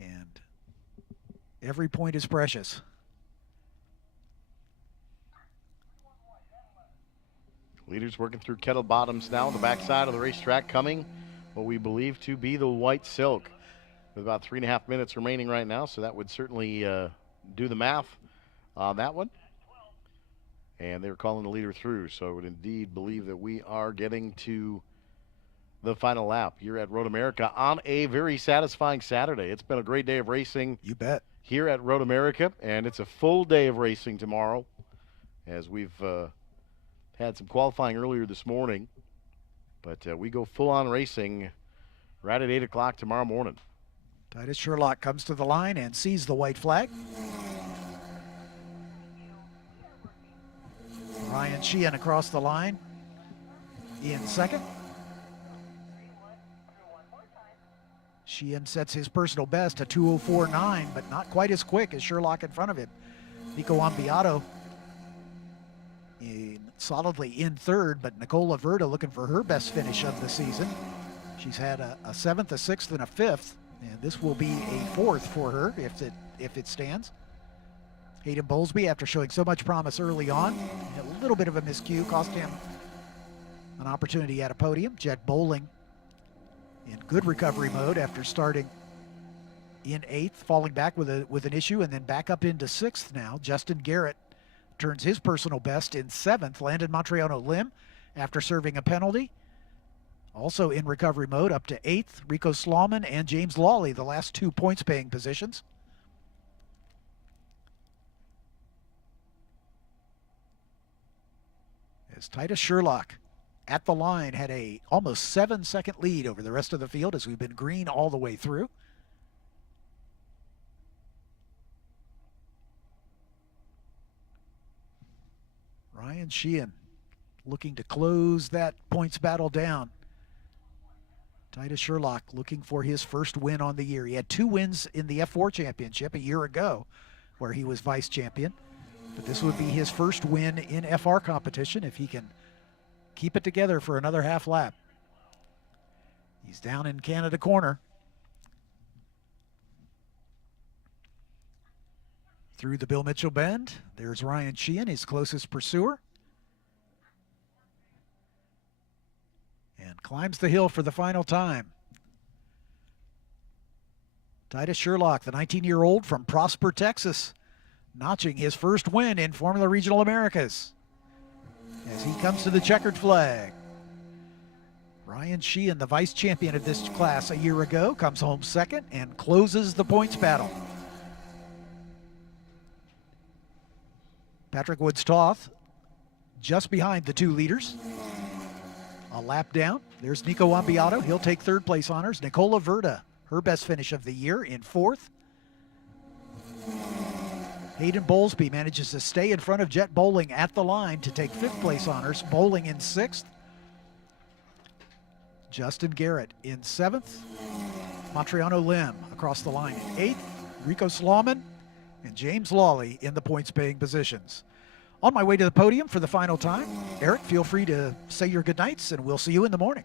And every point is precious. Leaders working through kettle bottoms now on the backside of the racetrack, coming what we believe to be the white silk. With about 3.5 minutes remaining right now, so that would certainly do the math on that one. And they're calling the leader through, so I would indeed believe that we are getting to the final lap here at Road America on a very satisfying Saturday. It's been a great day of racing. You bet. Here at Road America, and it's a full day of racing tomorrow, as we've had some qualifying earlier this morning. But we go full-on racing right at 8 o'clock tomorrow morning. Titus Sherlock comes to the line and sees the white flag. Ryan Sheehan across the line in second. Sheehan sets his personal best at 2:04.9, but not quite as quick as Sherlock in front of him. Nico Ambiato solidly in third, but Nicola Verda looking for her best finish of the season. She's had a 7th, a 6th, and a 5th, and this will be a 4th for her if it stands. Hayden Bowlesby, after showing so much promise early on, a little bit of a miscue cost him an opportunity at a podium. Jet Bowling in good recovery mode after starting in 8th, falling back with an issue, and then back up into 6th now. Justin Garrett turns his personal best in 7th. Landon Montriano Lim, after serving a penalty, also in recovery mode, up to 8th. Rico Slauman and James Lawley, the last 2 points-paying positions. As Titus Sherlock at the line had a almost 7-second lead over the rest of the field as we've been green all the way through. Ryan Sheehan looking to close that points battle down. Titus Sherlock looking for his first win on the year. He had 2 wins in the F4 championship a year ago where he was vice champion. But this would be his first win in FR competition if he can keep it together for another half lap. He's down in Canada corner. Through the Bill Mitchell bend, there's Ryan Sheehan, his closest pursuer. And climbs the hill for the final time. Titus Sherlock, the 19-year-old from Prosper, Texas, notching his first win in Formula Regional Americas as he comes to the checkered flag. Ryan Sheehan, the vice champion of this class a year ago, comes home second and closes the points battle. Patrick Woods Toth just behind the 2 leaders. A lap down. There's Nico Ambiato. He'll take 3rd place honors. Nicola Verda, her best finish of the year, in 4th. Hayden Bowlesby manages to stay in front of Jet Bowling at the line to take 5th place honors. Bowling in 6th. Justin Garrett in 7th. Montriano Lim across the line in 8th. Rico Slauman and James Lawley in the points-paying positions. On my way to the podium for the final time, Eric, feel free to say your goodnights, and we'll see you in the morning.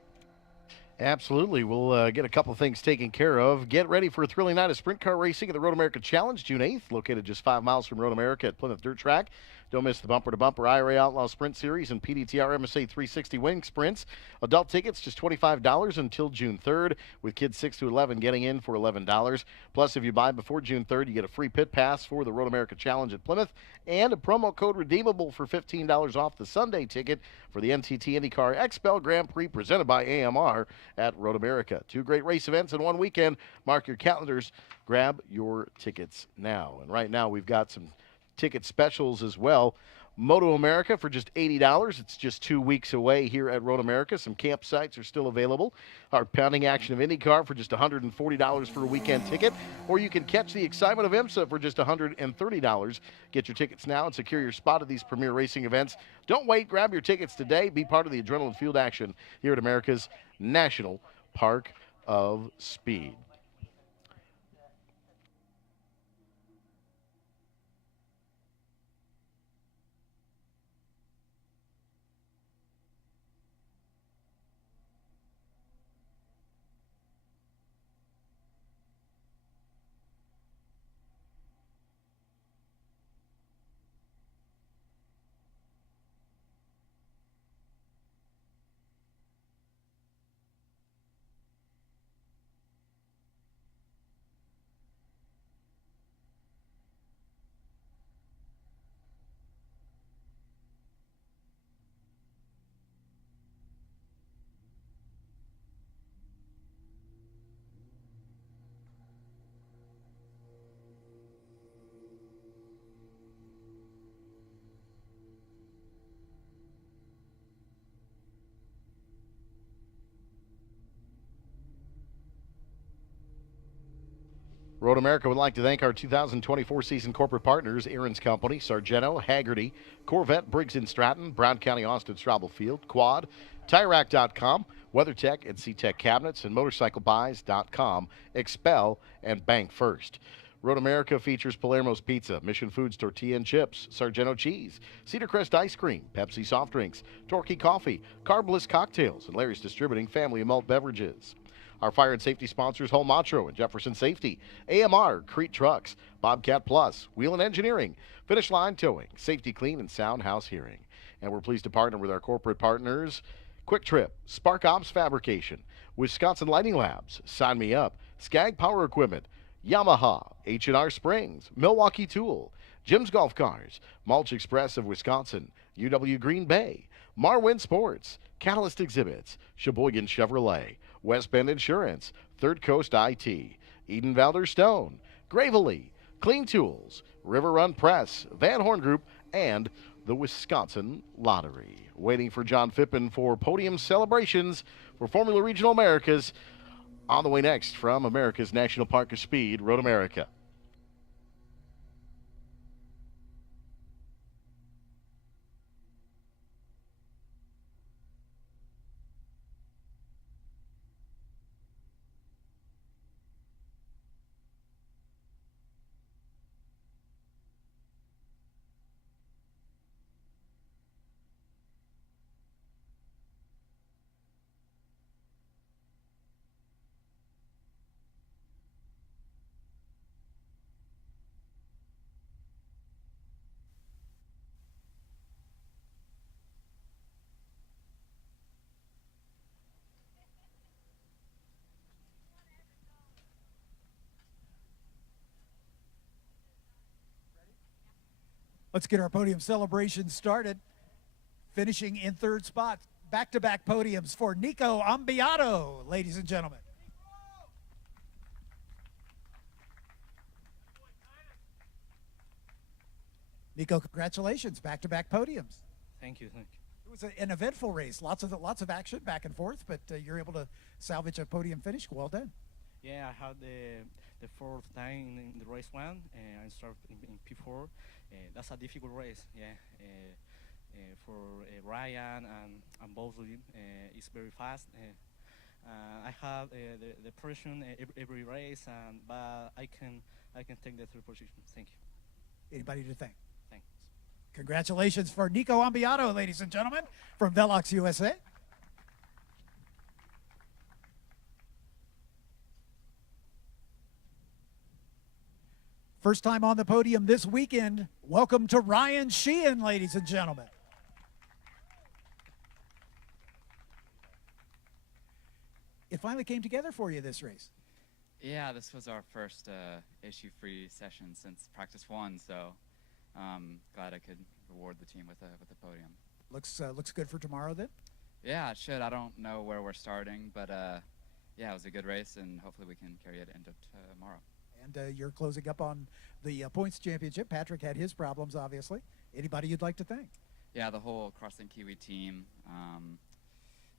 Absolutely. We'll get a couple of things taken care of. Get ready for a thrilling night of sprint car racing at the Road America Challenge, June 8th, located just 5 miles from Road America at Plymouth Dirt Track. Don't miss the bumper-to-bumper IRA Outlaw Sprint Series and PDTR MSA 360 winning sprints. Adult tickets just $25 until June 3rd, with kids 6 to 11 getting in for $11. Plus, if you buy before June 3rd, you get a free pit pass for the Road America Challenge at Plymouth and a promo code redeemable for $15 off the Sunday ticket for the NTT IndyCar XPEL Grand Prix presented by AMR at Road America. 2 great race events in one weekend. Mark your calendars. Grab your tickets now. And right now, we've got some ticket specials as well. Moto America for just $80. It's just 2 weeks away here at Road America. Some campsites are still available. Our pounding action of IndyCar for just $140 for a weekend ticket. Or you can catch the excitement of IMSA for just $130. Get your tickets now and secure your spot at these premier racing events. Don't wait. Grab your tickets today. Be part of the adrenaline fueled action here at America's National Park of Speed. Road America would like to thank our 2024 season corporate partners, Aaron's Company, Sargento, Haggerty, Corvette, Briggs & Stratton, Brown County, Austin, Straubel Field, Quad, TireRack.com, WeatherTech and SeaTech Cabinets, and MotorcycleBuys.com, Expel, and Bank First. Road America features Palermo's Pizza, Mission Foods Tortilla and Chips, Sargento Cheese, Cedar Crest Ice Cream, Pepsi Soft Drinks, Torquay Coffee, Carbless Cocktails, and Larry's Distributing Family of Malt Beverages. Our fire and safety sponsors, Home Matro and Jefferson Safety, AMR, Crete Trucks, Bobcat Plus, Wheel and Engineering, Finish Line Towing, Safety Clean, and Sound House Hearing. And we're pleased to partner with our corporate partners, Quick Trip, Spark Ops Fabrication, Wisconsin Lighting Labs, Sign Me Up, Skag Power Equipment, Yamaha, H&R Springs, Milwaukee Tool, Jim's Golf Cars, Mulch Express of Wisconsin, UW Green Bay, Marwin Sports, Catalyst Exhibits, Sheboygan Chevrolet, West Bend Insurance, Third Coast IT, Eden Valder Stone, Gravely, Clean Tools, River Run Press, Van Horn Group, and the Wisconsin Lottery. Waiting for John Phippen for podium celebrations for Formula Regional Americas. On the way next from America's National Park of Speed, Road America. Let's get our podium celebration started. Finishing in third spot, back-to-back podiums for Nico Ambiato, ladies and gentlemen. Nico, congratulations, back-to-back podiums. Thank you. It was an eventful race, lots of action back and forth, but you're able to salvage a podium finish. Well done. Yeah, I had the fourth time in the race one, and I started in P4. That's a difficult race, yeah. For Ryan and both of them, it's very fast. I have the pressure every race, but I can take the third position. Thank you. Anybody to thank? Thanks. Congratulations for Nico Ambiato, ladies and gentlemen, from Velox USA. First time on the podium this weekend. Welcome to Ryan Sheehan, ladies and gentlemen. It finally came together for you, this race. Yeah, this was our first issue-free session since practice 1, so glad I could reward the team with a podium. Looks good for tomorrow then? Yeah, it should. I don't know where we're starting, but yeah, it was a good race, and hopefully we can carry it into tomorrow. And you're closing up on the points championship. Patrick had his problems, obviously. Anybody you'd like to thank? Yeah, the whole Crosslink Kiwi team,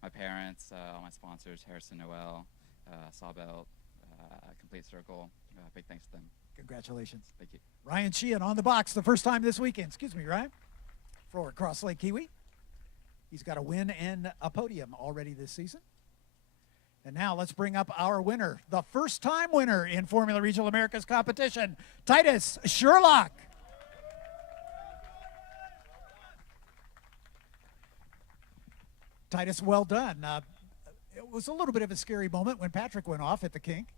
my parents, all my sponsors, Harrison Noel, Sawbelt, Complete Circle. Big thanks to them. Congratulations. Thank you. Ryan Sheehan on the box the first time this weekend. Excuse me, Ryan. For Crosslink Kiwi. He's got a win and a podium already this season. And now let's bring up our winner, the first-time winner in Formula Regional America's competition, Titus Sherlock. Titus, well done. It was a little bit of a scary moment when Patrick went off at the kink.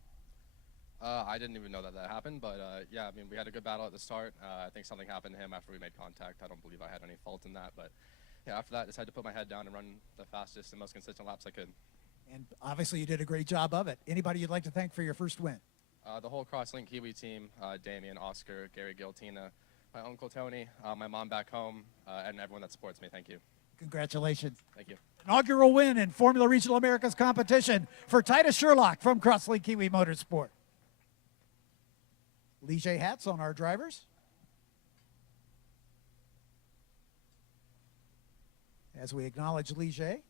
I didn't even know that happened, but yeah, I mean, we had a good battle at the start. I think something happened to him after we made contact. I don't believe I had any fault in that, but yeah, after that, I decided to put my head down and run the fastest and most consistent laps I could. And obviously you did a great job of it. Anybody you'd like to thank for your first win? The whole Crosslink Kiwi team, Damien, Oscar, Gary Giltina, my uncle Tony, my mom back home, and everyone that supports me. Thank you. Congratulations. Thank you. Inaugural win in Formula Regional America's competition for Titus Sherlock from Crosslink Kiwi Motorsport. Ligier hats on our drivers. As we acknowledge Ligier,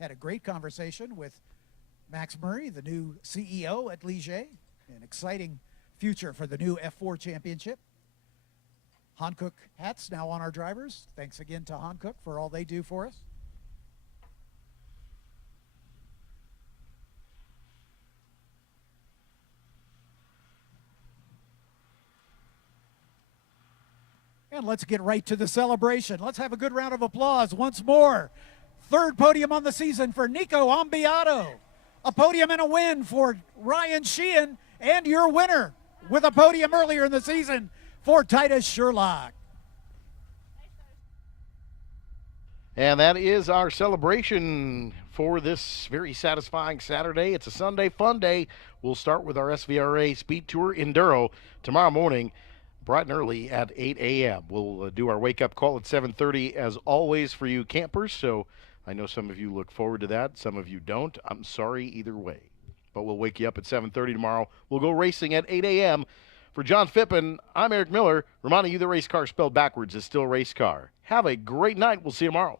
had a great conversation with Max Murray, the new CEO at Ligier. An exciting future for the new F4 championship. Hankook hats now on our drivers. Thanks again to Hankook for all they do for us. And let's get right to the celebration. Let's have a good round of applause once more. Third podium on the season for Nico Ambiato. A podium and a win for Ryan Sheehan, and your winner with a podium earlier in the season for Titus Sherlock. And that is our celebration for this very satisfying Saturday. It's a Sunday fun day. We'll start with our SVRA Speed Tour Enduro tomorrow morning, bright and early at 8 a.m. We'll do our wake-up call at 7:30 as always for you campers, so I know some of you look forward to that. Some of you don't. I'm sorry either way. But we'll wake you up at 7:30 tomorrow. We'll go racing at 8 a.m. For John Phippen, I'm Eric Miller, reminding you the race car spelled backwards is still race car. Have a great night. We'll see you tomorrow.